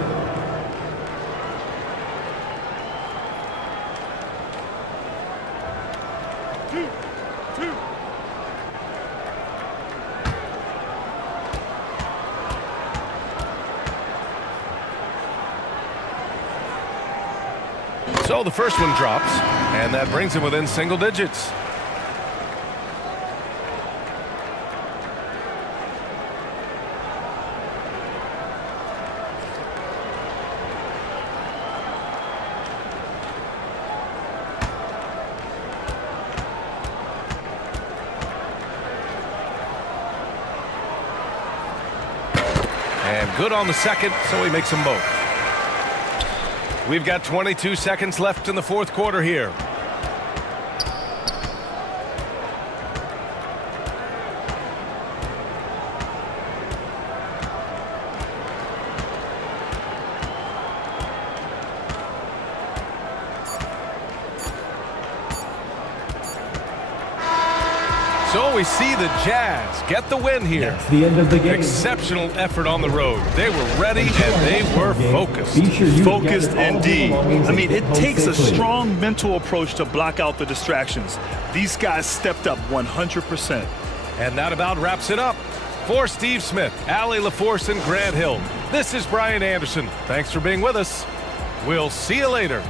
So the first one drops, and that brings him within single digits. And good on the second, so he makes them both. We've got 22 seconds left in the fourth quarter here. So we see the Jazz get the win here. That's the end of the game. Exceptional effort on the road. They were ready and they were focused. Focused indeed. I mean, it takes a strong mental approach to block out the distractions. These guys stepped up 100%. And that about wraps it up. For Steve Smith, Allie LaForce, and Grant Hill, this is Brian Anderson. Thanks for being with us. We'll see you later.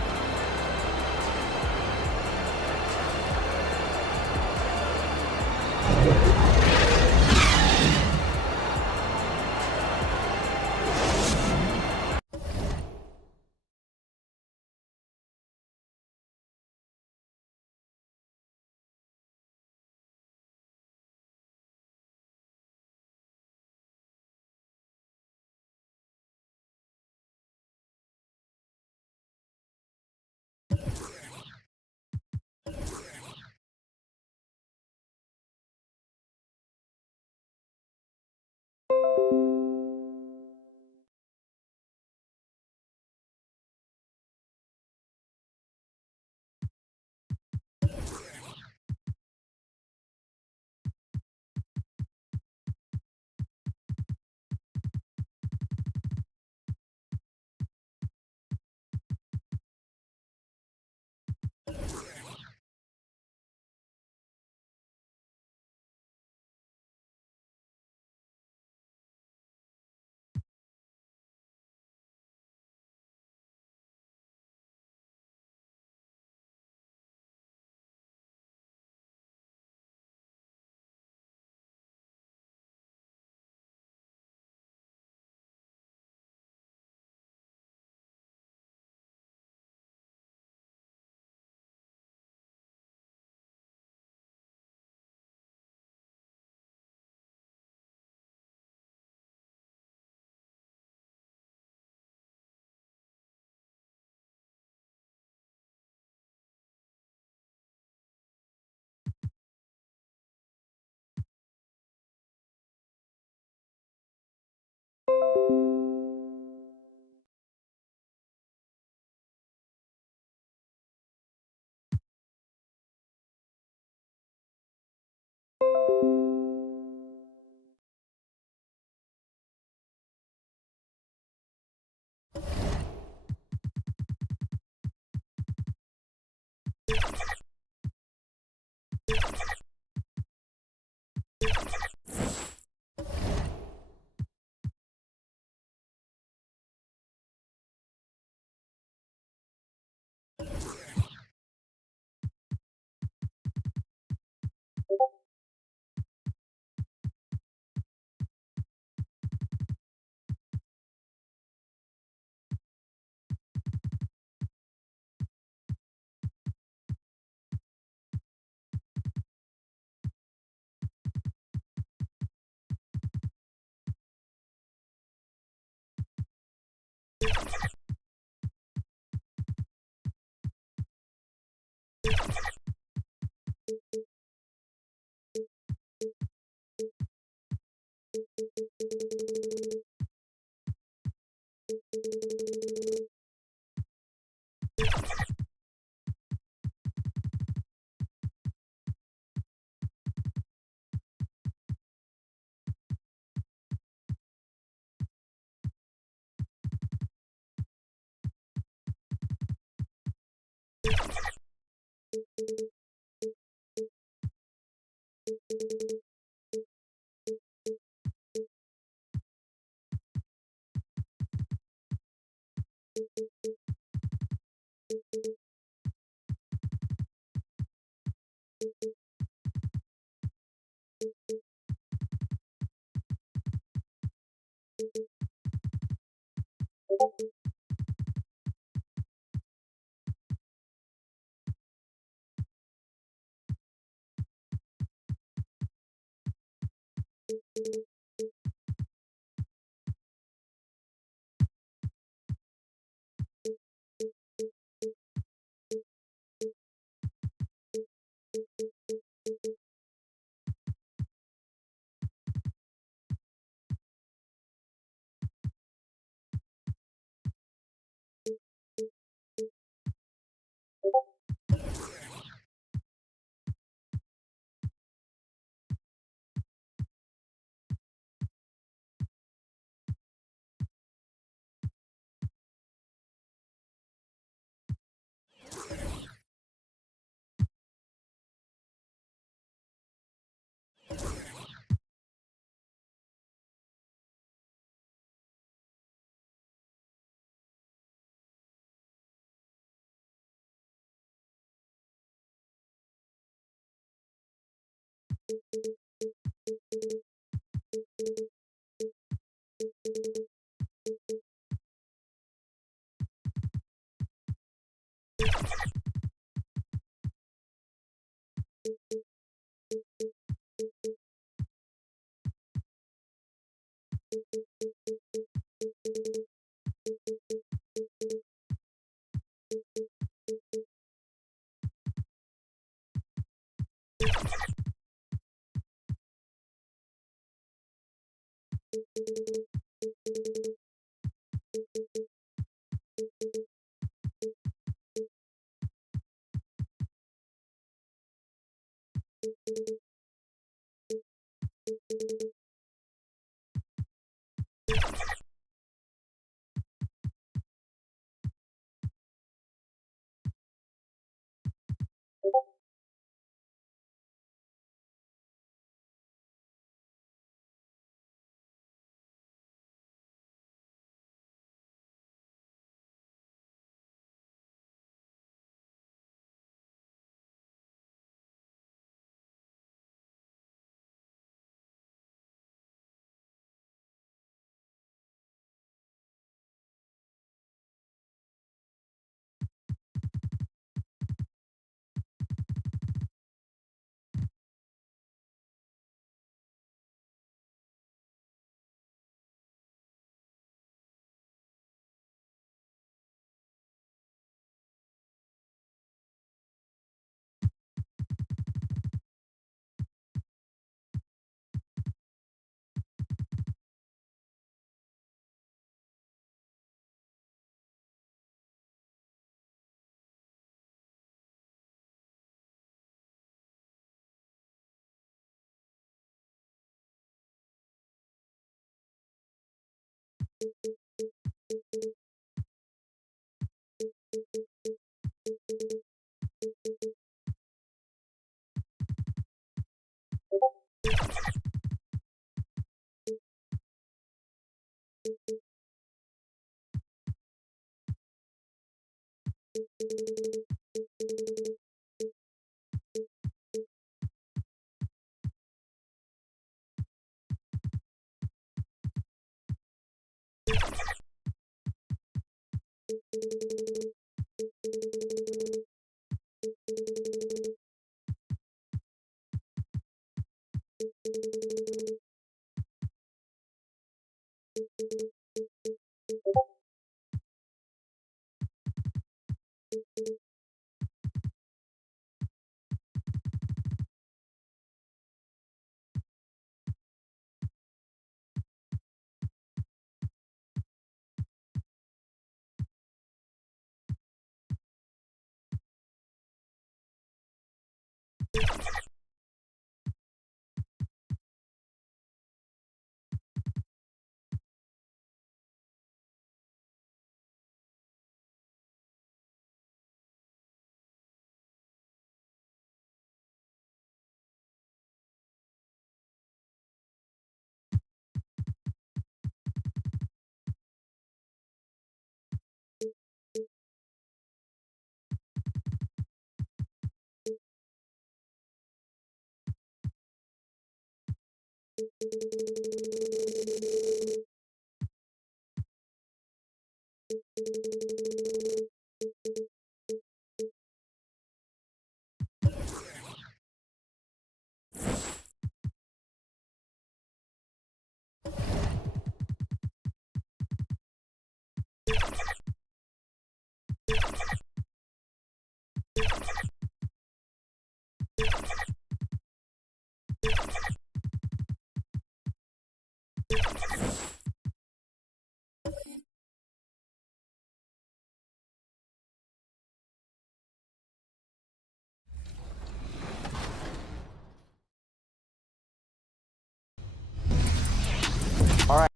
All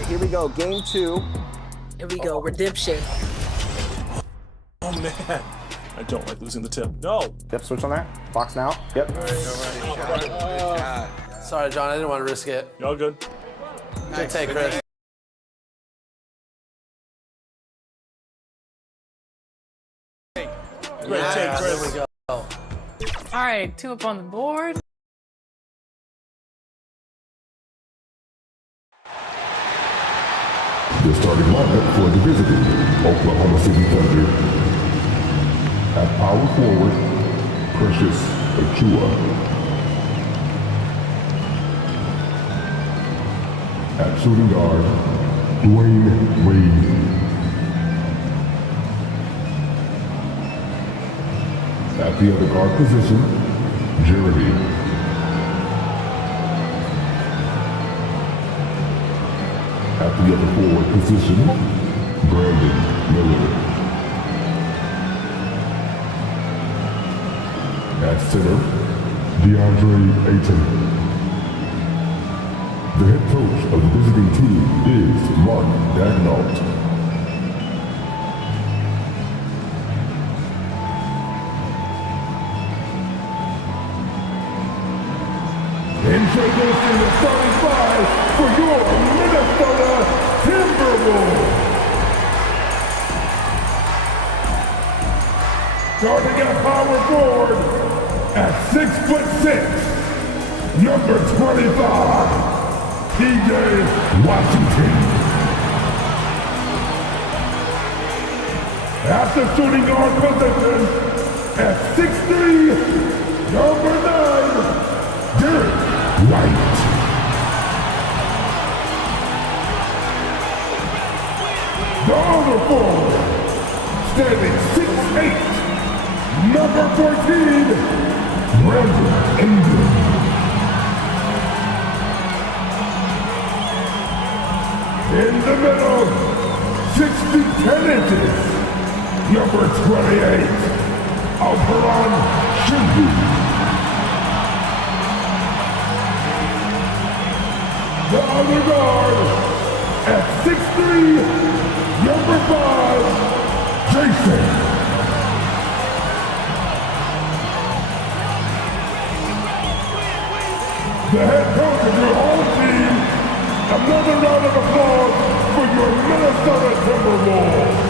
right, here we go. Game 2. Here we go. Redemption. Oh, man. I don't like losing the tip. No. Yep, switch on there. Box now. Yep. Sorry, John. I didn't want to risk it. Y'all good? Good take, Chris. Great take, Chris. There we go. All right, 2 up on the board. The starting lineup for the visiting Oklahoma City Thunder. At power forward, Precious Achua. At shooting guard, Dwayne Wade. At the other guard position, Jeremy. At the other forward position, Brandon Miller. At center, DeAndre Ayton. The head coach of the visiting team is Mark Dagnalt. Introducing the starting 5 for your Minnesota Timberwolves. Starting at power forward at 6'6", number 25, PJ Washington. At the shooting guard position at 6'3", number 9, Derek White. The other forward, standing 6'8", number 14, Brandon Ingram. In the middle, 6 feet 10 inches, number 28, Alperon Shindu. The other guard, at 6'3", number 5, Jason. The head coach of your home team, another round of applause for your Minnesota Timberwolves.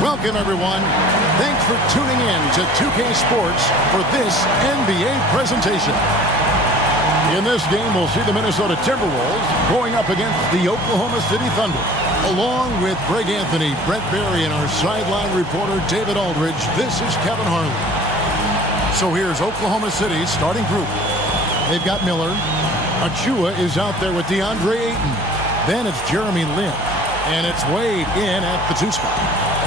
Welcome, everyone. Thanks for tuning in to 2K Sports for this NBA presentation. In this game, we'll see the Minnesota Timberwolves going up against the Oklahoma City Thunder. Along with Greg Anthony, Brett Barry, and our sideline reporter, David Aldridge, this is Kevin Harlan. So here's Oklahoma City's starting group. They've got Miller. Achua is out there with DeAndre Ayton. Then it's Jeremy Lin. And it's Wade in at the 2 spot.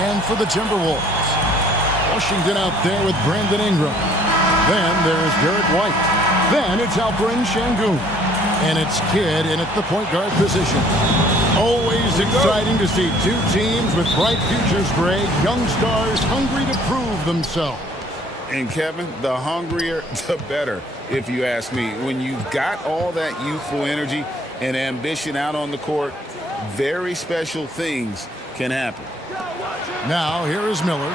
And for the Timberwolves, Washington out there with Brandon Ingram. Then there's Derek White. Then it's Alperen Şengün. And it's Kidd in at the point guard position. Always exciting to see two teams with bright futures, Greg. Young stars hungry to prove themselves. And Kevin, the hungrier, the better, if you ask me. When you've got all that youthful energy and ambition out on the court, very special things can happen. Now, here is Miller.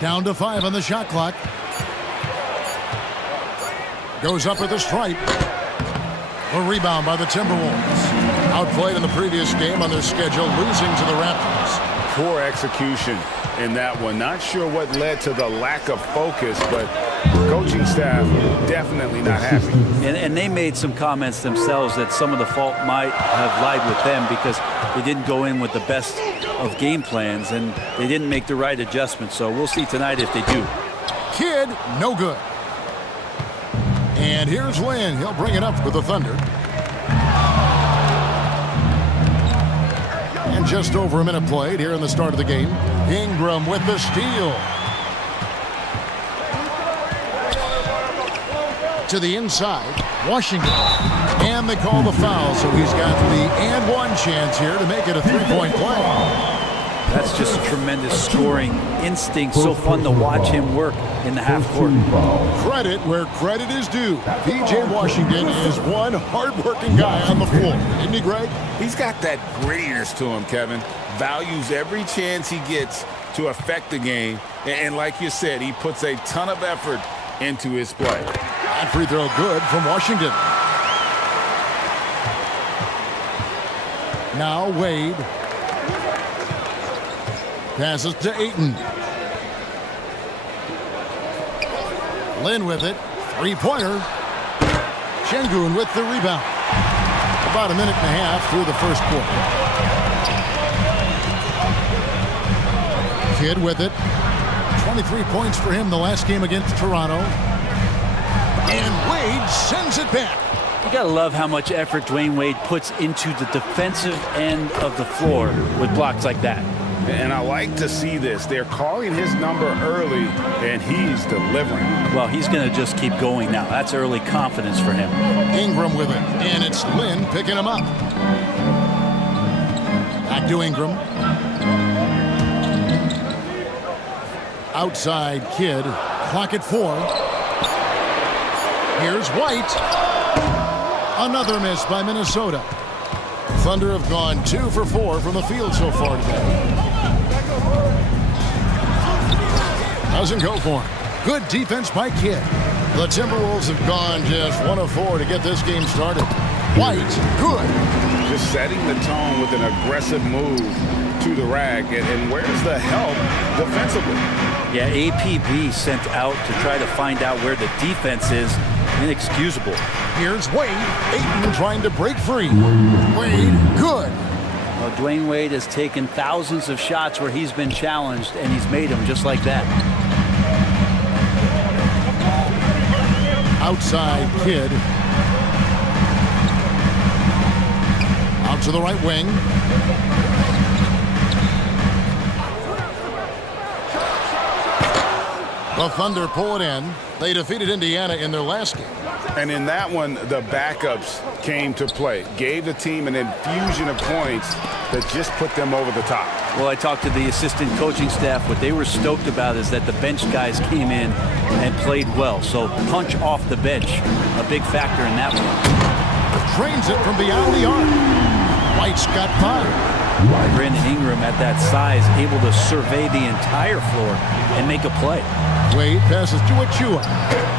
Down to 5 on the shot clock. Goes up at the stripe. A rebound by the Timberwolves. Outplayed in the previous game on their schedule, losing to the Raptors. Poor execution in that one. Not sure what led to the lack of focus, but coaching staff definitely not happy. And they made some comments themselves that some of the fault might have lied with them because they didn't go in with the best of game plans and they didn't make the right adjustments. So we'll see tonight if they do. Kidd, no good. And here's Lin. He'll bring it up with the Thunder. And just over a minute played here in the start of the game. Ingram with the steal. To the inside, Washington. And they call the foul, so he's got the and one chance here to make it a three-point play. That's just tremendous scoring instinct. So fun to watch him work in the half court. Credit where credit is due. P.J. Washington is one hard-working guy on the floor. Isn't he, Greg? He's got that grittiness to him, Kevin. Values every chance he gets to affect the game. And like you said, he puts a ton of effort into his play. That free throw good from Washington. Now Wade. Passes to Ayton. Lin with it. Three-pointer. Şengün with the rebound. About a minute and a half through the first quarter. Kidd with it. 23 points for him the last game against Toronto. And Wade sends it back. You gotta love how much effort Dwayne Wade puts into the defensive end of the floor with blocks like that. And I like to see this. They're calling his number early, and he's delivering. Well, he's going to just keep going now. That's early confidence for him. Ingram with it, and it's Lin picking him up. Back to Ingram. Outside Kidd. Clock at 4. Here's White. Another miss by Minnesota. Thunder have gone 2 for 4 from the field so far today. Doesn't go for him. Good defense by Kidd. The Timberwolves have gone just 1 of 4 to get this game started. White, good. Just setting the tone with an aggressive move to the rack. And where's the help defensively? Yeah, APB sent out to try to find out where the defense is. Inexcusable. Here's Wade. Ayton trying to break free. Wade, good. Well, Dwayne Wade has taken thousands of shots where he's been challenged, and he's made them just like that. Outside Kidd. Out to the right wing. The Thunder pull it in. They defeated Indiana in their last game. And in that one, the backups came to play. Gave the team an infusion of points that just put them over the top. Well, I talked to the assistant coaching staff. What they were stoked about is that the bench guys came in and played well. So punch off the bench, a big factor in that one. Trains it from beyond the arc. White's got 5. Brandon Ingram at that size, able to survey the entire floor and make a play. Wade passes to Achua.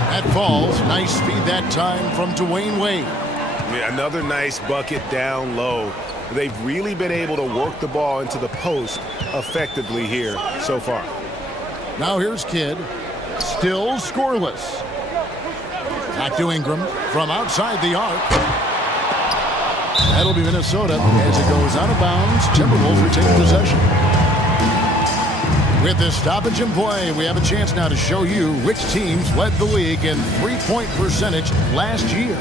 That falls. Nice feed that time from Dwayne Wade. Another nice bucket down low. They've really been able to work the ball into the post effectively here so far. Now here's Kidd. Still scoreless. Back to Ingram from outside the arc. That'll be Minnesota as it goes out of bounds. Timberwolves retain possession. With this stoppage in play, we have a chance now to show you which teams led the league in three-point percentage last year.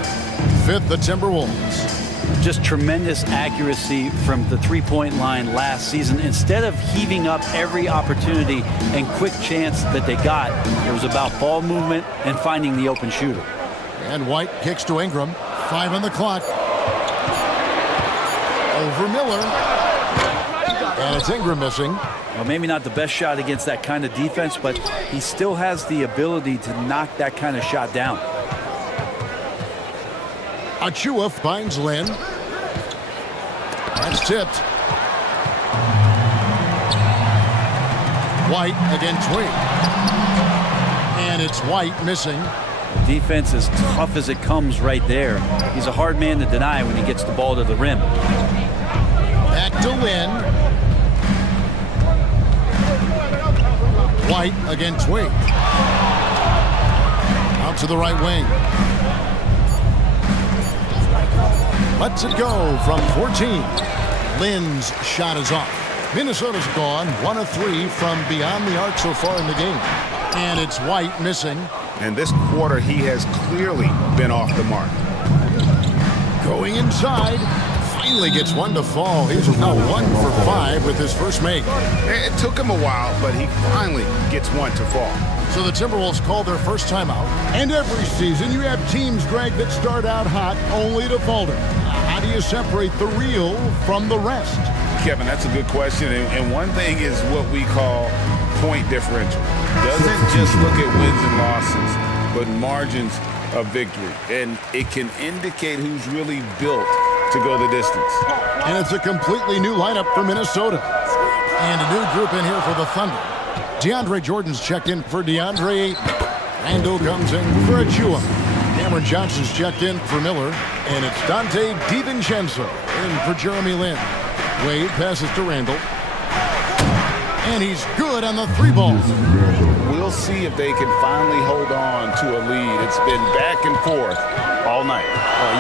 Fifth, the Timberwolves. Just tremendous accuracy from the three-point line last season. Instead of heaving up every opportunity and quick chance that they got, it was about ball movement and finding the open shooter. And White kicks to Ingram. 5 on the clock. Over Miller. And it's Ingram missing. Well, maybe not the best shot against that kind of defense, but he still has the ability to knock that kind of shot down. Achua finds Lynn. That's tipped. White against Wing. And it's White missing. Defense as tough as it comes right there. He's a hard man to deny when he gets the ball to the rim. Back to Lynn. White against Wing. Out to the right wing. Lets it go from 14. Lynn's shot is off. Minnesota's gone 1 of 3 from beyond the arc so far in the game. And it's White missing. And this quarter, he has clearly been off the mark. Going inside. Finally gets one to fall. He's now 1 for 5 with his first make. It took him a while, but he finally gets one to fall. So the Timberwolves call their first timeout. And every season you have teams, Greg, that start out hot only to falter. How do you separate the real from the rest? Kevin, that's a good question. And one thing is what we call point differential. Doesn't just look at wins and losses, but margins of victory. And it can indicate who's really built to go the distance. And it's a completely new lineup for Minnesota. And a new group in here for the Thunder. DeAndre Jordan's checked in for DeAndre Ayton. Randall comes in for Achua. Cameron Johnson's checked in for Miller. And it's Dante DiVincenzo in for Jeremy Lin. Wade passes to Randall. And he's good on the 3-ball. We'll see if they can finally hold on to a lead. It's been back and forth all night.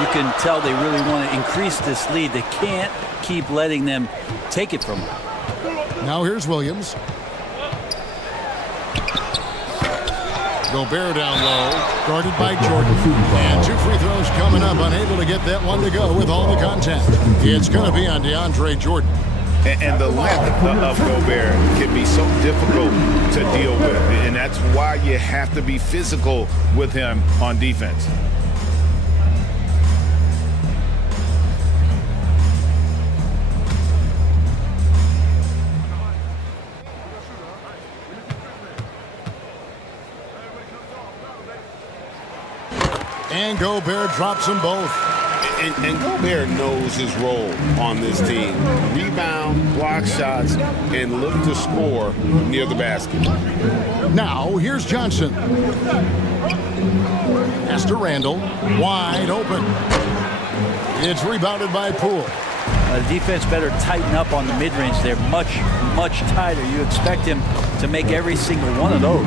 You can tell they really want to increase this lead. They can't keep letting them take it from them. Now here's Williams. Gobert down low, guarded by Jordan. And 2 free throws coming up, unable to get that one to go with all the contact. It's going to be on DeAndre Jordan. And the length of Gobert can be so difficult to deal with. And that's why you have to be physical with him on defense. And Gobert drops them both. And Gobert knows his role on this team. Rebound, block shots, and look to score near the basket. Now, here's Johnson. Pass to Randall. Wide open. It's rebounded by Poole. The defense better tighten up on the mid-range. They're much, much tighter. You expect him to make every single one of those.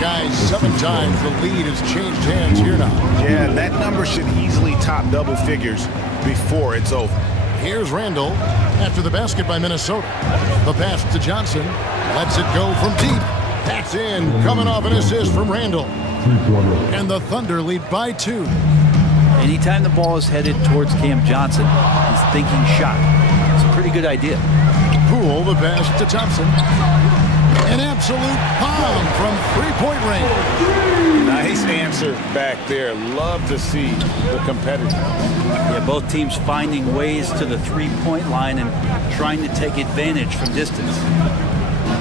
Guys, 7 times the lead has changed hands here now. Yeah, that number should easily top double figures before it's over. Here's Randall after the basket by Minnesota. The pass to Johnson. Lets it go from deep. That's in. Coming off an assist from Randall. And the Thunder lead by 2. Anytime the ball is headed towards Cam Johnson, he's thinking shot. It's a pretty good idea. Poole, the pass to Thompson. An absolute bomb from 3-point range. Nice answer back there. Love to see the competitor. Yeah, both teams finding ways to the 3-point line and trying to take advantage from distance.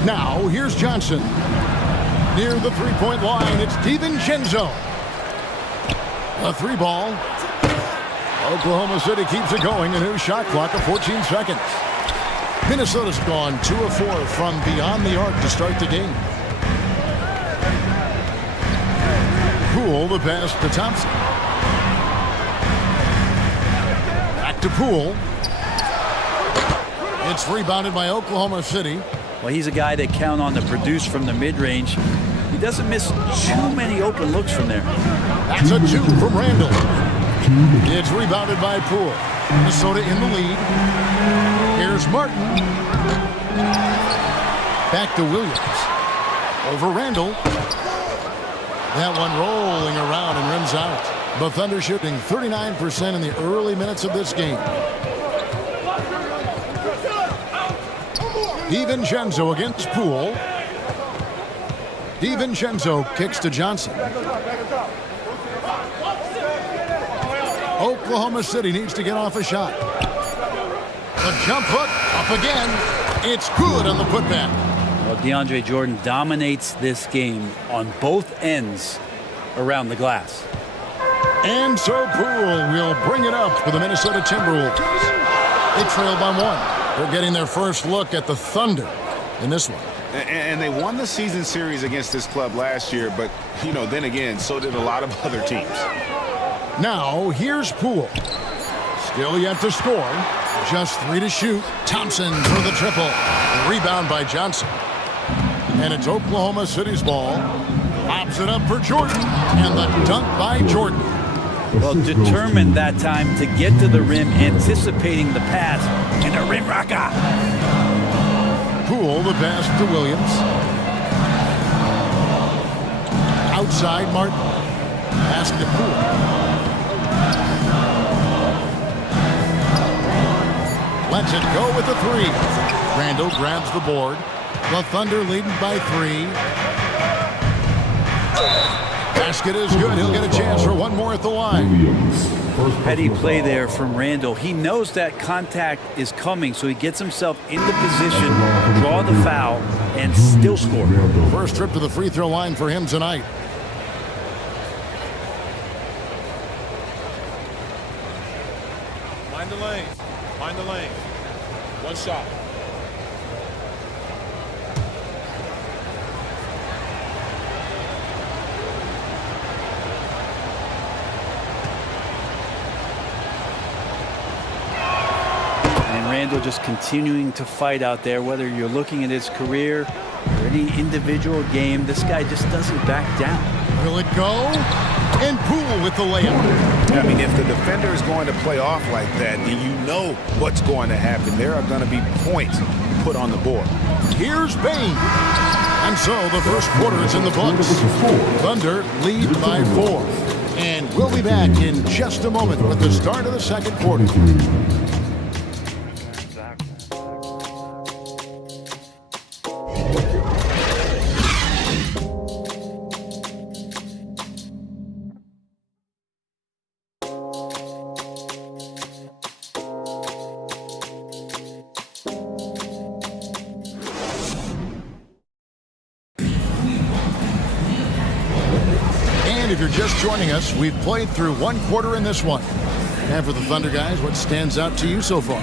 Now, here's Johnson. Near the 3-point line, it's DiVincenzo. A 3-ball. Oklahoma City keeps it going. A new shot clock of 14 seconds. Minnesota's gone 2 of 4 from beyond the arc to start the game. Poole, the pass to Thompson. to Poole. It's rebounded by Oklahoma City. Well, he's a guy they count on to produce from the mid-range. He doesn't miss too many open looks from there. That's a 2 from Randall. It's rebounded by Poole. Minnesota in the lead. Here's Martin. Back to Williams. Over Randall. That one rolling around and rims out. The Thunder shooting 39% in the early minutes of this game. DiVincenzo against Poole. DiVincenzo kicks to Johnson. Oklahoma City needs to get off a shot. The jump hook up again. It's good on the putback. Well, DeAndre Jordan dominates this game on both ends around the glass. And so Poole will bring it up for the Minnesota Timberwolves. They trail by 1. They're getting their first look at the Thunder in this one. And they won the season series against this club last year, but, you know, then again, so did a lot of other teams. Now, here's Poole. Still yet to score. Just 3 to shoot. Thompson for the triple. Rebound by Johnson. And it's Oklahoma City's ball. Pops it up for Jordan. And the dunk by Jordan. Well, determined that time to get to the rim, anticipating the pass, and a rim rocker. Poole, the pass to Williams. Outside, Martin. Pass to Poole. Lets it go with the 3. Randall grabs the board. The Thunder leading by 3. Basket is good. He'll get a chance for one more at the line. Heady play there from Randall. He knows that contact is coming, so he gets himself into position, draw the foul, and still score. First trip to the free throw line for him tonight. Mind the lane. Mind the lane. One shot. Randall just continuing to fight out there, whether you're looking at his career or any individual game. This guy just doesn't back down. Will it go? And Poole with the layup. I mean, if the defender is going to play off like that, then you know what's going to happen. There are going to be points put on the board. Here's Bain. And so the first quarter is in the books. Thunder lead by 4. And we'll be back in just a moment with the start of the second quarter. If you're just joining us, we've played through one quarter in this one. And for the Thunder guys, what stands out to you so far?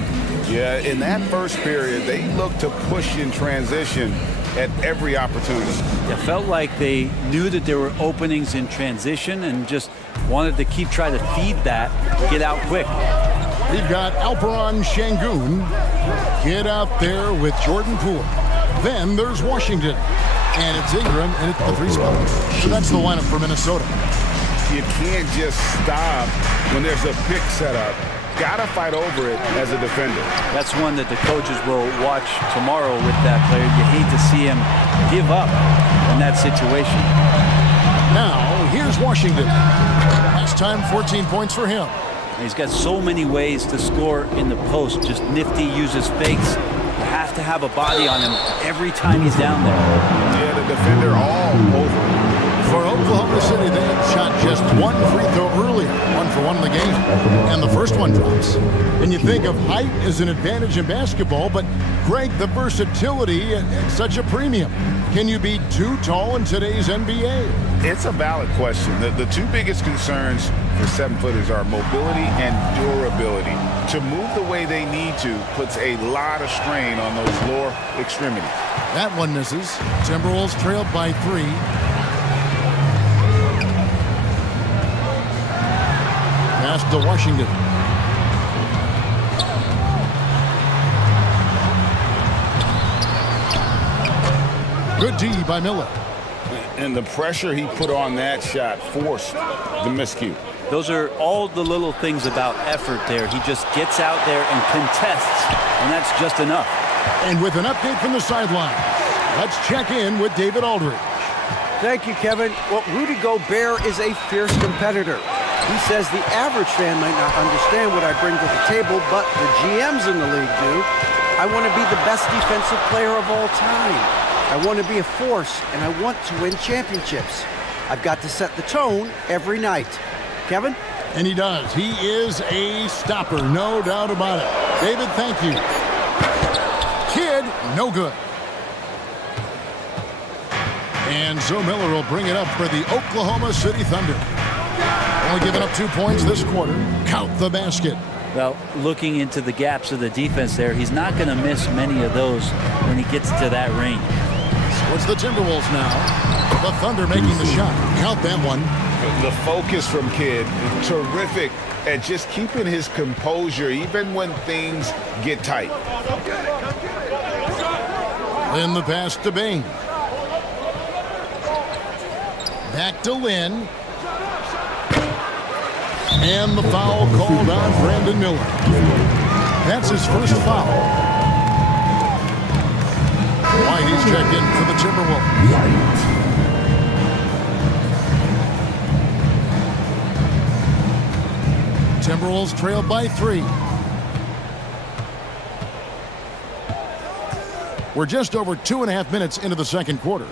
Yeah, in that first period, they looked to push in transition at every opportunity. It felt like they knew that there were openings in transition and just wanted to keep trying to feed that, get out quick. We've got Alperon Şengün. Get out there with Jordan Poole. Then there's Washington. And it's Ingram, and it's the 3 spot. So that's the lineup for Minnesota. You can't just stop when there's a pick set up. Gotta fight over it as a defender. That's one that the coaches will watch tomorrow with that player. You hate to see him give up in that situation. Now, here's Washington. Last time, 14 points for him. He's got so many ways to score in the post. Just nifty, uses fakes. You have to have a body on him every time he's down there. Yeah, the defender all over. For Oklahoma City, they had shot just one free throw earlier, 1 for 1 in the game, and the first one drops. And you think of height as an advantage in basketball, but Greg, the versatility at such a premium. Can you be too tall in today's NBA? It's a valid question. The 2 biggest concerns for 7-footers are mobility and durability. To move the way they need to puts a lot of strain on those lower extremities. That one misses. Timberwolves trailed by 3. Pass to Washington. Good D by Miller. And the pressure he put on that shot forced the miscue. Those are all the little things about effort there. He just gets out there and contests, and that's just enough. And with an update from the sideline, let's check in with David Aldridge. Thank you, Kevin. Well, Rudy Gobert is a fierce competitor. He says the average fan might not understand what I bring to the table, but the GMs in the league do. I want to be the best defensive player of all time. I want to be a force, and I want to win championships. I've got to set the tone every night. Kevin? And he does. He is a stopper, no doubt about it. David, thank you. Kid, no good. And so Miller will bring it up for the Oklahoma City Thunder. Only giving up 2 points this quarter. Count the basket. Well, looking into the gaps of the defense there, he's not going to miss many of those when he gets to that range. So it's the Timberwolves now. The Thunder making the shot. Count that one. The focus from Kidd, terrific at just keeping his composure even when things get tight. Then the pass to Bain. Back to Lynn. And the foul called on Brandon Miller. That's his first foul. Whitey's checked in for the Timberwolves. Timberwolves trailed by 3. We're just over 2.5 minutes into the second quarter.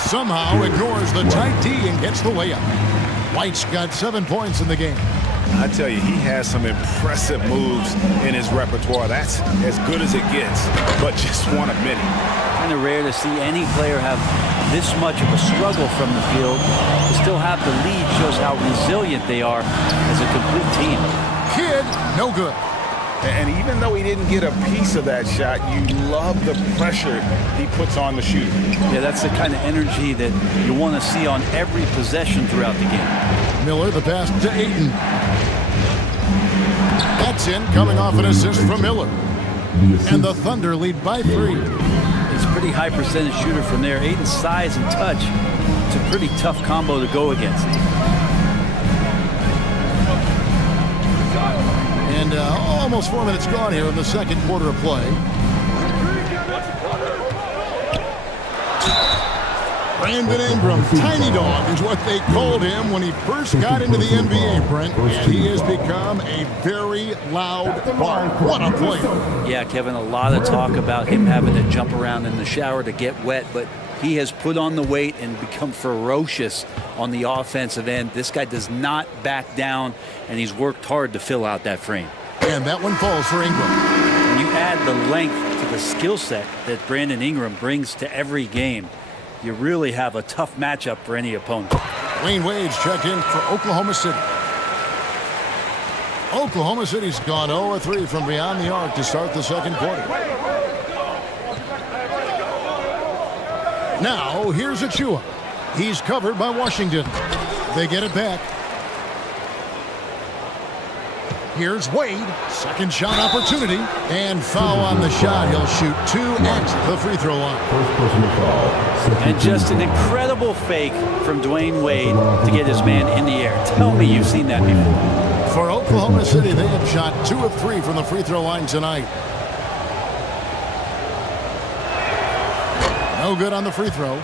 Somehow ignores the tight D and gets the layup. White's got 7 points in the game. I tell you, he has some impressive moves in his repertoire. That's as good as it gets, but just one of many. Kind of rare to see any player have this much of a struggle from the field. To still have the lead shows how resilient they are as a complete team. Kid, no good. And even though he didn't get a piece of that shot, you love the pressure he puts on the shooter. Yeah, that's the kind of energy that you want to see on every possession throughout the game. Miller, the pass to Ayton. That's in, coming off an assist from Miller. And the Thunder lead by 3. It's a pretty high percentage shooter from there. Ayton's size and touch, it's a pretty tough combo to go against. And almost 4 minutes gone here in the second quarter of play. Brandon Ingram, tiny dog is what they called him when he first got into the NBA, Brent. And he has become a very loud bark. What a player. Yeah, Kevin, a lot of talk about him having to jump around in the shower to get wet, but he has put on the weight and become ferocious on the offensive end. This guy does not back down, and he's worked hard to fill out that frame. And that one falls for Ingram. When you add the length to the skill set that Brandon Ingram brings to every game, you really have a tough matchup for any opponent. Wayne Wade's checked in for Oklahoma City. Oklahoma City's gone 0-3 from beyond the arc to start the second quarter. Now, here's Achua. He's covered by Washington. They get it back. Here's Wade. Second shot opportunity. And foul on the shot. He'll shoot 2 at the free throw line. First personal foul. And just an incredible fake from Dwayne Wade to get his man in the air. Tell me you've seen that before. For Oklahoma City, they have shot 2 of 3 from the free throw line tonight. No good on the free throw.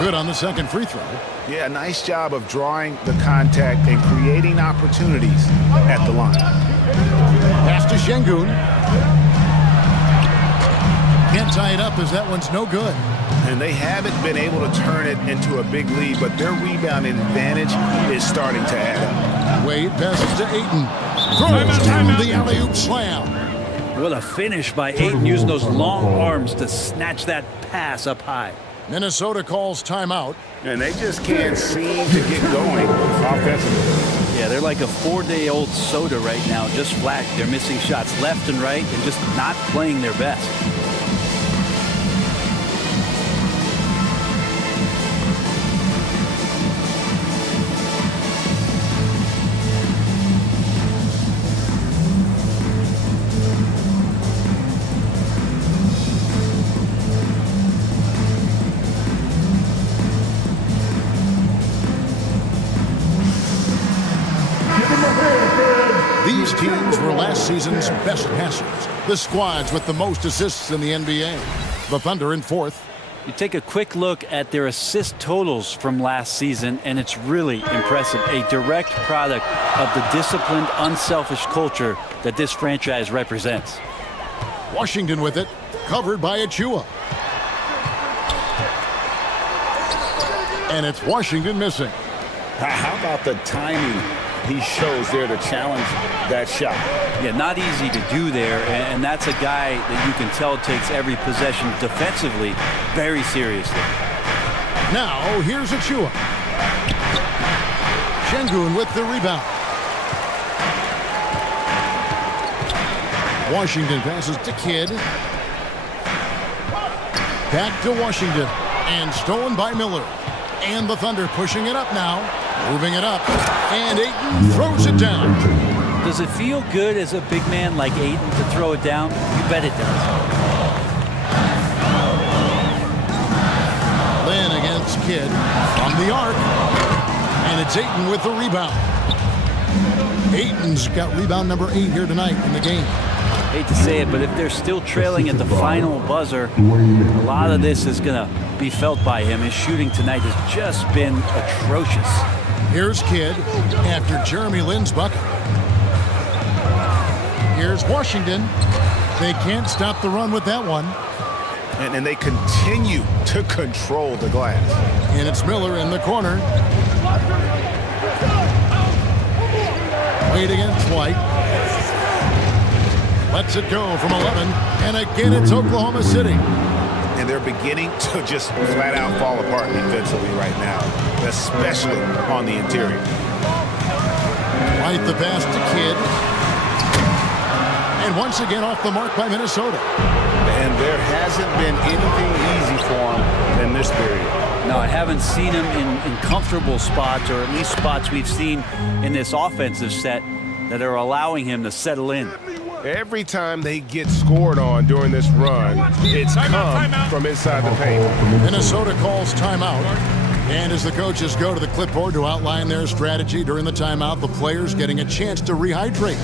Good on the second free throw. Yeah, nice job of drawing the contact and creating opportunities at the line. Pass to Şengün. Can't tie it up as that one's no good. And they haven't been able to turn it into a big lead, but their rebounding advantage is starting to add up. Wade passes to Ayton. Throws down the alley-oop slam. What a finish by Ayton, using those long arms to snatch that pass up high. Minnesota calls timeout. And they just can't seem to get going offensively. Yeah, they're like a 4-day-old soda right now, just flat. They're missing shots left and right and just not playing their best. These teams were last season's best passers. The squads with the most assists in the NBA. The Thunder in fourth. You take a quick look at their assist totals from last season, and it's really impressive. A direct product of the disciplined, unselfish culture that this franchise represents. Washington with it, covered by Achua. And it's Washington missing. How about the timing he shows there to challenge that shot? Yeah, not easy to do there, and that's a guy that you can tell takes every possession defensively very seriously. Now, here's Achua. Şengün with the rebound. Washington passes to Kidd. Back to Washington, and stolen by Miller. And the Thunder pushing it up now. Moving it up, and Ayton throws it down. Does it feel good as a big man like Ayton to throw it down? You bet it does. Lynn against Kidd from the arc, and it's Ayton with the rebound. Ayton's got rebound number 8 here tonight in the game. Hate to say it, but if they're still trailing at the final buzzer, a lot of this is going to be felt by him. His shooting tonight has just been atrocious. Here's Kidd after Jeremy Lin's bucket. Here's Washington. They can't stop the run with that one. And they continue to control the glass. And it's Miller in the corner. Wade against White. Lets it go from 11. And again, it's Oklahoma City. And they're beginning to just flat out fall apart defensively right now, especially on the interior. White the pass to Kidd. And once again off the mark by Minnesota. And there hasn't been anything easy for him in this period. No, I haven't seen him in comfortable spots, or at least spots we've seen in this offensive set that are allowing him to settle in. Every time they get scored on during this run, it's come from inside the paint. Minnesota calls timeout. And as the coaches go to the clipboard to outline their strategy during the timeout, the players getting a chance to rehydrate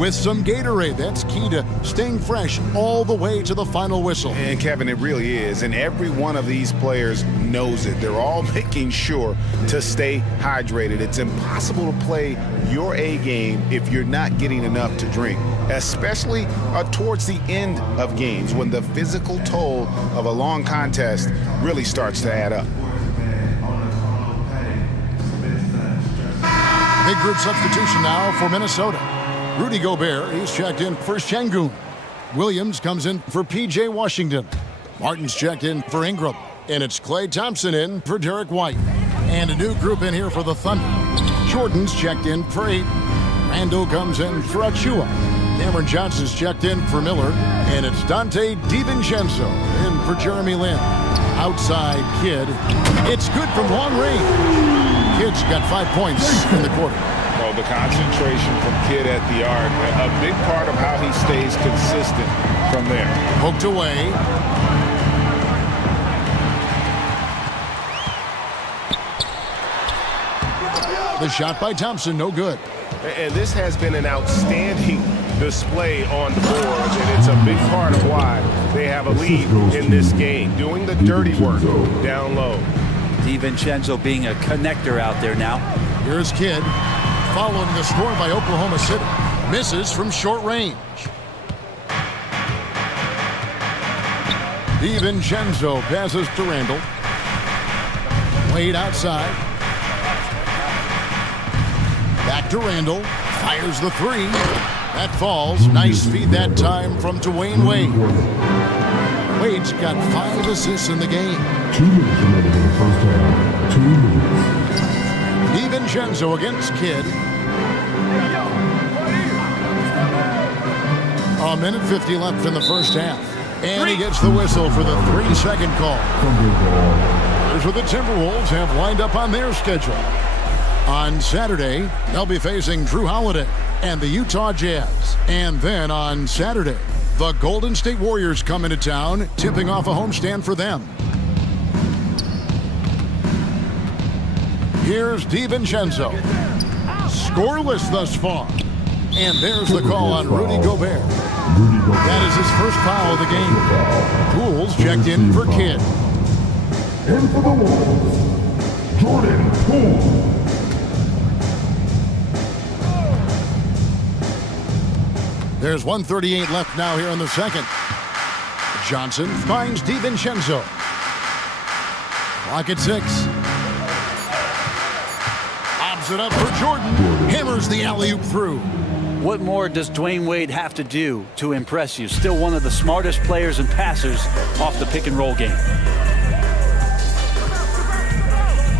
with some Gatorade. That's key to staying fresh all the way to the final whistle. And Kevin, it really is. And every one of these players knows it. They're all making sure to stay hydrated. It's impossible to play your A game if you're not getting enough to drink, especially towards the end of games when the physical toll of a long contest really starts to add up. Big group substitution now for Minnesota. Rudy Gobert, he's checked in for Şengün. Williams comes in for P.J. Washington. Martin's checked in for Ingram. And it's Klay Thompson in for Derek White. And a new group in here for the Thunder. Jordan's checked in for 8. Randall comes in for Achua. Cameron Johnson's checked in for Miller. And it's Dante DiVincenzo in for Jeremy Lin. Outside Kidd. It's good from long range. Kidd's got 5 points in the quarter. Well, the concentration from Kidd at the arc, a big part of how he stays consistent from there. Poked away. The shot by Thompson, no good. And this has been an outstanding display on the boards, and it's a big part of why they have a lead in this game, doing the dirty work down low. DiVincenzo being a connector out there now. Here's Kidd, following the score by Oklahoma City. Misses from short range. DiVincenzo passes to Randall. Wade outside. Back to Randall. Fires the 3. That falls. Nice feed that time from Dwayne Wade. Wade's got 5 assists in the game. 2 minutes remaining in the first half. 2 minutes. DiVincenzo against Kidd. A minute 50 left in the first half. And he gets the whistle for the 3-second call. Here's what the Timberwolves have lined up on their schedule. On Saturday, they'll be facing Drew Holiday and the Utah Jazz. And then on Saturday, the Golden State Warriors come into town, tipping off a homestand for them. Here's DiVincenzo. Scoreless thus far. And there's the call on Rudy Gobert. That is his first foul of the game. Poole's checked in for Kidd. And for the Wolves, Jordan Poole. There's 1:38 left now here in the second. Johnson finds DiVincenzo. Clock at 6. Lobs it up for Jordan. Hammers the alley-oop through. What more does Dwayne Wade have to do to impress you? Still one of the smartest players and passers off the pick-and-roll game.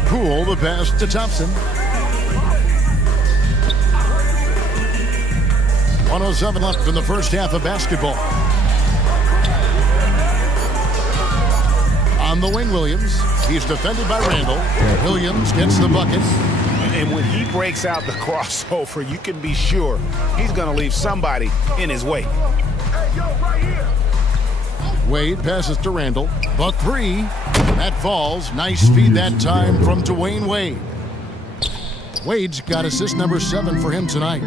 Poole the pass to Thompson. 1:07 left in the first half of basketball. On the wing, Williams. He's defended by Randall. Williams gets the bucket. And when he breaks out the crossover, you can be sure he's going to leave somebody in his way. Wade passes to Randall. The 3. That falls. Nice feed that time from Dwayne Wade. Wade's got assist number 7 for him tonight.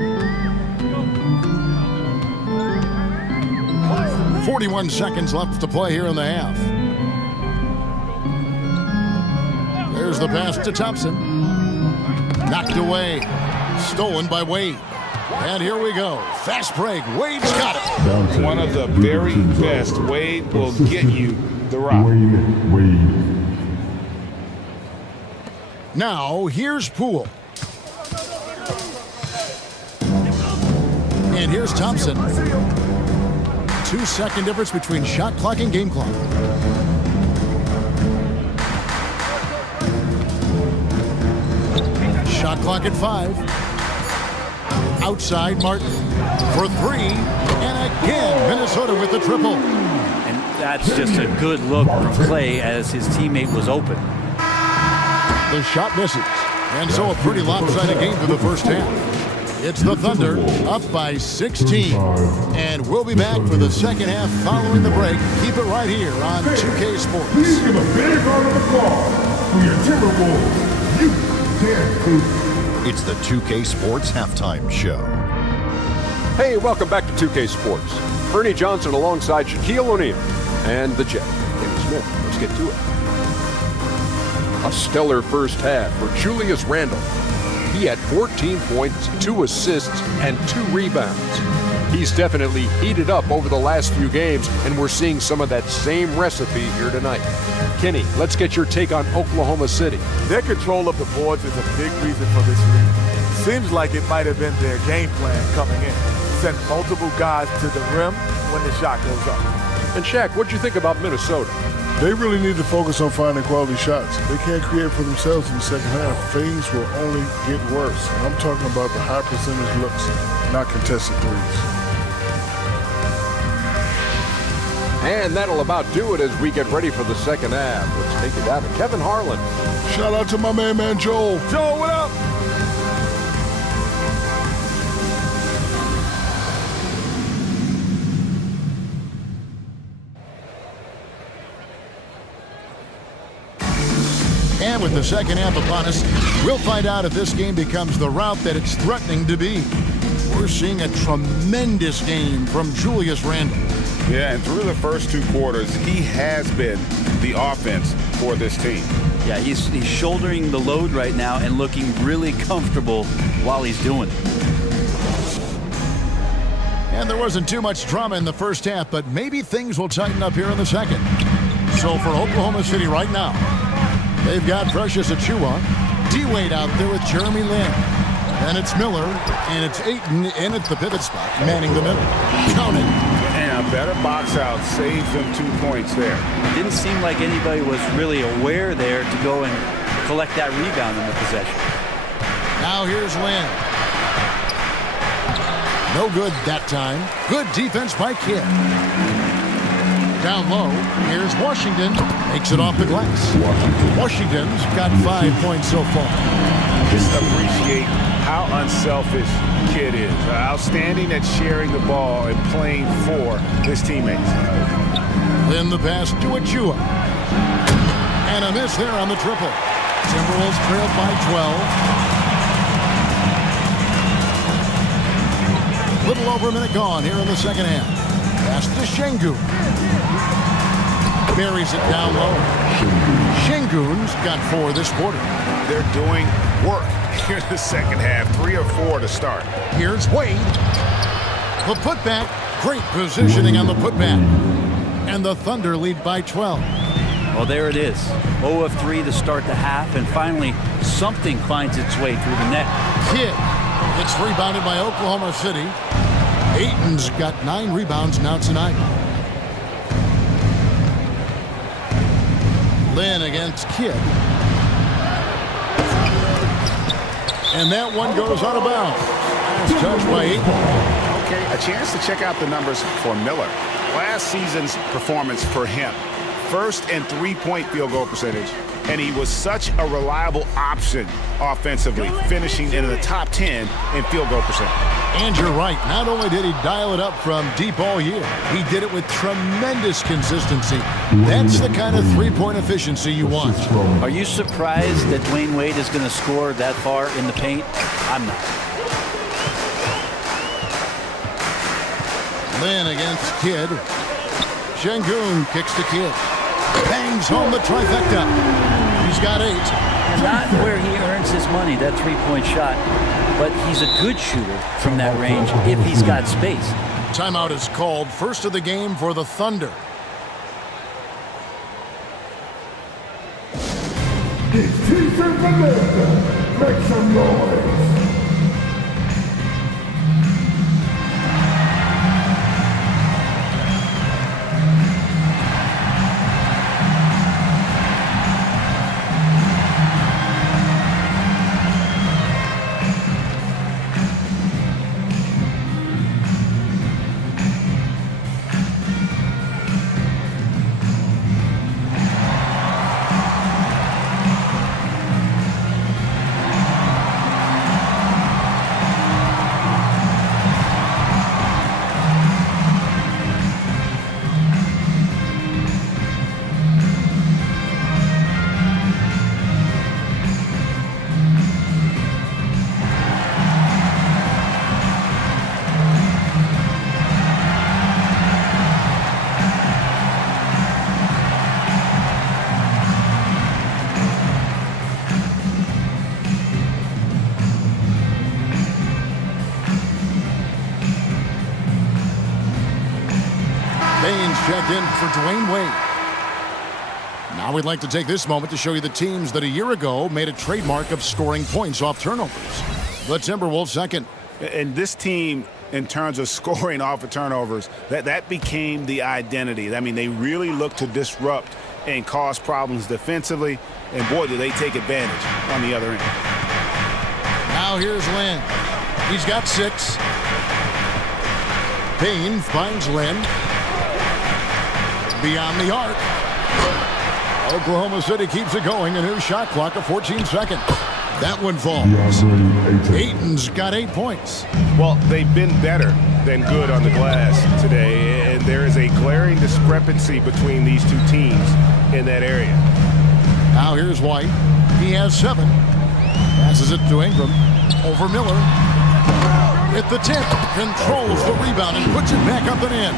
41 seconds left to play here in the half. There's the pass to Thompson. Knocked away. Stolen by Wade. And here we go. Fast break. Wade's got it. One of the very best. Wade will get you the rock. Wade. Now, here's Poole. And here's Thompson. 2-second difference between shot clock and game clock. Shot clock at 5. Outside Martin for 3. And again, Minnesota with the triple. And that's just a good look from Clay as his teammate was open. The shot misses. And so a pretty lopsided game for the first half. It's the Thunder up by 16. And we'll be back for the second half following the break. Keep it right here on 2K Sports. Please give a big round of applause for your Timberwolves. You damn good. It's the 2K Sports Halftime Show. Hey, welcome back to 2K Sports. Ernie Johnson alongside Shaquille O'Neal and the Jet, Kenny Smith. Let's get to it. A stellar first half for Julius Randle. He had 14 points, 2 assists, and 2 rebounds. He's definitely heated up over the last few games, and we're seeing some of that same recipe here tonight. Kenny, let's get your take on Oklahoma City. Their control of the boards is a big reason for this lead. Seems like it might have been their game plan coming in. Send multiple guys to the rim when the shot goes up. And Shaq, what'd you think about Minnesota? They really need to focus on finding quality shots. They can't create for themselves in the second half. Things will only get worse. And I'm talking about the high percentage looks, not contested threes. And that'll about do it as we get ready for the second half. Let's take it down to Kevin Harlan. Shout out to my man Joel. Joel, what up? And with the second half upon us, we'll find out if this game becomes the route that it's threatening to be. We're seeing a tremendous game from Julius Randle. Yeah, and through the first 2 quarters, he has been the offense for this team. Yeah, he's shouldering the load right now and looking really comfortable while he's doing it. And there wasn't too much drama in the first half, but maybe things will tighten up here in the second. So for Oklahoma City right now, they've got Precious Achiuwa, D-Wade out there with Jeremy Lin. And it's Miller, and it's Ayton in at the pivot spot, manning the middle. Count it. And a a better box out saves them 2 points there. It didn't seem like anybody was really aware there to go and collect that rebound in the possession. Now here's Lynn. No good that time. Good defense by Kidd. Down low, here's Washington. Makes it off the glass. Washington's got 5 points so far. Just appreciate how unselfish Kidd is. Outstanding at sharing the ball and playing for his teammates. Then the pass to Achua. And a miss there on the triple. Timberwolves trailed by 12. Little over a minute gone here in the second half. Pass to Şengün. Buries it down low. Şengün's got 4 this quarter. They're doing work here in the second half. 3 or 4 to start. Here's Wade. The putback. Great positioning on the putback. And the Thunder lead by 12. Well, there it is. 0 of 3 to start the half, and finally something finds its way through the net. Kidd gets rebounded by Oklahoma City. Ayton's got 9 rebounds now tonight. Lynn against Kidd. And that one goes out of bounds. It's touched by Ayton. Okay, a chance to check out the numbers for Miller. Last season's performance for him. First and 3-point field goal percentage. And he was such a reliable option offensively, finishing in the top 10 in field goal percentage. And you're right. Not only did he dial it up from deep all year, he did it with tremendous consistency. That's the kind of three-point efficiency you want. Are you surprised that Dwayne Wade is going to score that far in the paint? I'm not. Lynn against Kidd. Şengün kicks to Kidd. Bangs home the trifecta. He's got 8. Not where he earns his money, that three-point shot, but he's a good shooter from that range if he's got space. Timeout is called. First of the game for the Thunder. Make some noise. Checked in for Dwayne Wade. Now we'd like to take this moment to show you the teams that a year ago made a trademark of scoring points off turnovers. The Timberwolves second. And this team, in terms of scoring off of turnovers, that became the identity. I mean, they really looked to disrupt and cause problems defensively. And boy, did they take advantage on the other end. Now here's Lynn. He's got 6. Payne finds Lynn. Beyond the arc. Oklahoma City keeps it going. A new shot clock of 14 seconds. That one falls. Ayton's got 8 points. Well, they've been better than good on the glass today, and there is a glaring discrepancy between these two teams in that area. Now here's White. He has 7. Passes it to Ingram. Over Miller. At the tip. Controls the rebound and puts it back up and in.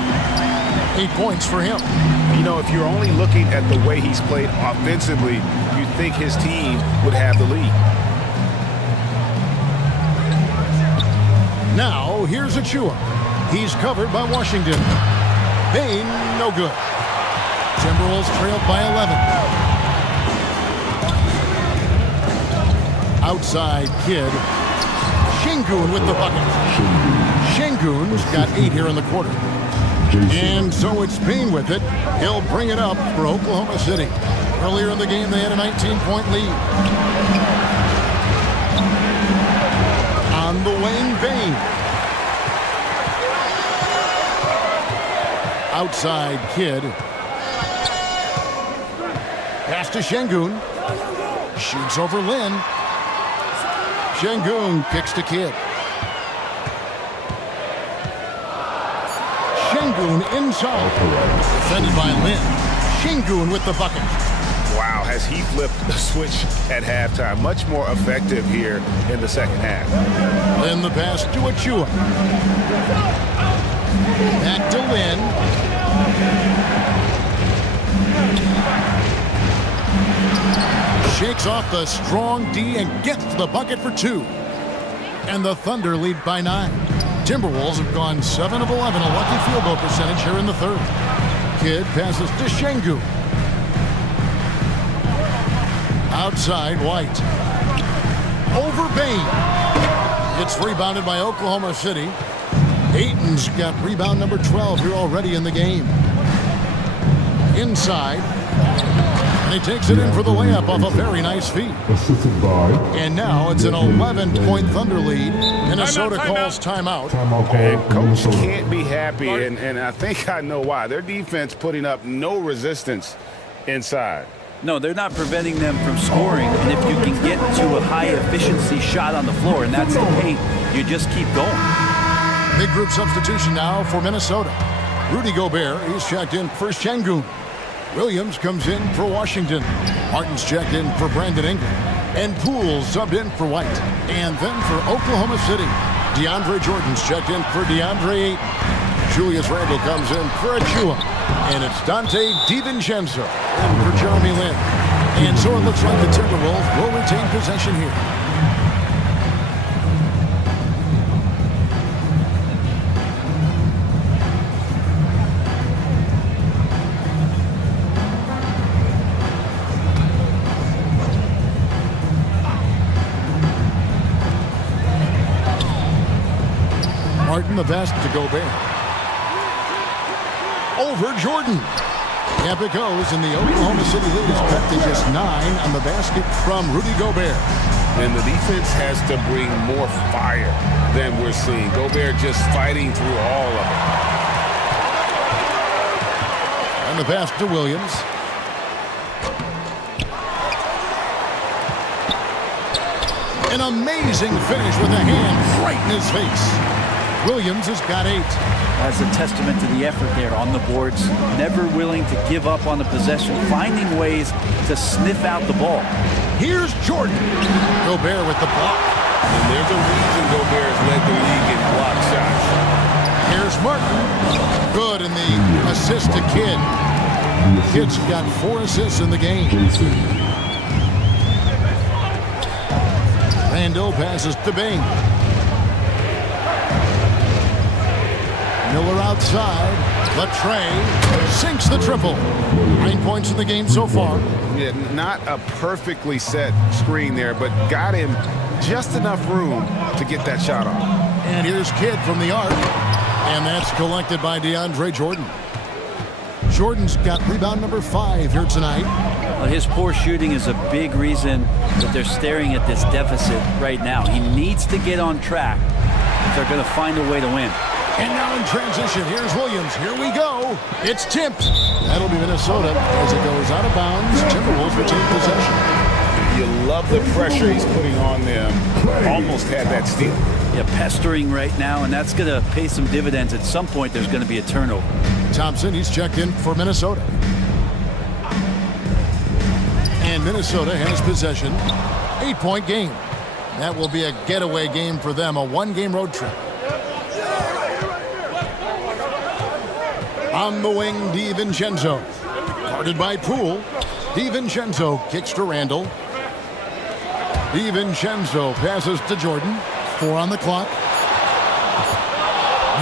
8 points for him. You know, if you're only looking at the way he's played offensively, you'd think his team would have the lead. Now, here's Achua. He's covered by Washington. Payne, no good. Timberwolves trailed by 11. Outside Kidd. Şengün with the bucket. Şengün's got 8 here in the quarter. And so it's Payne with it. He'll bring it up for Oklahoma City. Earlier in the game, they had a 19-point lead. On the wing, Payne. Outside Kidd. Pass to Şengün. Shoots over Lin. Şengün kicks to Kidd. Şengün inside. Defended by Lin. Şengün with the bucket. Wow, has he flipped the switch at halftime? Much more effective here in the second half. Then the pass to Achua. Back to Lin. Shakes off the strong D and gets the bucket for 2. And the Thunder lead by 9. Timberwolves have gone 7 of 11, a lucky field goal percentage here in the third. Kidd passes to Şengün. Outside, White. Over Payne. It's rebounded by Oklahoma City. Ayton's got rebound number 12 here already in the game. Inside. And he takes it in for the layup off a very nice feed. And now it's an 11-point Thunder lead. Minnesota calls timeout. And coach can't be happy, and I think I know why. Their defense putting up no resistance inside. No, they're not preventing them from scoring. And if you can get to a high-efficiency shot on the floor, and that's the paint, you just keep going. Big group substitution now for Minnesota. Rudy Gobert, he's checked in for Şengün. Williams comes in for Washington. Martin's checked in for Brandon Ingram. And Poole subbed in for White. And then for Oklahoma City, DeAndre Jordan's checked in for DeAndre Ayton. Julius Randle comes in for Achua. And it's Dante DiVincenzo in for Jeremy Lin. And so it looks like the Timberwolves will retain possession here. Martin the best to Gobert. Over Jordan. Yep, it goes, and the Oklahoma City lead is cut to just 9 on the basket from Rudy Gobert. And the defense has to bring more fire than we're seeing. Gobert just fighting through all of it. And the pass to Williams. An amazing finish with a hand right in his face. Williams has got 8. That's a testament to the effort there on the boards. Never willing to give up on the possession, finding ways to sniff out the ball. Here's Jordan. Gobert with the block. And there's a reason Gobert has led the league in block shots. Here's Martin. Good in the assist to Kidd. Kidd's got 4 assists in the game. Randle passes to Bing. Miller outside. Latrey sinks the triple. 9 points in the game so far. Yeah, not a perfectly set screen there, but got him just enough room to get that shot off. And here's Kidd from the arc. And that's collected by DeAndre Jordan. Jordan's got rebound number 5 here tonight. Well, his poor shooting is a big reason that they're staring at this deficit right now. He needs to get on track if they're going to find a way to win. And now in transition, here's Williams. Here we go. It's tipped. That'll be Minnesota as it goes out of bounds. Timberwolves retain possession. You love the pressure he's putting on them. Almost had that steal. Yeah, pestering right now, and that's going to pay some dividends. At some point, there's going to be a turnover. Thompson, he's checked in for Minnesota. And Minnesota has possession. 8-point game. That will be a getaway game for them, a 1-game road trip. On the wing, DiVincenzo. Guarded by Poole. DiVincenzo kicks to Randle. DiVincenzo passes to Jordan. 4 on the clock.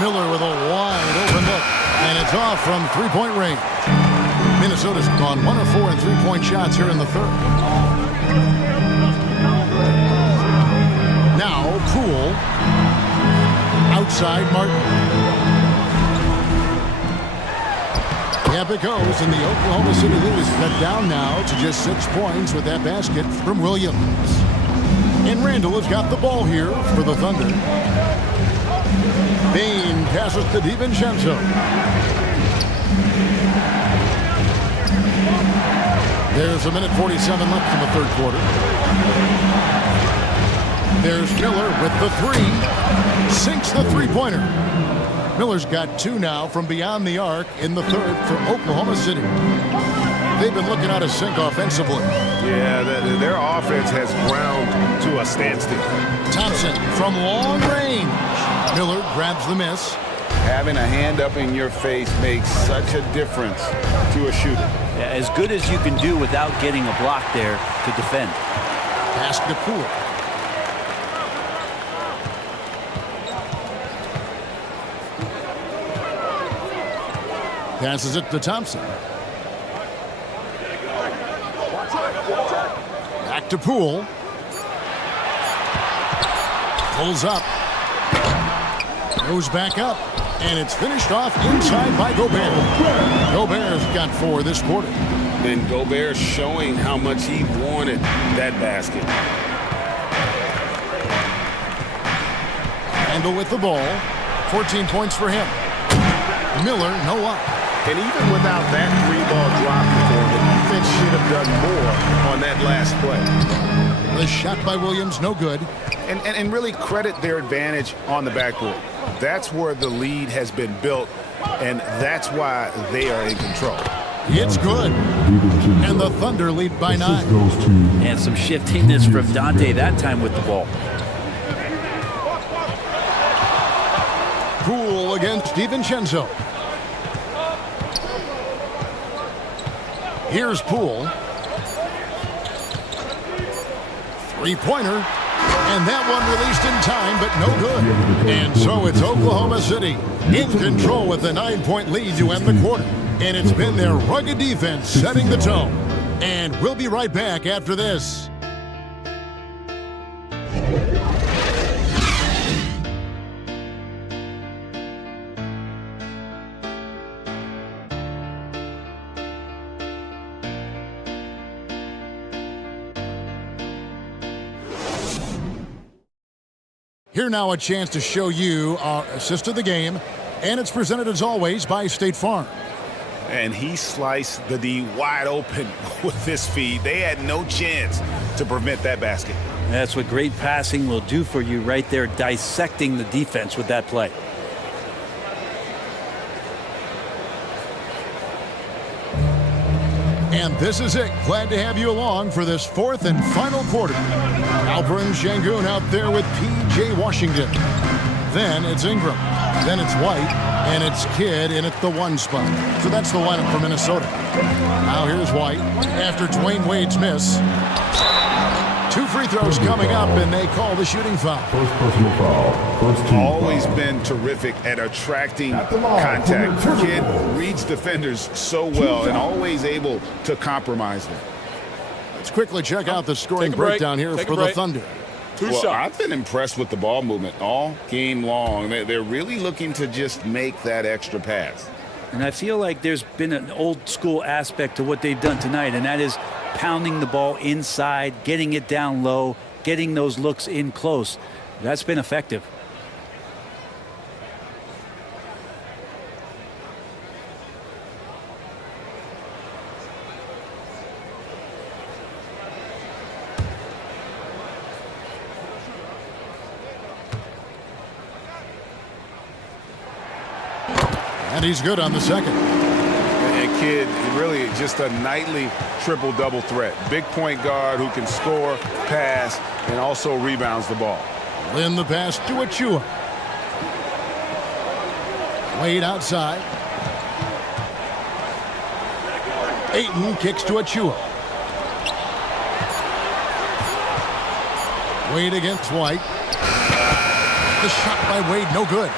Miller with a wide open look. And it's off from 3-point range. Minnesota's gone 1 of 4 in 3-point shots here in the third. Now Poole. Outside Martin. Up it goes, and the Oklahoma City lead is cut down now to just 6 points with that basket from Williams. And Randall has got the ball here for the Thunder. Bain passes to DiVincenzo. There's 1:47 left in the third quarter. There's Miller with the three. Sinks the three-pointer. Miller's got 2 now from beyond the arc in the third for Oklahoma City. They've been looking out of sync offensively. Yeah, their offense has ground to a standstill. Thompson from long range. Miller grabs the miss. Having a hand up in your face makes such a difference to a shooter. Yeah, as good as you can do without getting a block there to defend. Pass to Poole. Passes it to Thompson. Back to Poole. Pulls up. Goes back up. And it's finished off inside by Gobert. Gobert's got 4 this quarter. And Gobert showing how much he wanted that basket. Randall with the ball. 14 points for him. Miller, no luck. And even without that 3-ball drop before, the defense should have done more on that last play. The shot by Williams, no good. And really credit their advantage on the backboard. That's where the lead has been built, and that's why they are in control. It's good. And the Thunder lead by 9. And some shiftiness from Dante that time with the ball. Poole against DiVincenzo. Here's Poole. Three-pointer. And that one released in time, but no good. And so it's Oklahoma City in control with a 9-point lead to end the quarter. And it's been their rugged defense setting the tone. And we'll be right back after this. Here now a chance to show you our assist of the game, and it's presented as always by State Farm. And he sliced the D wide open with this feed. They had no chance to prevent that basket. That's what great passing will do for you right there, dissecting the defense with that play. And this is it. Glad to have you along for this 4th and final quarter. Alperen Sengun out there with P.J. Washington. Then it's Ingram. Then it's White. And it's Kidd in at the 1 spot. So that's the lineup for Minnesota. Now here's White after Dwayne Wade's miss. 2 free throws coming up, and they call the shooting foul. First personal foul. First team Always foul. been terrific at attracting contact. Kidd reads defenders so well and always able to compromise them. Let's quickly check out the scoring breakdown here for the Thunder. Well, I've been impressed with the ball movement all game long. They're really looking to just make that extra pass. And I feel like there's been an old school aspect to what they've done tonight, and that is pounding the ball inside, getting it down low, getting those looks in close. That's been effective. And he's good on the second. And Kidd, really just a nightly triple-double threat. Big point guard who can score, pass, and also rebounds the ball. Lynn the pass to Achua. Wade outside. Ayton kicks to Achua. Wade against White. The shot by Wade, no good.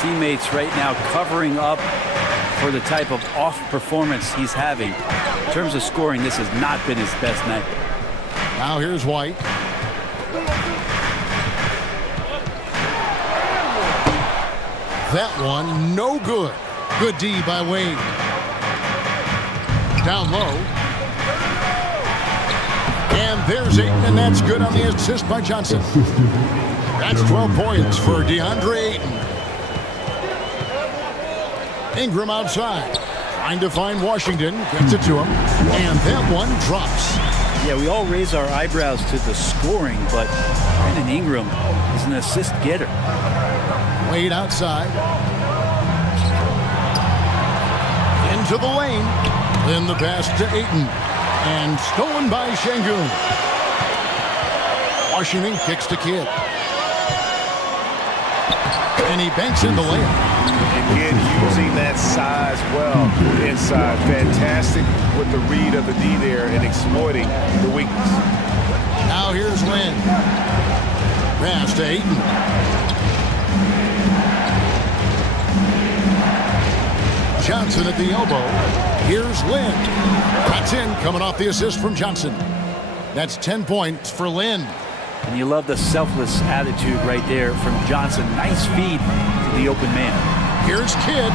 Teammates right now covering up for the type of off performance he's having. In terms of scoring, this has not been his best night. Now here's White. That one, no good. Good D by Wade. Down low. And there's Ayton, and that's good on the assist by Johnson. That's 12 points for DeAndre Ayton. Ingram outside. Trying to find Washington. Gets it to him. And that one drops. Yeah, we all raise our eyebrows to the scoring, but Brandon Ingram is an assist getter. Wade outside. Into the lane. Then the pass to Ayton. And stolen by Şengün. Washington kicks to Kidd. And he banks in the layup. And Kidd using that size well inside. Fantastic with the read of the D there and exploiting the weakness. Now here's Lynn. Pass to Ayton. Johnson at the elbow. Here's Lynn. That's in, coming off the assist from Johnson. That's 10 points for Lynn. And you love the selfless attitude right there from Johnson. Nice feed to the open man. Here's Kidd.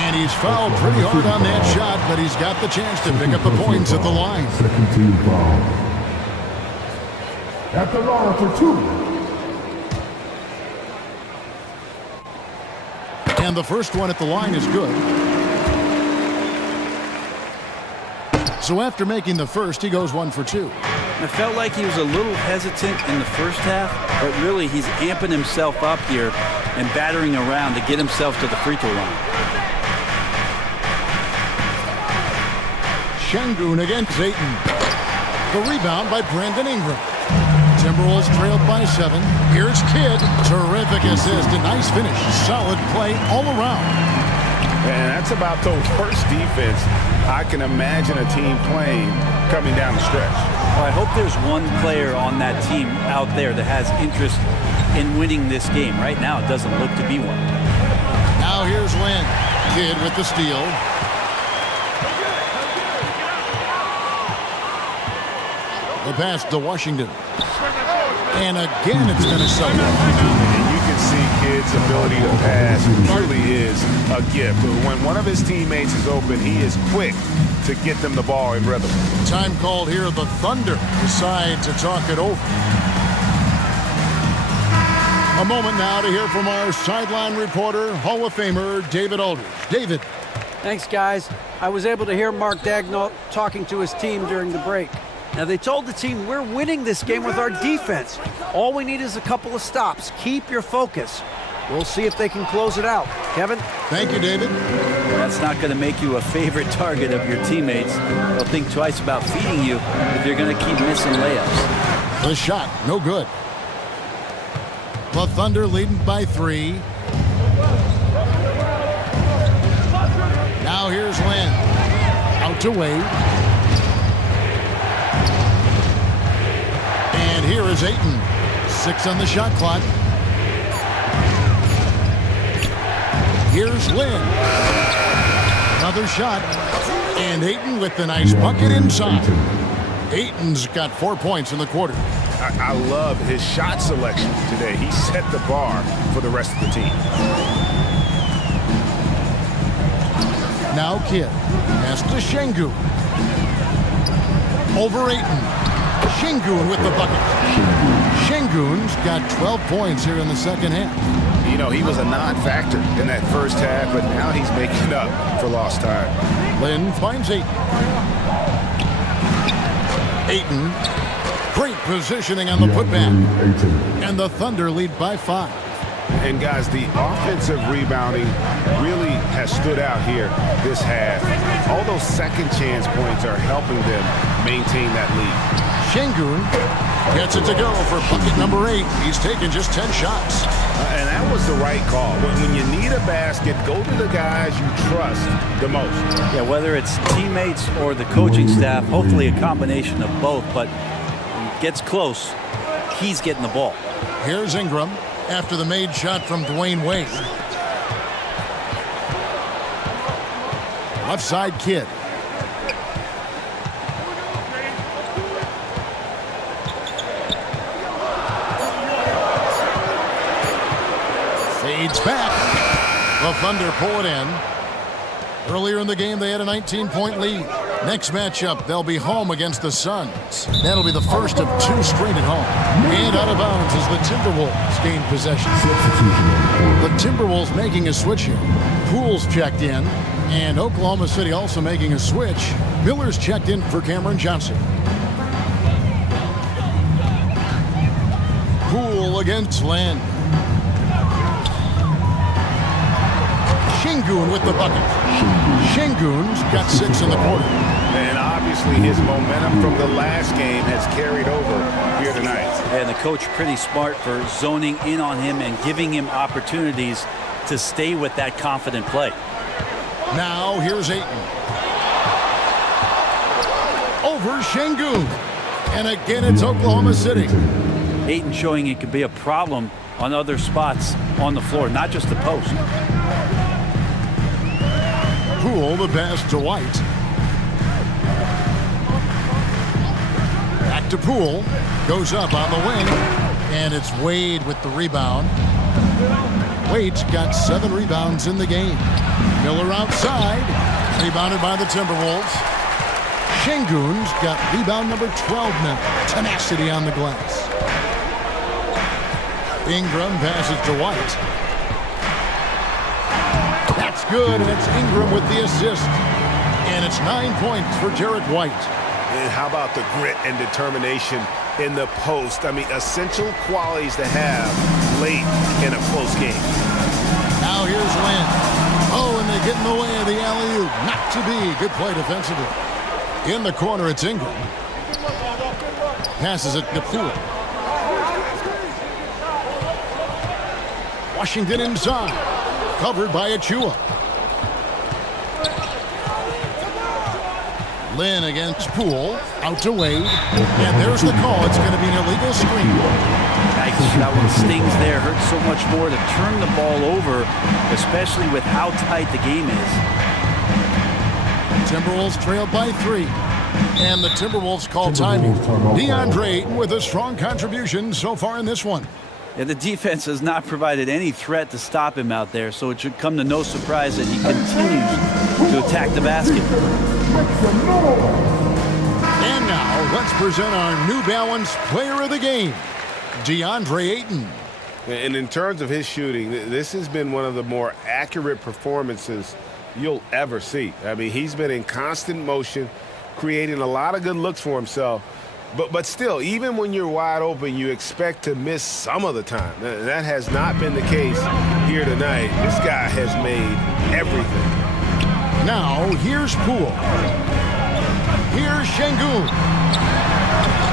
And he's fouled pretty hard on that shot, but he's got the chance to pick up the points at the line. Second team foul. At the line for 2. And the first one at the line is good. So after making the first, he goes 1 for 2. It felt like he was a little hesitant in the first half, but really he's amping himself up here and battering around to get himself to the free throw line. Şengün against Ayton. The rebound by Brandon Ingram. Timberwolves trailed by 7. Here's Kidd. Terrific assist. A nice finish. Solid play all around. And that's about the worst defense I can imagine a team playing coming down the stretch. Well, I hope there's one player on that team out there that has interest in winning this game. Right now, it doesn't look to be one. Now here's Lynn. Kidd with the steal. The pass to Washington. And again, it's Minnesota. And you can see Kidd's ability to pass truly is a gift. When one of his teammates is open, he is quick to get them the ball in rhythm. Time called here. The Thunder decide to talk it over. A moment now to hear from our sideline reporter, Hall of Famer David Aldridge. David. Thanks, guys. I was able to hear Mark Daigneault talking to his team during the break. Now, they told the team, we're winning this game with our defense. All we need is a couple of stops. Keep your focus. We'll see if they can close it out. Kevin? Thank you, David. That's not going to make you a favorite target of your teammates. They'll think twice about feeding you if you're going to keep missing layups. The shot, no good. The Thunder leading by 3. Now here's Lynn. Out to Wade. And here is Ayton. 6 on the shot clock. Here's Lynn. Another shot. And Ayton with the nice bucket inside. Ayton's got 4 points in the quarter. I love his shot selection today. He set the bar for the rest of the team. Now Kidd. Pass to Şengün. Over Ayton. Şengün with the bucket. Şengün's got 12 points here in the second half. You know, he was a non-factor in that first half, but now he's making up for lost time. Lynn finds Ayton. Ayton. Great positioning on the putback. And the Thunder lead by 5. And guys, the offensive rebounding really has stood out here this half. All those second chance points are helping them maintain that lead. Şengün gets it to go for bucket number 8. He's taken just 10 shots. And that was the right call. When you need a basket, go to the guys you trust the most. Yeah, whether it's teammates or the coaching staff, hopefully a combination of both, but when it gets close, he's getting the ball. Here's Ingram after the made shot from Dwayne Wade. Left side Kidd. Fades back. The Thunder pull it in. Earlier in the game, they had a 19-point lead. Next matchup, they'll be home against the Suns. That'll be the first of 2 straight at home. And out of bounds as the Timberwolves gain possession. The Timberwolves making a switch here. Poole's checked in, and Oklahoma City also making a switch. Miller's checked in for Cameron Johnson. Poole against Lynn. Şengün with the bucket. Şengün's got 6 in the quarter. And obviously his momentum from the last game has carried over here tonight. And the coach pretty smart for zoning in on him and giving him opportunities to stay with that confident play. Now here's Ayton. Over Şengün. And again it's Oklahoma City. Ayton showing it could be a problem on other spots on the floor, not just the post. Poole, the pass to White. Back to Poole. Goes up on the wing. And it's Wade with the rebound. Wade's got 7 rebounds in the game. Miller outside. Rebounded by the Timberwolves. Şengün's got rebound number 12 now. Tenacity on the glass. Ingram passes to White. That's good, and it's Ingram with the assist. And it's 9 points for Derek White. And how about the grit and determination in the post? I mean, essential qualities to have late in a close game. Now here's Lynn. Oh, and they get in the way of the alley-oop. Not to be. Good play defensively. In the corner, it's Ingram. Passes it to Poole. Washington inside. Covered by Achua. Lynn against Poole. Out to Wade. And there's the call. It's going to be an illegal screen. That one stings there. Hurts so much more to turn the ball over, especially with how tight the game is. Timberwolves trailed by 3. And the Timberwolves call timing. DeAndre Ayton with a strong contribution so far in this one. Yeah, the defense has not provided any threat to stop him out there, so it should come to no surprise that he continues to attack the basket. And now, let's present our New Balance Player of the Game, DeAndre Ayton. And in terms of his shooting, this has been one of the more accurate performances you'll ever see. I mean, he's been in constant motion, creating a lot of good looks for himself. But still, even when you're wide open, you expect to miss some of the time. That has not been the case here tonight. This guy has made everything. Now, here's Poole. Here's Şengün.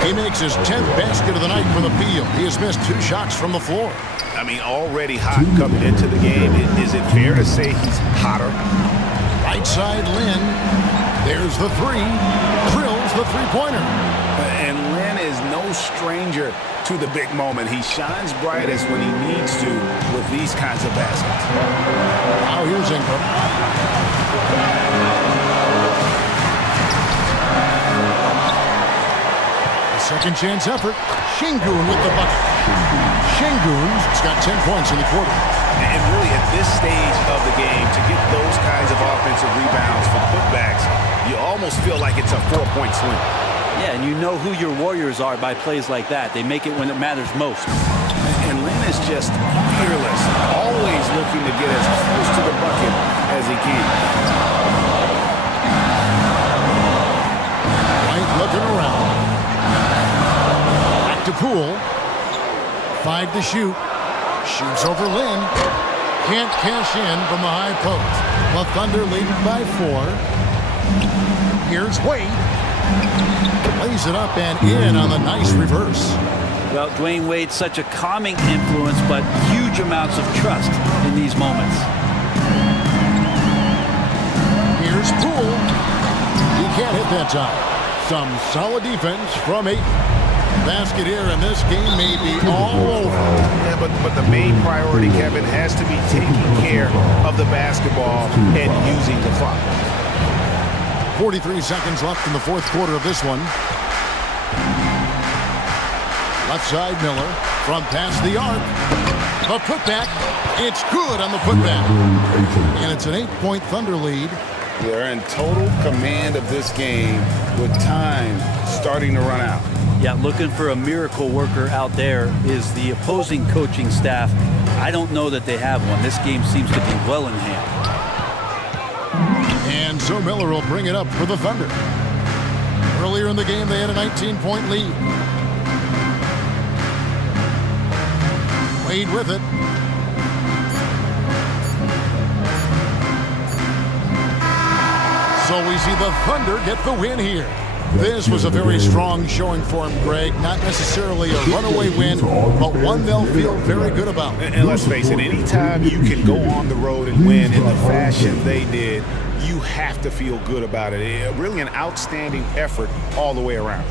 He makes his 10th basket of the night for the field. He has missed 2 shots from the floor. I mean, already hot coming into the game. Is it fair to say he's hotter? Right side, Lynn. There's the 3. Drills the 3-pointer. And Lynn is no stranger to the big moment. He shines brightest when he needs to with these kinds of baskets. Now here's Ingram. A second chance effort. Şengün with the bucket. Şengün's got 10 points in the quarter. And really at this stage of the game, to get those kinds of offensive rebounds for putbacks, you almost feel like it's a 4-point swing. Yeah, and you know who your Warriors are by plays like that. They make it when it matters most. And Lynn is just fearless, always looking to get as close to the bucket as he can. White looking around. Back to Poole. 5 to shoot. Shoots over Lynn. Can't cash in from the high post. The Thunder lead by 4. Here's Wade. Lays it up and in on the nice reverse. Well, Dwayne Wade's such a calming influence, but huge amounts of trust in these moments. Here's Poole. He can't hit that time. Some solid defense from Ayton. Basket here, and this game may be all over. Yeah, but the main priority, Kevin, has to be taking care of the basketball and using the clock. 43 seconds left in the 4th quarter of this one. Left side, Miller. From past the arc. The putback. It's good on the putback. And it's an 8-point Thunder lead. They're in total command of this game with time starting to run out. Yeah, looking for a miracle worker out there is the opposing coaching staff. I don't know that they have one. This game seems to be well in hand. And Joe Miller will bring it up for the Thunder. Earlier in the game, they had a 19-point lead. Wade with it. So we see the Thunder get the win here. This was a very strong showing for him, Greg. Not necessarily a runaway win, but one they'll feel very good about. And let's face it, anytime you can go on the road and win in the fashion they did, you have to feel good about it. Really an outstanding effort all the way around.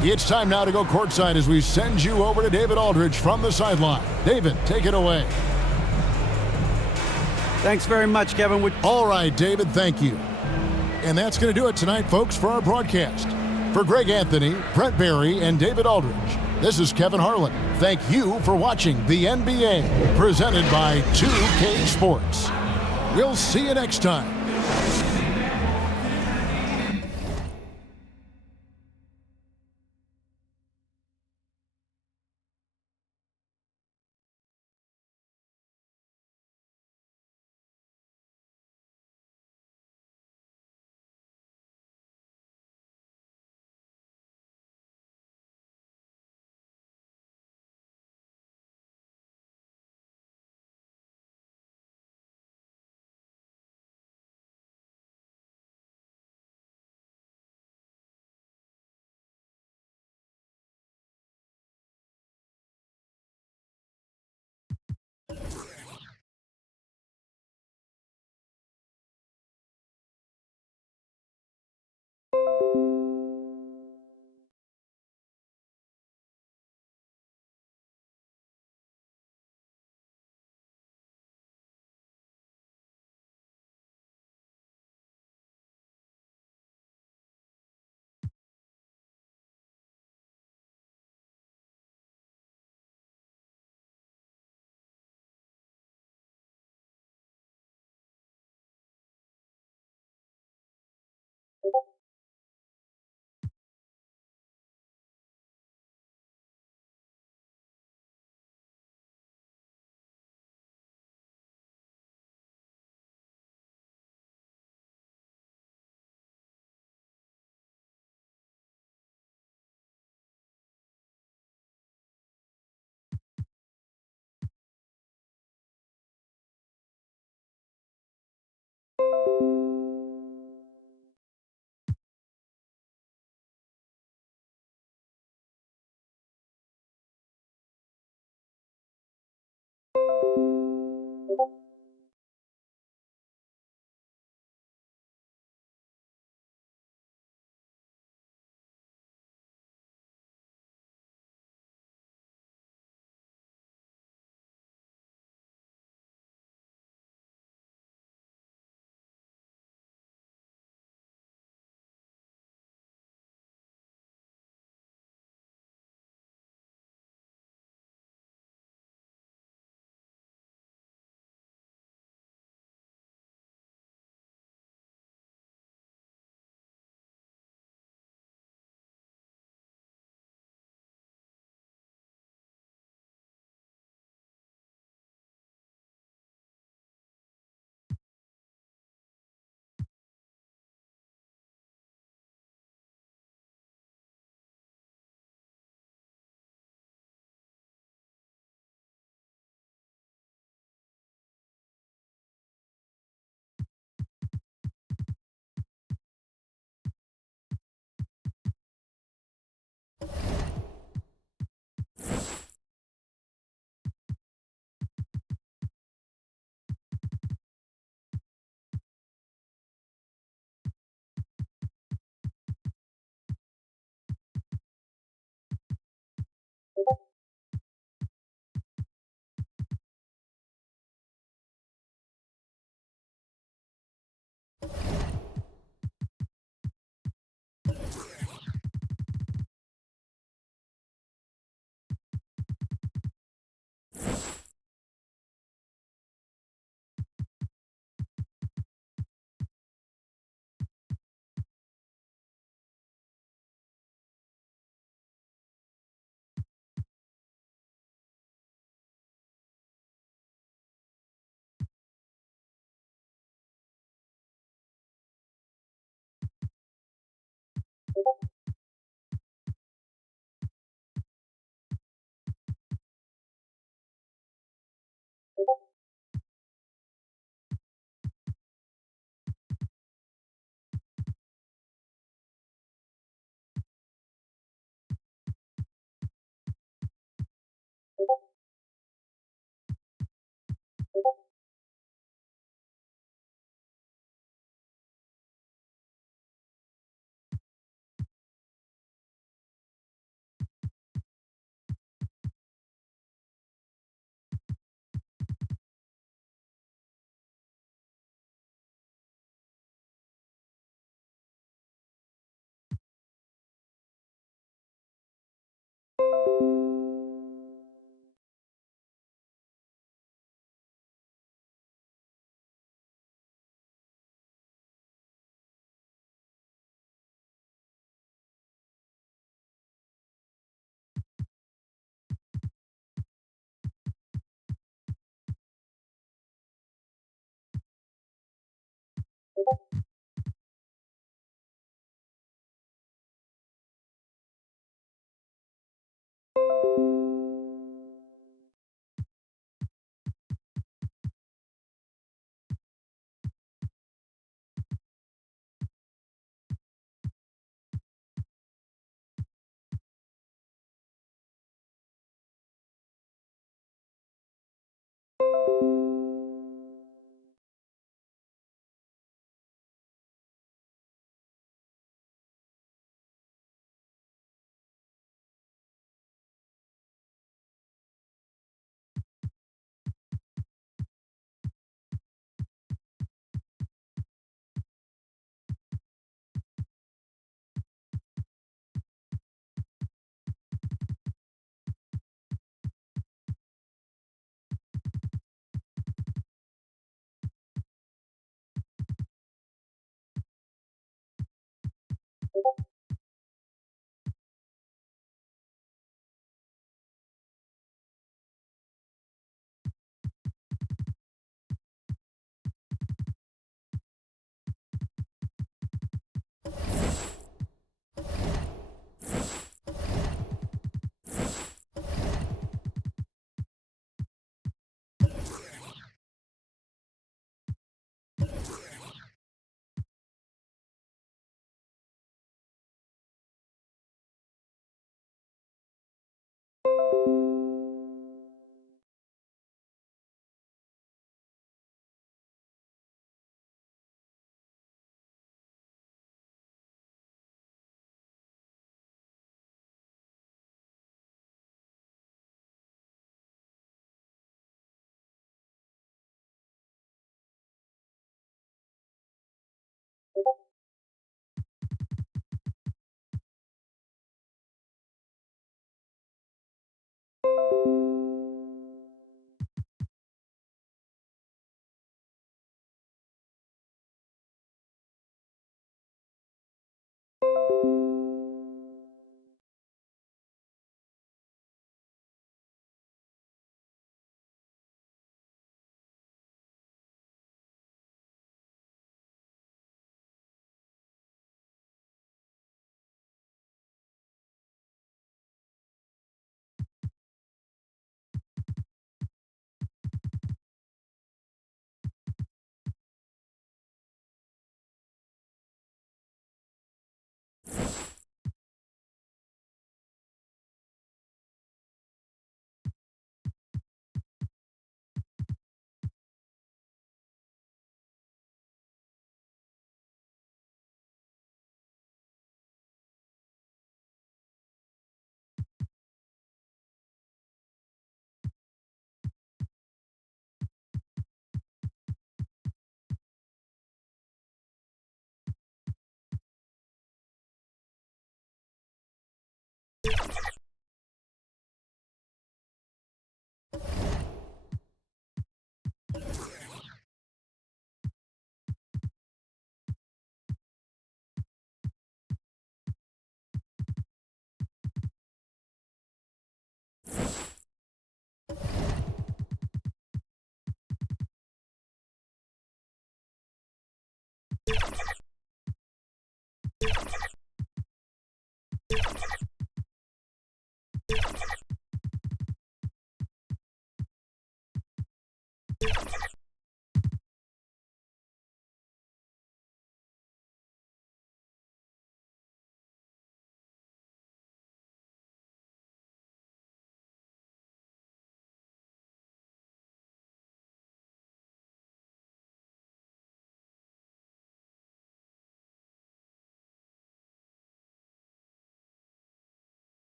It's time now to go courtside as we send you over to David Aldridge from the sideline. David, take it away. Thanks very much, Kevin. All right, David, thank you. And that's going to do it tonight, folks, for our broadcast. For Greg Anthony, Brent Barry, and David Aldridge, this is Kevin Harlan. Thank you for watching the NBA, presented by 2K Sports. We'll see you next time.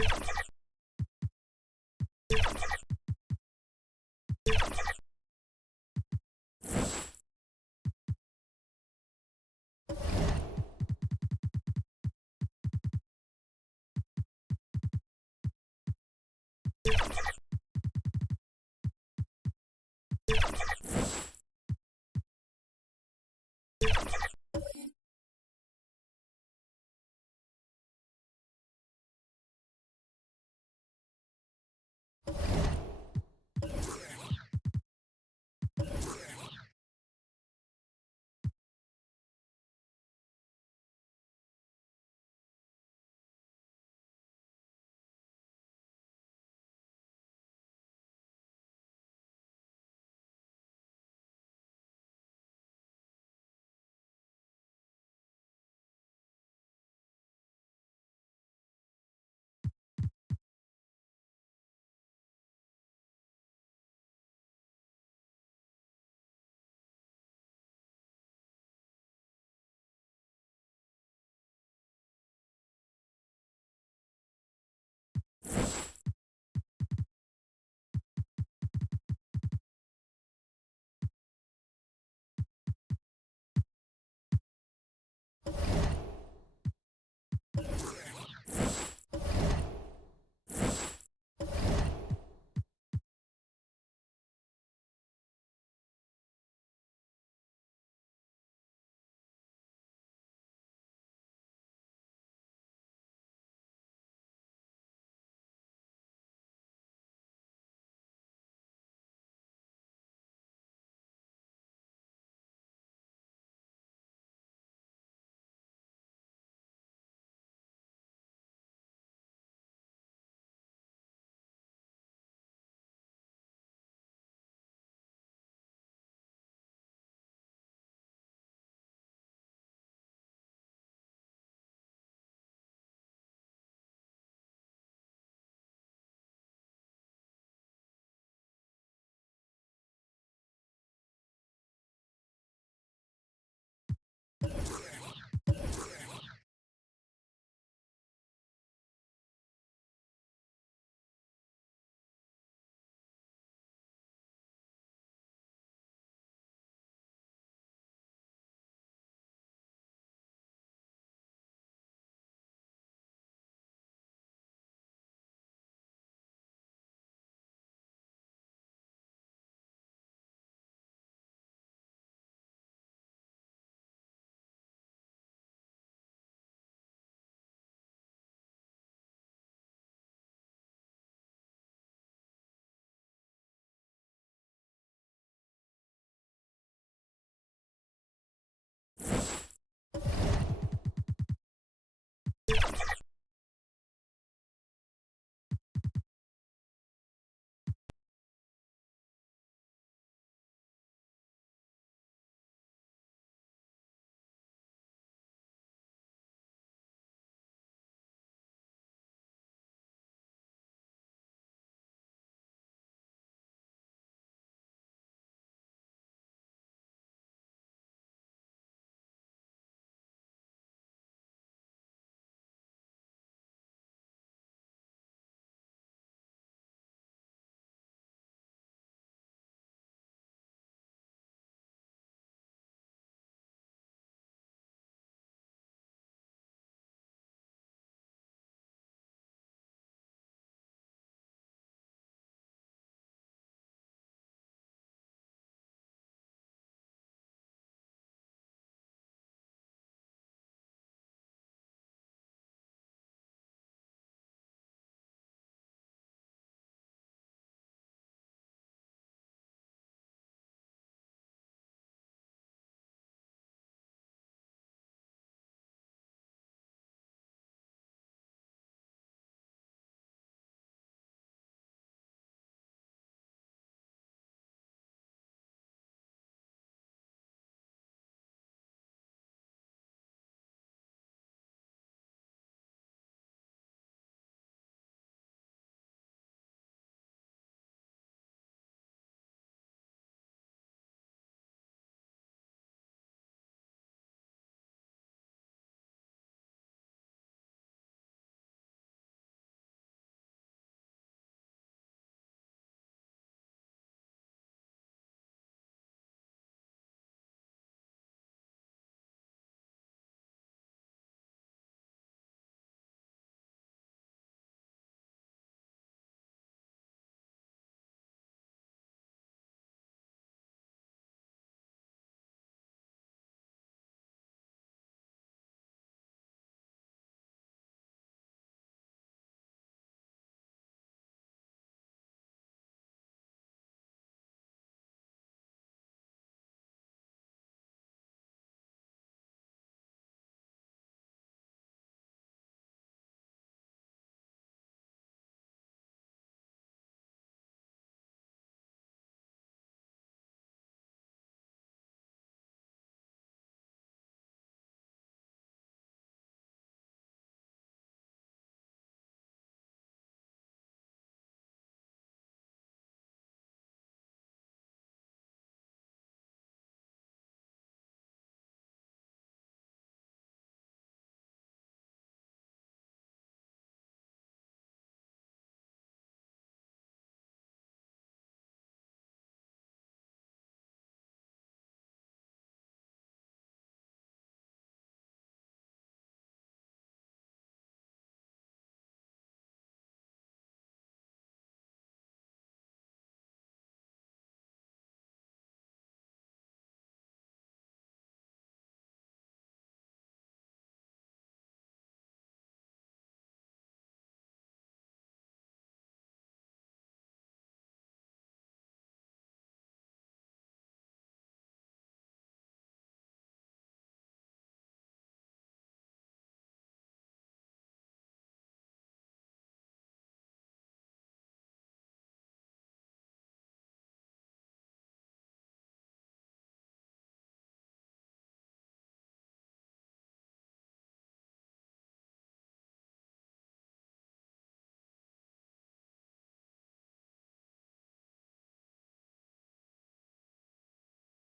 You